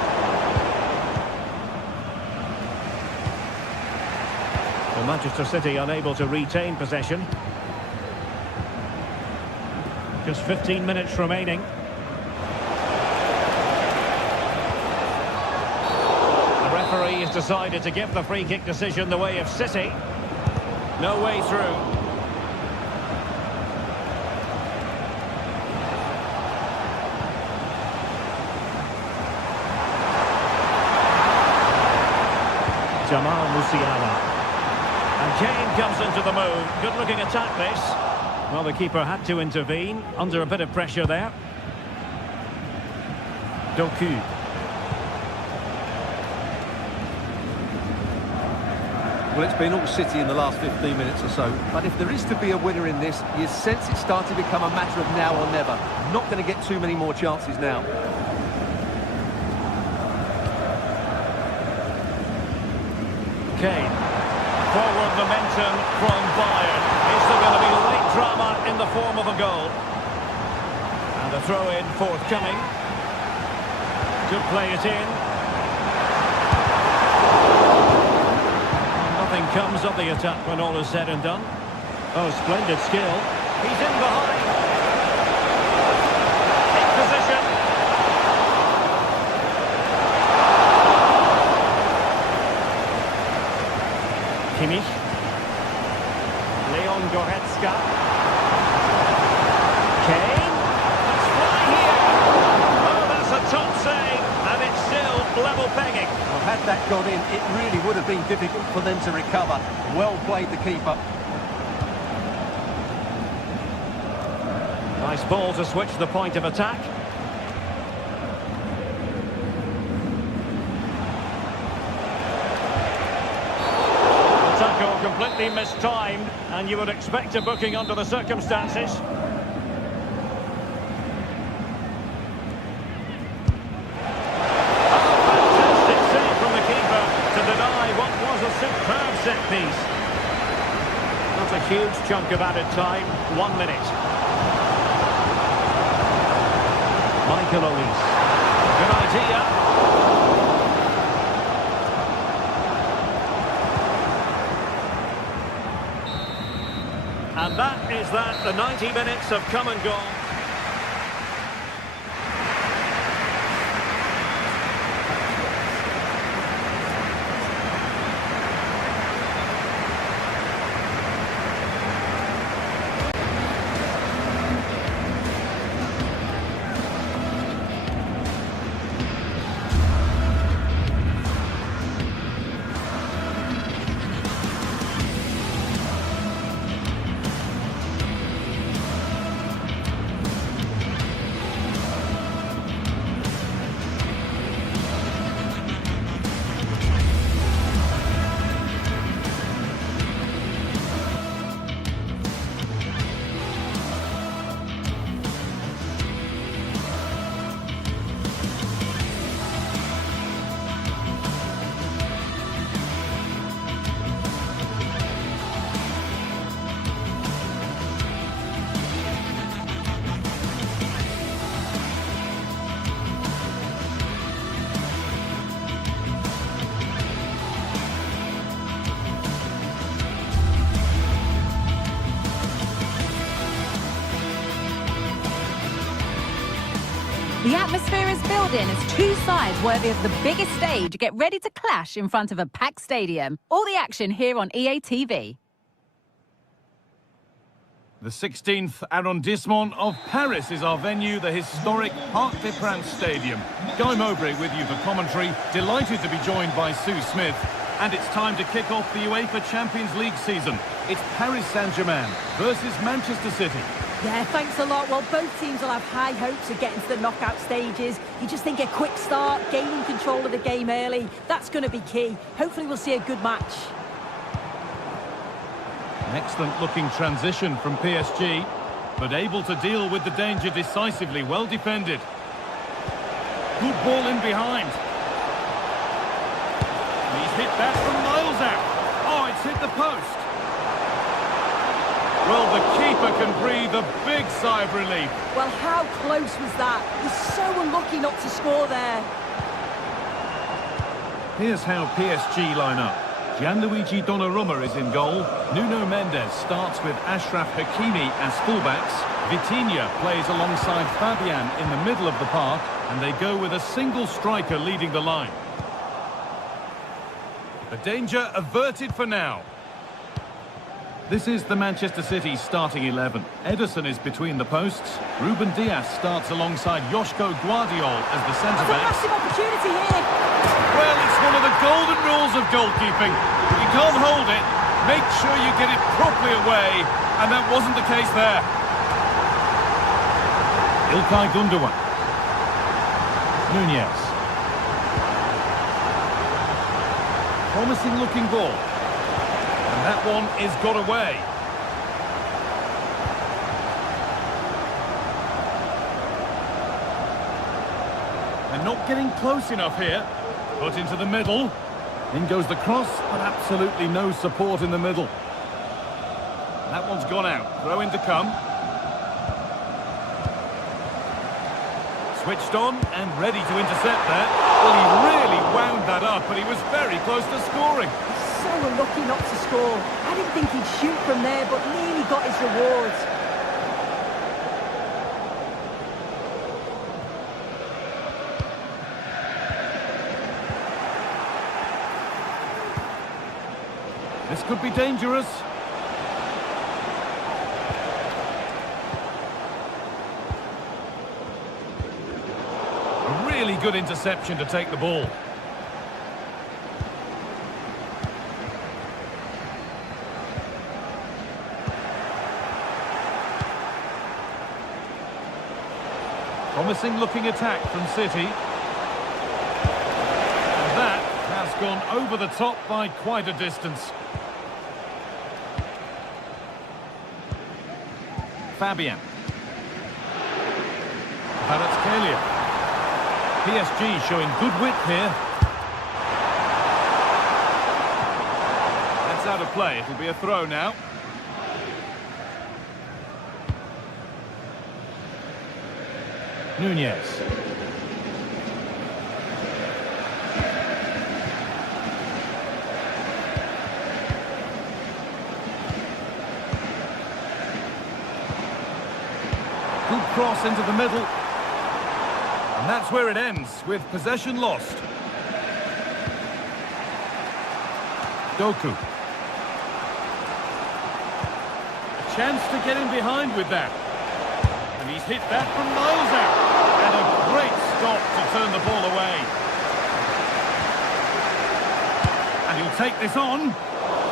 Well, Manchester City unable to retain possession. Just 15 minutes remaining. The referee has decided to give the free kick decision the way of City. No way through. Jamal Musiala. And Kane comes into the move. Good looking attack this. Well, the keeper had to intervene under a bit of pressure there. Doku. Well, it's been all City in the last 15 minutes or so. But if there is to be a winner in this, you sense it's starting to become a matter of now or never. Not going to get too many more chances now. Kane. Forward momentum from Bayern. Is there going to be late drama in the form of a goal? And the throw-in forthcoming. Could play it in. And nothing comes of the attack when all is said and done. Oh, splendid skill. He's in behind. In position. Kimmich. Leon Goretzka. Kane. Let's fly here. Oh, that's a top save. And it's still level pegging. Well, had that gone in, it really would have been difficult for them to recover. Well played, the keeper. Nice ball to switch the point of attack. Tackle completely mistimed, and you would expect a booking under the circumstances. Fantastic save from the keeper to deny what was a superb set piece. Not a huge chunk of added time, 1 minute. Michael Olise. Good idea. And that is that. The 90 minutes have come and gone. The atmosphere is building as two sides worthy of the biggest stage get ready to clash in front of a packed stadium. All the action here on EA TV. The 16th arrondissement of Paris is our venue, the historic Parc des Princes Stadium. Guy Mowbray with you for commentary. Delighted to be joined by Sue Smith. And it's time to kick off the UEFA Champions League season. It's Paris Saint-Germain versus Manchester City. Yeah, thanks a lot. Well, both teams will have high hopes of getting to the knockout stages. You just think a quick start, gaining control of the game early, that's going to be key. Hopefully we'll see a good match. An excellent looking transition from PSG, but able to deal with the danger decisively, well defended. Good ball in behind. He's hit that from miles out. Oh, it's hit the post. Well, the keeper can breathe a big sigh of relief. Well, how close was that? He's so unlucky not to score there. Here's how PSG line up. Gianluigi Donnarumma is in goal. Nuno Mendes starts with Achraf Hakimi as fullbacks. Vitinha plays alongside Fabian in the middle of the park, and they go with a single striker leading the line. The danger averted for now. This is the Manchester City starting 11. Ederson is between the posts. Ruben Dias starts alongside Joško Guardiol as the centre-back. That's a massive opportunity here. Well, it's one of the golden rules of goalkeeping. If you can't hold it, make sure you get it properly away, and that wasn't the case there. İlkay Gundogan. Nunez. Promising looking ball. And that one is got away. They're not getting close enough here. Put into the middle. In goes the cross, but absolutely no support in the middle. That one's gone out. Throw in to come. Switched on and ready to intercept there. Well, he really wound that up, but he was very close to scoring. So unlucky not to score. I didn't think he'd shoot from there, but nearly got his rewards. This could be dangerous. A really good interception to take the ball. Promising looking attack from City. And that has gone over the top by quite a distance. Fabian. Kvaratskhelia. PSG showing good width here. That's out of play. It'll be a throw now. Nunez. Good cross into the middle. And that's where it ends, with possession lost. Doku. A chance to get in behind with that. And he's hit that from miles out. And a great stop to turn the ball away. And he'll take this on.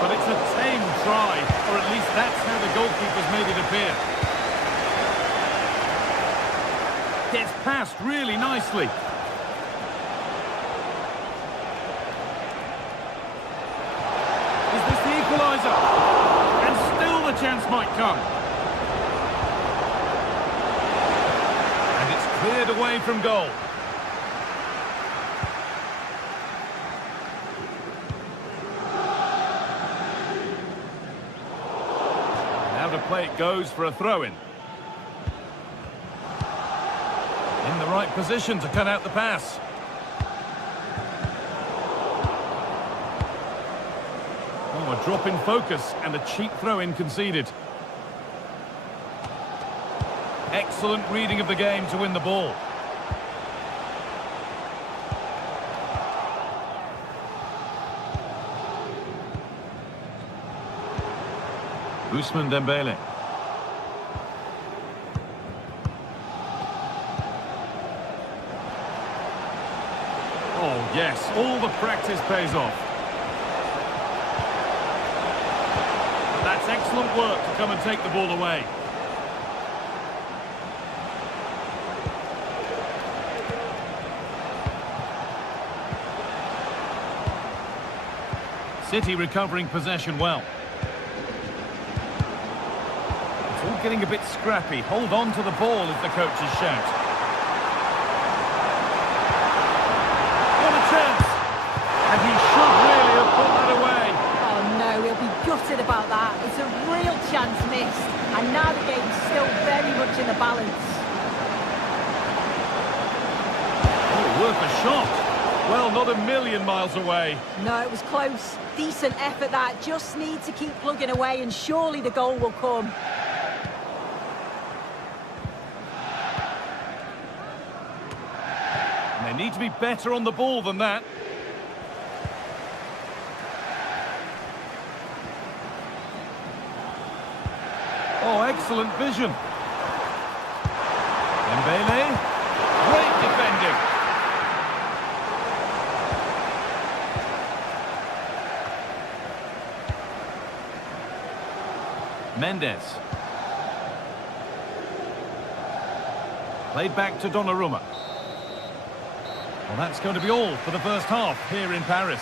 But it's a tame try. Or at least that's how the goalkeeper's made it appear. Gets past really nicely. Is this the equaliser? And still the chance might come. And it's cleared away from goal. Now to play it goes for a throw-in. In the right position to cut out the pass. Oh, a drop in focus and a cheap throw-in conceded. Excellent reading of the game to win the ball. Ousmane Dembele. Oh, yes, all the practice pays off. But that's excellent work to come and take the ball away. City recovering possession well. It's all getting a bit scrappy. Hold on to the ball is the coach's shout. What a chance! And he should really have put that away. Oh no, he'll be gutted about that. It's a real chance missed. And now the game's still very much in the balance. Oh, worth a shot. Well, not a million miles away. No, it was close. Decent effort that. Just need to keep plugging away and surely the goal will come. And they need to be better on the ball than that. Oh, excellent vision. Dembele. Great defending. Mendes. Played back to Donnarumma. Well, that's going to be all for the first half here in Paris.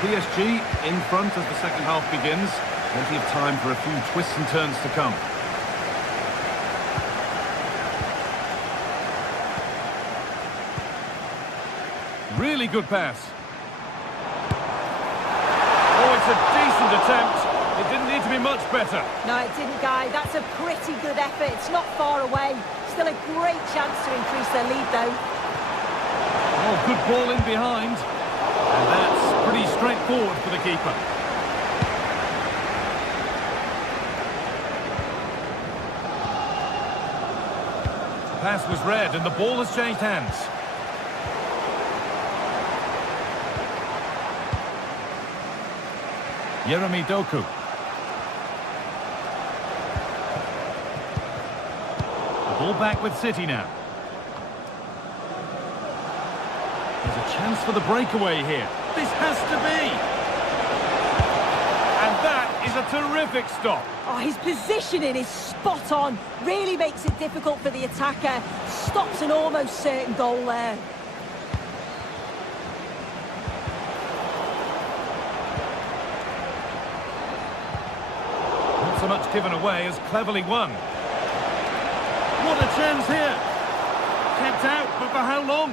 PSG in front as the second half begins. Plenty of time for a few twists and turns to come. Really good pass. Oh, it's a decent attempt. It didn't need to be much better. No, it didn't, Guy. That's a pretty good effort. It's not far away. Still a great chance to increase their lead, though. Oh, good ball in behind. And that's pretty straightforward for the keeper. The pass was read and the ball has changed hands. Jeremy Doku. The ball back with City now. There's a chance for the breakaway here. This has to be! And that is a terrific stop. Oh, his positioning is spot on. Really makes it difficult for the attacker. Stops an almost certain goal there. So much given away as cleverly won. What a chance here! Kept out, but for how long?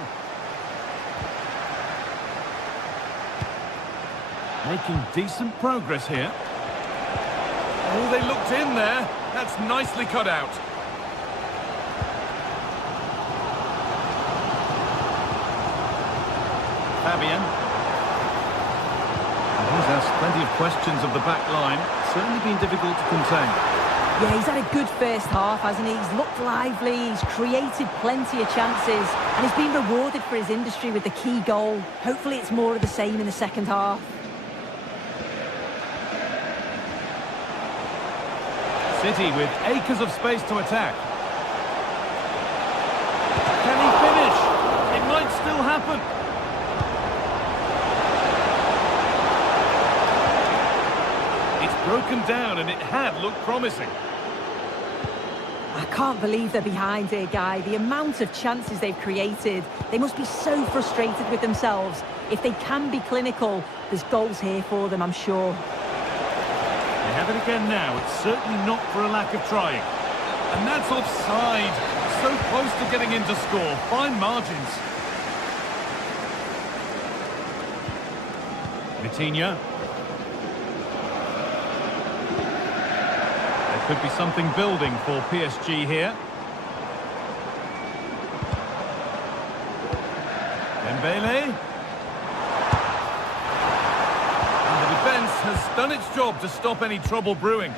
Making decent progress here. Oh, they looked in there. That's nicely cut out. Fabian. He's asked plenty of questions of the back line. Certainly been difficult to contain. Yeah, he's had a good first half, hasn't he? He's looked lively, he's created plenty of chances, and he's been rewarded for his industry with the key goal. Hopefully it's more of the same in the second half. City with acres of space to attack. Can he finish? It might still happen. Broken down, and it had looked promising. I can't believe they're behind here, Guy. The amount of chances they've created. They must be so frustrated with themselves. If they can be clinical, there's goals here for them, I'm sure. They have it again now. It's certainly not for a lack of trying. And that's offside. So close to getting in to score. Fine margins. Vitinha. Could be something building for PSG here. Dembele. And the defence has done its job to stop any trouble brewing.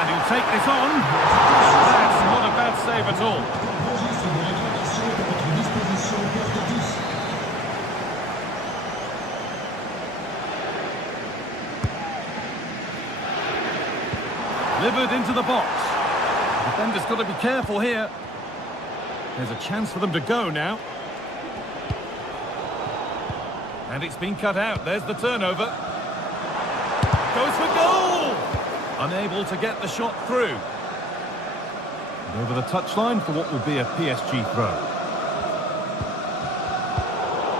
A take this on. That's not a bad save at all. Delivered into the box. The defender's got to be careful here. There's a chance for them to go now. And it's been cut out. There's the turnover. Goes for goal! Unable to get the shot through. And over the touchline for what will be a PSG throw.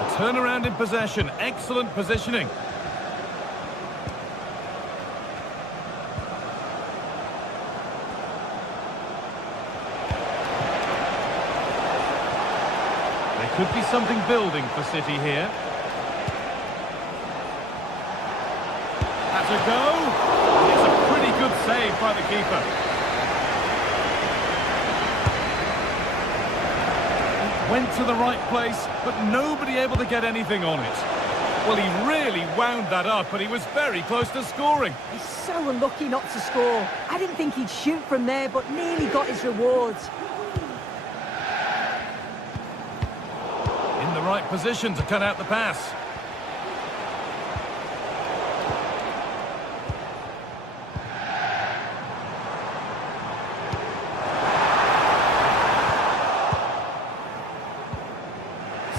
A turnaround in possession. Excellent positioning. There could be something building for City here. That's a go. It's a pretty good save by the keeper. Went to the right place, but nobody able to get anything on it. Well, he really wound that up, and he was very close to scoring. He's so unlucky not to score. I didn't think he'd shoot from there, but nearly got his rewards. In the right position to cut out the pass.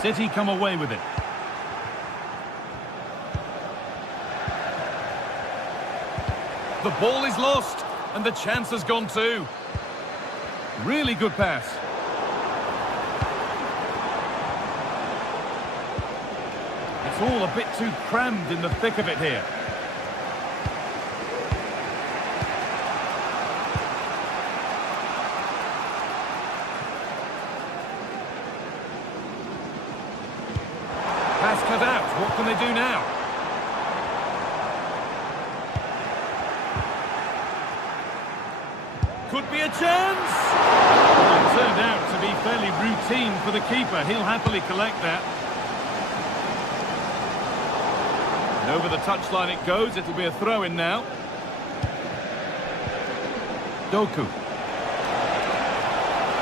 City come away with it. The ball is lost, and the chance has gone too. Really good pass. It's all a bit too crammed in the thick of it here. Pass cut out. What can they do now? Could be a chance! Well, it turned out to be fairly routine for the keeper. He'll happily collect that. And over the touchline it goes. It'll be a throw-in now. Doku.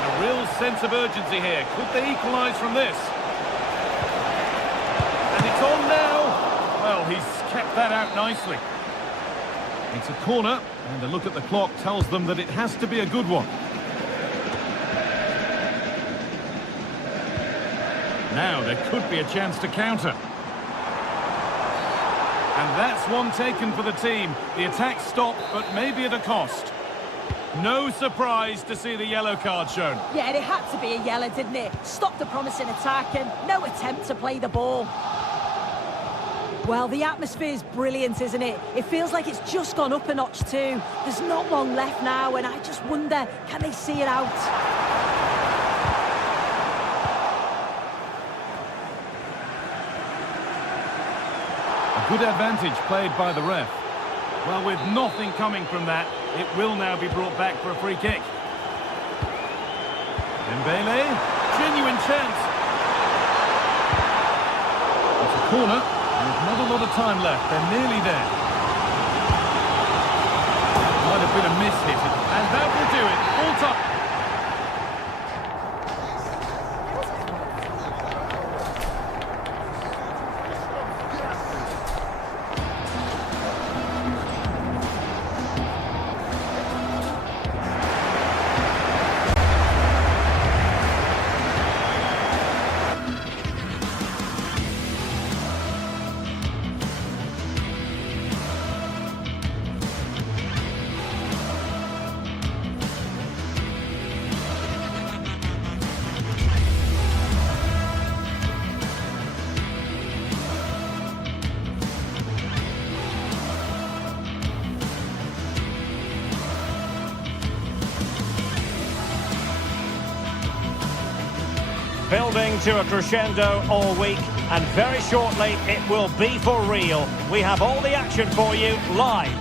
A real sense of urgency here. Could they equalise from this? And it's on now. Well, he's kept that out nicely. It's a corner, and a look at the clock tells them that it has to be a good one. Now there could be a chance to counter. And that's one taken for the team. The attack stopped, but maybe at a cost. No surprise to see the yellow card shown. Yeah, it had to be a yellow, didn't it? Stopped the promising attack and no attempt to play the ball. Well, the atmosphere's brilliant, isn't it? It feels like it's just gone up a notch too. There's not long left now, and I just wonder, can they see it out? A good advantage played by the ref. Well, with nothing coming from that, it will now be brought back for a free kick. Dembele, genuine chance. It's a corner. There's not a lot of time left. They're nearly there. Might have been a miss hit, and that will do it. All time. Building to a crescendo all week, and very shortly it will be for real. We have all the action for you live.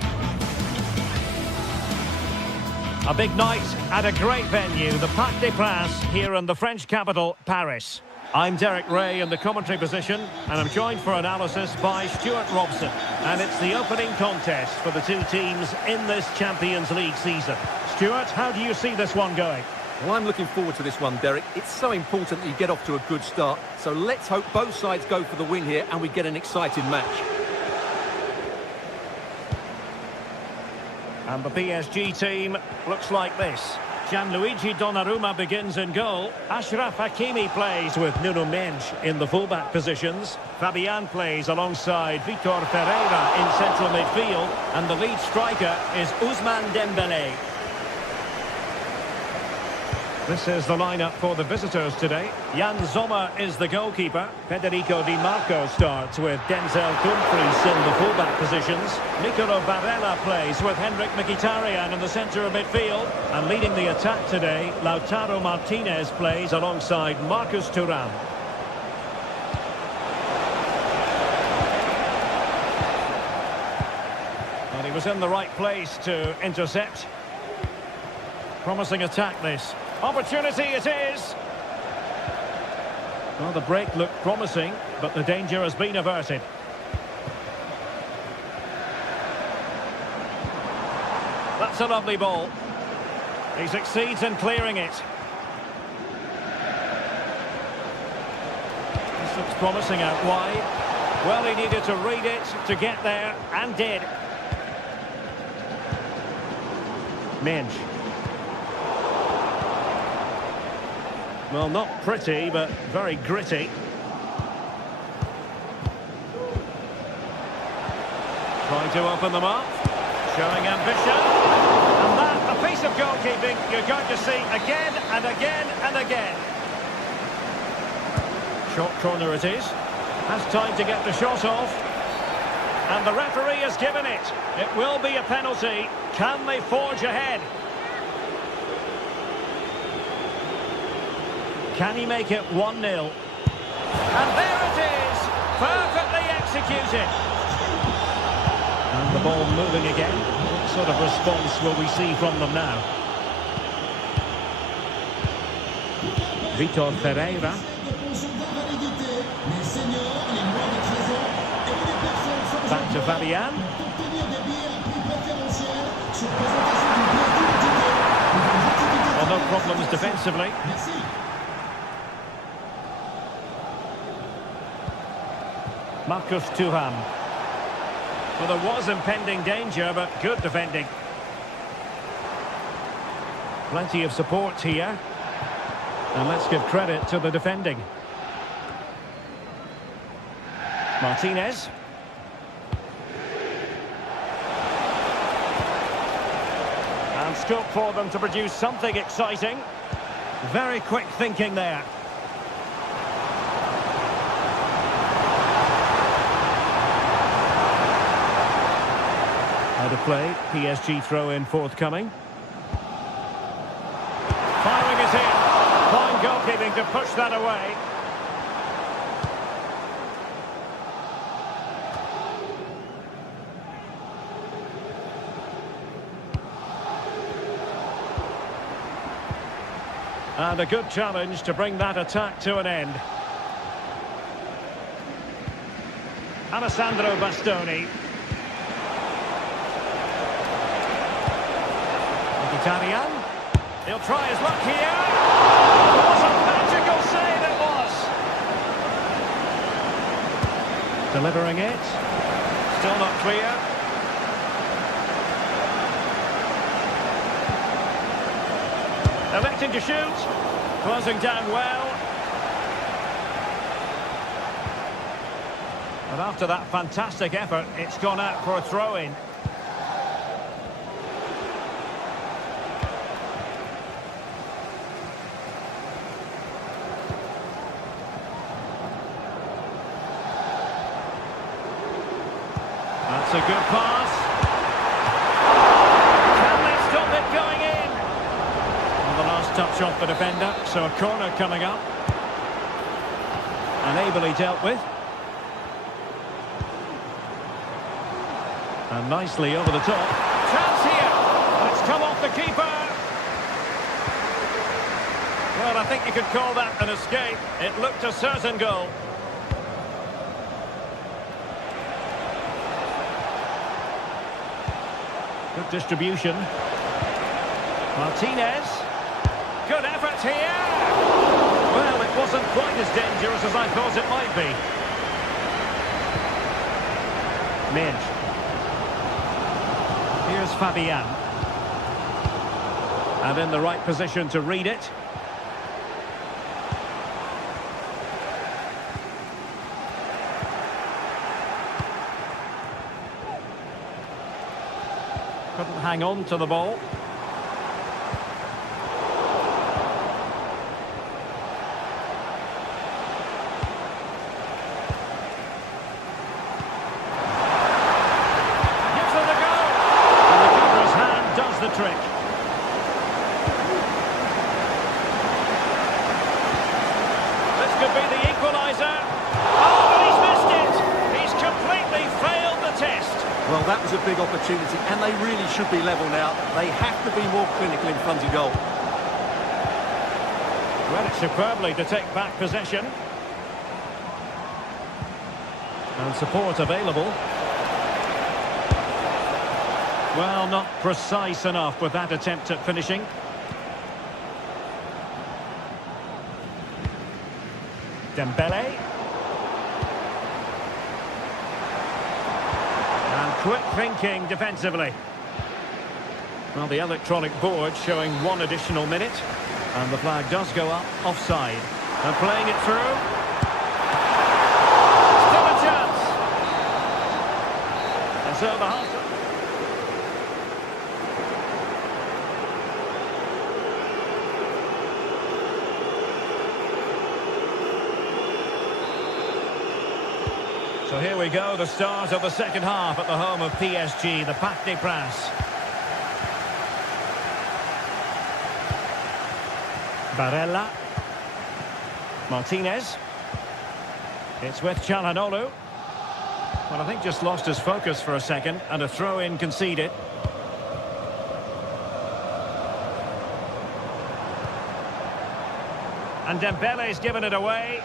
A big night at a great venue, the Parc des Princes, here in the French capital, Paris. I'm Derek Ray in the commentary position, and I'm joined for analysis by Stuart Robson. And it's the opening contest for the two teams in this Champions League season. Stuart, how do you see this one going? Well, I'm looking forward to this one, Derek. It's so important that you get off to a good start. So let's hope both sides go for the win here and we get an exciting match. And the PSG team looks like this. Gianluigi Donnarumma begins in goal. Achraf Hakimi plays with Nuno Mendes in the fullback positions. Fabian plays alongside Vitor Ferreira in central midfield. And the lead striker is Ousmane Dembélé. This is the lineup for the visitors today. Jan Sommer is the goalkeeper. Federico Di Marco starts with Denzel Dumfries in the fullback positions. Nicolo Barella plays with Henrik Mkhitaryan in the centre of midfield. And leading the attack today, Lautaro Martinez plays alongside Marcus Thuram. And he was in the right place to intercept. Promising attack this. Opportunity it is. Well, the break looked promising, but the danger has been averted. That's a lovely ball. He succeeds in clearing it. This looks promising out wide. Well, he needed to read it to get there, and did. Mendes. Well, not pretty, but very gritty. Trying to open them up. Showing ambition. And that, a piece of goalkeeping you're going to see again and again and again. Short corner it is. Has time to get the shot off. And the referee has given it. It will be a penalty. Can they forge ahead? Can he make it 1-0? And there it is! Perfectly executed! And the ball moving again. What sort of response will we see from them now? Vitor Ferreira. Back to Fabian. Well, no problems defensively. Marcus Thuram. Well, there was impending danger, but good defending. Plenty of support here. And let's give credit to the defending. Martinez. And scope for them to produce something exciting. Very quick thinking there. Out of play, PSG throw-in forthcoming. Firing it in. Fine goalkeeping to push that away. And a good challenge to bring that attack to an end. Alessandro Bastoni. Mkhitaryan. He'll try his luck here. What a magical save it was. Delivering it. Still not clear. Electing to shoot. Closing down well. And after that fantastic effort, it's gone out for a throw-in. That's a good pass. Can they stop it going in? Well, the last touch off the defender, so a corner coming up. And ably dealt with. And nicely over the top. Chance here. And it's come off the keeper. Well, I think you could call that an escape. It looked a certain goal. Good distribution. Martinez. Good effort here. Well, it wasn't quite as dangerous as I thought it might be. Midge. Here's Fabian. And in the right position to read it. Couldn't hang on to the ball. Gives it a go. And the keeper's hand does the trick. This could be the equaliser. Oh, but he's missed it. He's completely failed the test. Well, that was a big opportunity, and they really should be level now. They have to be more clinical in front of goal. Read it superbly to take back possession. And support available. Well, not precise enough with that attempt at finishing. Dembele. And quick thinking defensively. Well, the electronic board showing 1 additional minute. And the flag does go up, offside. And playing it through. Still a chance. And so the half. So here we go, the start of the second half at the home of PSG, the Parc des Princes. Barella. Martinez. It's with Çalhanoğlu. Well, I think just lost his focus for a second, and a throw-in conceded. And Dembele's given it away.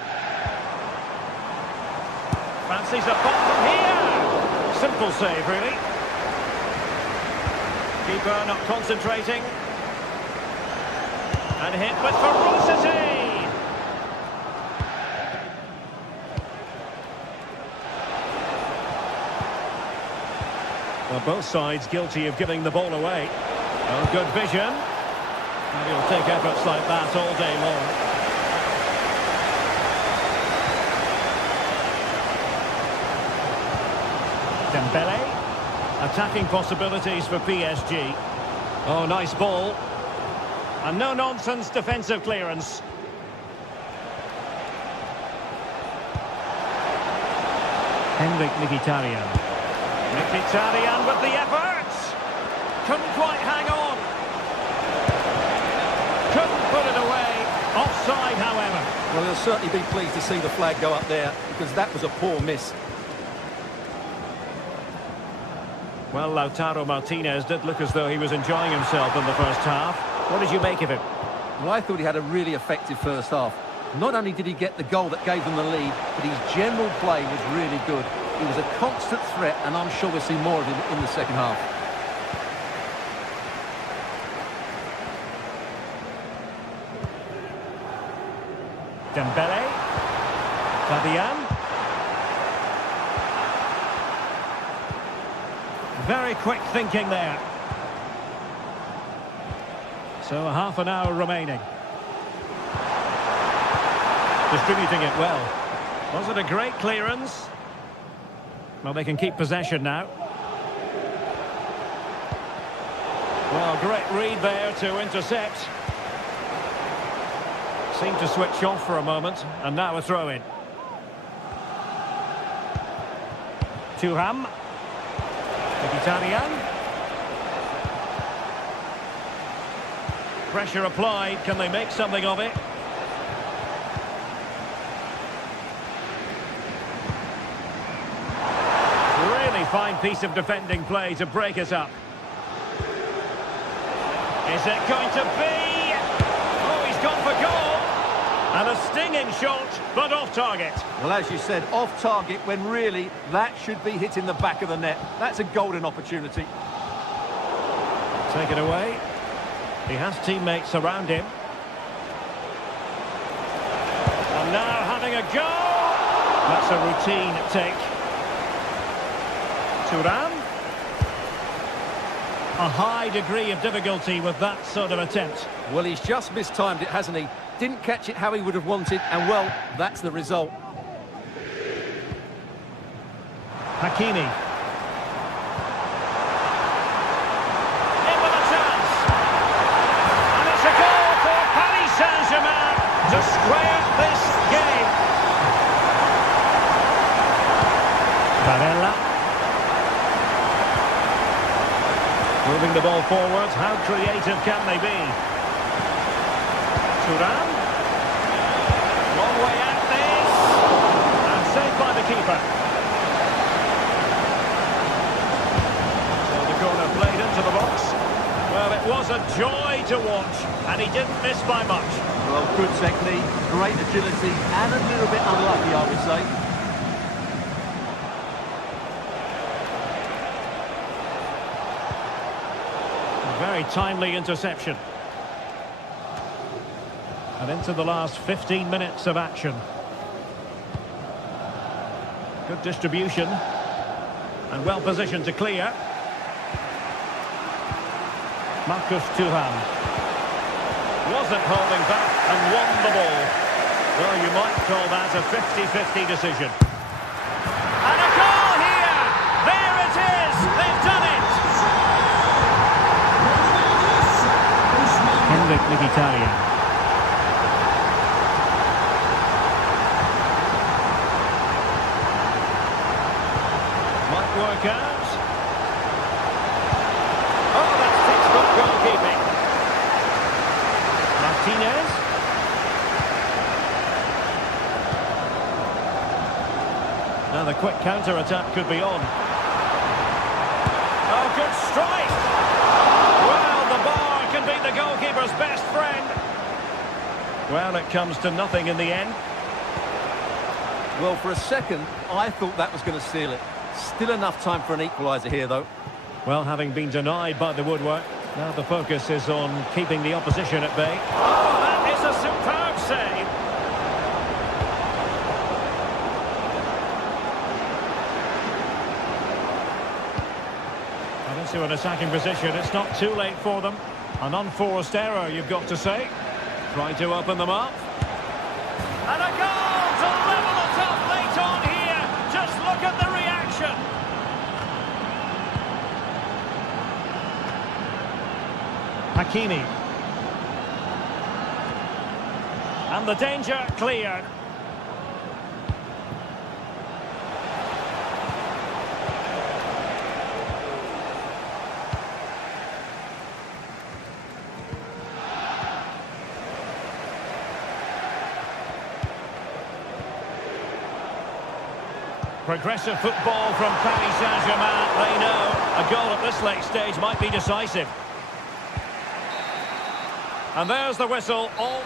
Fancies a ball from here. Simple save, really. Keeper not concentrating. And hit with ferocity. Well, both sides guilty of giving the ball away. Well, good vision. And he'll take efforts like that all day long. Dembele. Attacking possibilities for PSG. Oh, nice ball. And no-nonsense defensive clearance. Henrik Mkhitaryan. Mkhitaryan with the effort. Couldn't quite hang on. Couldn't put it away. Offside, however. Well, they'll certainly be pleased to see the flag go up there, because that was a poor miss. Well, Lautaro Martinez did look as though he was enjoying himself in the first half. What did you make of it? Well, I thought he had a really effective first half. Not only did he get the goal that gave them the lead, but his general play was really good. He was a constant threat, and I'm sure we'll see more of him in the second half. Dembele. Fabian. Very quick thinking there. So a half an hour remaining. Distributing it well. Was it a great clearance? Well, they can keep possession now. Well, great read there to intercept. Seemed to switch off for a moment, and now a throw-in. Thuram. Mkhitaryan. Pressure applied. Can they make something of it? Really fine piece of defending play to break it up. Is it going to be? Oh, he's gone for goal. And a stinging shot, but off target. Well, as you said, off target when really that should be hitting the back of the net. That's a golden opportunity. Take it away. He has teammates around him. And now having a go. That's a routine take. Thuram. A high degree of difficulty with that sort of attempt. Well, he's just mistimed it, hasn't he? Didn't catch it how he would have wanted, and well, that's the result. Hakimi. In with a chance. And it's a goal for Paris Saint-Germain to square this game. Barella. Moving the ball forwards, how creative can they be? Thuram. Long way out this. And saved by the keeper. So the corner played into the box. Well, it was a joy to watch, and he didn't miss by much. Well, good technique, great agility, and a little bit unlucky, I would say. Very timely interception. And into the last 15 minutes of action. Good distribution. And well positioned to clear. Marcus Thuram. Wasn't holding back and won the ball. Well, you might call that a 50-50 decision. And a goal here! There it is! They've done it! Henrik Mkhitaryan. Might work out. Oh, that's textbook goalkeeping. Martinez. Now the quick counter-attack could be on. Oh, good strike! Well, the bar can be the goalkeeper's best friend. Well, it comes to nothing in the end. Well, for a second, I thought that was going to seal it. Still enough time for an equaliser here, though. Well, having been denied by the woodwork, now the focus is on keeping the opposition at bay. Oh, that is a superb save. And into an attacking position. It's not too late for them. An unforced error, you've got to say. Trying to open them up. And a goal to level it up late on here. Just look at the reaction. Hakimi. And the danger cleared. Progressive football from Paris Saint-Germain. They know a goal at this late stage might be decisive. And there's the whistle. All.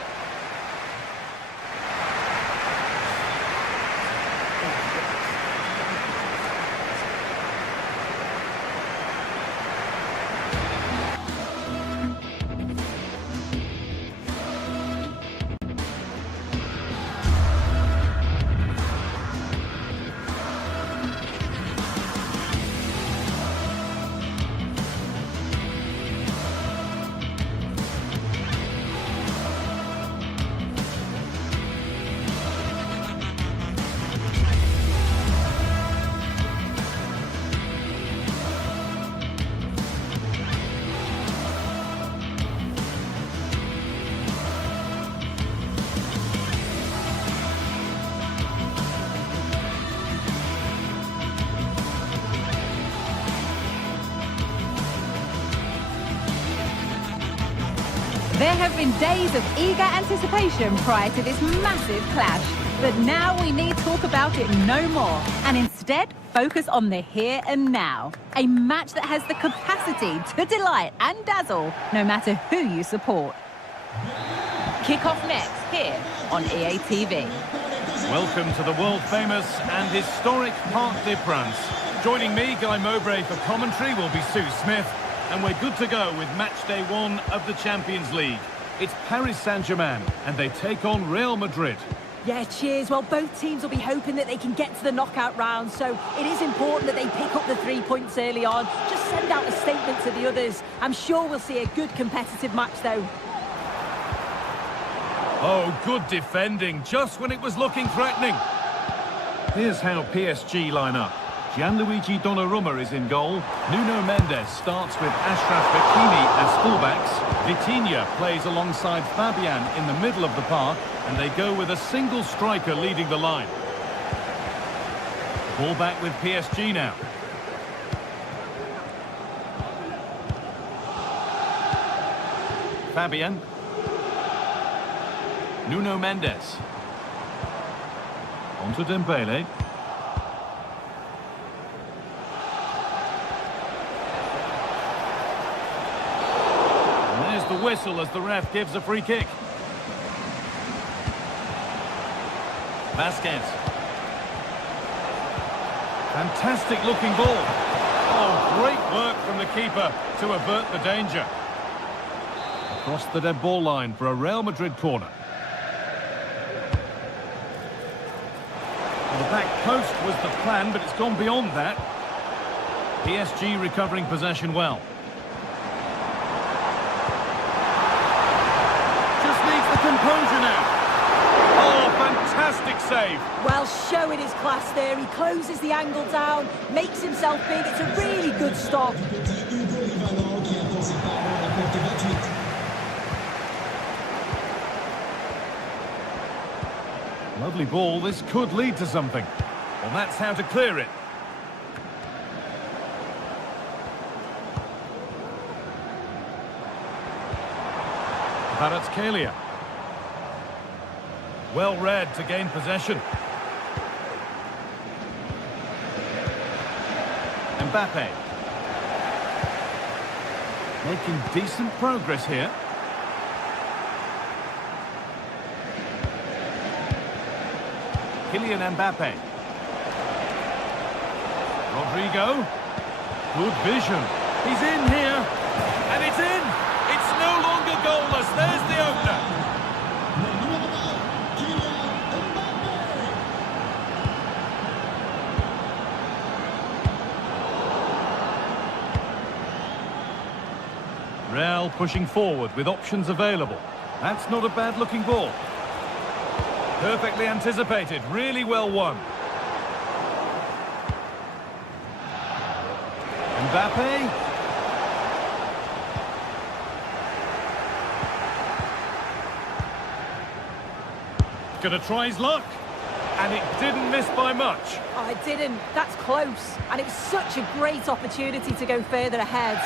There have been days of eager anticipation prior to this massive clash. But now we need talk about it no more, and instead focus on the here and now. A match that has the capacity to delight and dazzle, no matter who you support. Kick off next here on EA TV. Welcome to the world-famous and historic Parc des Princes. Joining me, Guy Mowbray, for commentary will be Sue Smith, and we're good to go with match day 1 of the Champions League. It's Paris Saint-Germain, and they take on Real Madrid. Yeah, cheers. Well, both teams will be hoping that they can get to the knockout round, so it is important that they pick up the 3 points early on. Just send out a statement to the others. I'm sure we'll see a good competitive match, though. Oh, good defending, just when it was looking threatening. Here's how PSG line up. Gianluigi Donnarumma is in goal. Nuno Mendes starts with Achraf Hakimi as fullbacks. Vitinha plays alongside Fabian in the middle of the park, and they go with a single striker leading the line. Ball back with PSG now. Fabian. Nuno Mendes. On to Dembele. And there's the whistle as the ref gives a free kick. Vasquez. Fantastic looking ball. Oh, great work from the keeper to avert the danger. Across the dead ball line for a Real Madrid corner. Well, the back post was the plan, but it's gone beyond that. PSG recovering possession well. Just needs the composure now. Oh, fantastic save. Well, showing his class there. He closes the angle down, makes himself big. It's a really good stop. Lovely ball. This could lead to something. Well, that's how to clear it. Kvaratskhelia. Well read to gain possession. Mbappe. Making decent progress here. Kylian Mbappe. Rodrigo. Good vision. He's in here. And it's in. It's no longer goalless. There's the opener. Real pushing forward with options available. That's not a bad looking ball. Perfectly anticipated, really well won. Mbappe. Gonna try his luck. And it didn't miss by much. Oh, it didn't. That's close. And it was such a great opportunity to go further ahead.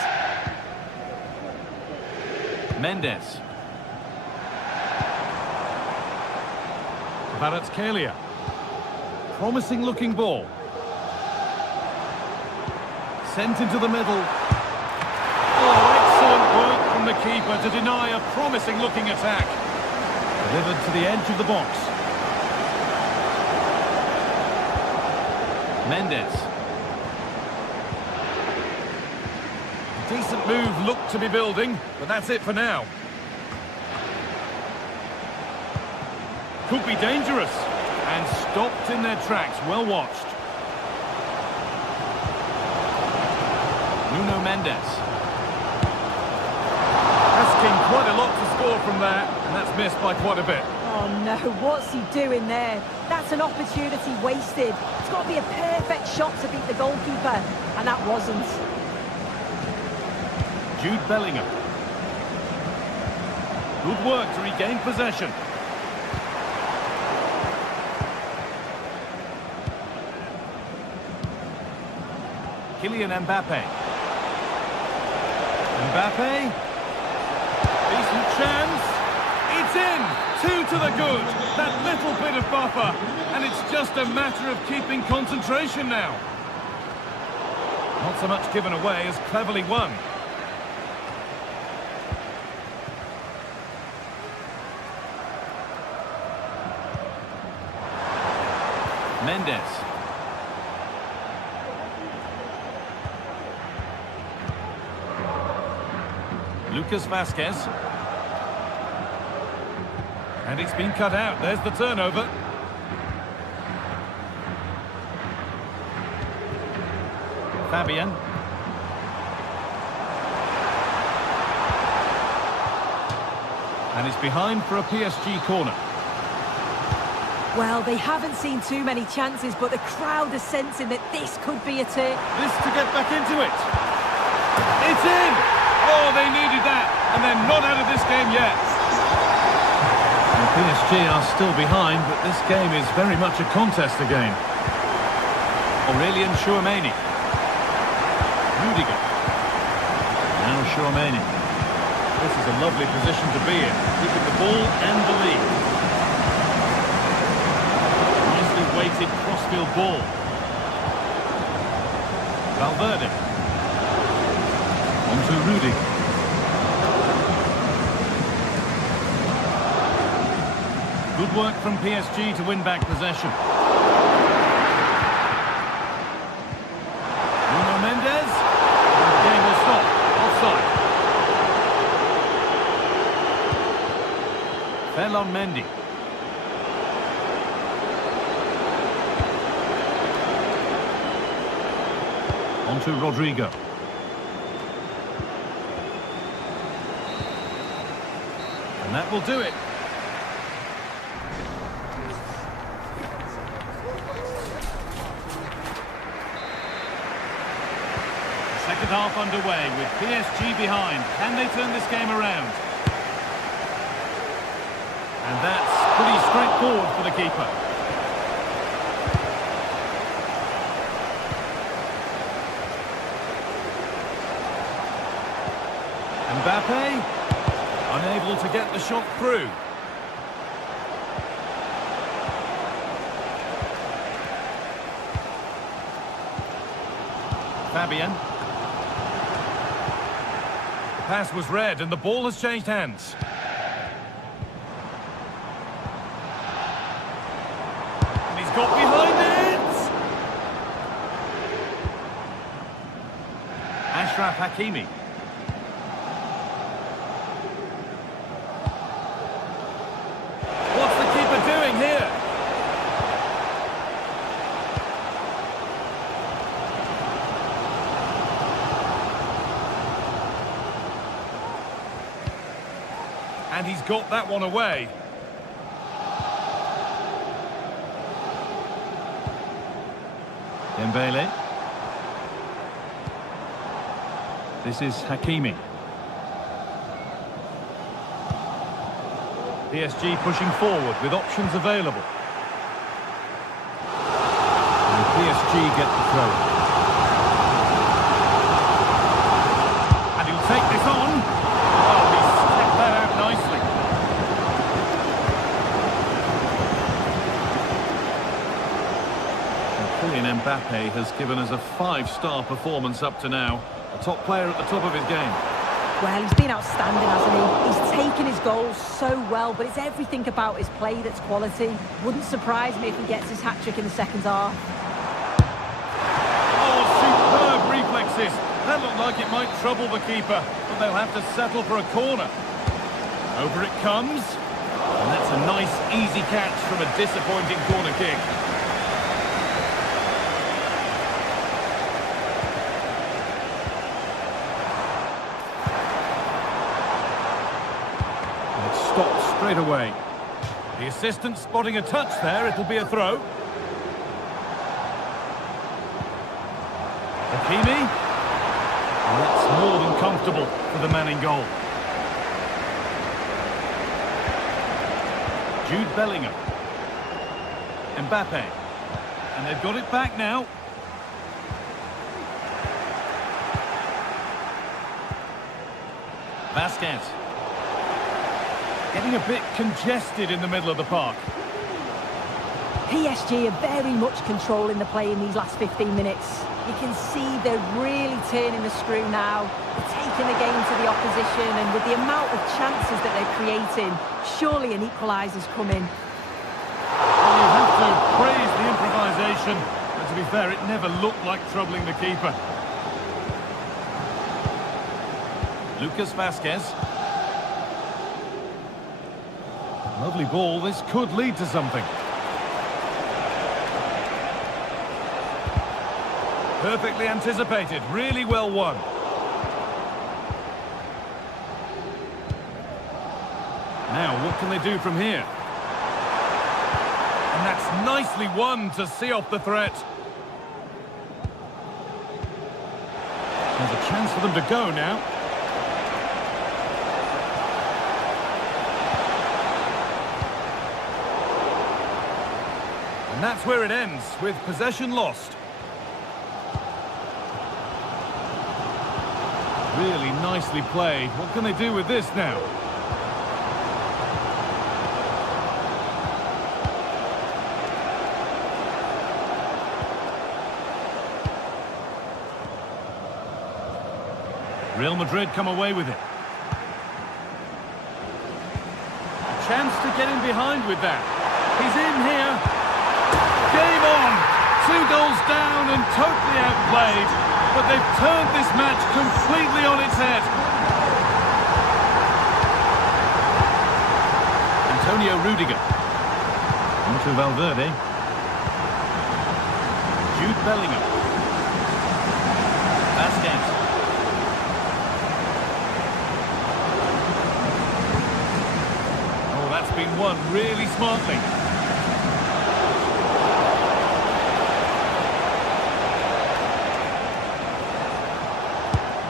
Mendes. Kvaratskhelia. Promising looking ball. Sent into the middle. Oh, excellent work from the keeper to deny a promising looking attack. Delivered to the edge of the box. Mendes. Decent move looked to be building, but that's it for now. Could be dangerous. And stopped in their tracks. Well watched. Nuno Mendes. Asking quite a lot to score from there, and that's missed by quite a bit. Oh no, what's he doing there? That's an opportunity wasted. It's got to be a perfect shot to beat the goalkeeper, and that wasn't. Jude Bellingham. Good work to regain possession. Kylian Mbappe. Mbappe. Decent chance. It's in. 2 to the good. That little bit of buffer. And it's just a matter of keeping concentration now. Not so much given away as cleverly won. Mendes. Lucas Vasquez. And it's been cut out. There's the turnover. Fabian. And it's behind for a PSG corner. Well, they haven't seen too many chances, but the crowd is sensing that this could be a turn. This to get back into it. It's in! Oh, they needed that, and they're not out of this game yet. And PSG are still behind, but this game is very much a contest again. Aurelien Chouameni. Rudiger. Now Chouameni. This is a lovely position to be in, keeping the ball and the lead. Nicely weighted crossfield ball. Valverde. On to Rudiger. Good work from PSG to win back possession. Nuno Mendes. And the game will stop. Offside. Ferland Mendy. On to Rodrigo. And that will do it. Second half underway with PSG behind. Can they turn this game around? And that's pretty straightforward for the keeper. Mbappe, unable to get the shot through. Fabian. The pass was read and the ball has changed hands. And he's got behind it! Achraf Hakimi. What's the keeper doing here? And he's got that one away. Dembele. This is Hakimi. PSG pushing forward with options available. And PSG get the throw. And he'll take this on. Oh, he stepped that out nicely. And Kylian Mbappe has given us a 5-star performance up to now. A top player at the top of his game. Well, he's been outstanding, hasn't he? He's taken his goals so well, but it's everything about his play that's quality. Wouldn't surprise me if he gets his hat-trick in the second half. Oh, superb reflexes. That looked like it might trouble the keeper, but they'll have to settle for a corner. Over it comes. And that's a nice, easy catch from a disappointing corner kick. Stopped straight away. The assistant spotting a touch there, it'll be a throw. Hakimi. And that's more than comfortable for the man in goal. Jude Bellingham. Mbappe. And they've got it back now. Vasquez. Getting a bit congested in the middle of the park. PSG are very much controlling the play in these last 15 minutes. You can see they're really turning the screw now. They're taking the game to the opposition, and with the amount of chances that they're creating, surely an equaliser's coming. Well, you have to praise the improvisation possession. But to be fair, it never looked like troubling the keeper. Lucas Vasquez. Lovely ball. This could lead to something. Perfectly anticipated. Really well won. Now, what can they do from here? And that's nicely won to see off the threat. There's a chance for them to go now. And that's where it ends, with possession lost. Really nicely played. What can they do with this now? Real Madrid come away with it. A chance to get in behind with that. He's in here. Game on! 2 goals down and totally outplayed. But they've turned this match completely on its head. Antonio Rudiger. Onto Valverde. Jude Bellingham. Vasquez. That's been won really smartly.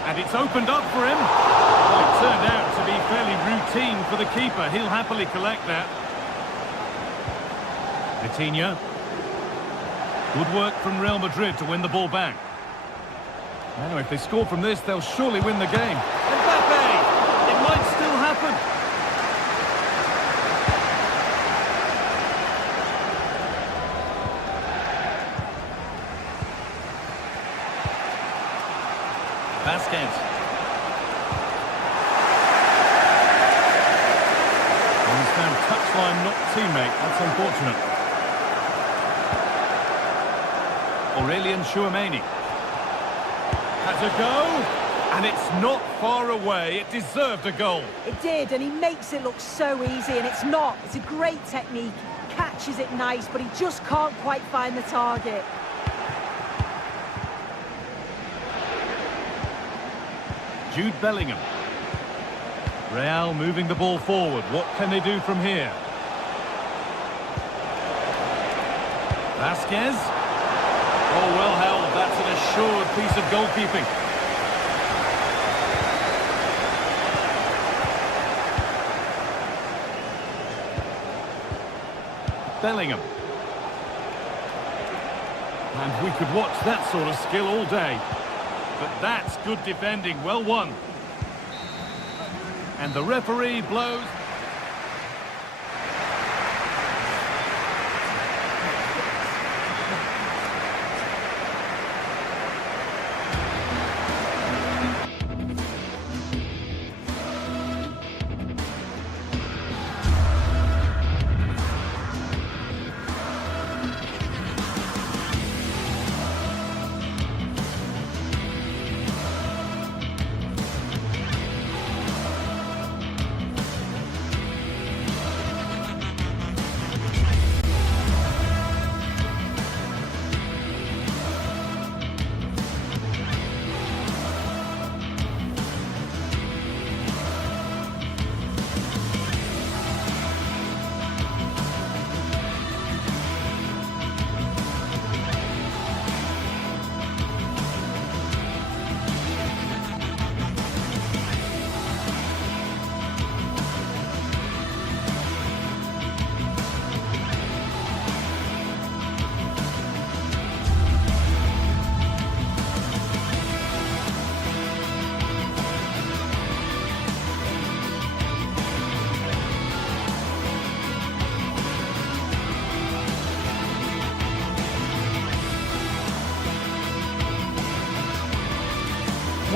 And it's opened up for him. Well, it turned out to be fairly routine for the keeper. He'll happily collect that. Vitinha. Good work from Real Madrid to win the ball back. Now, if they score from this, they'll surely win the game. Mbappe! It might still happen. Vasquez. And he's found touchline, not teammate. That's unfortunate. Aurelien Chouameni. Has a go, and it's not far away. It deserved a goal. It did, and he makes it look so easy, and it's not. It's a great technique. Catches it nice, but he just can't quite find the target. Jude Bellingham. Real moving the ball forward. What can they do from here? Vasquez. Oh, well held. That's an assured piece of goalkeeping. Bellingham. And we could watch that sort of skill all day. But that's good defending, well won. And the referee blows.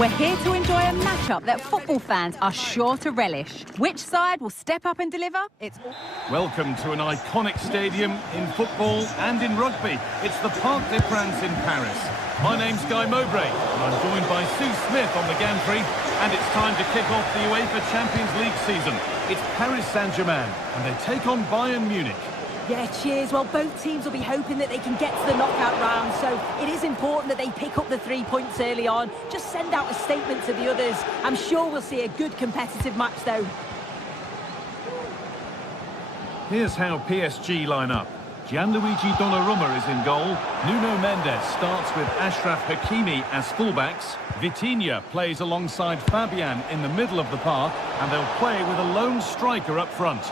We're here to enjoy a matchup that football fans are sure to relish. Which side will step up and deliver? Welcome to an iconic stadium in football and in rugby. It's the Parc des Princes in Paris. My name's Guy Mowbray, and I'm joined by Sue Smith on the gantry, and it's time to kick off the UEFA Champions League season. It's Paris Saint-Germain, and they take on Bayern Munich. Yeah, cheers. Well, both teams will be hoping that they can get to the knockout round, so it is important that they pick up the 3 points early on. Just send out a statement to the others. I'm sure we'll see a good competitive match, though. Here's how PSG line up. Gianluigi Donnarumma is in goal. Nuno Mendes starts with Achraf Hakimi as fullbacks. Vitinha plays alongside Fabian in the middle of the park, and they'll play with a lone striker up front.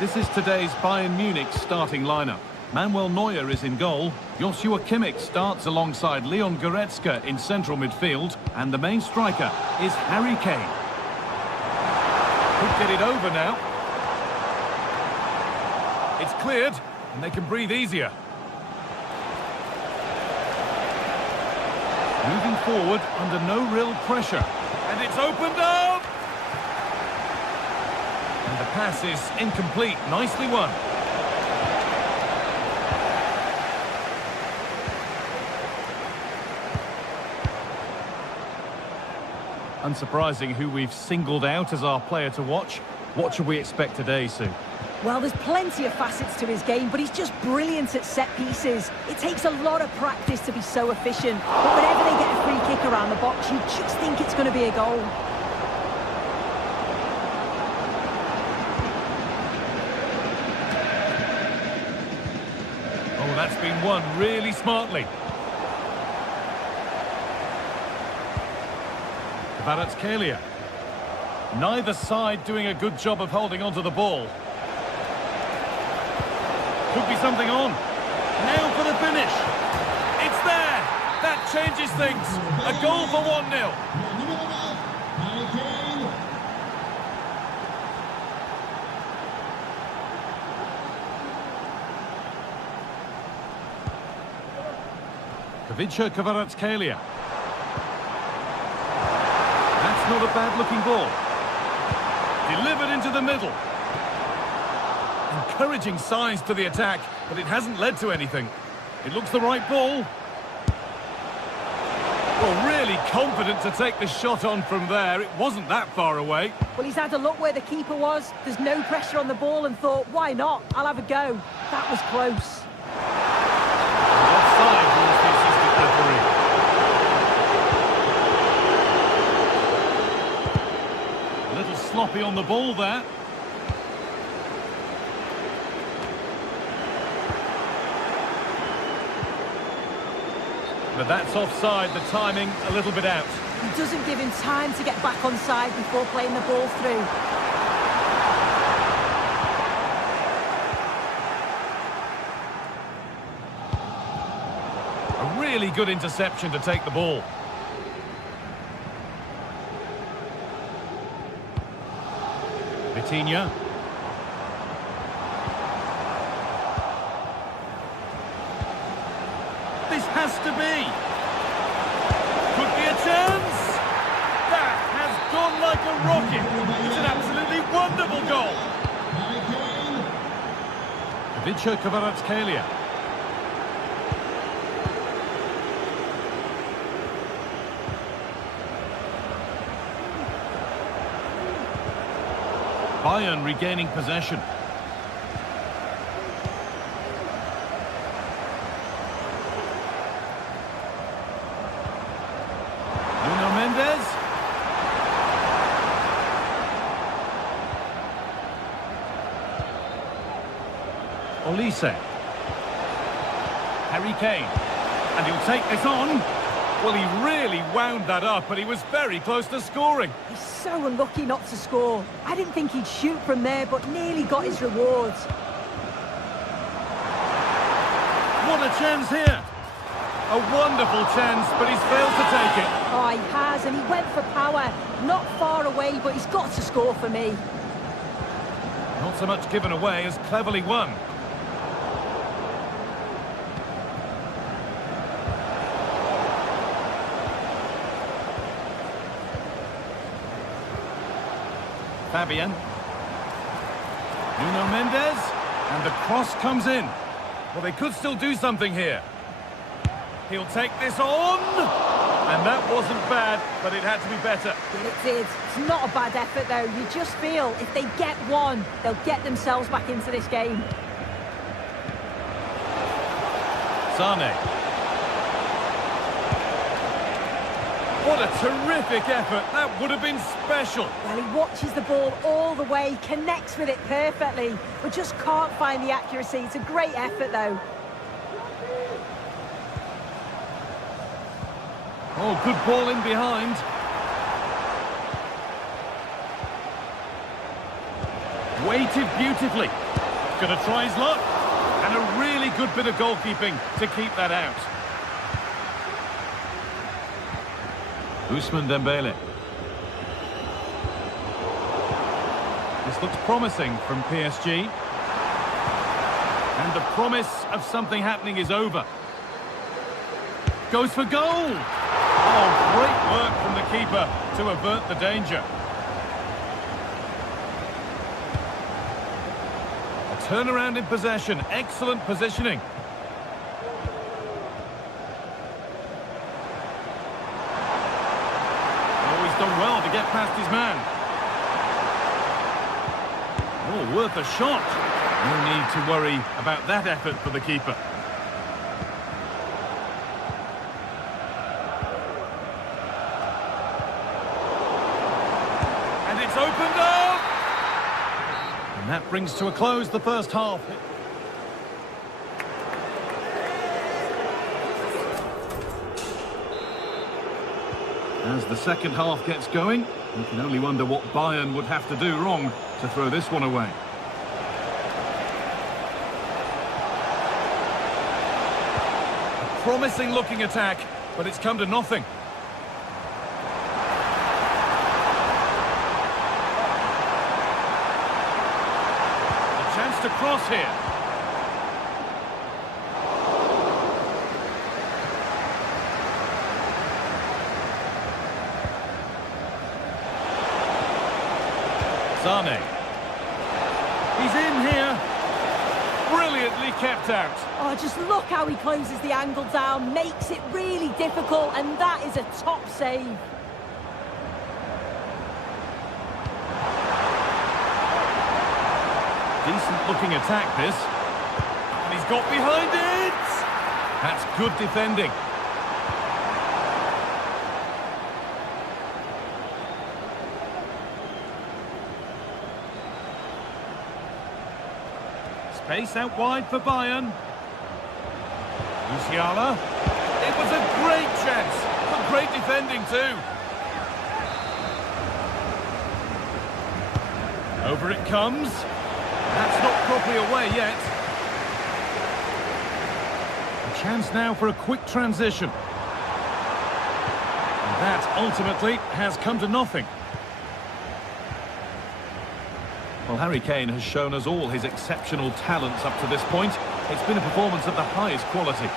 This is today's Bayern Munich starting lineup. Manuel Neuer is in goal. Joshua Kimmich starts alongside Leon Goretzka in central midfield. And the main striker is Harry Kane. Could get it over now. It's cleared, and they can breathe easier. Moving forward under no real pressure. And it's opened up! And the pass is incomplete. Nicely won. Unsurprising who we've singled out as our player to watch. What should we expect today, Sue? Well, there's plenty of facets to his game, but he's just brilliant at set pieces. It takes a lot of practice to be so efficient. But whenever they get a free kick around the box, you just think it's going to be a goal. Oh, that's been won really smartly. Kvaratskhelia. Neither side doing a good job of holding onto the ball. Could be something on. Now for the finish. It's there. That changes things. A goal for 1-0. Kvicha Kvaratskhelia. That's not a bad-looking ball. Delivered into the middle. Encouraging signs to the attack, but it hasn't led to anything. It looks the right ball. Well, really confident to take the shot on from there. It wasn't that far away. Well, he's had a look where the keeper was. There's no pressure on the ball and thought, why not? I'll have a go. That was close. Offside was the assistant referee. A little sloppy on the ball there. But that's offside, the timing a little bit out. He doesn't give him time to get back on side before playing the ball through. A really good interception to take the ball. Vitinha. This has to be. Could be a chance. That has gone like a rocket. It's an absolutely wonderful goal. Kvicha Kvaratskhelia. Bayern regaining possession. Nuno Mendes. Olise. Harry Kane. And he'll take this on. Well, he really wound that up, and he was very close to scoring. He's so unlucky not to score. I didn't think he'd shoot from there, but nearly got his rewards. What a chance here. A wonderful chance, but he's failed to take it. Oh, he has, and he went for power. Not far away, but he's got to score for me. Not so much given away as cleverly won. Fabian. Nuno Mendes. And the cross comes in. Well, they could still do something here. He'll take this on. And that wasn't bad, but it had to be better. Well, it did. It's not a bad effort, though. You just feel if they get one, they'll get themselves back into this game. Sane. What a terrific effort. That would have been special. Well, he watches the ball all the way, connects with it perfectly, but just can't find the accuracy. It's a great effort, though. Oh, good ball in behind. Weighted beautifully. Gonna try his luck. And a really good bit of goalkeeping to keep that out. Ousmane Dembele. This looks promising from PSG. And the promise of something happening is over. Goes for goal! Oh, great work from the keeper to avert the danger. A turnaround in possession, excellent positioning. Oh, he's done well to get past his man. Oh, worth a shot. No need to worry about that effort for the keeper. It's opened up! And that brings to a close the first half. As the second half gets going, you can only wonder what Bayern would have to do wrong to throw this one away. A promising looking attack, but it's come to nothing. To cross here. Sane. He's in here. Brilliantly kept out. Oh, just look how he closes the angle down, makes it really difficult, and that is a top save. Decent looking attack, this. And he's got behind it! That's good defending. Space out wide for Bayern. Musiala. It was a great chance, but great defending too. Over it comes. That's not properly away yet. A chance now for a quick transition. And that ultimately has come to nothing. Well, Harry Kane has shown us all his exceptional talents up to this point. It's been a performance of the highest quality.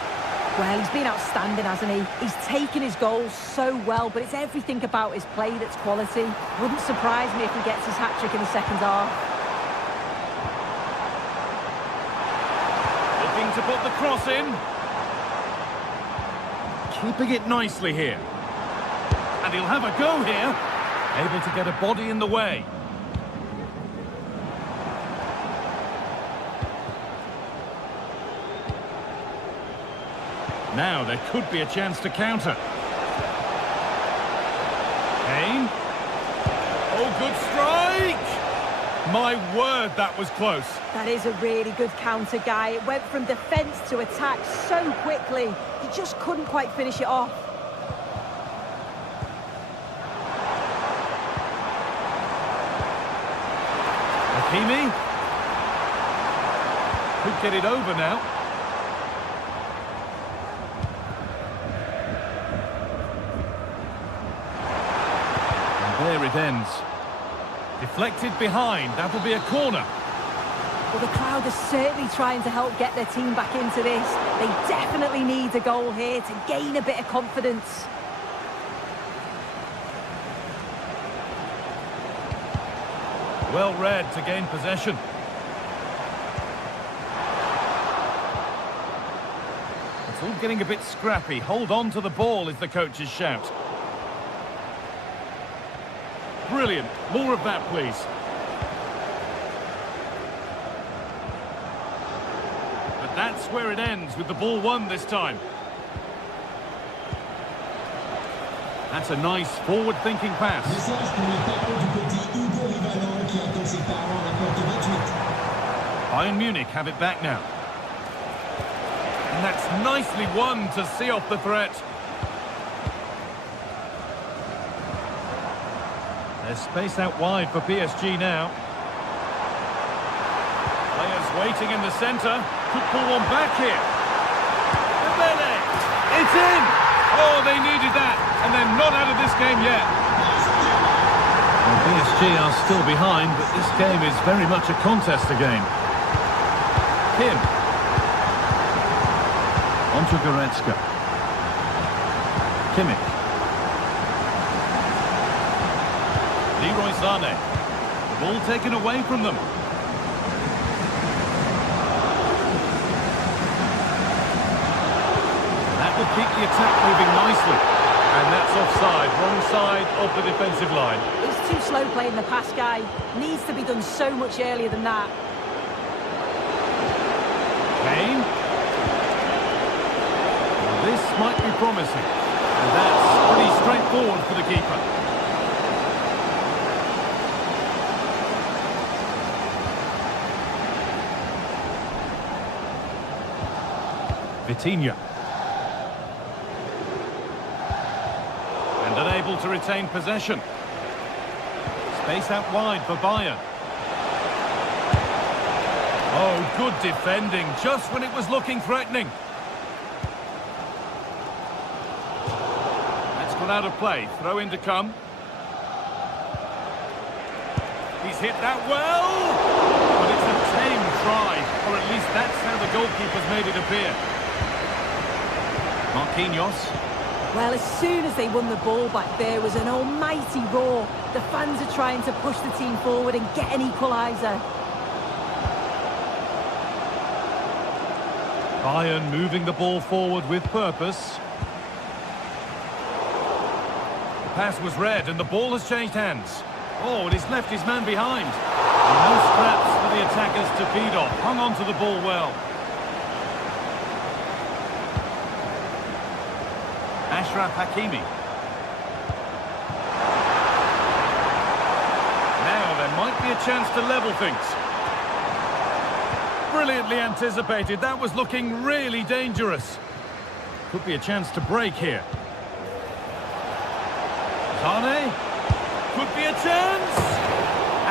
Well, he's been outstanding, hasn't he? He's taken his goals so well, but it's everything about his play that's quality. Wouldn't surprise me if he gets his hat-trick in the second half. To put the cross in. Keeping it nicely here. And he'll have a go here. Able to get a body in the way. Now there could be a chance to counter. Kane. Oh, good strike! My word, that was close. That is a really good counter, Guy. It went from defence to attack so quickly. He just couldn't quite finish it off. Hakimi. Could get it over now. And there it ends. Deflected behind, that'll be a corner. Well, the crowd are certainly trying to help get their team back into this. They definitely need a goal here to gain a bit of confidence. Well read to gain possession. It's all getting a bit scrappy. Hold on to the ball is the coach's shout. Brilliant. More of that, please. But that's where it ends, with the ball won this time. That's a nice forward-thinking pass. Bayern Munich have it back now. And that's nicely won to see off the threat. There's space out wide for PSG now. Players waiting in the centre. Could pull one back here. It's in! Oh, they needed that. And they're not out of this game yet. Well, PSG are still behind, but this game is very much a contest again. Kim. On to Goretzka. Kimmich. Leroy Sané. The ball taken away from them. That will keep the attack moving nicely. And that's offside, wrong side of the defensive line. He's too slow playing the pass, guy. Needs to be done so much earlier than that. Kane. Well, this might be promising. And that's pretty straightforward for the keeper. Vitinha. And unable to retain possession. Space out wide for Bayern. Oh, good defending, just when it was looking threatening. That's gone out of play. Throw in to come. He's hit that well! But it's a tame try, or at least that's how the goalkeeper's made it appear. Marquinhos. Well, as soon as they won the ball back, there was an almighty roar. The fans are trying to push the team forward and get an equaliser. Bayern moving the ball forward with purpose. The pass was read and the ball has changed hands. Oh, and he's left his man behind. And no scraps for the attackers to feed off. Hung on to the ball well. Ashraf Hakimi. Now there might be a chance to level things. Brilliantly anticipated. That was looking really dangerous. Could be a chance to break here. Sané. Could be a chance.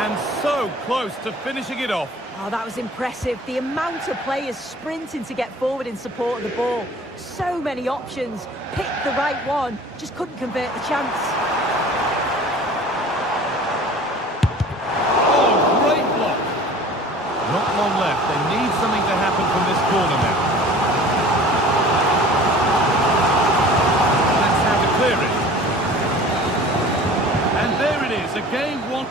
And so close to finishing it off. Oh, that was impressive. The amount of players sprinting to get forward in support of the ball. So many options. Picked the right one. Just couldn't convert the chance. Oh, great block. Not long left. They need something to happen from this corner now. That's how to clear it. And there it is. A game won.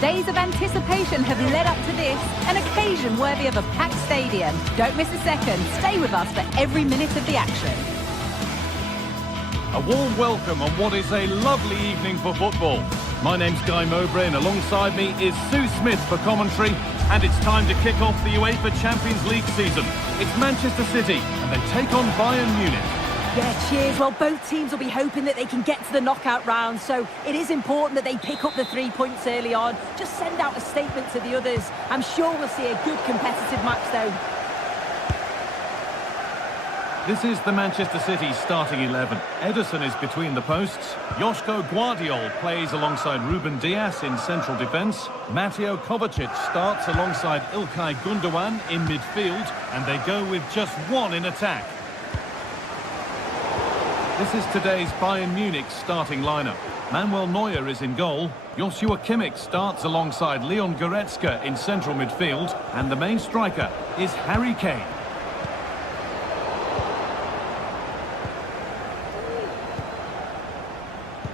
Days of anticipation have led up to this, an occasion worthy of a packed stadium. Don't miss a second. Stay with us for every minute of the action. A warm welcome on what is a lovely evening for football. My name's Guy Mowbray and alongside me is Sue Smith for commentary, and it's time to kick off the UEFA Champions League season. It's Manchester City and they take on Bayern Munich. Yeah, cheers. Well, both teams will be hoping that they can get to the knockout round, so it is important that they pick up the 3 points early on. Just send out a statement to the others. I'm sure we'll see a good competitive match, though. This is the Manchester City starting 11. Ederson is between the posts. Joško Guardiol plays alongside Ruben Dias in central defence. Mateo Kovacic starts alongside Ilkay Gundogan in midfield, and they go with just one in attack. This is today's Bayern Munich starting lineup. Manuel Neuer is in goal. Joshua Kimmich starts alongside Leon Goretzka in central midfield, and the main striker is Harry Kane.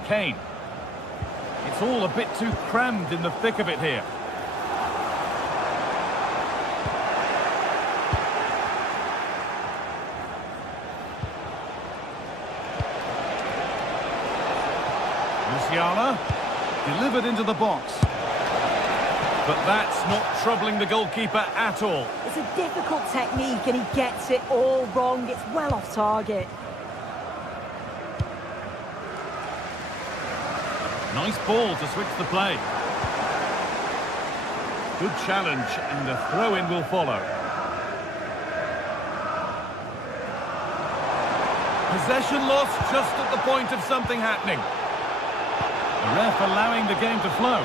Kane. It's all a bit too crammed in the thick of it here. Musiala, delivered into the box. But that's not troubling the goalkeeper at all. It's a difficult technique and he gets it all wrong. It's well off target. Nice ball to switch the play. Good challenge, and a throw-in will follow. Possession lost just at the point of something happening. The ref allowing the game to flow.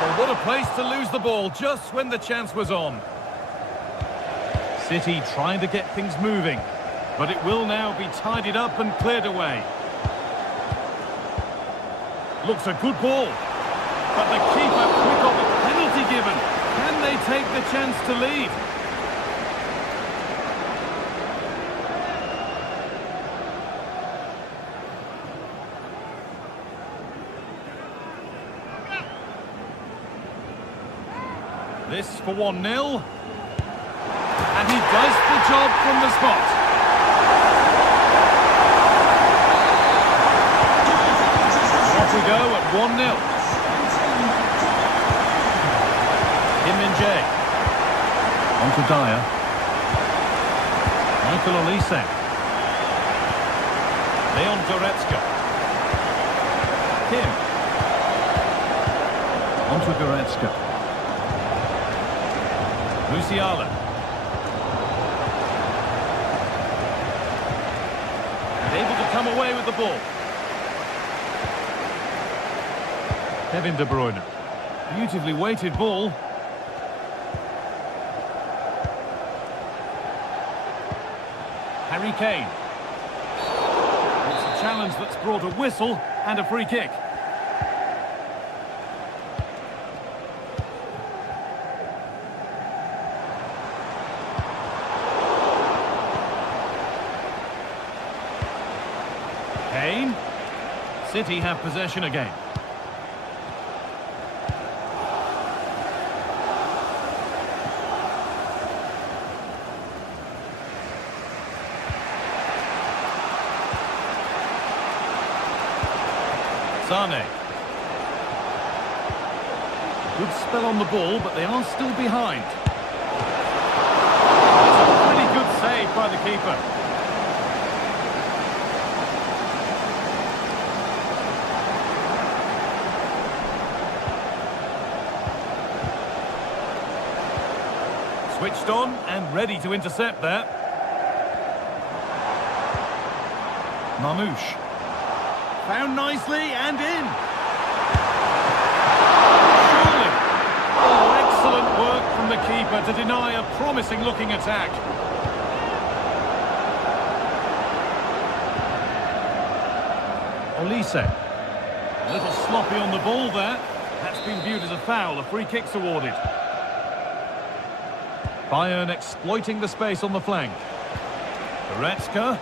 Well, what a place to lose the ball just when the chance was on. City trying to get things moving, but it will now be tidied up and cleared away. Looks a good ball, but the keeper quick off a penalty given. Can they take the chance to lead? This for 1-0. And he does the job from the spot. Off we go at 1-0. Kim-min-jae. On to Dyer. Michael Olise. Leon Goretzka. Kim. On to Goretzka. Musiala. Able to come away with the ball. Kevin De Bruyne. Beautifully weighted ball. Harry Kane. It's a challenge that's brought a whistle and a free kick. Kane. City have possession again. Sane. Good spell on the ball, but they are still behind. It's a pretty good save by the keeper. Switched on and ready to intercept there. Marmoush. Found nicely and in. Surely. Oh, excellent work from the keeper to deny a promising looking attack. Olise. A little sloppy on the ball there. That's been viewed as a foul. A free kick's awarded. Bayern exploiting the space on the flank. Goretzka.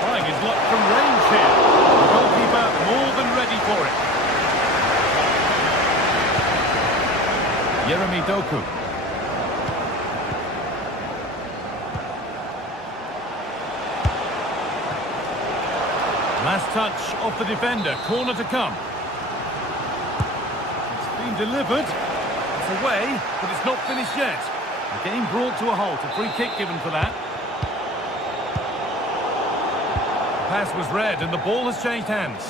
Trying his luck from range here. The goalkeeper more than ready for it. Jeremy Doku. Last touch off the defender. Corner to come. delivered. It's away, but it's not finished yet. The game brought to a halt. A free kick given for that. The pass was read and the ball has changed hands.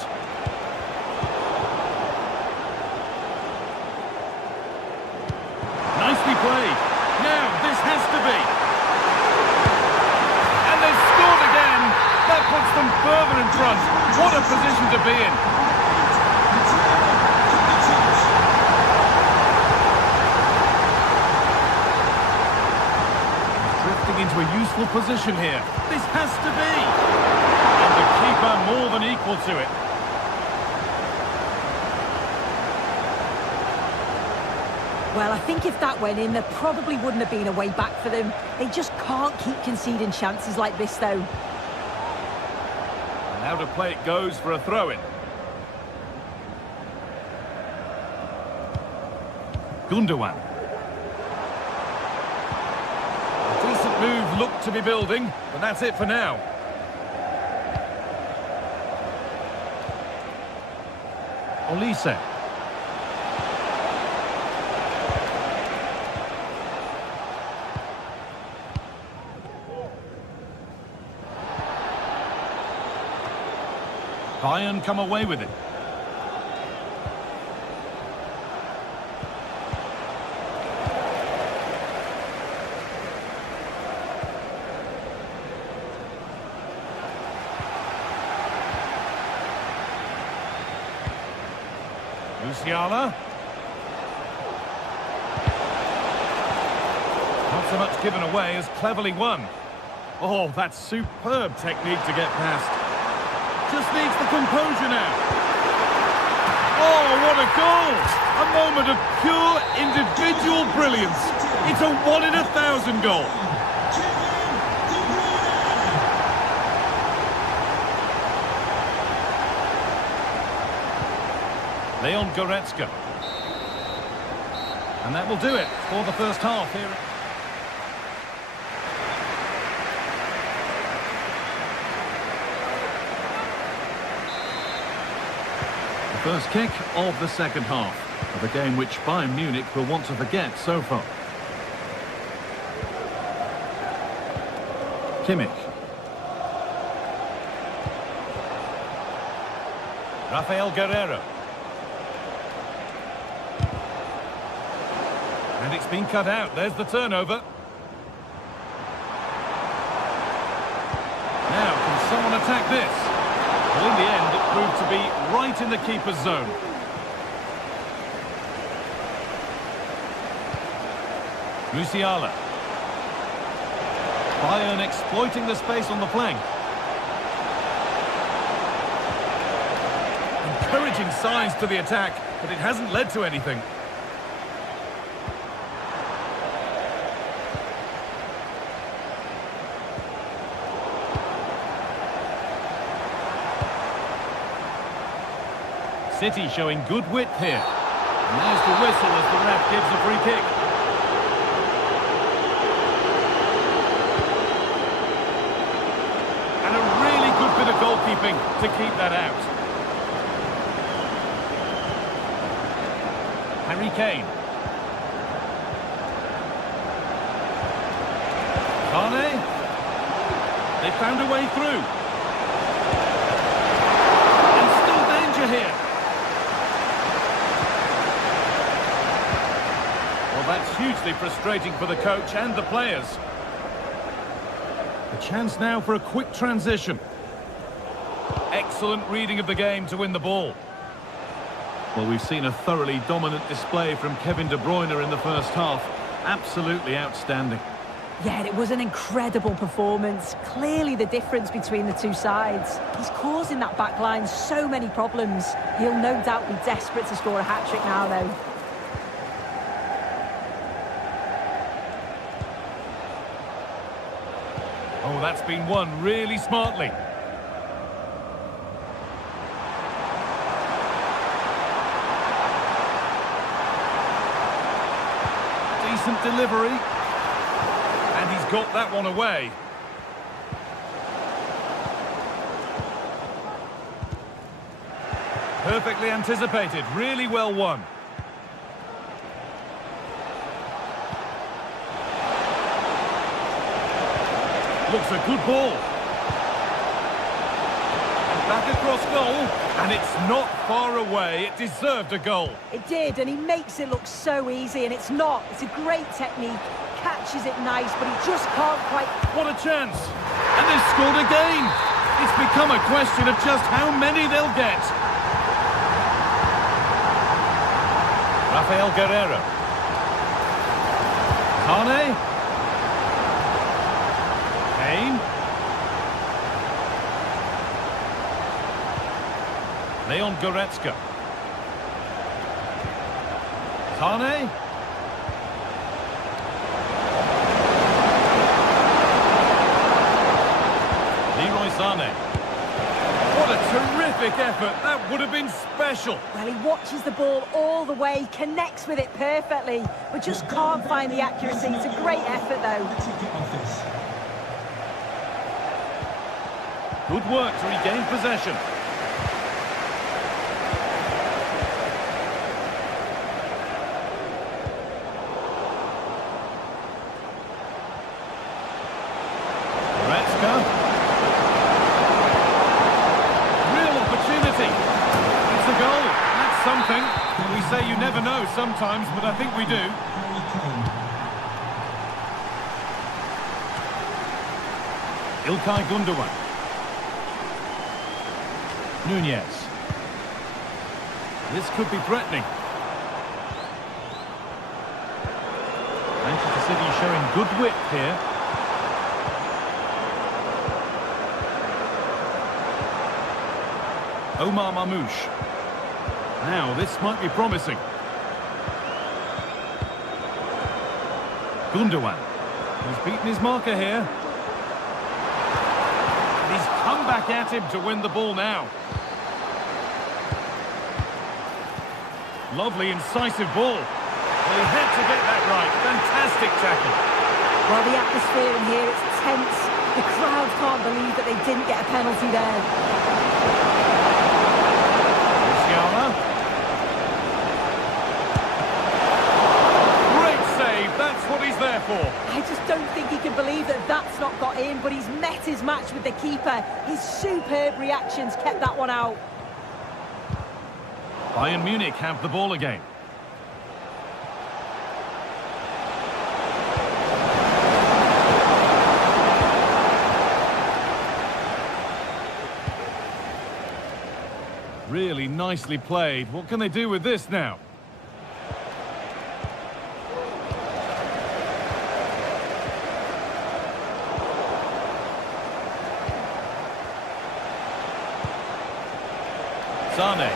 Nicely played. Now, this has to be. And they've scored again. That puts them further in front. What a position to be in. Drifting into a useful position here. This has to be. And the keeper more than equal to it. Well, I think if that went in, there probably wouldn't have been a way back for them. They just can't keep conceding chances like this, though. And out of play it goes for a throw-in. Gundogan. A decent move looked to be building, but that's it for now. Olise. Bayern come away with it. Musiala. Not so much given away as cleverly won. Oh, that's superb technique to get past. Just needs the composure now. Oh, what a goal! A moment of pure individual brilliance. It's a 1 in 1,000 goal. Leon Goretzka. And that will do it for the first half here. First kick of the second half of a game which Bayern Munich will want to forget so far. Kimmich. Rafael Guerreiro. And it's been cut out. There's the turnover. Now, can someone attack this? Well, in the end, it proved to be right in the keeper's zone. Musiala. Bayern exploiting the space on the flank. Encouraging signs to the attack, but it hasn't led to anything. City showing good width here. And there's the whistle as the ref gives a free kick. And a really good bit of goalkeeping to keep that out. Harry Kane. Kane. They found a way through. And still danger here. That's hugely frustrating for the coach and the players. A chance now for a quick transition. Excellent reading of the game to win the ball. Well, we've seen a thoroughly dominant display from Kevin De Bruyne in the first half. Absolutely outstanding. Yeah, it was an incredible performance. Clearly the difference between the two sides. He's causing that back line so many problems. He'll no doubt be desperate to score a hat-trick now, though. Oh, that's been won really smartly. Decent delivery. And he's got that one away. Perfectly anticipated, really well won. Looks a good ball. Back across goal, and it's not far away. It deserved a goal. It did, and he makes it look so easy, and it's not. It's a great technique, catches it nice, but he just can't quite... What a chance! And they've scored again! It's become a question of just how many they'll get. Rafael Guerreiro. Kane. Kane. Leon Goretzka. Sane. Leroy Sane. What a terrific effort. That would have been special. Well, he watches the ball all the way, connects with it perfectly, but just can't find the accuracy. It's a great effort, though. Good work to regain possession. Something. We say you never know sometimes, but I think we do. İlkay Gundogan. Nunez. This could be threatening. Manchester City showing good width here. Omar Mamouche. Now, this might be promising. Gundogan. He's beaten his marker here. And he's come back at him to win the ball now. Lovely, incisive ball. Well, he had to get that right. Fantastic tackle. Well, the atmosphere in here, it's tense. The crowd can't believe that they didn't get a penalty there. That's what he's there for. I just don't think he can believe that that's not got in, but he's met his match with the keeper. His superb reactions kept that one out. Bayern Munich have the ball again. Really nicely played. What can they do with this now? Sane.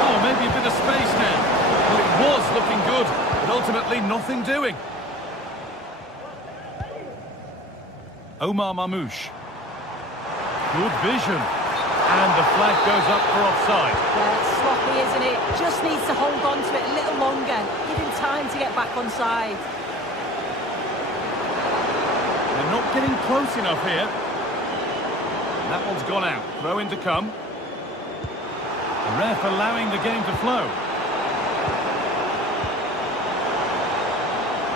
Oh, maybe a bit of space now. Well, it was looking good, but ultimately nothing doing. Omar Mamouche. Good vision. And the flag goes up for offside. Yeah, it's sloppy, isn't it? Just needs to hold on to it a little longer. Give him time to get back on side. They're not getting close enough here. That one's gone out. Throw in to come. The ref allowing the game to flow.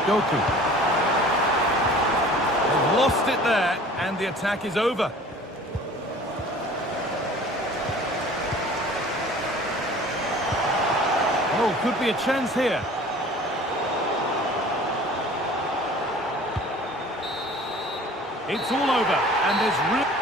Goku. They've lost it there, and the attack is over. Oh, could be a chance here. It's all over, and there's real...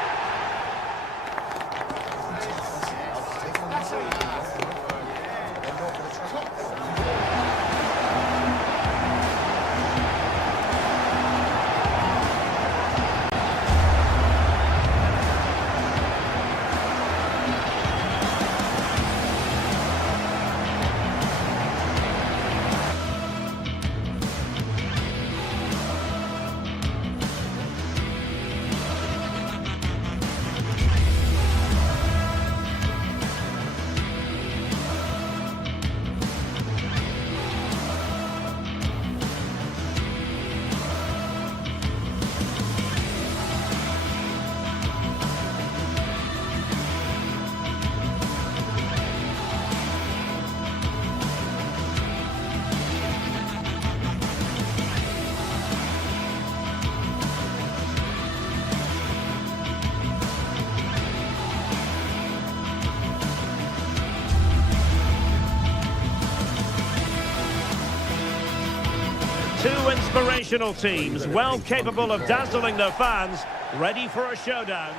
inspirational teams, well capable of dazzling their fans, ready for a showdown.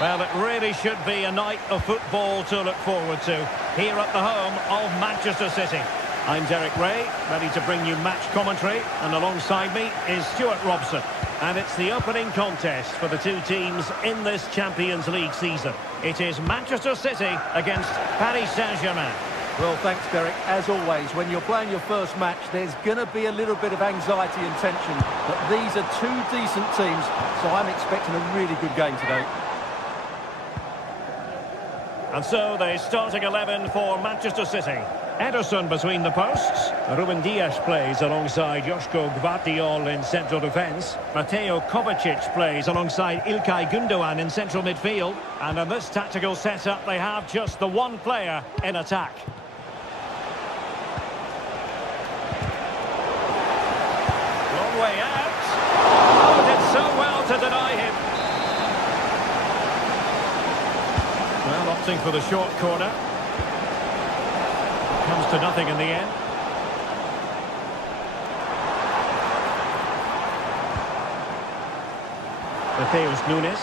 Well, it really should be a night of football to look forward to, here at the home of Manchester City. I'm Derek Ray, ready to bring you match commentary, and alongside me is Stuart Robson. And it's the opening contest for the two teams in this Champions League season. It is Manchester City against Paris Saint-Germain. Well, thanks, Derek. As always, when you're playing your first match, there's going to be a little bit of anxiety and tension. But these are two decent teams, so I'm expecting a really good game today. And so the starting 11 for Manchester City. Ederson between the posts. Ruben Dias plays alongside Joško Gvardiol in central defence. Mateo Kovacic plays alongside Ilkay Gundogan in central midfield. And in this tactical setup, they have just the one player in attack. Long way out. Oh, did so well to deny him. Well, opting for the short corner. Comes to nothing in the end. Mateus Nunes.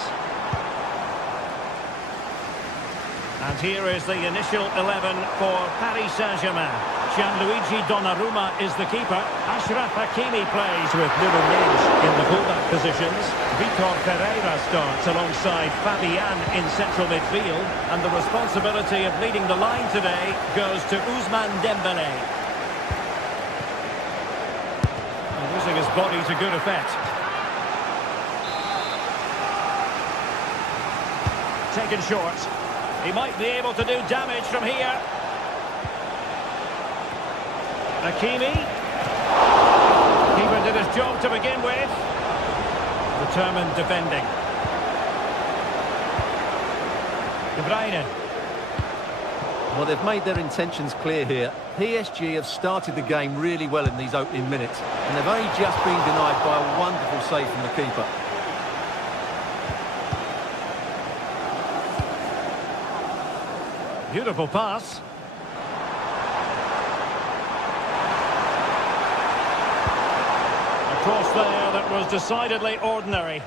And here is the initial 11 for Paris Saint-Germain. Gianluigi Donnarumma is the keeper. Achraf Hakimi plays with Nuno Mendes in the fullback positions. Vitor Pereira starts alongside Fabian in central midfield. And the responsibility of leading the line today goes to Ousmane Dembélé. And using his body to good effect. Taken short. He might be able to do damage from here. Hakimi. Keeper did his job to begin with. Determined defending. De Bruyne. Well, they've made their intentions clear here. PSG have started the game really well in these opening minutes, and they've only just been denied by a wonderful save from the keeper. Beautiful pass. A cross there that was decidedly ordinary.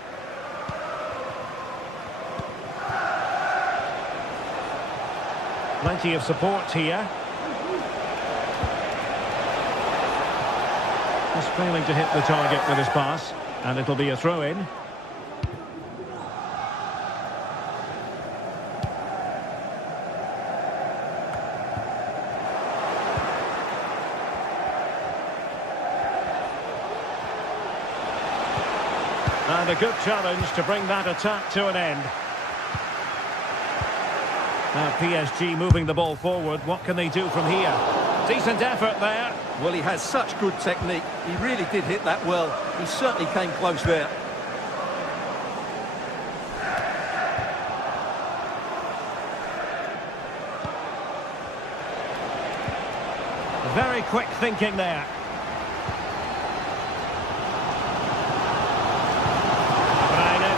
Plenty of support here. Just failing to hit the target with his pass, and it'll be a throw-in. And a good challenge to bring that attack to an end. Now PSG moving the ball forward. What can they do from here? Decent effort there. Well, he has such good technique. He really did hit that well. He certainly came close there. Very quick thinking there.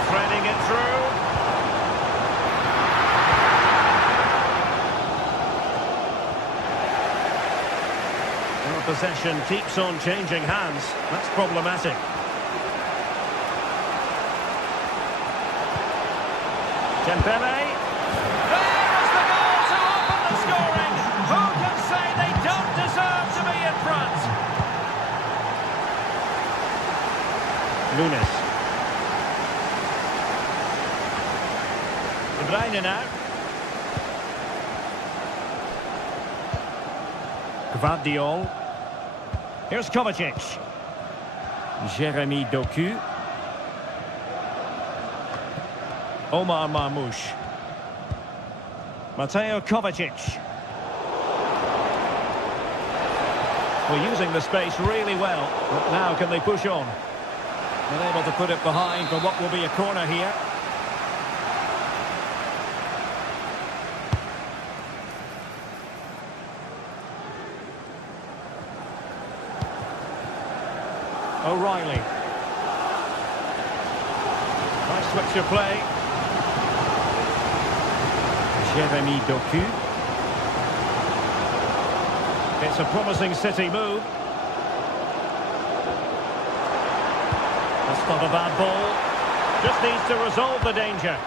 Threading it through. Well, possession keeps on changing hands. That's problematic. Dembélé. There is the goal to open the scoring. Who can say they don't deserve to be in front? Nunes. De Bruyne now. Gvardiol. Here's Kovacic. Jeremy Doku. Omar Marmoush. Mateo Kovacic. We're using the space really well, but now can they push on? Unable to put it behind for what will be a corner here. O'Reilly. Nice switch of play. Jeremy Doku. It's a promising City move. not a bad ball. Just needs to resolve the danger.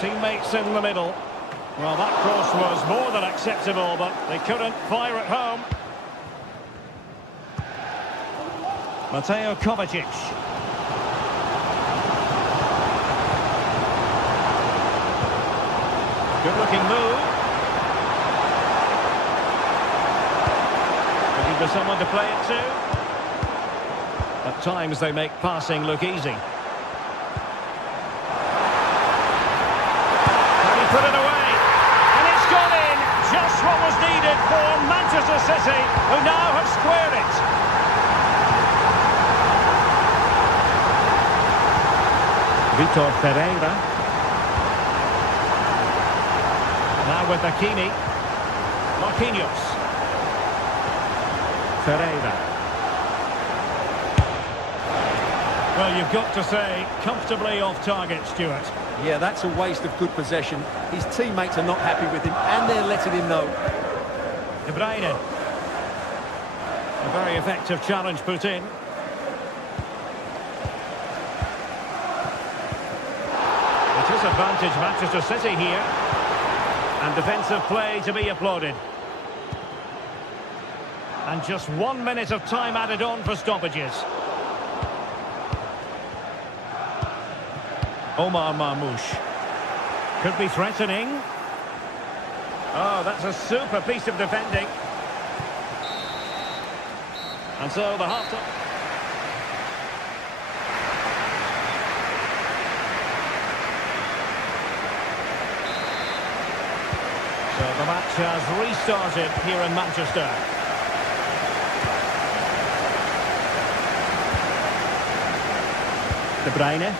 Teammates in the middle. Well, that cross was more than acceptable, but they couldn't fire it home. Mateo Kovacic. Good-looking move. Looking for someone to play it to. At times they make passing look easy. Put it away, and it's gone in. Just what was needed for Manchester City, who now have squared it. Vitor Pereira. Now with Aquini. Marquinhos. Pereira. Well, you've got to say, comfortably off target, Stuart. Yeah, that's a waste of good possession. His teammates are not happy with him, and they're letting him know. De Bruyne. A very effective challenge put in. It is advantage Manchester City here. And defensive play to be applauded. And just 1 minute of time added on for stoppages. Omar Marmoush. Could be threatening. Oh, that's a super piece of defending. And so the half-time. So the match has restarted here in Manchester. De Bruyne.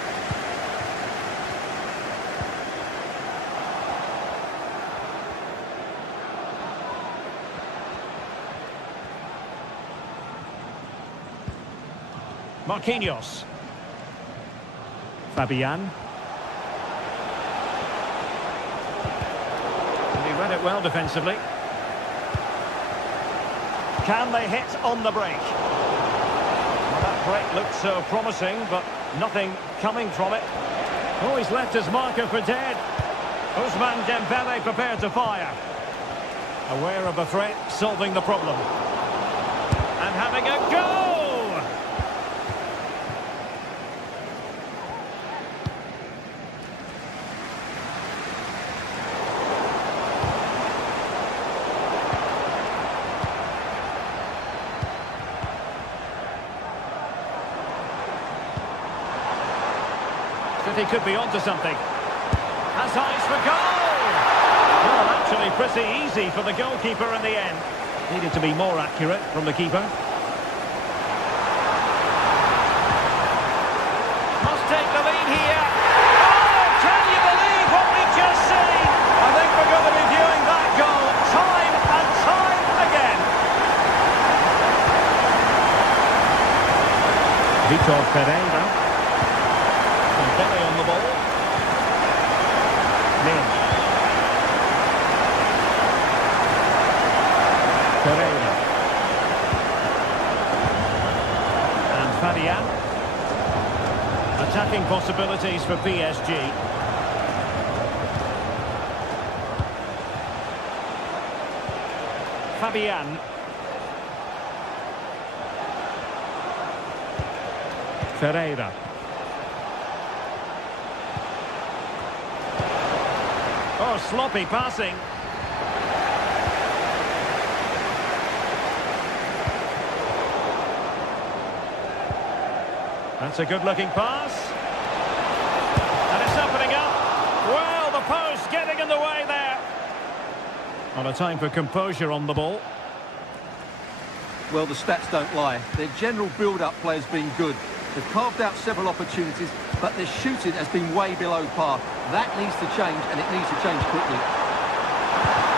Marquinhos. Fabian. And he read it well defensively. Can they hit on the break? Well, that break looked so promising, but nothing coming from it. Oh, he's left his marker for dead. Ousmane Dembele prepared to fire. Aware of the threat, solving the problem. And having a go! City could be onto something. Has eyes for goal! Well, actually pretty easy for the goalkeeper in the end. Needed to be more accurate from the keeper. Must take the lead here. Oh, can you believe what we've just seen? I think we're going to be viewing that goal time and time again. Vitor Pereira. Belly on the ball. Lynch. Pereira. And Fabian. Attacking possibilities for PSG. Fabian. Pereira. Oh, sloppy passing. That's a good-looking pass. And it's opening up. Well, the post getting in the way there. On a time for composure on the ball. Well, the stats don't lie. Their general build-up play has been good. They've carved out several opportunities, but their shooting has been way below par. That needs to change, and it needs to change quickly.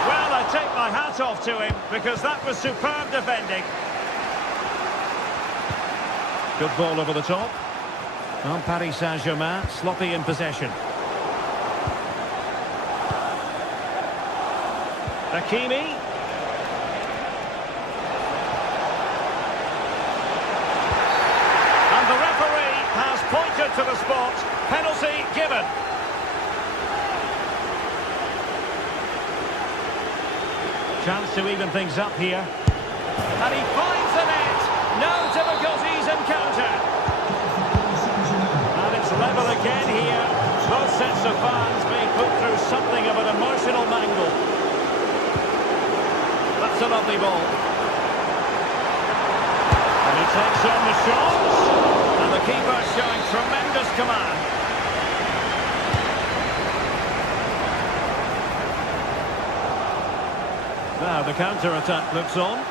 Well, I take my hat off to him, because that was superb defending. Good ball over the top. Well, Paris Saint-Germain, sloppy in possession. Hakimi. And the referee has pointed to the spot. Penalty given. Chance to even things up here. And he finds the net. No difficulties in counter. And it's level again here. Both sets of fans being put through something of an emotional mangle. That's a lovely ball. And he takes on the shots. And the keeper showing tremendous command. Now the counter-attack looks on.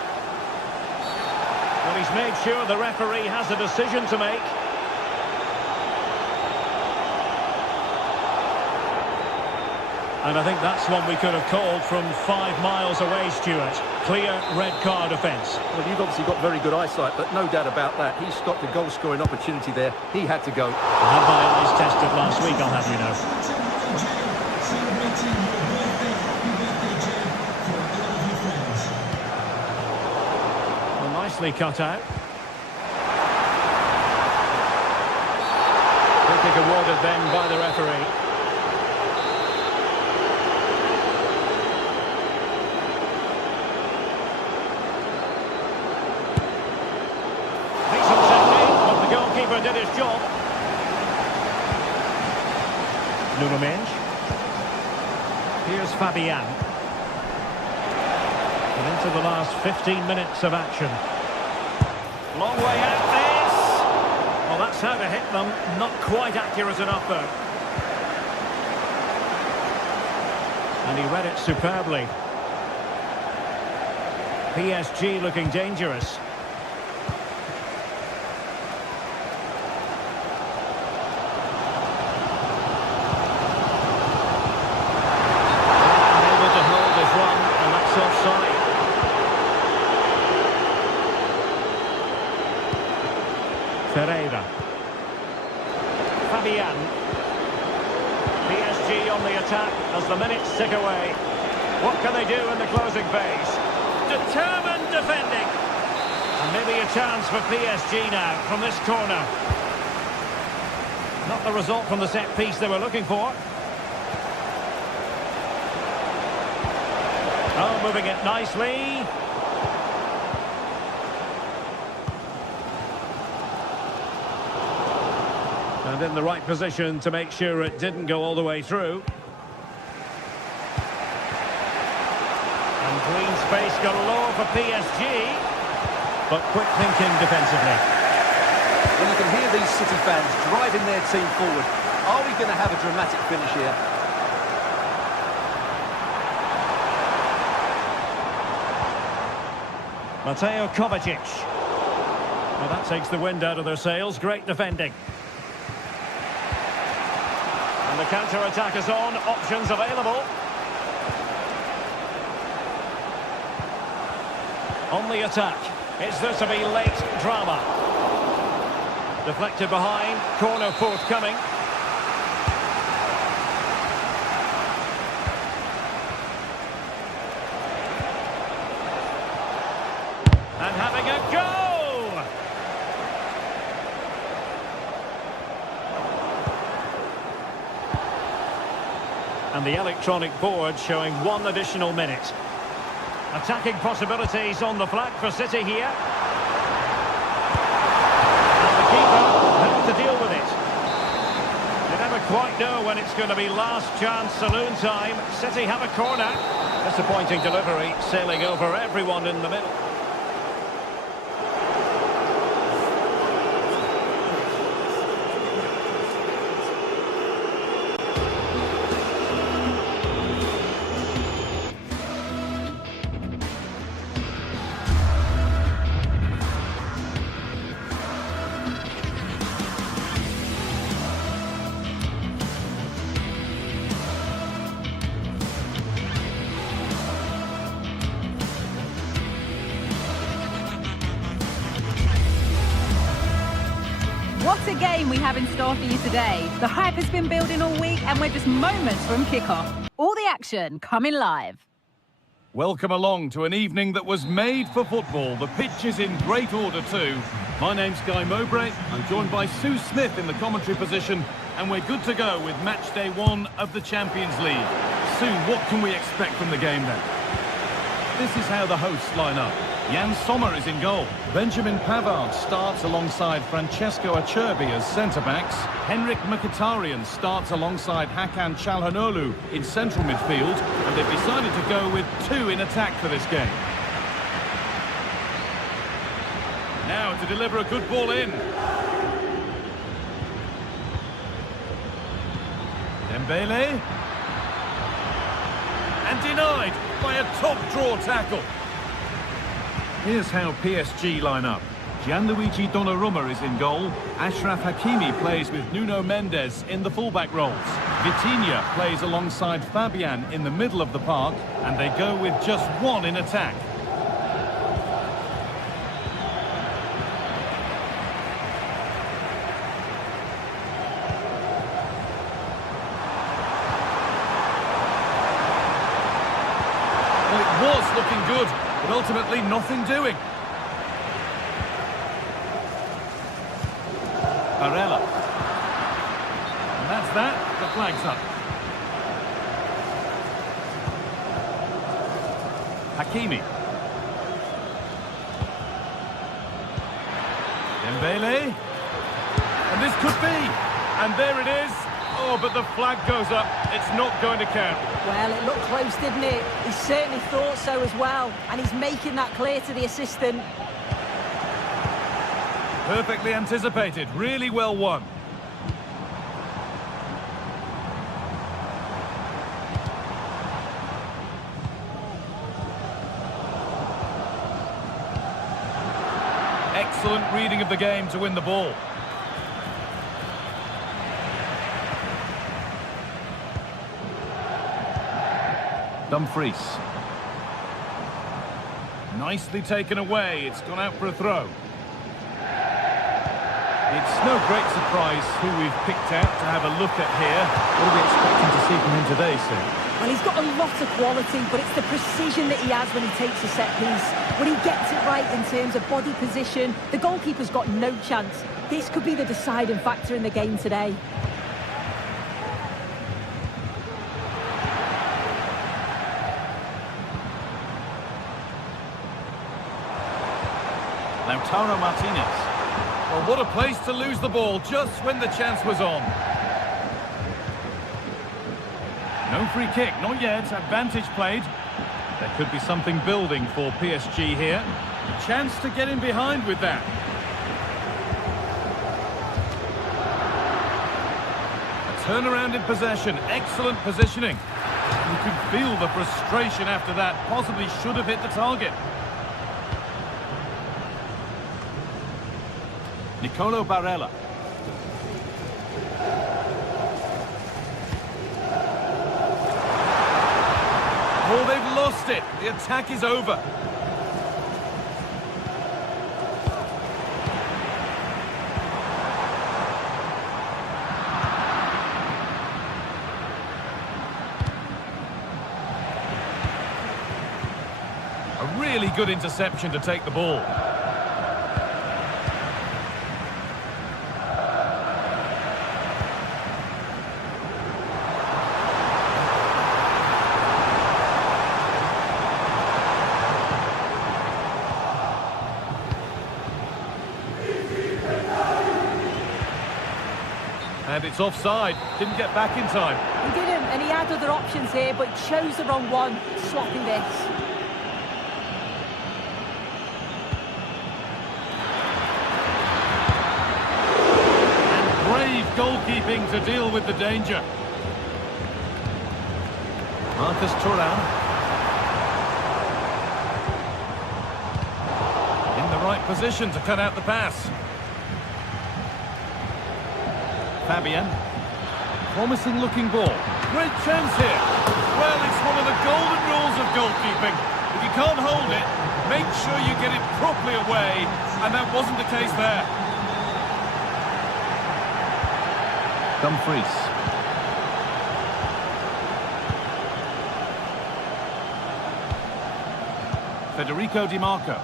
Well, he's made sure the referee has a decision to make. And I think that's one we could have called from 5 miles away, Stuart. Clear red card offence. Well, you've obviously got very good eyesight, but no doubt about that. He stopped a goal-scoring opportunity there. He had to go. I had my eyes tested last week, I'll have you know. Well, nicely cut out. Free kick awarded then by the referee. Did his job. Nuno Mendes. Here's Fabian. And into the last 15 minutes of action. Long way out this. Well, that's how to hit them. Not quite accurate enough though. And he read it superbly. PSG looking dangerous. Ferreira. Fabian. PSG on the attack as the minutes tick away. What can they do in the closing phase? Determined defending. And maybe a chance for PSG now from this corner. Not the result from the set piece they were looking for. Oh, moving it nicely. And in the right position to make sure it didn't go all the way through. And clean space galore for PSG. But quick thinking defensively. Well, you can hear these City fans driving their team forward. Are we going to have a dramatic finish here? Mateo Kovacic. Well, that takes the wind out of their sails. Great defending. And the counter-attack is on. Options available. On the attack. Is there to be late drama? Deflected behind. Corner forthcoming. And having a go! And the electronic board showing 1 additional minute. Attacking possibilities on the flank for City here. And the keeper how to deal with it. You never quite know when it's going to be last chance saloon time. City have a corner. Disappointing delivery, sailing over everyone in the middle. What a game we have in store for you today. The hype has been building all week and we're just moments from kickoff. All the action coming live. Welcome along to an evening that was made for football. The pitch is in great order too. My name's Guy Mowbray. I'm joined by Sue Smith in the commentary position, and we're good to go with match day 1 of the Champions League. Sue, what can we expect from the game then? This is how the hosts line up. Jan Sommer is in goal. Benjamin Pavard starts alongside Francesco Acerbi as centre-backs. Henrik Mkhitaryan starts alongside Hakan Çalhanoğlu in central midfield. And they've decided to go with 2 in attack for this game. Now to deliver a good ball in. Dembele. And denied by a top-draw tackle. Here's how PSG line up. Gianluigi Donnarumma is in goal. Achraf Hakimi plays with Nuno Mendes in the fullback roles. Vitinha plays alongside Fabian in the middle of the park, and they go with just 1 in attack. Well, it was looking good, but ultimately nothing doing. Barella. And that's that. The flag's up. Hakimi. Dembele. And this could be. And there it is. Oh, but the flag goes up. It's not going to count. Well, it looked close, didn't it? He certainly thought so as well. And he's making that clear to the assistant. Perfectly anticipated. Really well won. Excellent reading of the game to win the ball. Dumfries. Nicely taken away. It's gone out for a throw. It's no great surprise who we've picked out to have a look at here. What are we expecting to see from him today, Sue? Well, he's got a lot of quality, but it's the precision that he has when he takes a set piece. When he gets it right in terms of body position, the goalkeeper's got no chance. This could be the deciding factor in the game today. Lautaro Martinez. Well, what a place to lose the ball just when the chance was on. No free kick, not yet. Advantage played. There could be something building for PSG here. A chance to get in behind with that. A turnaround in possession. Excellent positioning. You could feel the frustration after that. Possibly should have hit the target. Nicolo Barella. Oh, they've lost it. The attack is over. A really good interception to take the ball. And it's offside. Didn't get back in time. He didn't, and he had other options here, but he chose the wrong one. Sloppy this. And brave goalkeeping to deal with the danger. Marcus Thuram. In the right position to cut out the pass. Fabian. Promising looking ball. Great chance here. Well, it's one of the golden rules of goalkeeping. If you can't hold it, make sure you get it properly away. And that wasn't the case there. Dumfries. Federico Di Marco.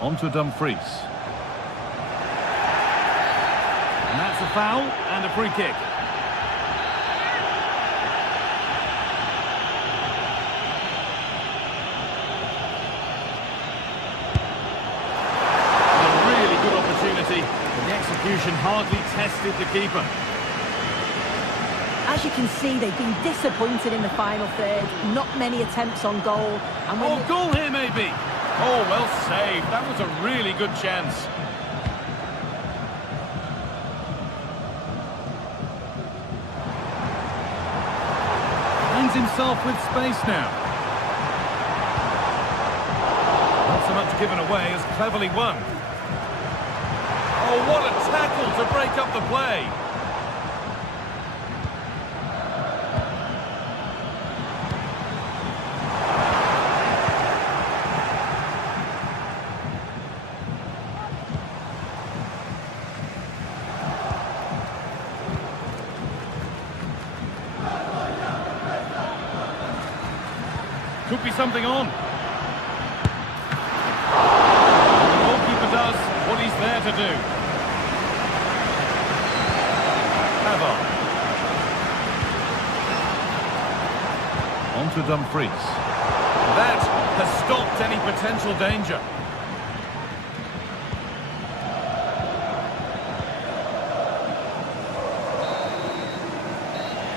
On to Dumfries. And that's a foul and a free kick. A really good opportunity, but the execution hardly tested the keeper. As you can see, they've been disappointed in the final third. Not many attempts on goal. And when Goal here maybe. Oh, well saved. That was a really good chance. Finds himself with space now. Not so much given away as cleverly won. Oh, what a tackle to break up the play. Could be something on. The goalkeeper does what he's there to do. Havard. On to Dumfries. That has stopped any potential danger.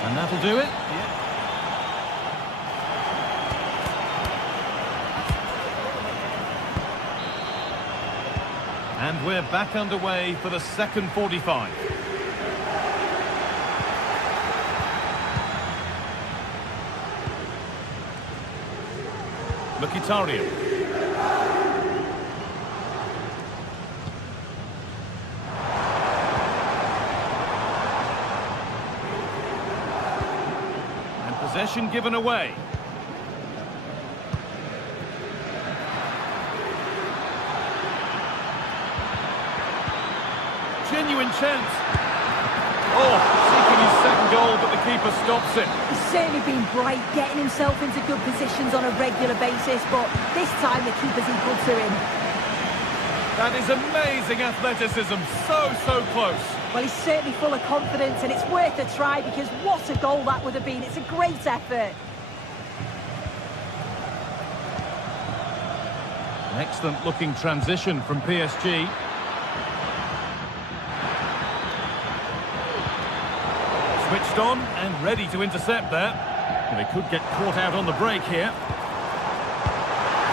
And that'll do it. Yeah. And we're back underway for the second 45. Mkhitaryan. And possession given away. Genuine chance. Oh, seeking his second goal, but the keeper stops it. he's certainly been bright, getting himself into good positions on a regular basis, but this time the keeper's equal to him. That is amazing athleticism, so close. Well, he's certainly full of confidence, and it's worth a try, because what a goal that would have been. It's a great effort. An excellent looking transition from PSG. Switched on and ready to intercept there. Well, they could get caught out on the break here.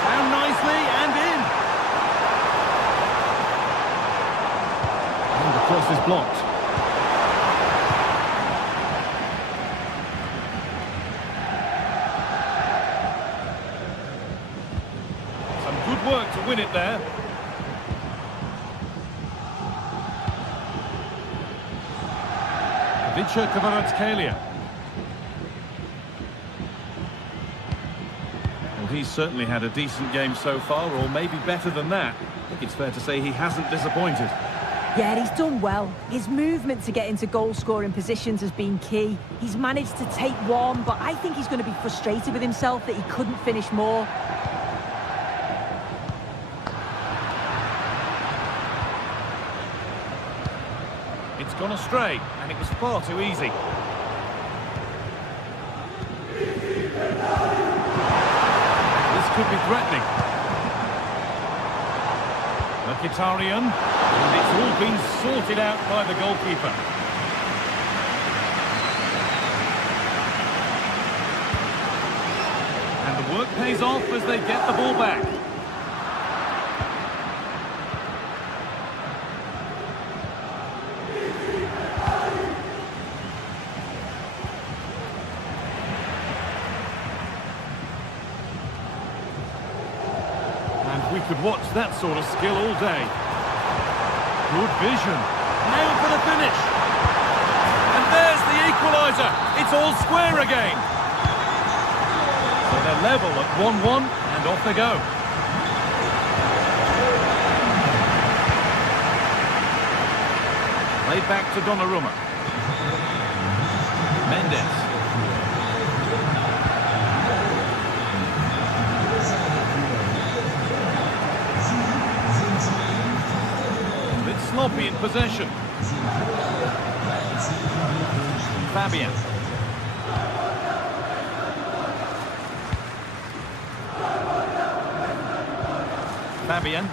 Down nicely and in. And the cross is blocked. Some good work to win it there. Kvaratskhelia. Well, he's certainly had a decent game so far, or maybe better than that. I think it's fair to say he hasn't disappointed. Yeah, he's done well. His movement to get into goal-scoring positions has been key. He's managed to take one, but I think he's going to be frustrated with himself that he couldn't finish more. It's gone astray, and it was far too easy. This could be threatening. Mkhitaryan, and it's all been sorted out by the goalkeeper. And the work pays off as they get the ball back. We could watch that sort of skill all day. Good vision. Now for the finish. And there's the equaliser. It's all square again. So they're level at 1-1 and off they go. Played back to Donnarumma. Mendes. A bit sloppy in possession. Fabian. Fabian.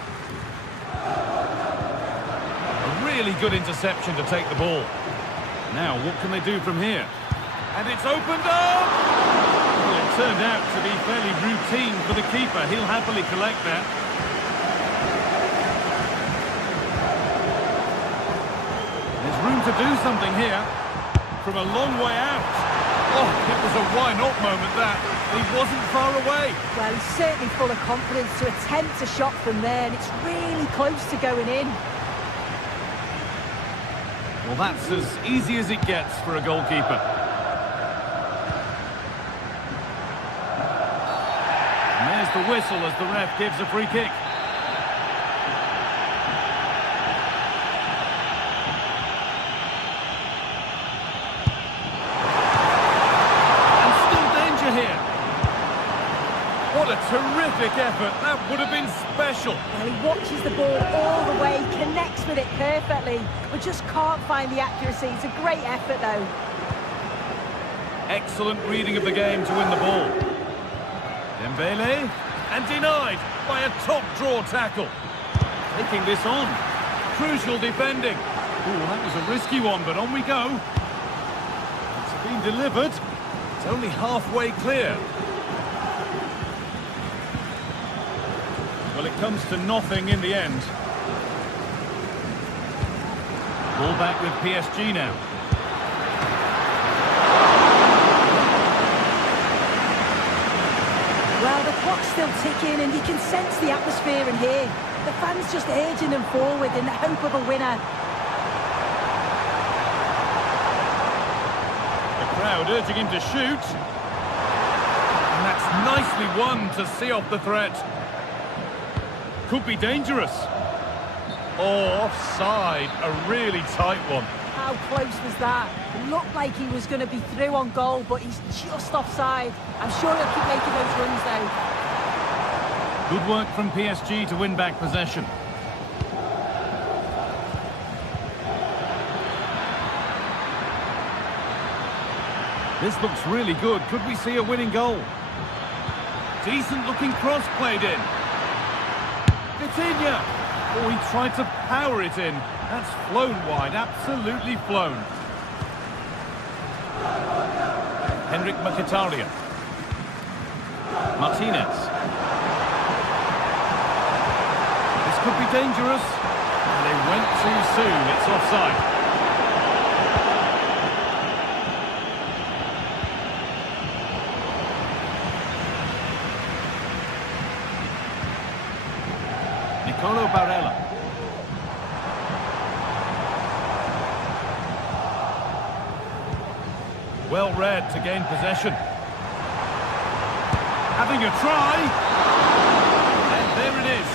A really good interception to take the ball. Now, what can they do from here? And it's opened up! Well, it turned out to be fairly routine for the keeper. He'll happily collect that. There's room to do something here. From a long way out. Oh, it was a why-not moment, that. He wasn't far away. Well, he's certainly full of confidence to attempt a shot from there, and it's really close to going in. Well, that's as easy as it gets for a goalkeeper. And there's the whistle as the ref gives a free kick. And still danger here. What a terrific effort. That would have been special. Well, he watches the ball all the way, connects with it perfectly, but just can't find the accuracy. It's a great effort, though. Excellent reading of the game to win the ball. Dembele, and denied by a top-draw tackle. Taking this on. Crucial defending. Ooh, that was a risky one, but on we go. It's been delivered. It's only halfway clear. Well, it comes to nothing in the end. Ball back with PSG now. Well, the clock's still ticking, and you can sense the atmosphere in here. The fans just urging them forward in the hope of a winner. The crowd urging him to shoot. And that's nicely won to see off the threat. Could be dangerous. Oh, offside. A really tight one. How close was that? It looked like he was going to be through on goal, but he's just offside. I'm sure he'll keep making those runs, though. Good work from PSG to win back possession. This looks really good. Could we see a winning goal? Decent looking cross played in. Vitinha! Oh, he tried to power it in. That's flown wide, absolutely flown. Henrik Mkhitaryan. Martinez. This could be dangerous. And they went too soon. It's offside. Nicolo Barella. Well read to gain possession. Having a try. And there it is.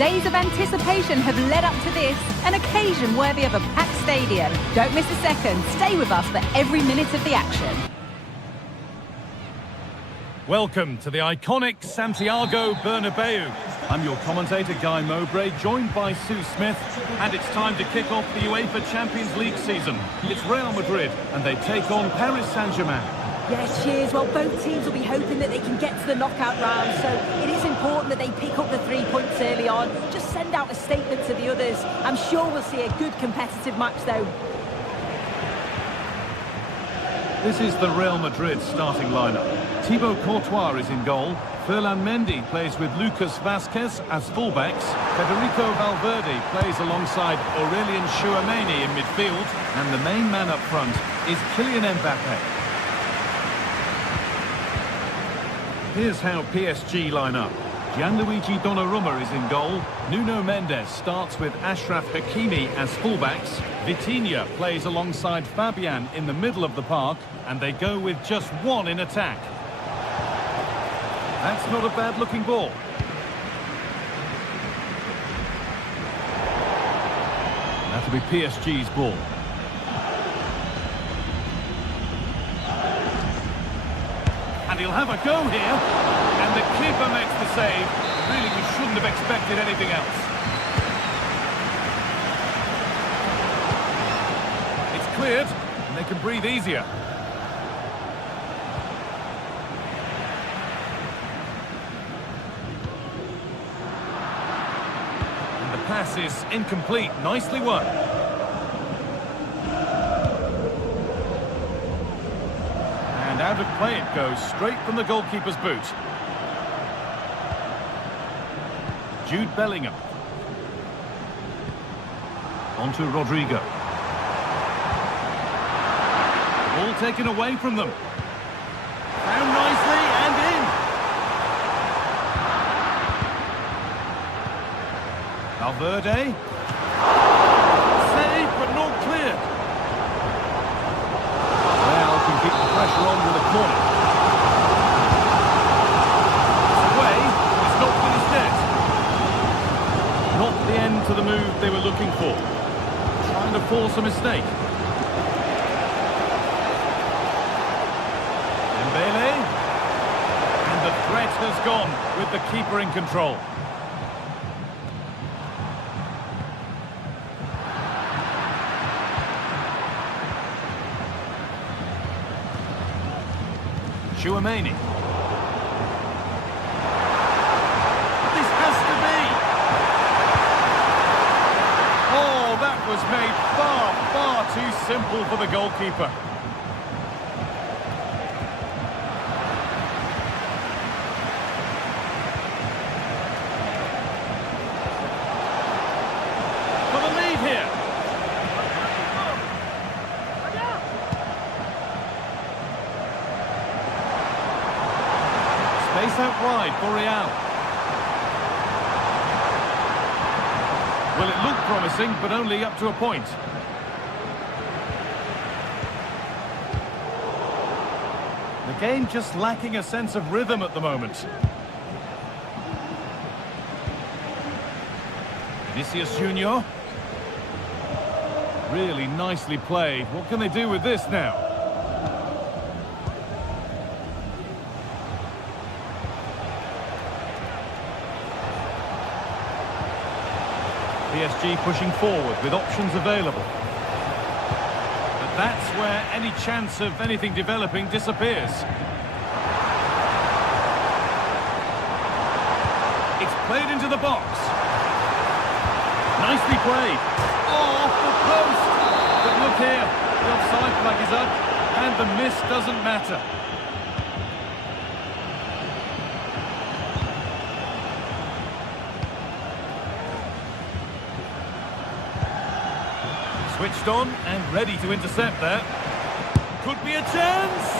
Days of anticipation have led up to this, an occasion worthy of a packed stadium. Don't miss a second. Stay with us for every minute of the action. Welcome to the iconic Santiago Bernabeu. I'm your commentator, Guy Mowbray, joined by Sue Smith, and it's time to kick off the UEFA Champions League season. It's Real Madrid, and they take on Paris Saint-Germain. Yes, cheers. Well, both teams will be hoping that they can get to the knockout round, so it is important that they pick up the 3 points early on. Just send out a statement to the others. I'm sure we'll see a good competitive match, though. This is the Real Madrid starting lineup. Thibaut Courtois is in goal. Ferland Mendy plays with Lucas Vazquez as fullbacks. Federico Valverde plays alongside Aurelien Tchouameni in midfield. And the main man up front is Kylian Mbappe. Here's how PSG line up. Gianluigi Donnarumma is in goal. Nuno Mendes starts with Achraf Hakimi as fullbacks. Vitinha plays alongside Fabian in the middle of the park, and they go with just one in attack. That's not a bad-looking ball. That'll be PSG's ball. And he'll have a go here. And the keeper makes the save. Really, we shouldn't have expected anything else. It's cleared, and they can breathe easier. And the pass is incomplete. Nicely won. And out of play it goes, straight from the goalkeeper's boot. Jude Bellingham. On to Rodrigo. Ball taken away from them. Found nicely and in. Valverde. Save, but not cleared. Well, can keep the pressure on with a corner. It's away. It's not finished yet. Not the end to the move they were looking for. Trying to force a mistake. Dembele. And the threat has gone with the keeper in control. Tchouameni. This has to be. Oh, that was made far, far too simple for the goalkeeper. For the lead here. Space out wide for Real. Well, it looked promising, but only up to a point. The game just lacking a sense of rhythm at the moment. Vinicius Junior. Really nicely played. What can they do with this now? PSG pushing forward with options available. But that's where any chance of anything developing disappears. It's played into the box. Nicely played. Oh, off the post. But look here, the offside flag is up, and the miss doesn't matter. Switched on and ready to intercept there. Could be a chance.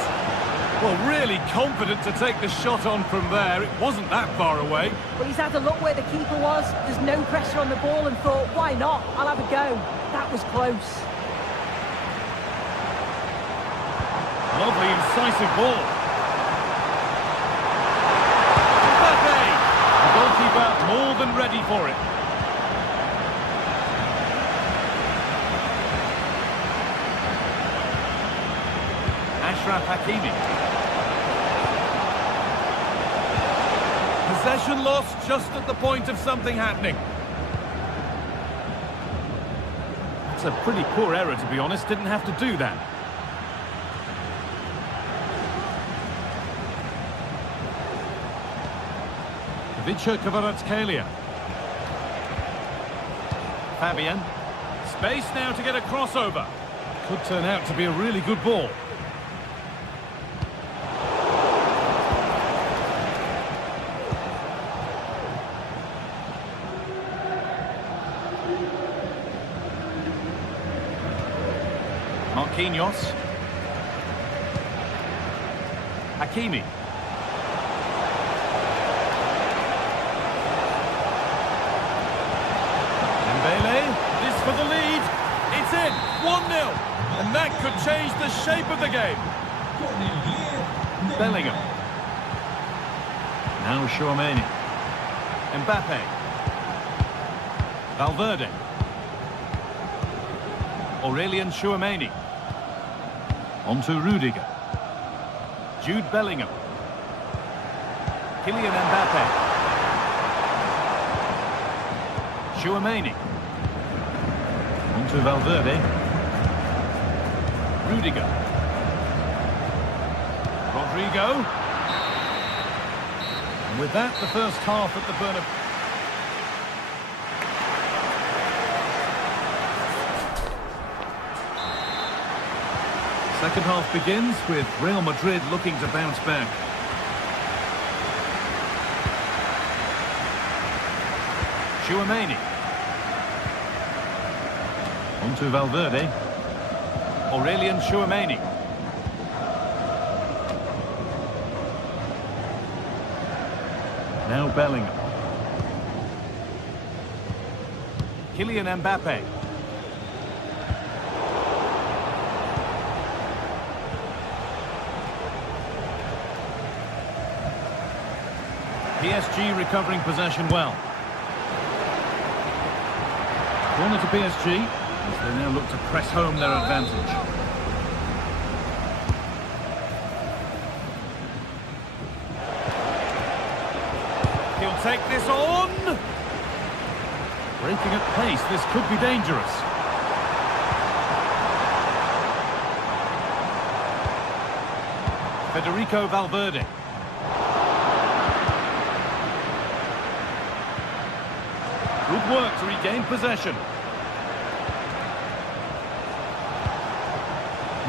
Well, really confident to take the shot on from there. It wasn't that far away. Well, he's had a look where the keeper was. There's no pressure on the ball and thought, why not? I'll have a go. That was close. Lovely, incisive ball. Mbappe! The goalkeeper more than ready for it. Ashraf Hakimi. Possession lost just at the point of something happening. It's a pretty poor error, to be honest. Didn't have to do that. Vicha Kvaratskhelia. Fabian. Space now to get a crossover. Could turn out to be a really good ball. Marquinhos. Hakimi. This for the lead. It's in. 1-0. And that could change the shape of the game. Bellingham. Now Chouameni. Mbappe. Valverde. Aurelien Chouameni. On to Rudiger. Jude Bellingham. Kylian Mbappe. Chouameni. On to Valverde. Rudiger. Rodrigo. And with that, the first half at the Bernabeu. Second half begins with Real Madrid looking to bounce back. Chouameni. On to Valverde. Aurelien Chouameni. Now Bellingham. Kylian Mbappe. PSG recovering possession well. Corner to PSG as they now look to press home their advantage. He'll take this on. Breaking at pace, this could be dangerous. Federico Valverde. Good work to regain possession.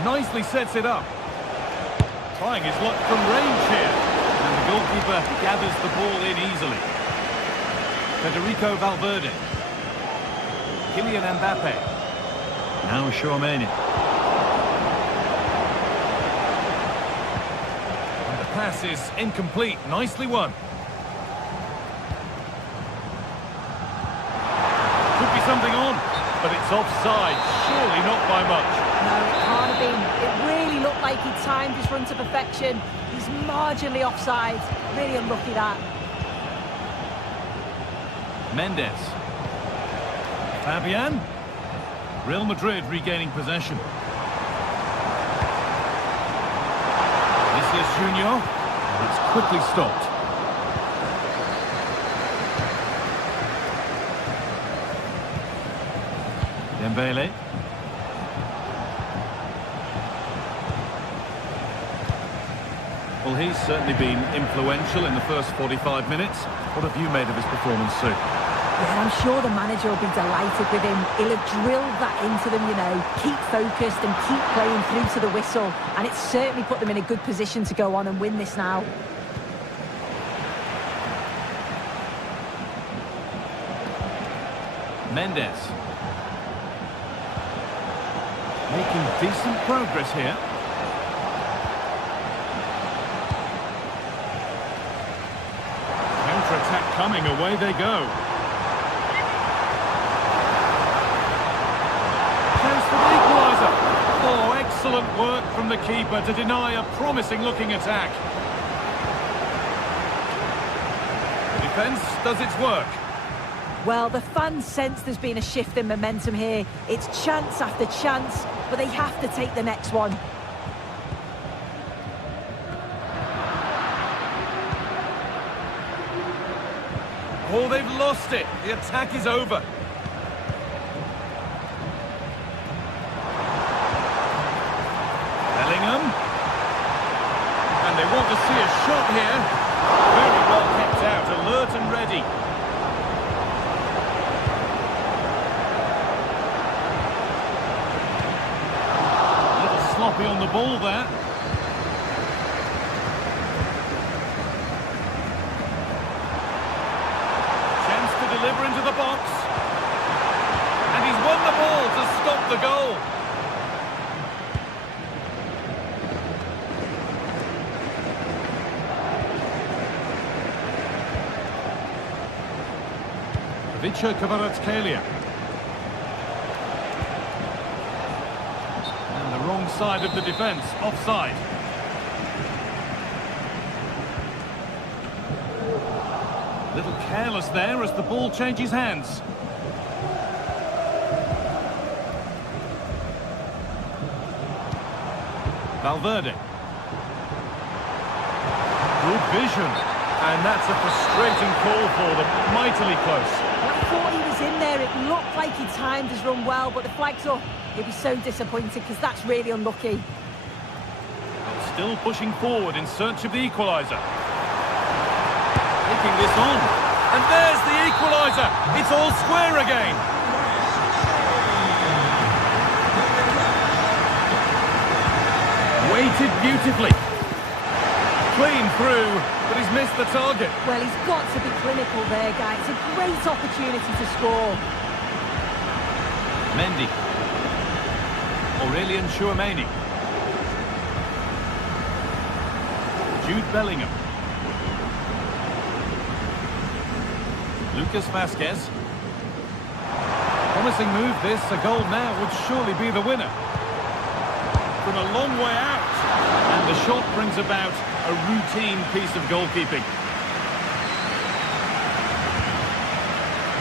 Nicely sets it up. Trying his luck from range here. And the goalkeeper gathers the ball in easily. Federico Valverde. Kylian Mbappe. Now Chouameni. And the pass is incomplete. Nicely won. Could be something on, but it's offside. Surely not by much. No, it can't have been. It really looked like he timed his run to perfection. He's marginally offside. Really unlucky that. Mendes. Fabian. Real Madrid regaining possession. Vinicius Junior. It's quickly stopped. Dembele. Well, he's certainly been influential in the first 45 minutes. What have you made of his performance, Sue? Yeah, I'm sure the manager will be delighted with him. He'll have drilled that into them, you know. Keep focused and keep playing through to the whistle. And it's certainly put them in a good position to go on and win this now. Mendes. Making decent progress here. Counter-attack coming, away they go. Chance for the equaliser. Oh, excellent work from the keeper to deny a promising-looking attack. The defence does its work. Well, the fans sense there's been a shift in momentum here. It's chance after chance, but they have to take the next one. Oh, they've lost it. The attack is over. Bellingham. And they want to see a shot here. Very well kept out, alert and ready. A little sloppy on the ball there. Chance to deliver into the box. And he's won the ball to stop the goal. Kvaratskhelia. And the wrong side of the defence, offside. A little careless there as the ball changes hands. Valverde. Good vision. And that's a frustrating call for them, mightily close. I thought he was in there. It looked like he timed his run well, but the flag's up. He'll be so disappointed because that's really unlucky. Still pushing forward in search of the equaliser. Taking this on. And there's the equaliser. It's all square again. Weighted beautifully. Clean through, but he's missed the target. Well, he's got to be clinical there, guys. It's a great opportunity to score. Mendy. Aurelian Tchouameni. Jude Bellingham. Lucas Vazquez. Promising move this. A goal now would surely be the winner. From a long way out. And the shot brings about a routine piece of goalkeeping.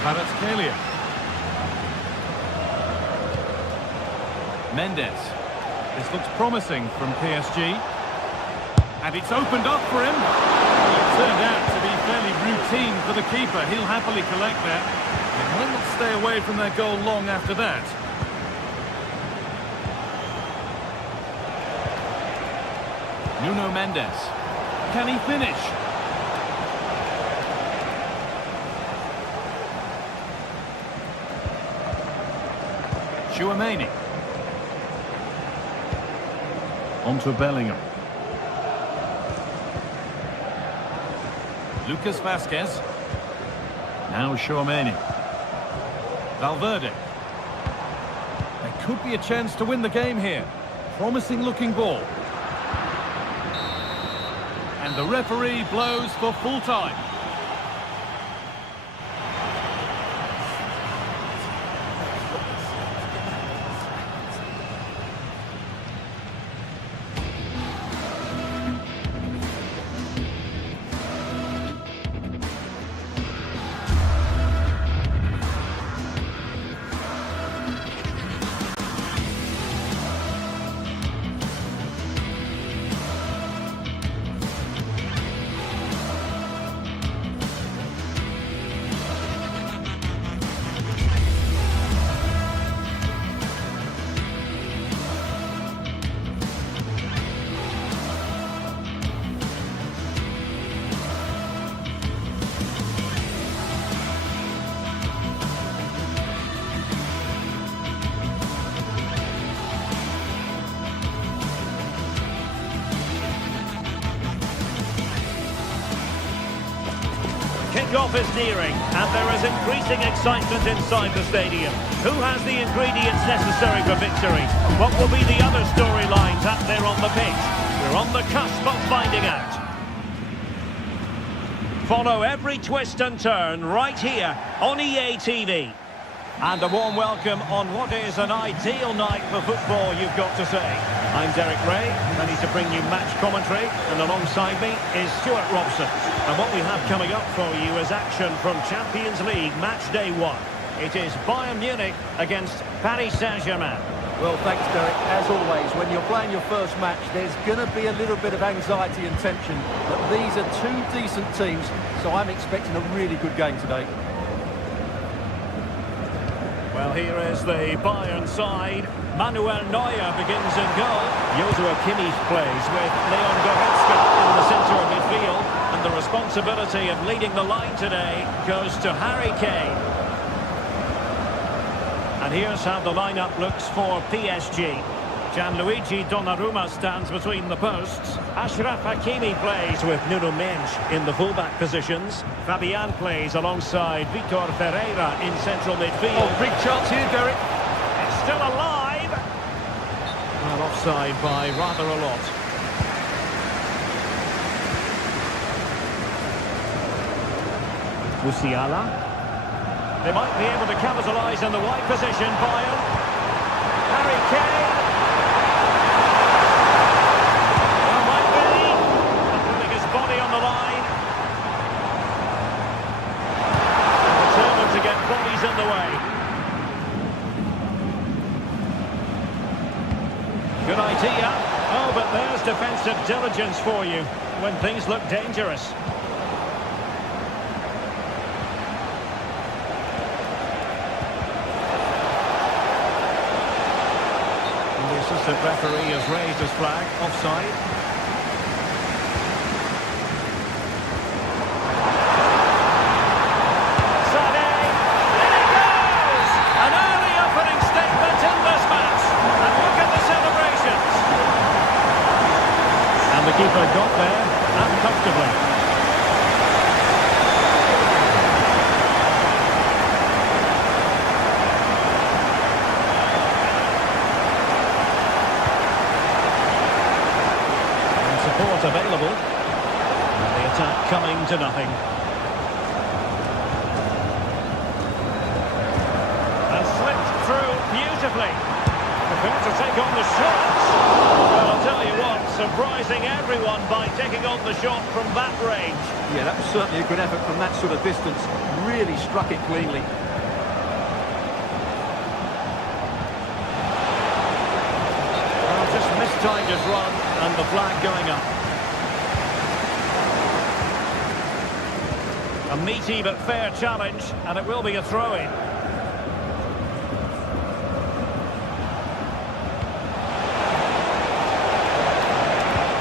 Kvaratskhelia. Mendes. This looks promising from PSG. And it's opened up for him. Well, it turned out to be fairly routine for the keeper. He'll happily collect that. They might not stay away from their goal long after that. Nuno Mendes. Can he finish? Tchouameni. On to Bellingham. Lucas Vazquez. Now Tchouameni. Valverde. There could be a chance to win the game here. Promising looking ball. And the referee blows for full time. Kick-off is nearing, and there is increasing excitement inside the stadium. Who has the ingredients necessary for victory? What will be the other storylines out there on the pitch? We're on the cusp of finding out. Follow every twist and turn right here on EA TV. And a warm welcome on what is an ideal night for football, you've got to say. I'm Derek Ray, ready to bring you match commentary, and alongside me is Stuart Robson. And what we have coming up for you is action from Champions League match day 1. It is Bayern Munich against Paris Saint-Germain. Well, thanks, Derek. As always, when you're playing your first match, there's going to be a little bit of anxiety and tension. But these are two decent teams, so I'm expecting a really good game today. Well, here is the Bayern side. Manuel Neuer begins in goal. Joshua Kimmich plays with Leon Goretzka in the centre of midfield. And the responsibility of leading the line today goes to Harry Kane. And here's how the lineup looks for PSG. Gianluigi Donnarumma stands between the posts. Achraf Hakimi plays with Nuno Mendes in the fullback positions. Fabian plays alongside Vitor Ferreira in central midfield. Oh, big chance here, Derek. It's still alive. Well, offside by rather a lot. Musiala. They might be able to capitalise in the wide position. Bayern. Harry Kane. Well, might be. Putting his body on the line. Determined to get bodies in the way. Good idea. Oh, but there's defensive diligence for you when things look dangerous. The referee has raised his flag, offside. Sané, in it goes! An early opening statement in this match. And look at the celebrations. And the keeper got there, and comfortably. Available, and the attack coming to nothing. And slipped through beautifully. Prepared to take on the shots. Well, I'll tell you what, surprising everyone by taking on the shot from that range. Yeah, that was certainly a good effort from that sort of distance. Really struck it cleanly. Well, just mistimed his run, and the flag going up. A meaty but fair challenge, and it will be a throw-in.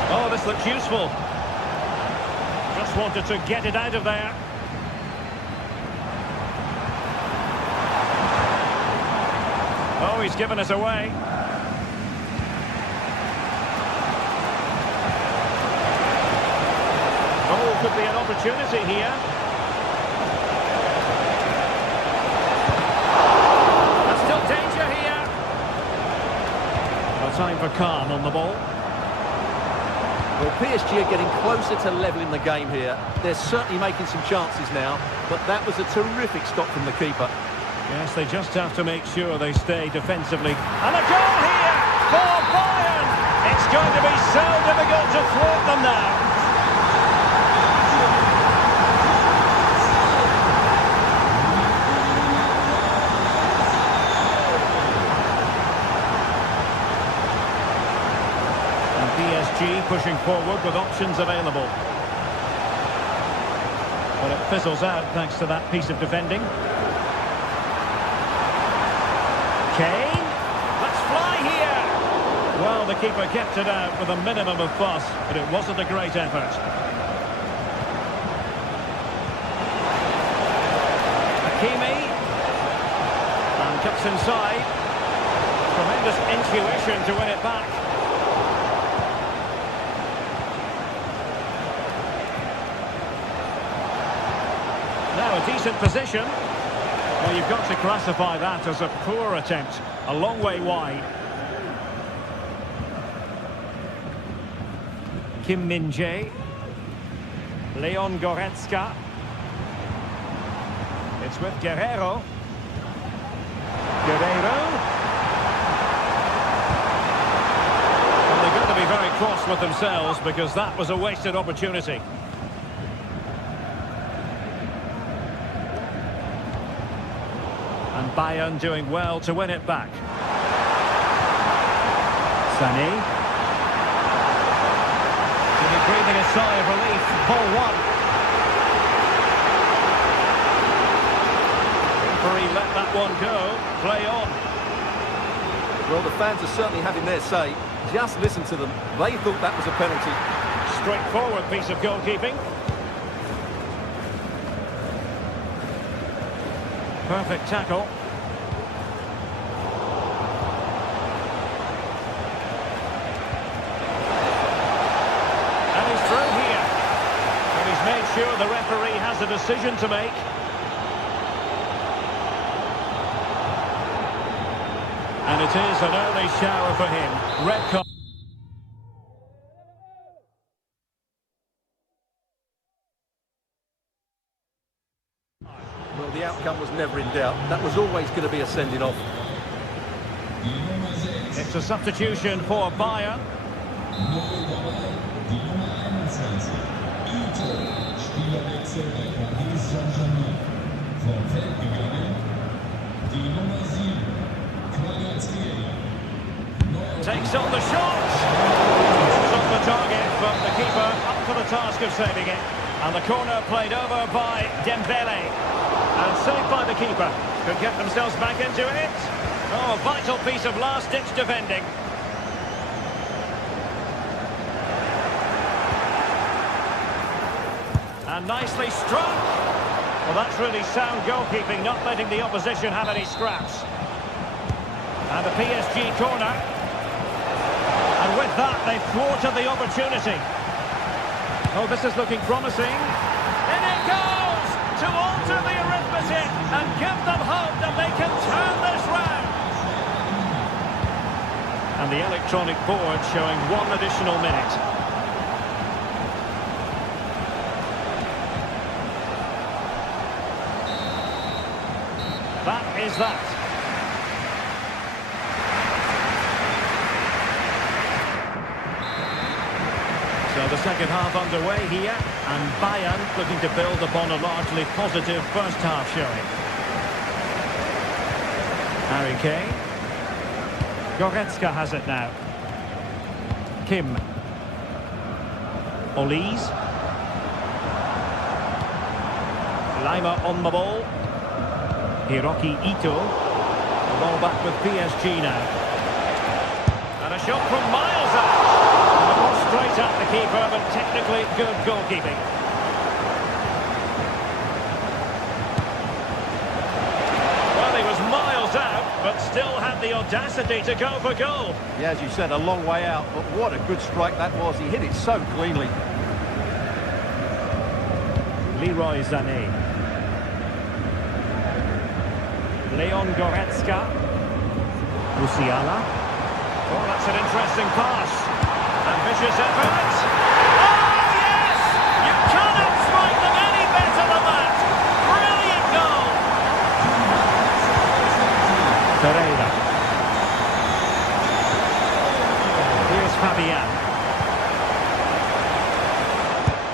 Oh, this looks useful. Just wanted to get it out of there. Oh, he's given us away. Oh, could be an opportunity here. Time for calm on the ball. Well, PSG are getting closer to levelling the game here. They're certainly making some chances now, but that was a terrific stop from the keeper. Yes, they just have to make sure they stay defensively. And a goal here for Bayern! It's going to be so difficult to thwart them now. PSG pushing forward with options available. But it fizzles out thanks to that piece of defending. Kane, let's fly here! Well, the keeper kept it out with a minimum of fuss, but it wasn't a great effort. Hakimi, and cuts inside. Tremendous intuition to win it back. Now a decent position. Well, you've got to classify that as a poor attempt. A long way wide. Kim Min-jae. Leon Goretzka. It's with Guerrero. Guerrero. Well, they're going to be very cross with themselves because that was a wasted opportunity. And Bayern doing well to win it back. Sané. He'll be breathing a sigh of relief. Ball one. Referee let that one go. Play on. Well, the fans are certainly having their say. Just listen to them. They thought that was a penalty. Straightforward piece of goalkeeping. Perfect tackle. And he's through here. And he's made sure the referee has a decision to make. And it is an early shower for him. Red card. Well, the outcome was never in doubt. That was always going to be a sending off. It's a substitution for Bayern. Takes on the shot. It's on the target, but the keeper up for the task of saving it. And the corner played over by Dembele. And saved by the keeper. Could get themselves back into it. Oh, a vital piece of last-ditch defending. And nicely struck. Well, that's really sound goalkeeping, not letting the opposition have any scraps. And the PSG corner. And with that, they've thwarted the opportunity. Oh, this is looking promising. In it goes! To alter the arithmetic and give them hope that they can turn this round. And the electronic board showing one additional minute. That is that. So the second half underway here, and Bayern looking to build upon a largely positive first half showing. Harry Kane. Goretzka has it now. Kim. Olise. Lima on the ball. Hiroki Ito. The ball back with PSG now. And a shot from miles out. Straight at the keeper, but technically good goalkeeping. Well, he was miles out, but still had the audacity to go for goal. Yeah, as you said, a long way out, but what a good strike that was. He hit it so cleanly. Leroy Sané. Leon Goretzka. Musiala. Oh, that's an interesting pass. Ambitious effort. Oh, yes! You cannot strike them any better than that. Brilliant goal. Pereira. Here's Fabian.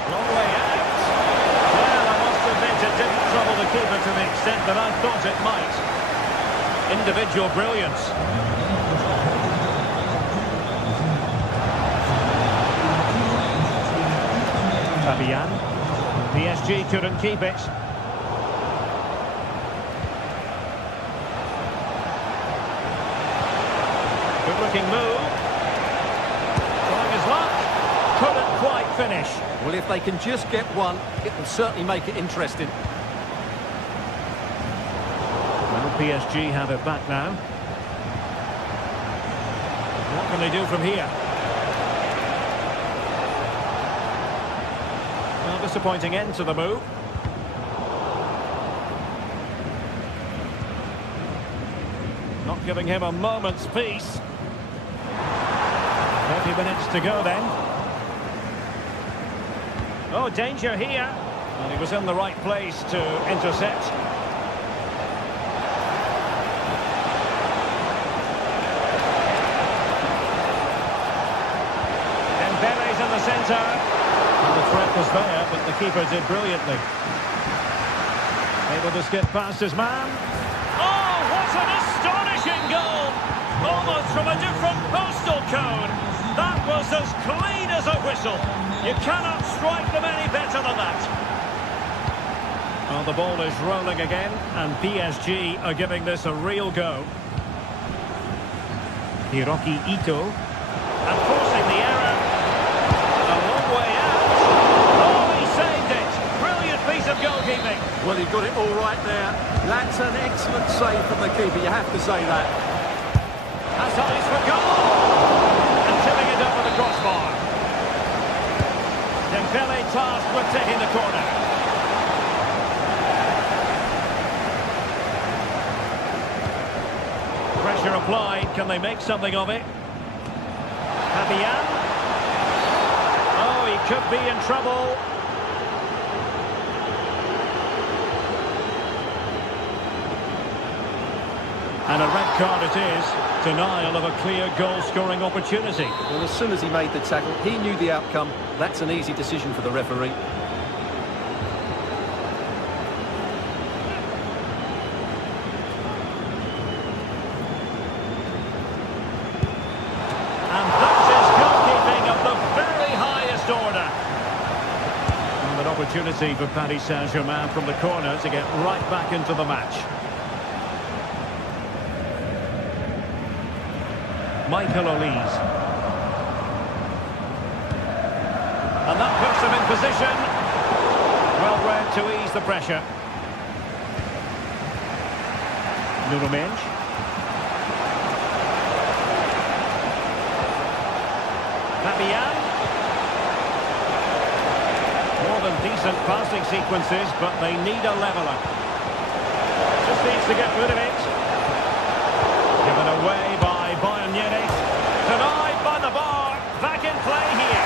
Long way out. Well, I must admit it didn't trouble the keeper to the extent that I thought it might. Individual brilliance. Fabian. PSG couldn't keep it. Good looking move. Trying his luck. Couldn't quite finish. Well, if they can just get one, it will certainly make it interesting. Well, PSG have it back now. What can they do from here? Well, disappointing end to the move. Not giving him a moment's peace. 30 minutes to go then. Oh, danger here. And he was in the right place to intercept. Dembele's in the centre. The threat was there, but the keeper did brilliantly. Able to skip past his man. Oh, what an astonishing goal! Almost from a different postal cone. That was as clean as a whistle. You cannot strike them any better than that. Well, the ball is rolling again, and PSG are giving this a real go. Hiroki Ito, and forcing the error. A long way out. Oh, he saved it. Brilliant piece of goalkeeping. Well, he got it all right there. That's an excellent save from the keeper, you have to say that. Has eyes for goal. And tipping it over the crossbar. Dembele tasked with taking the corner. Pressure applied. Can they make something of it? Fabian. Oh, he could be in trouble. And a red card it is. Denial of a clear goal-scoring opportunity. Well, as soon as he made the tackle, he knew the outcome. That's an easy decision for the referee. And that is goalkeeping of the very highest order. And an opportunity for Paris Saint-Germain from the corner to get right back into the match. Michael Olise. And that puts them in position. Well read to ease the pressure. Nuno Mendes. Fabian. More than decent passing sequences, but they need a leveller. Just needs to get rid of it. Given away by Bayern Munich. Denied by the bar. Back in play here.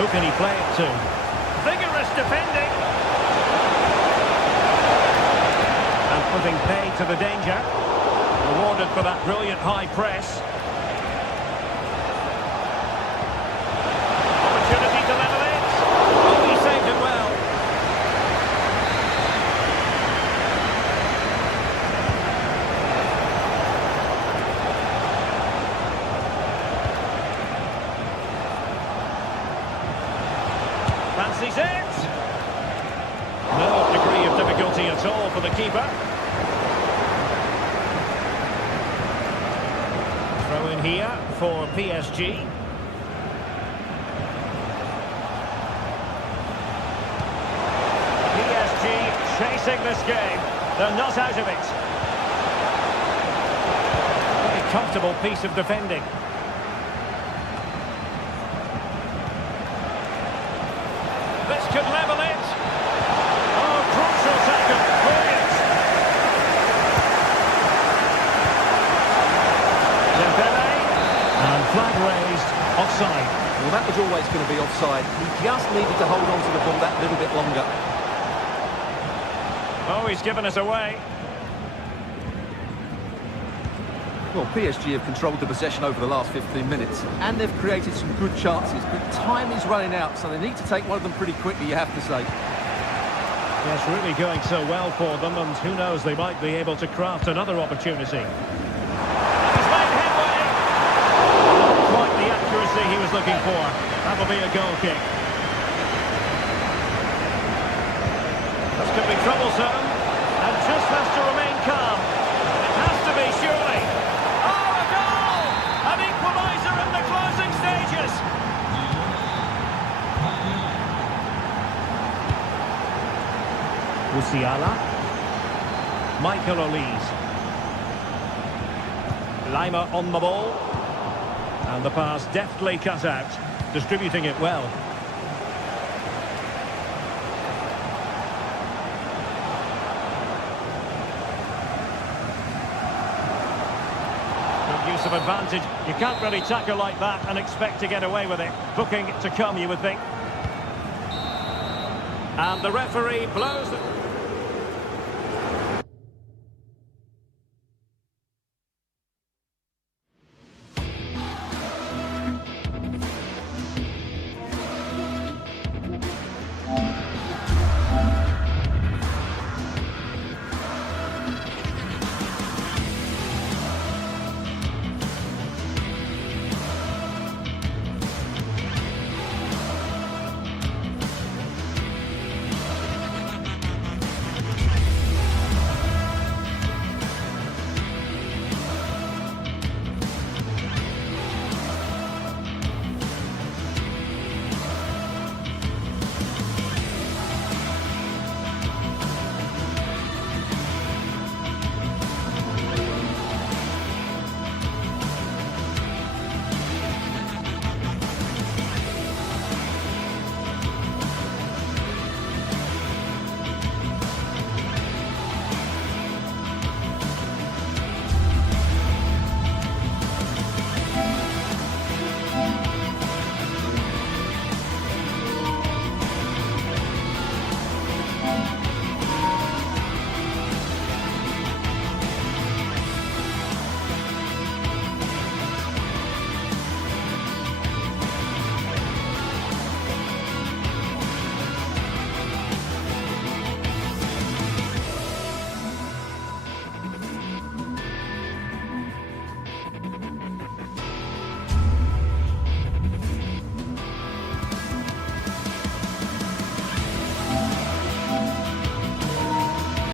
Who can he play it to? Vigorous defending. And putting pay to the danger. Rewarded for that brilliant high press. Opportunity to level it. Oh, he saved it well. Fancies it. No degree of difficulty at all for the keeper. Throw in here for PSG. PSG chasing this game. They're not out of it. Very comfortable piece of defending. This could level it. Oh, crucial tackle. Brilliant. Dembele. And flag raised. Offside. Well, that was always going to be offside. He just needed to hold on to the ball that little bit longer. Oh, he's given us away. Well, PSG have controlled the possession over the last 15 minutes, and they've created some good chances, but time is running out, so they need to take one of them pretty quickly, you have to say. Yes, really going so well for them, and who knows, they might be able to craft another opportunity. He's made headway! Not quite the accuracy he was looking for. That'll be a goal kick. This could be troublesome, and just has to remain calm. It has to be, surely. Oh, a goal! An equaliser in the closing stages. Musiala. Michael Olise. Lima on the ball. And the pass deftly cut out, distributing it well. Good use of advantage. You can't really tackle like that and expect to get away with it. Booking to come, you would think. And the referee blows the...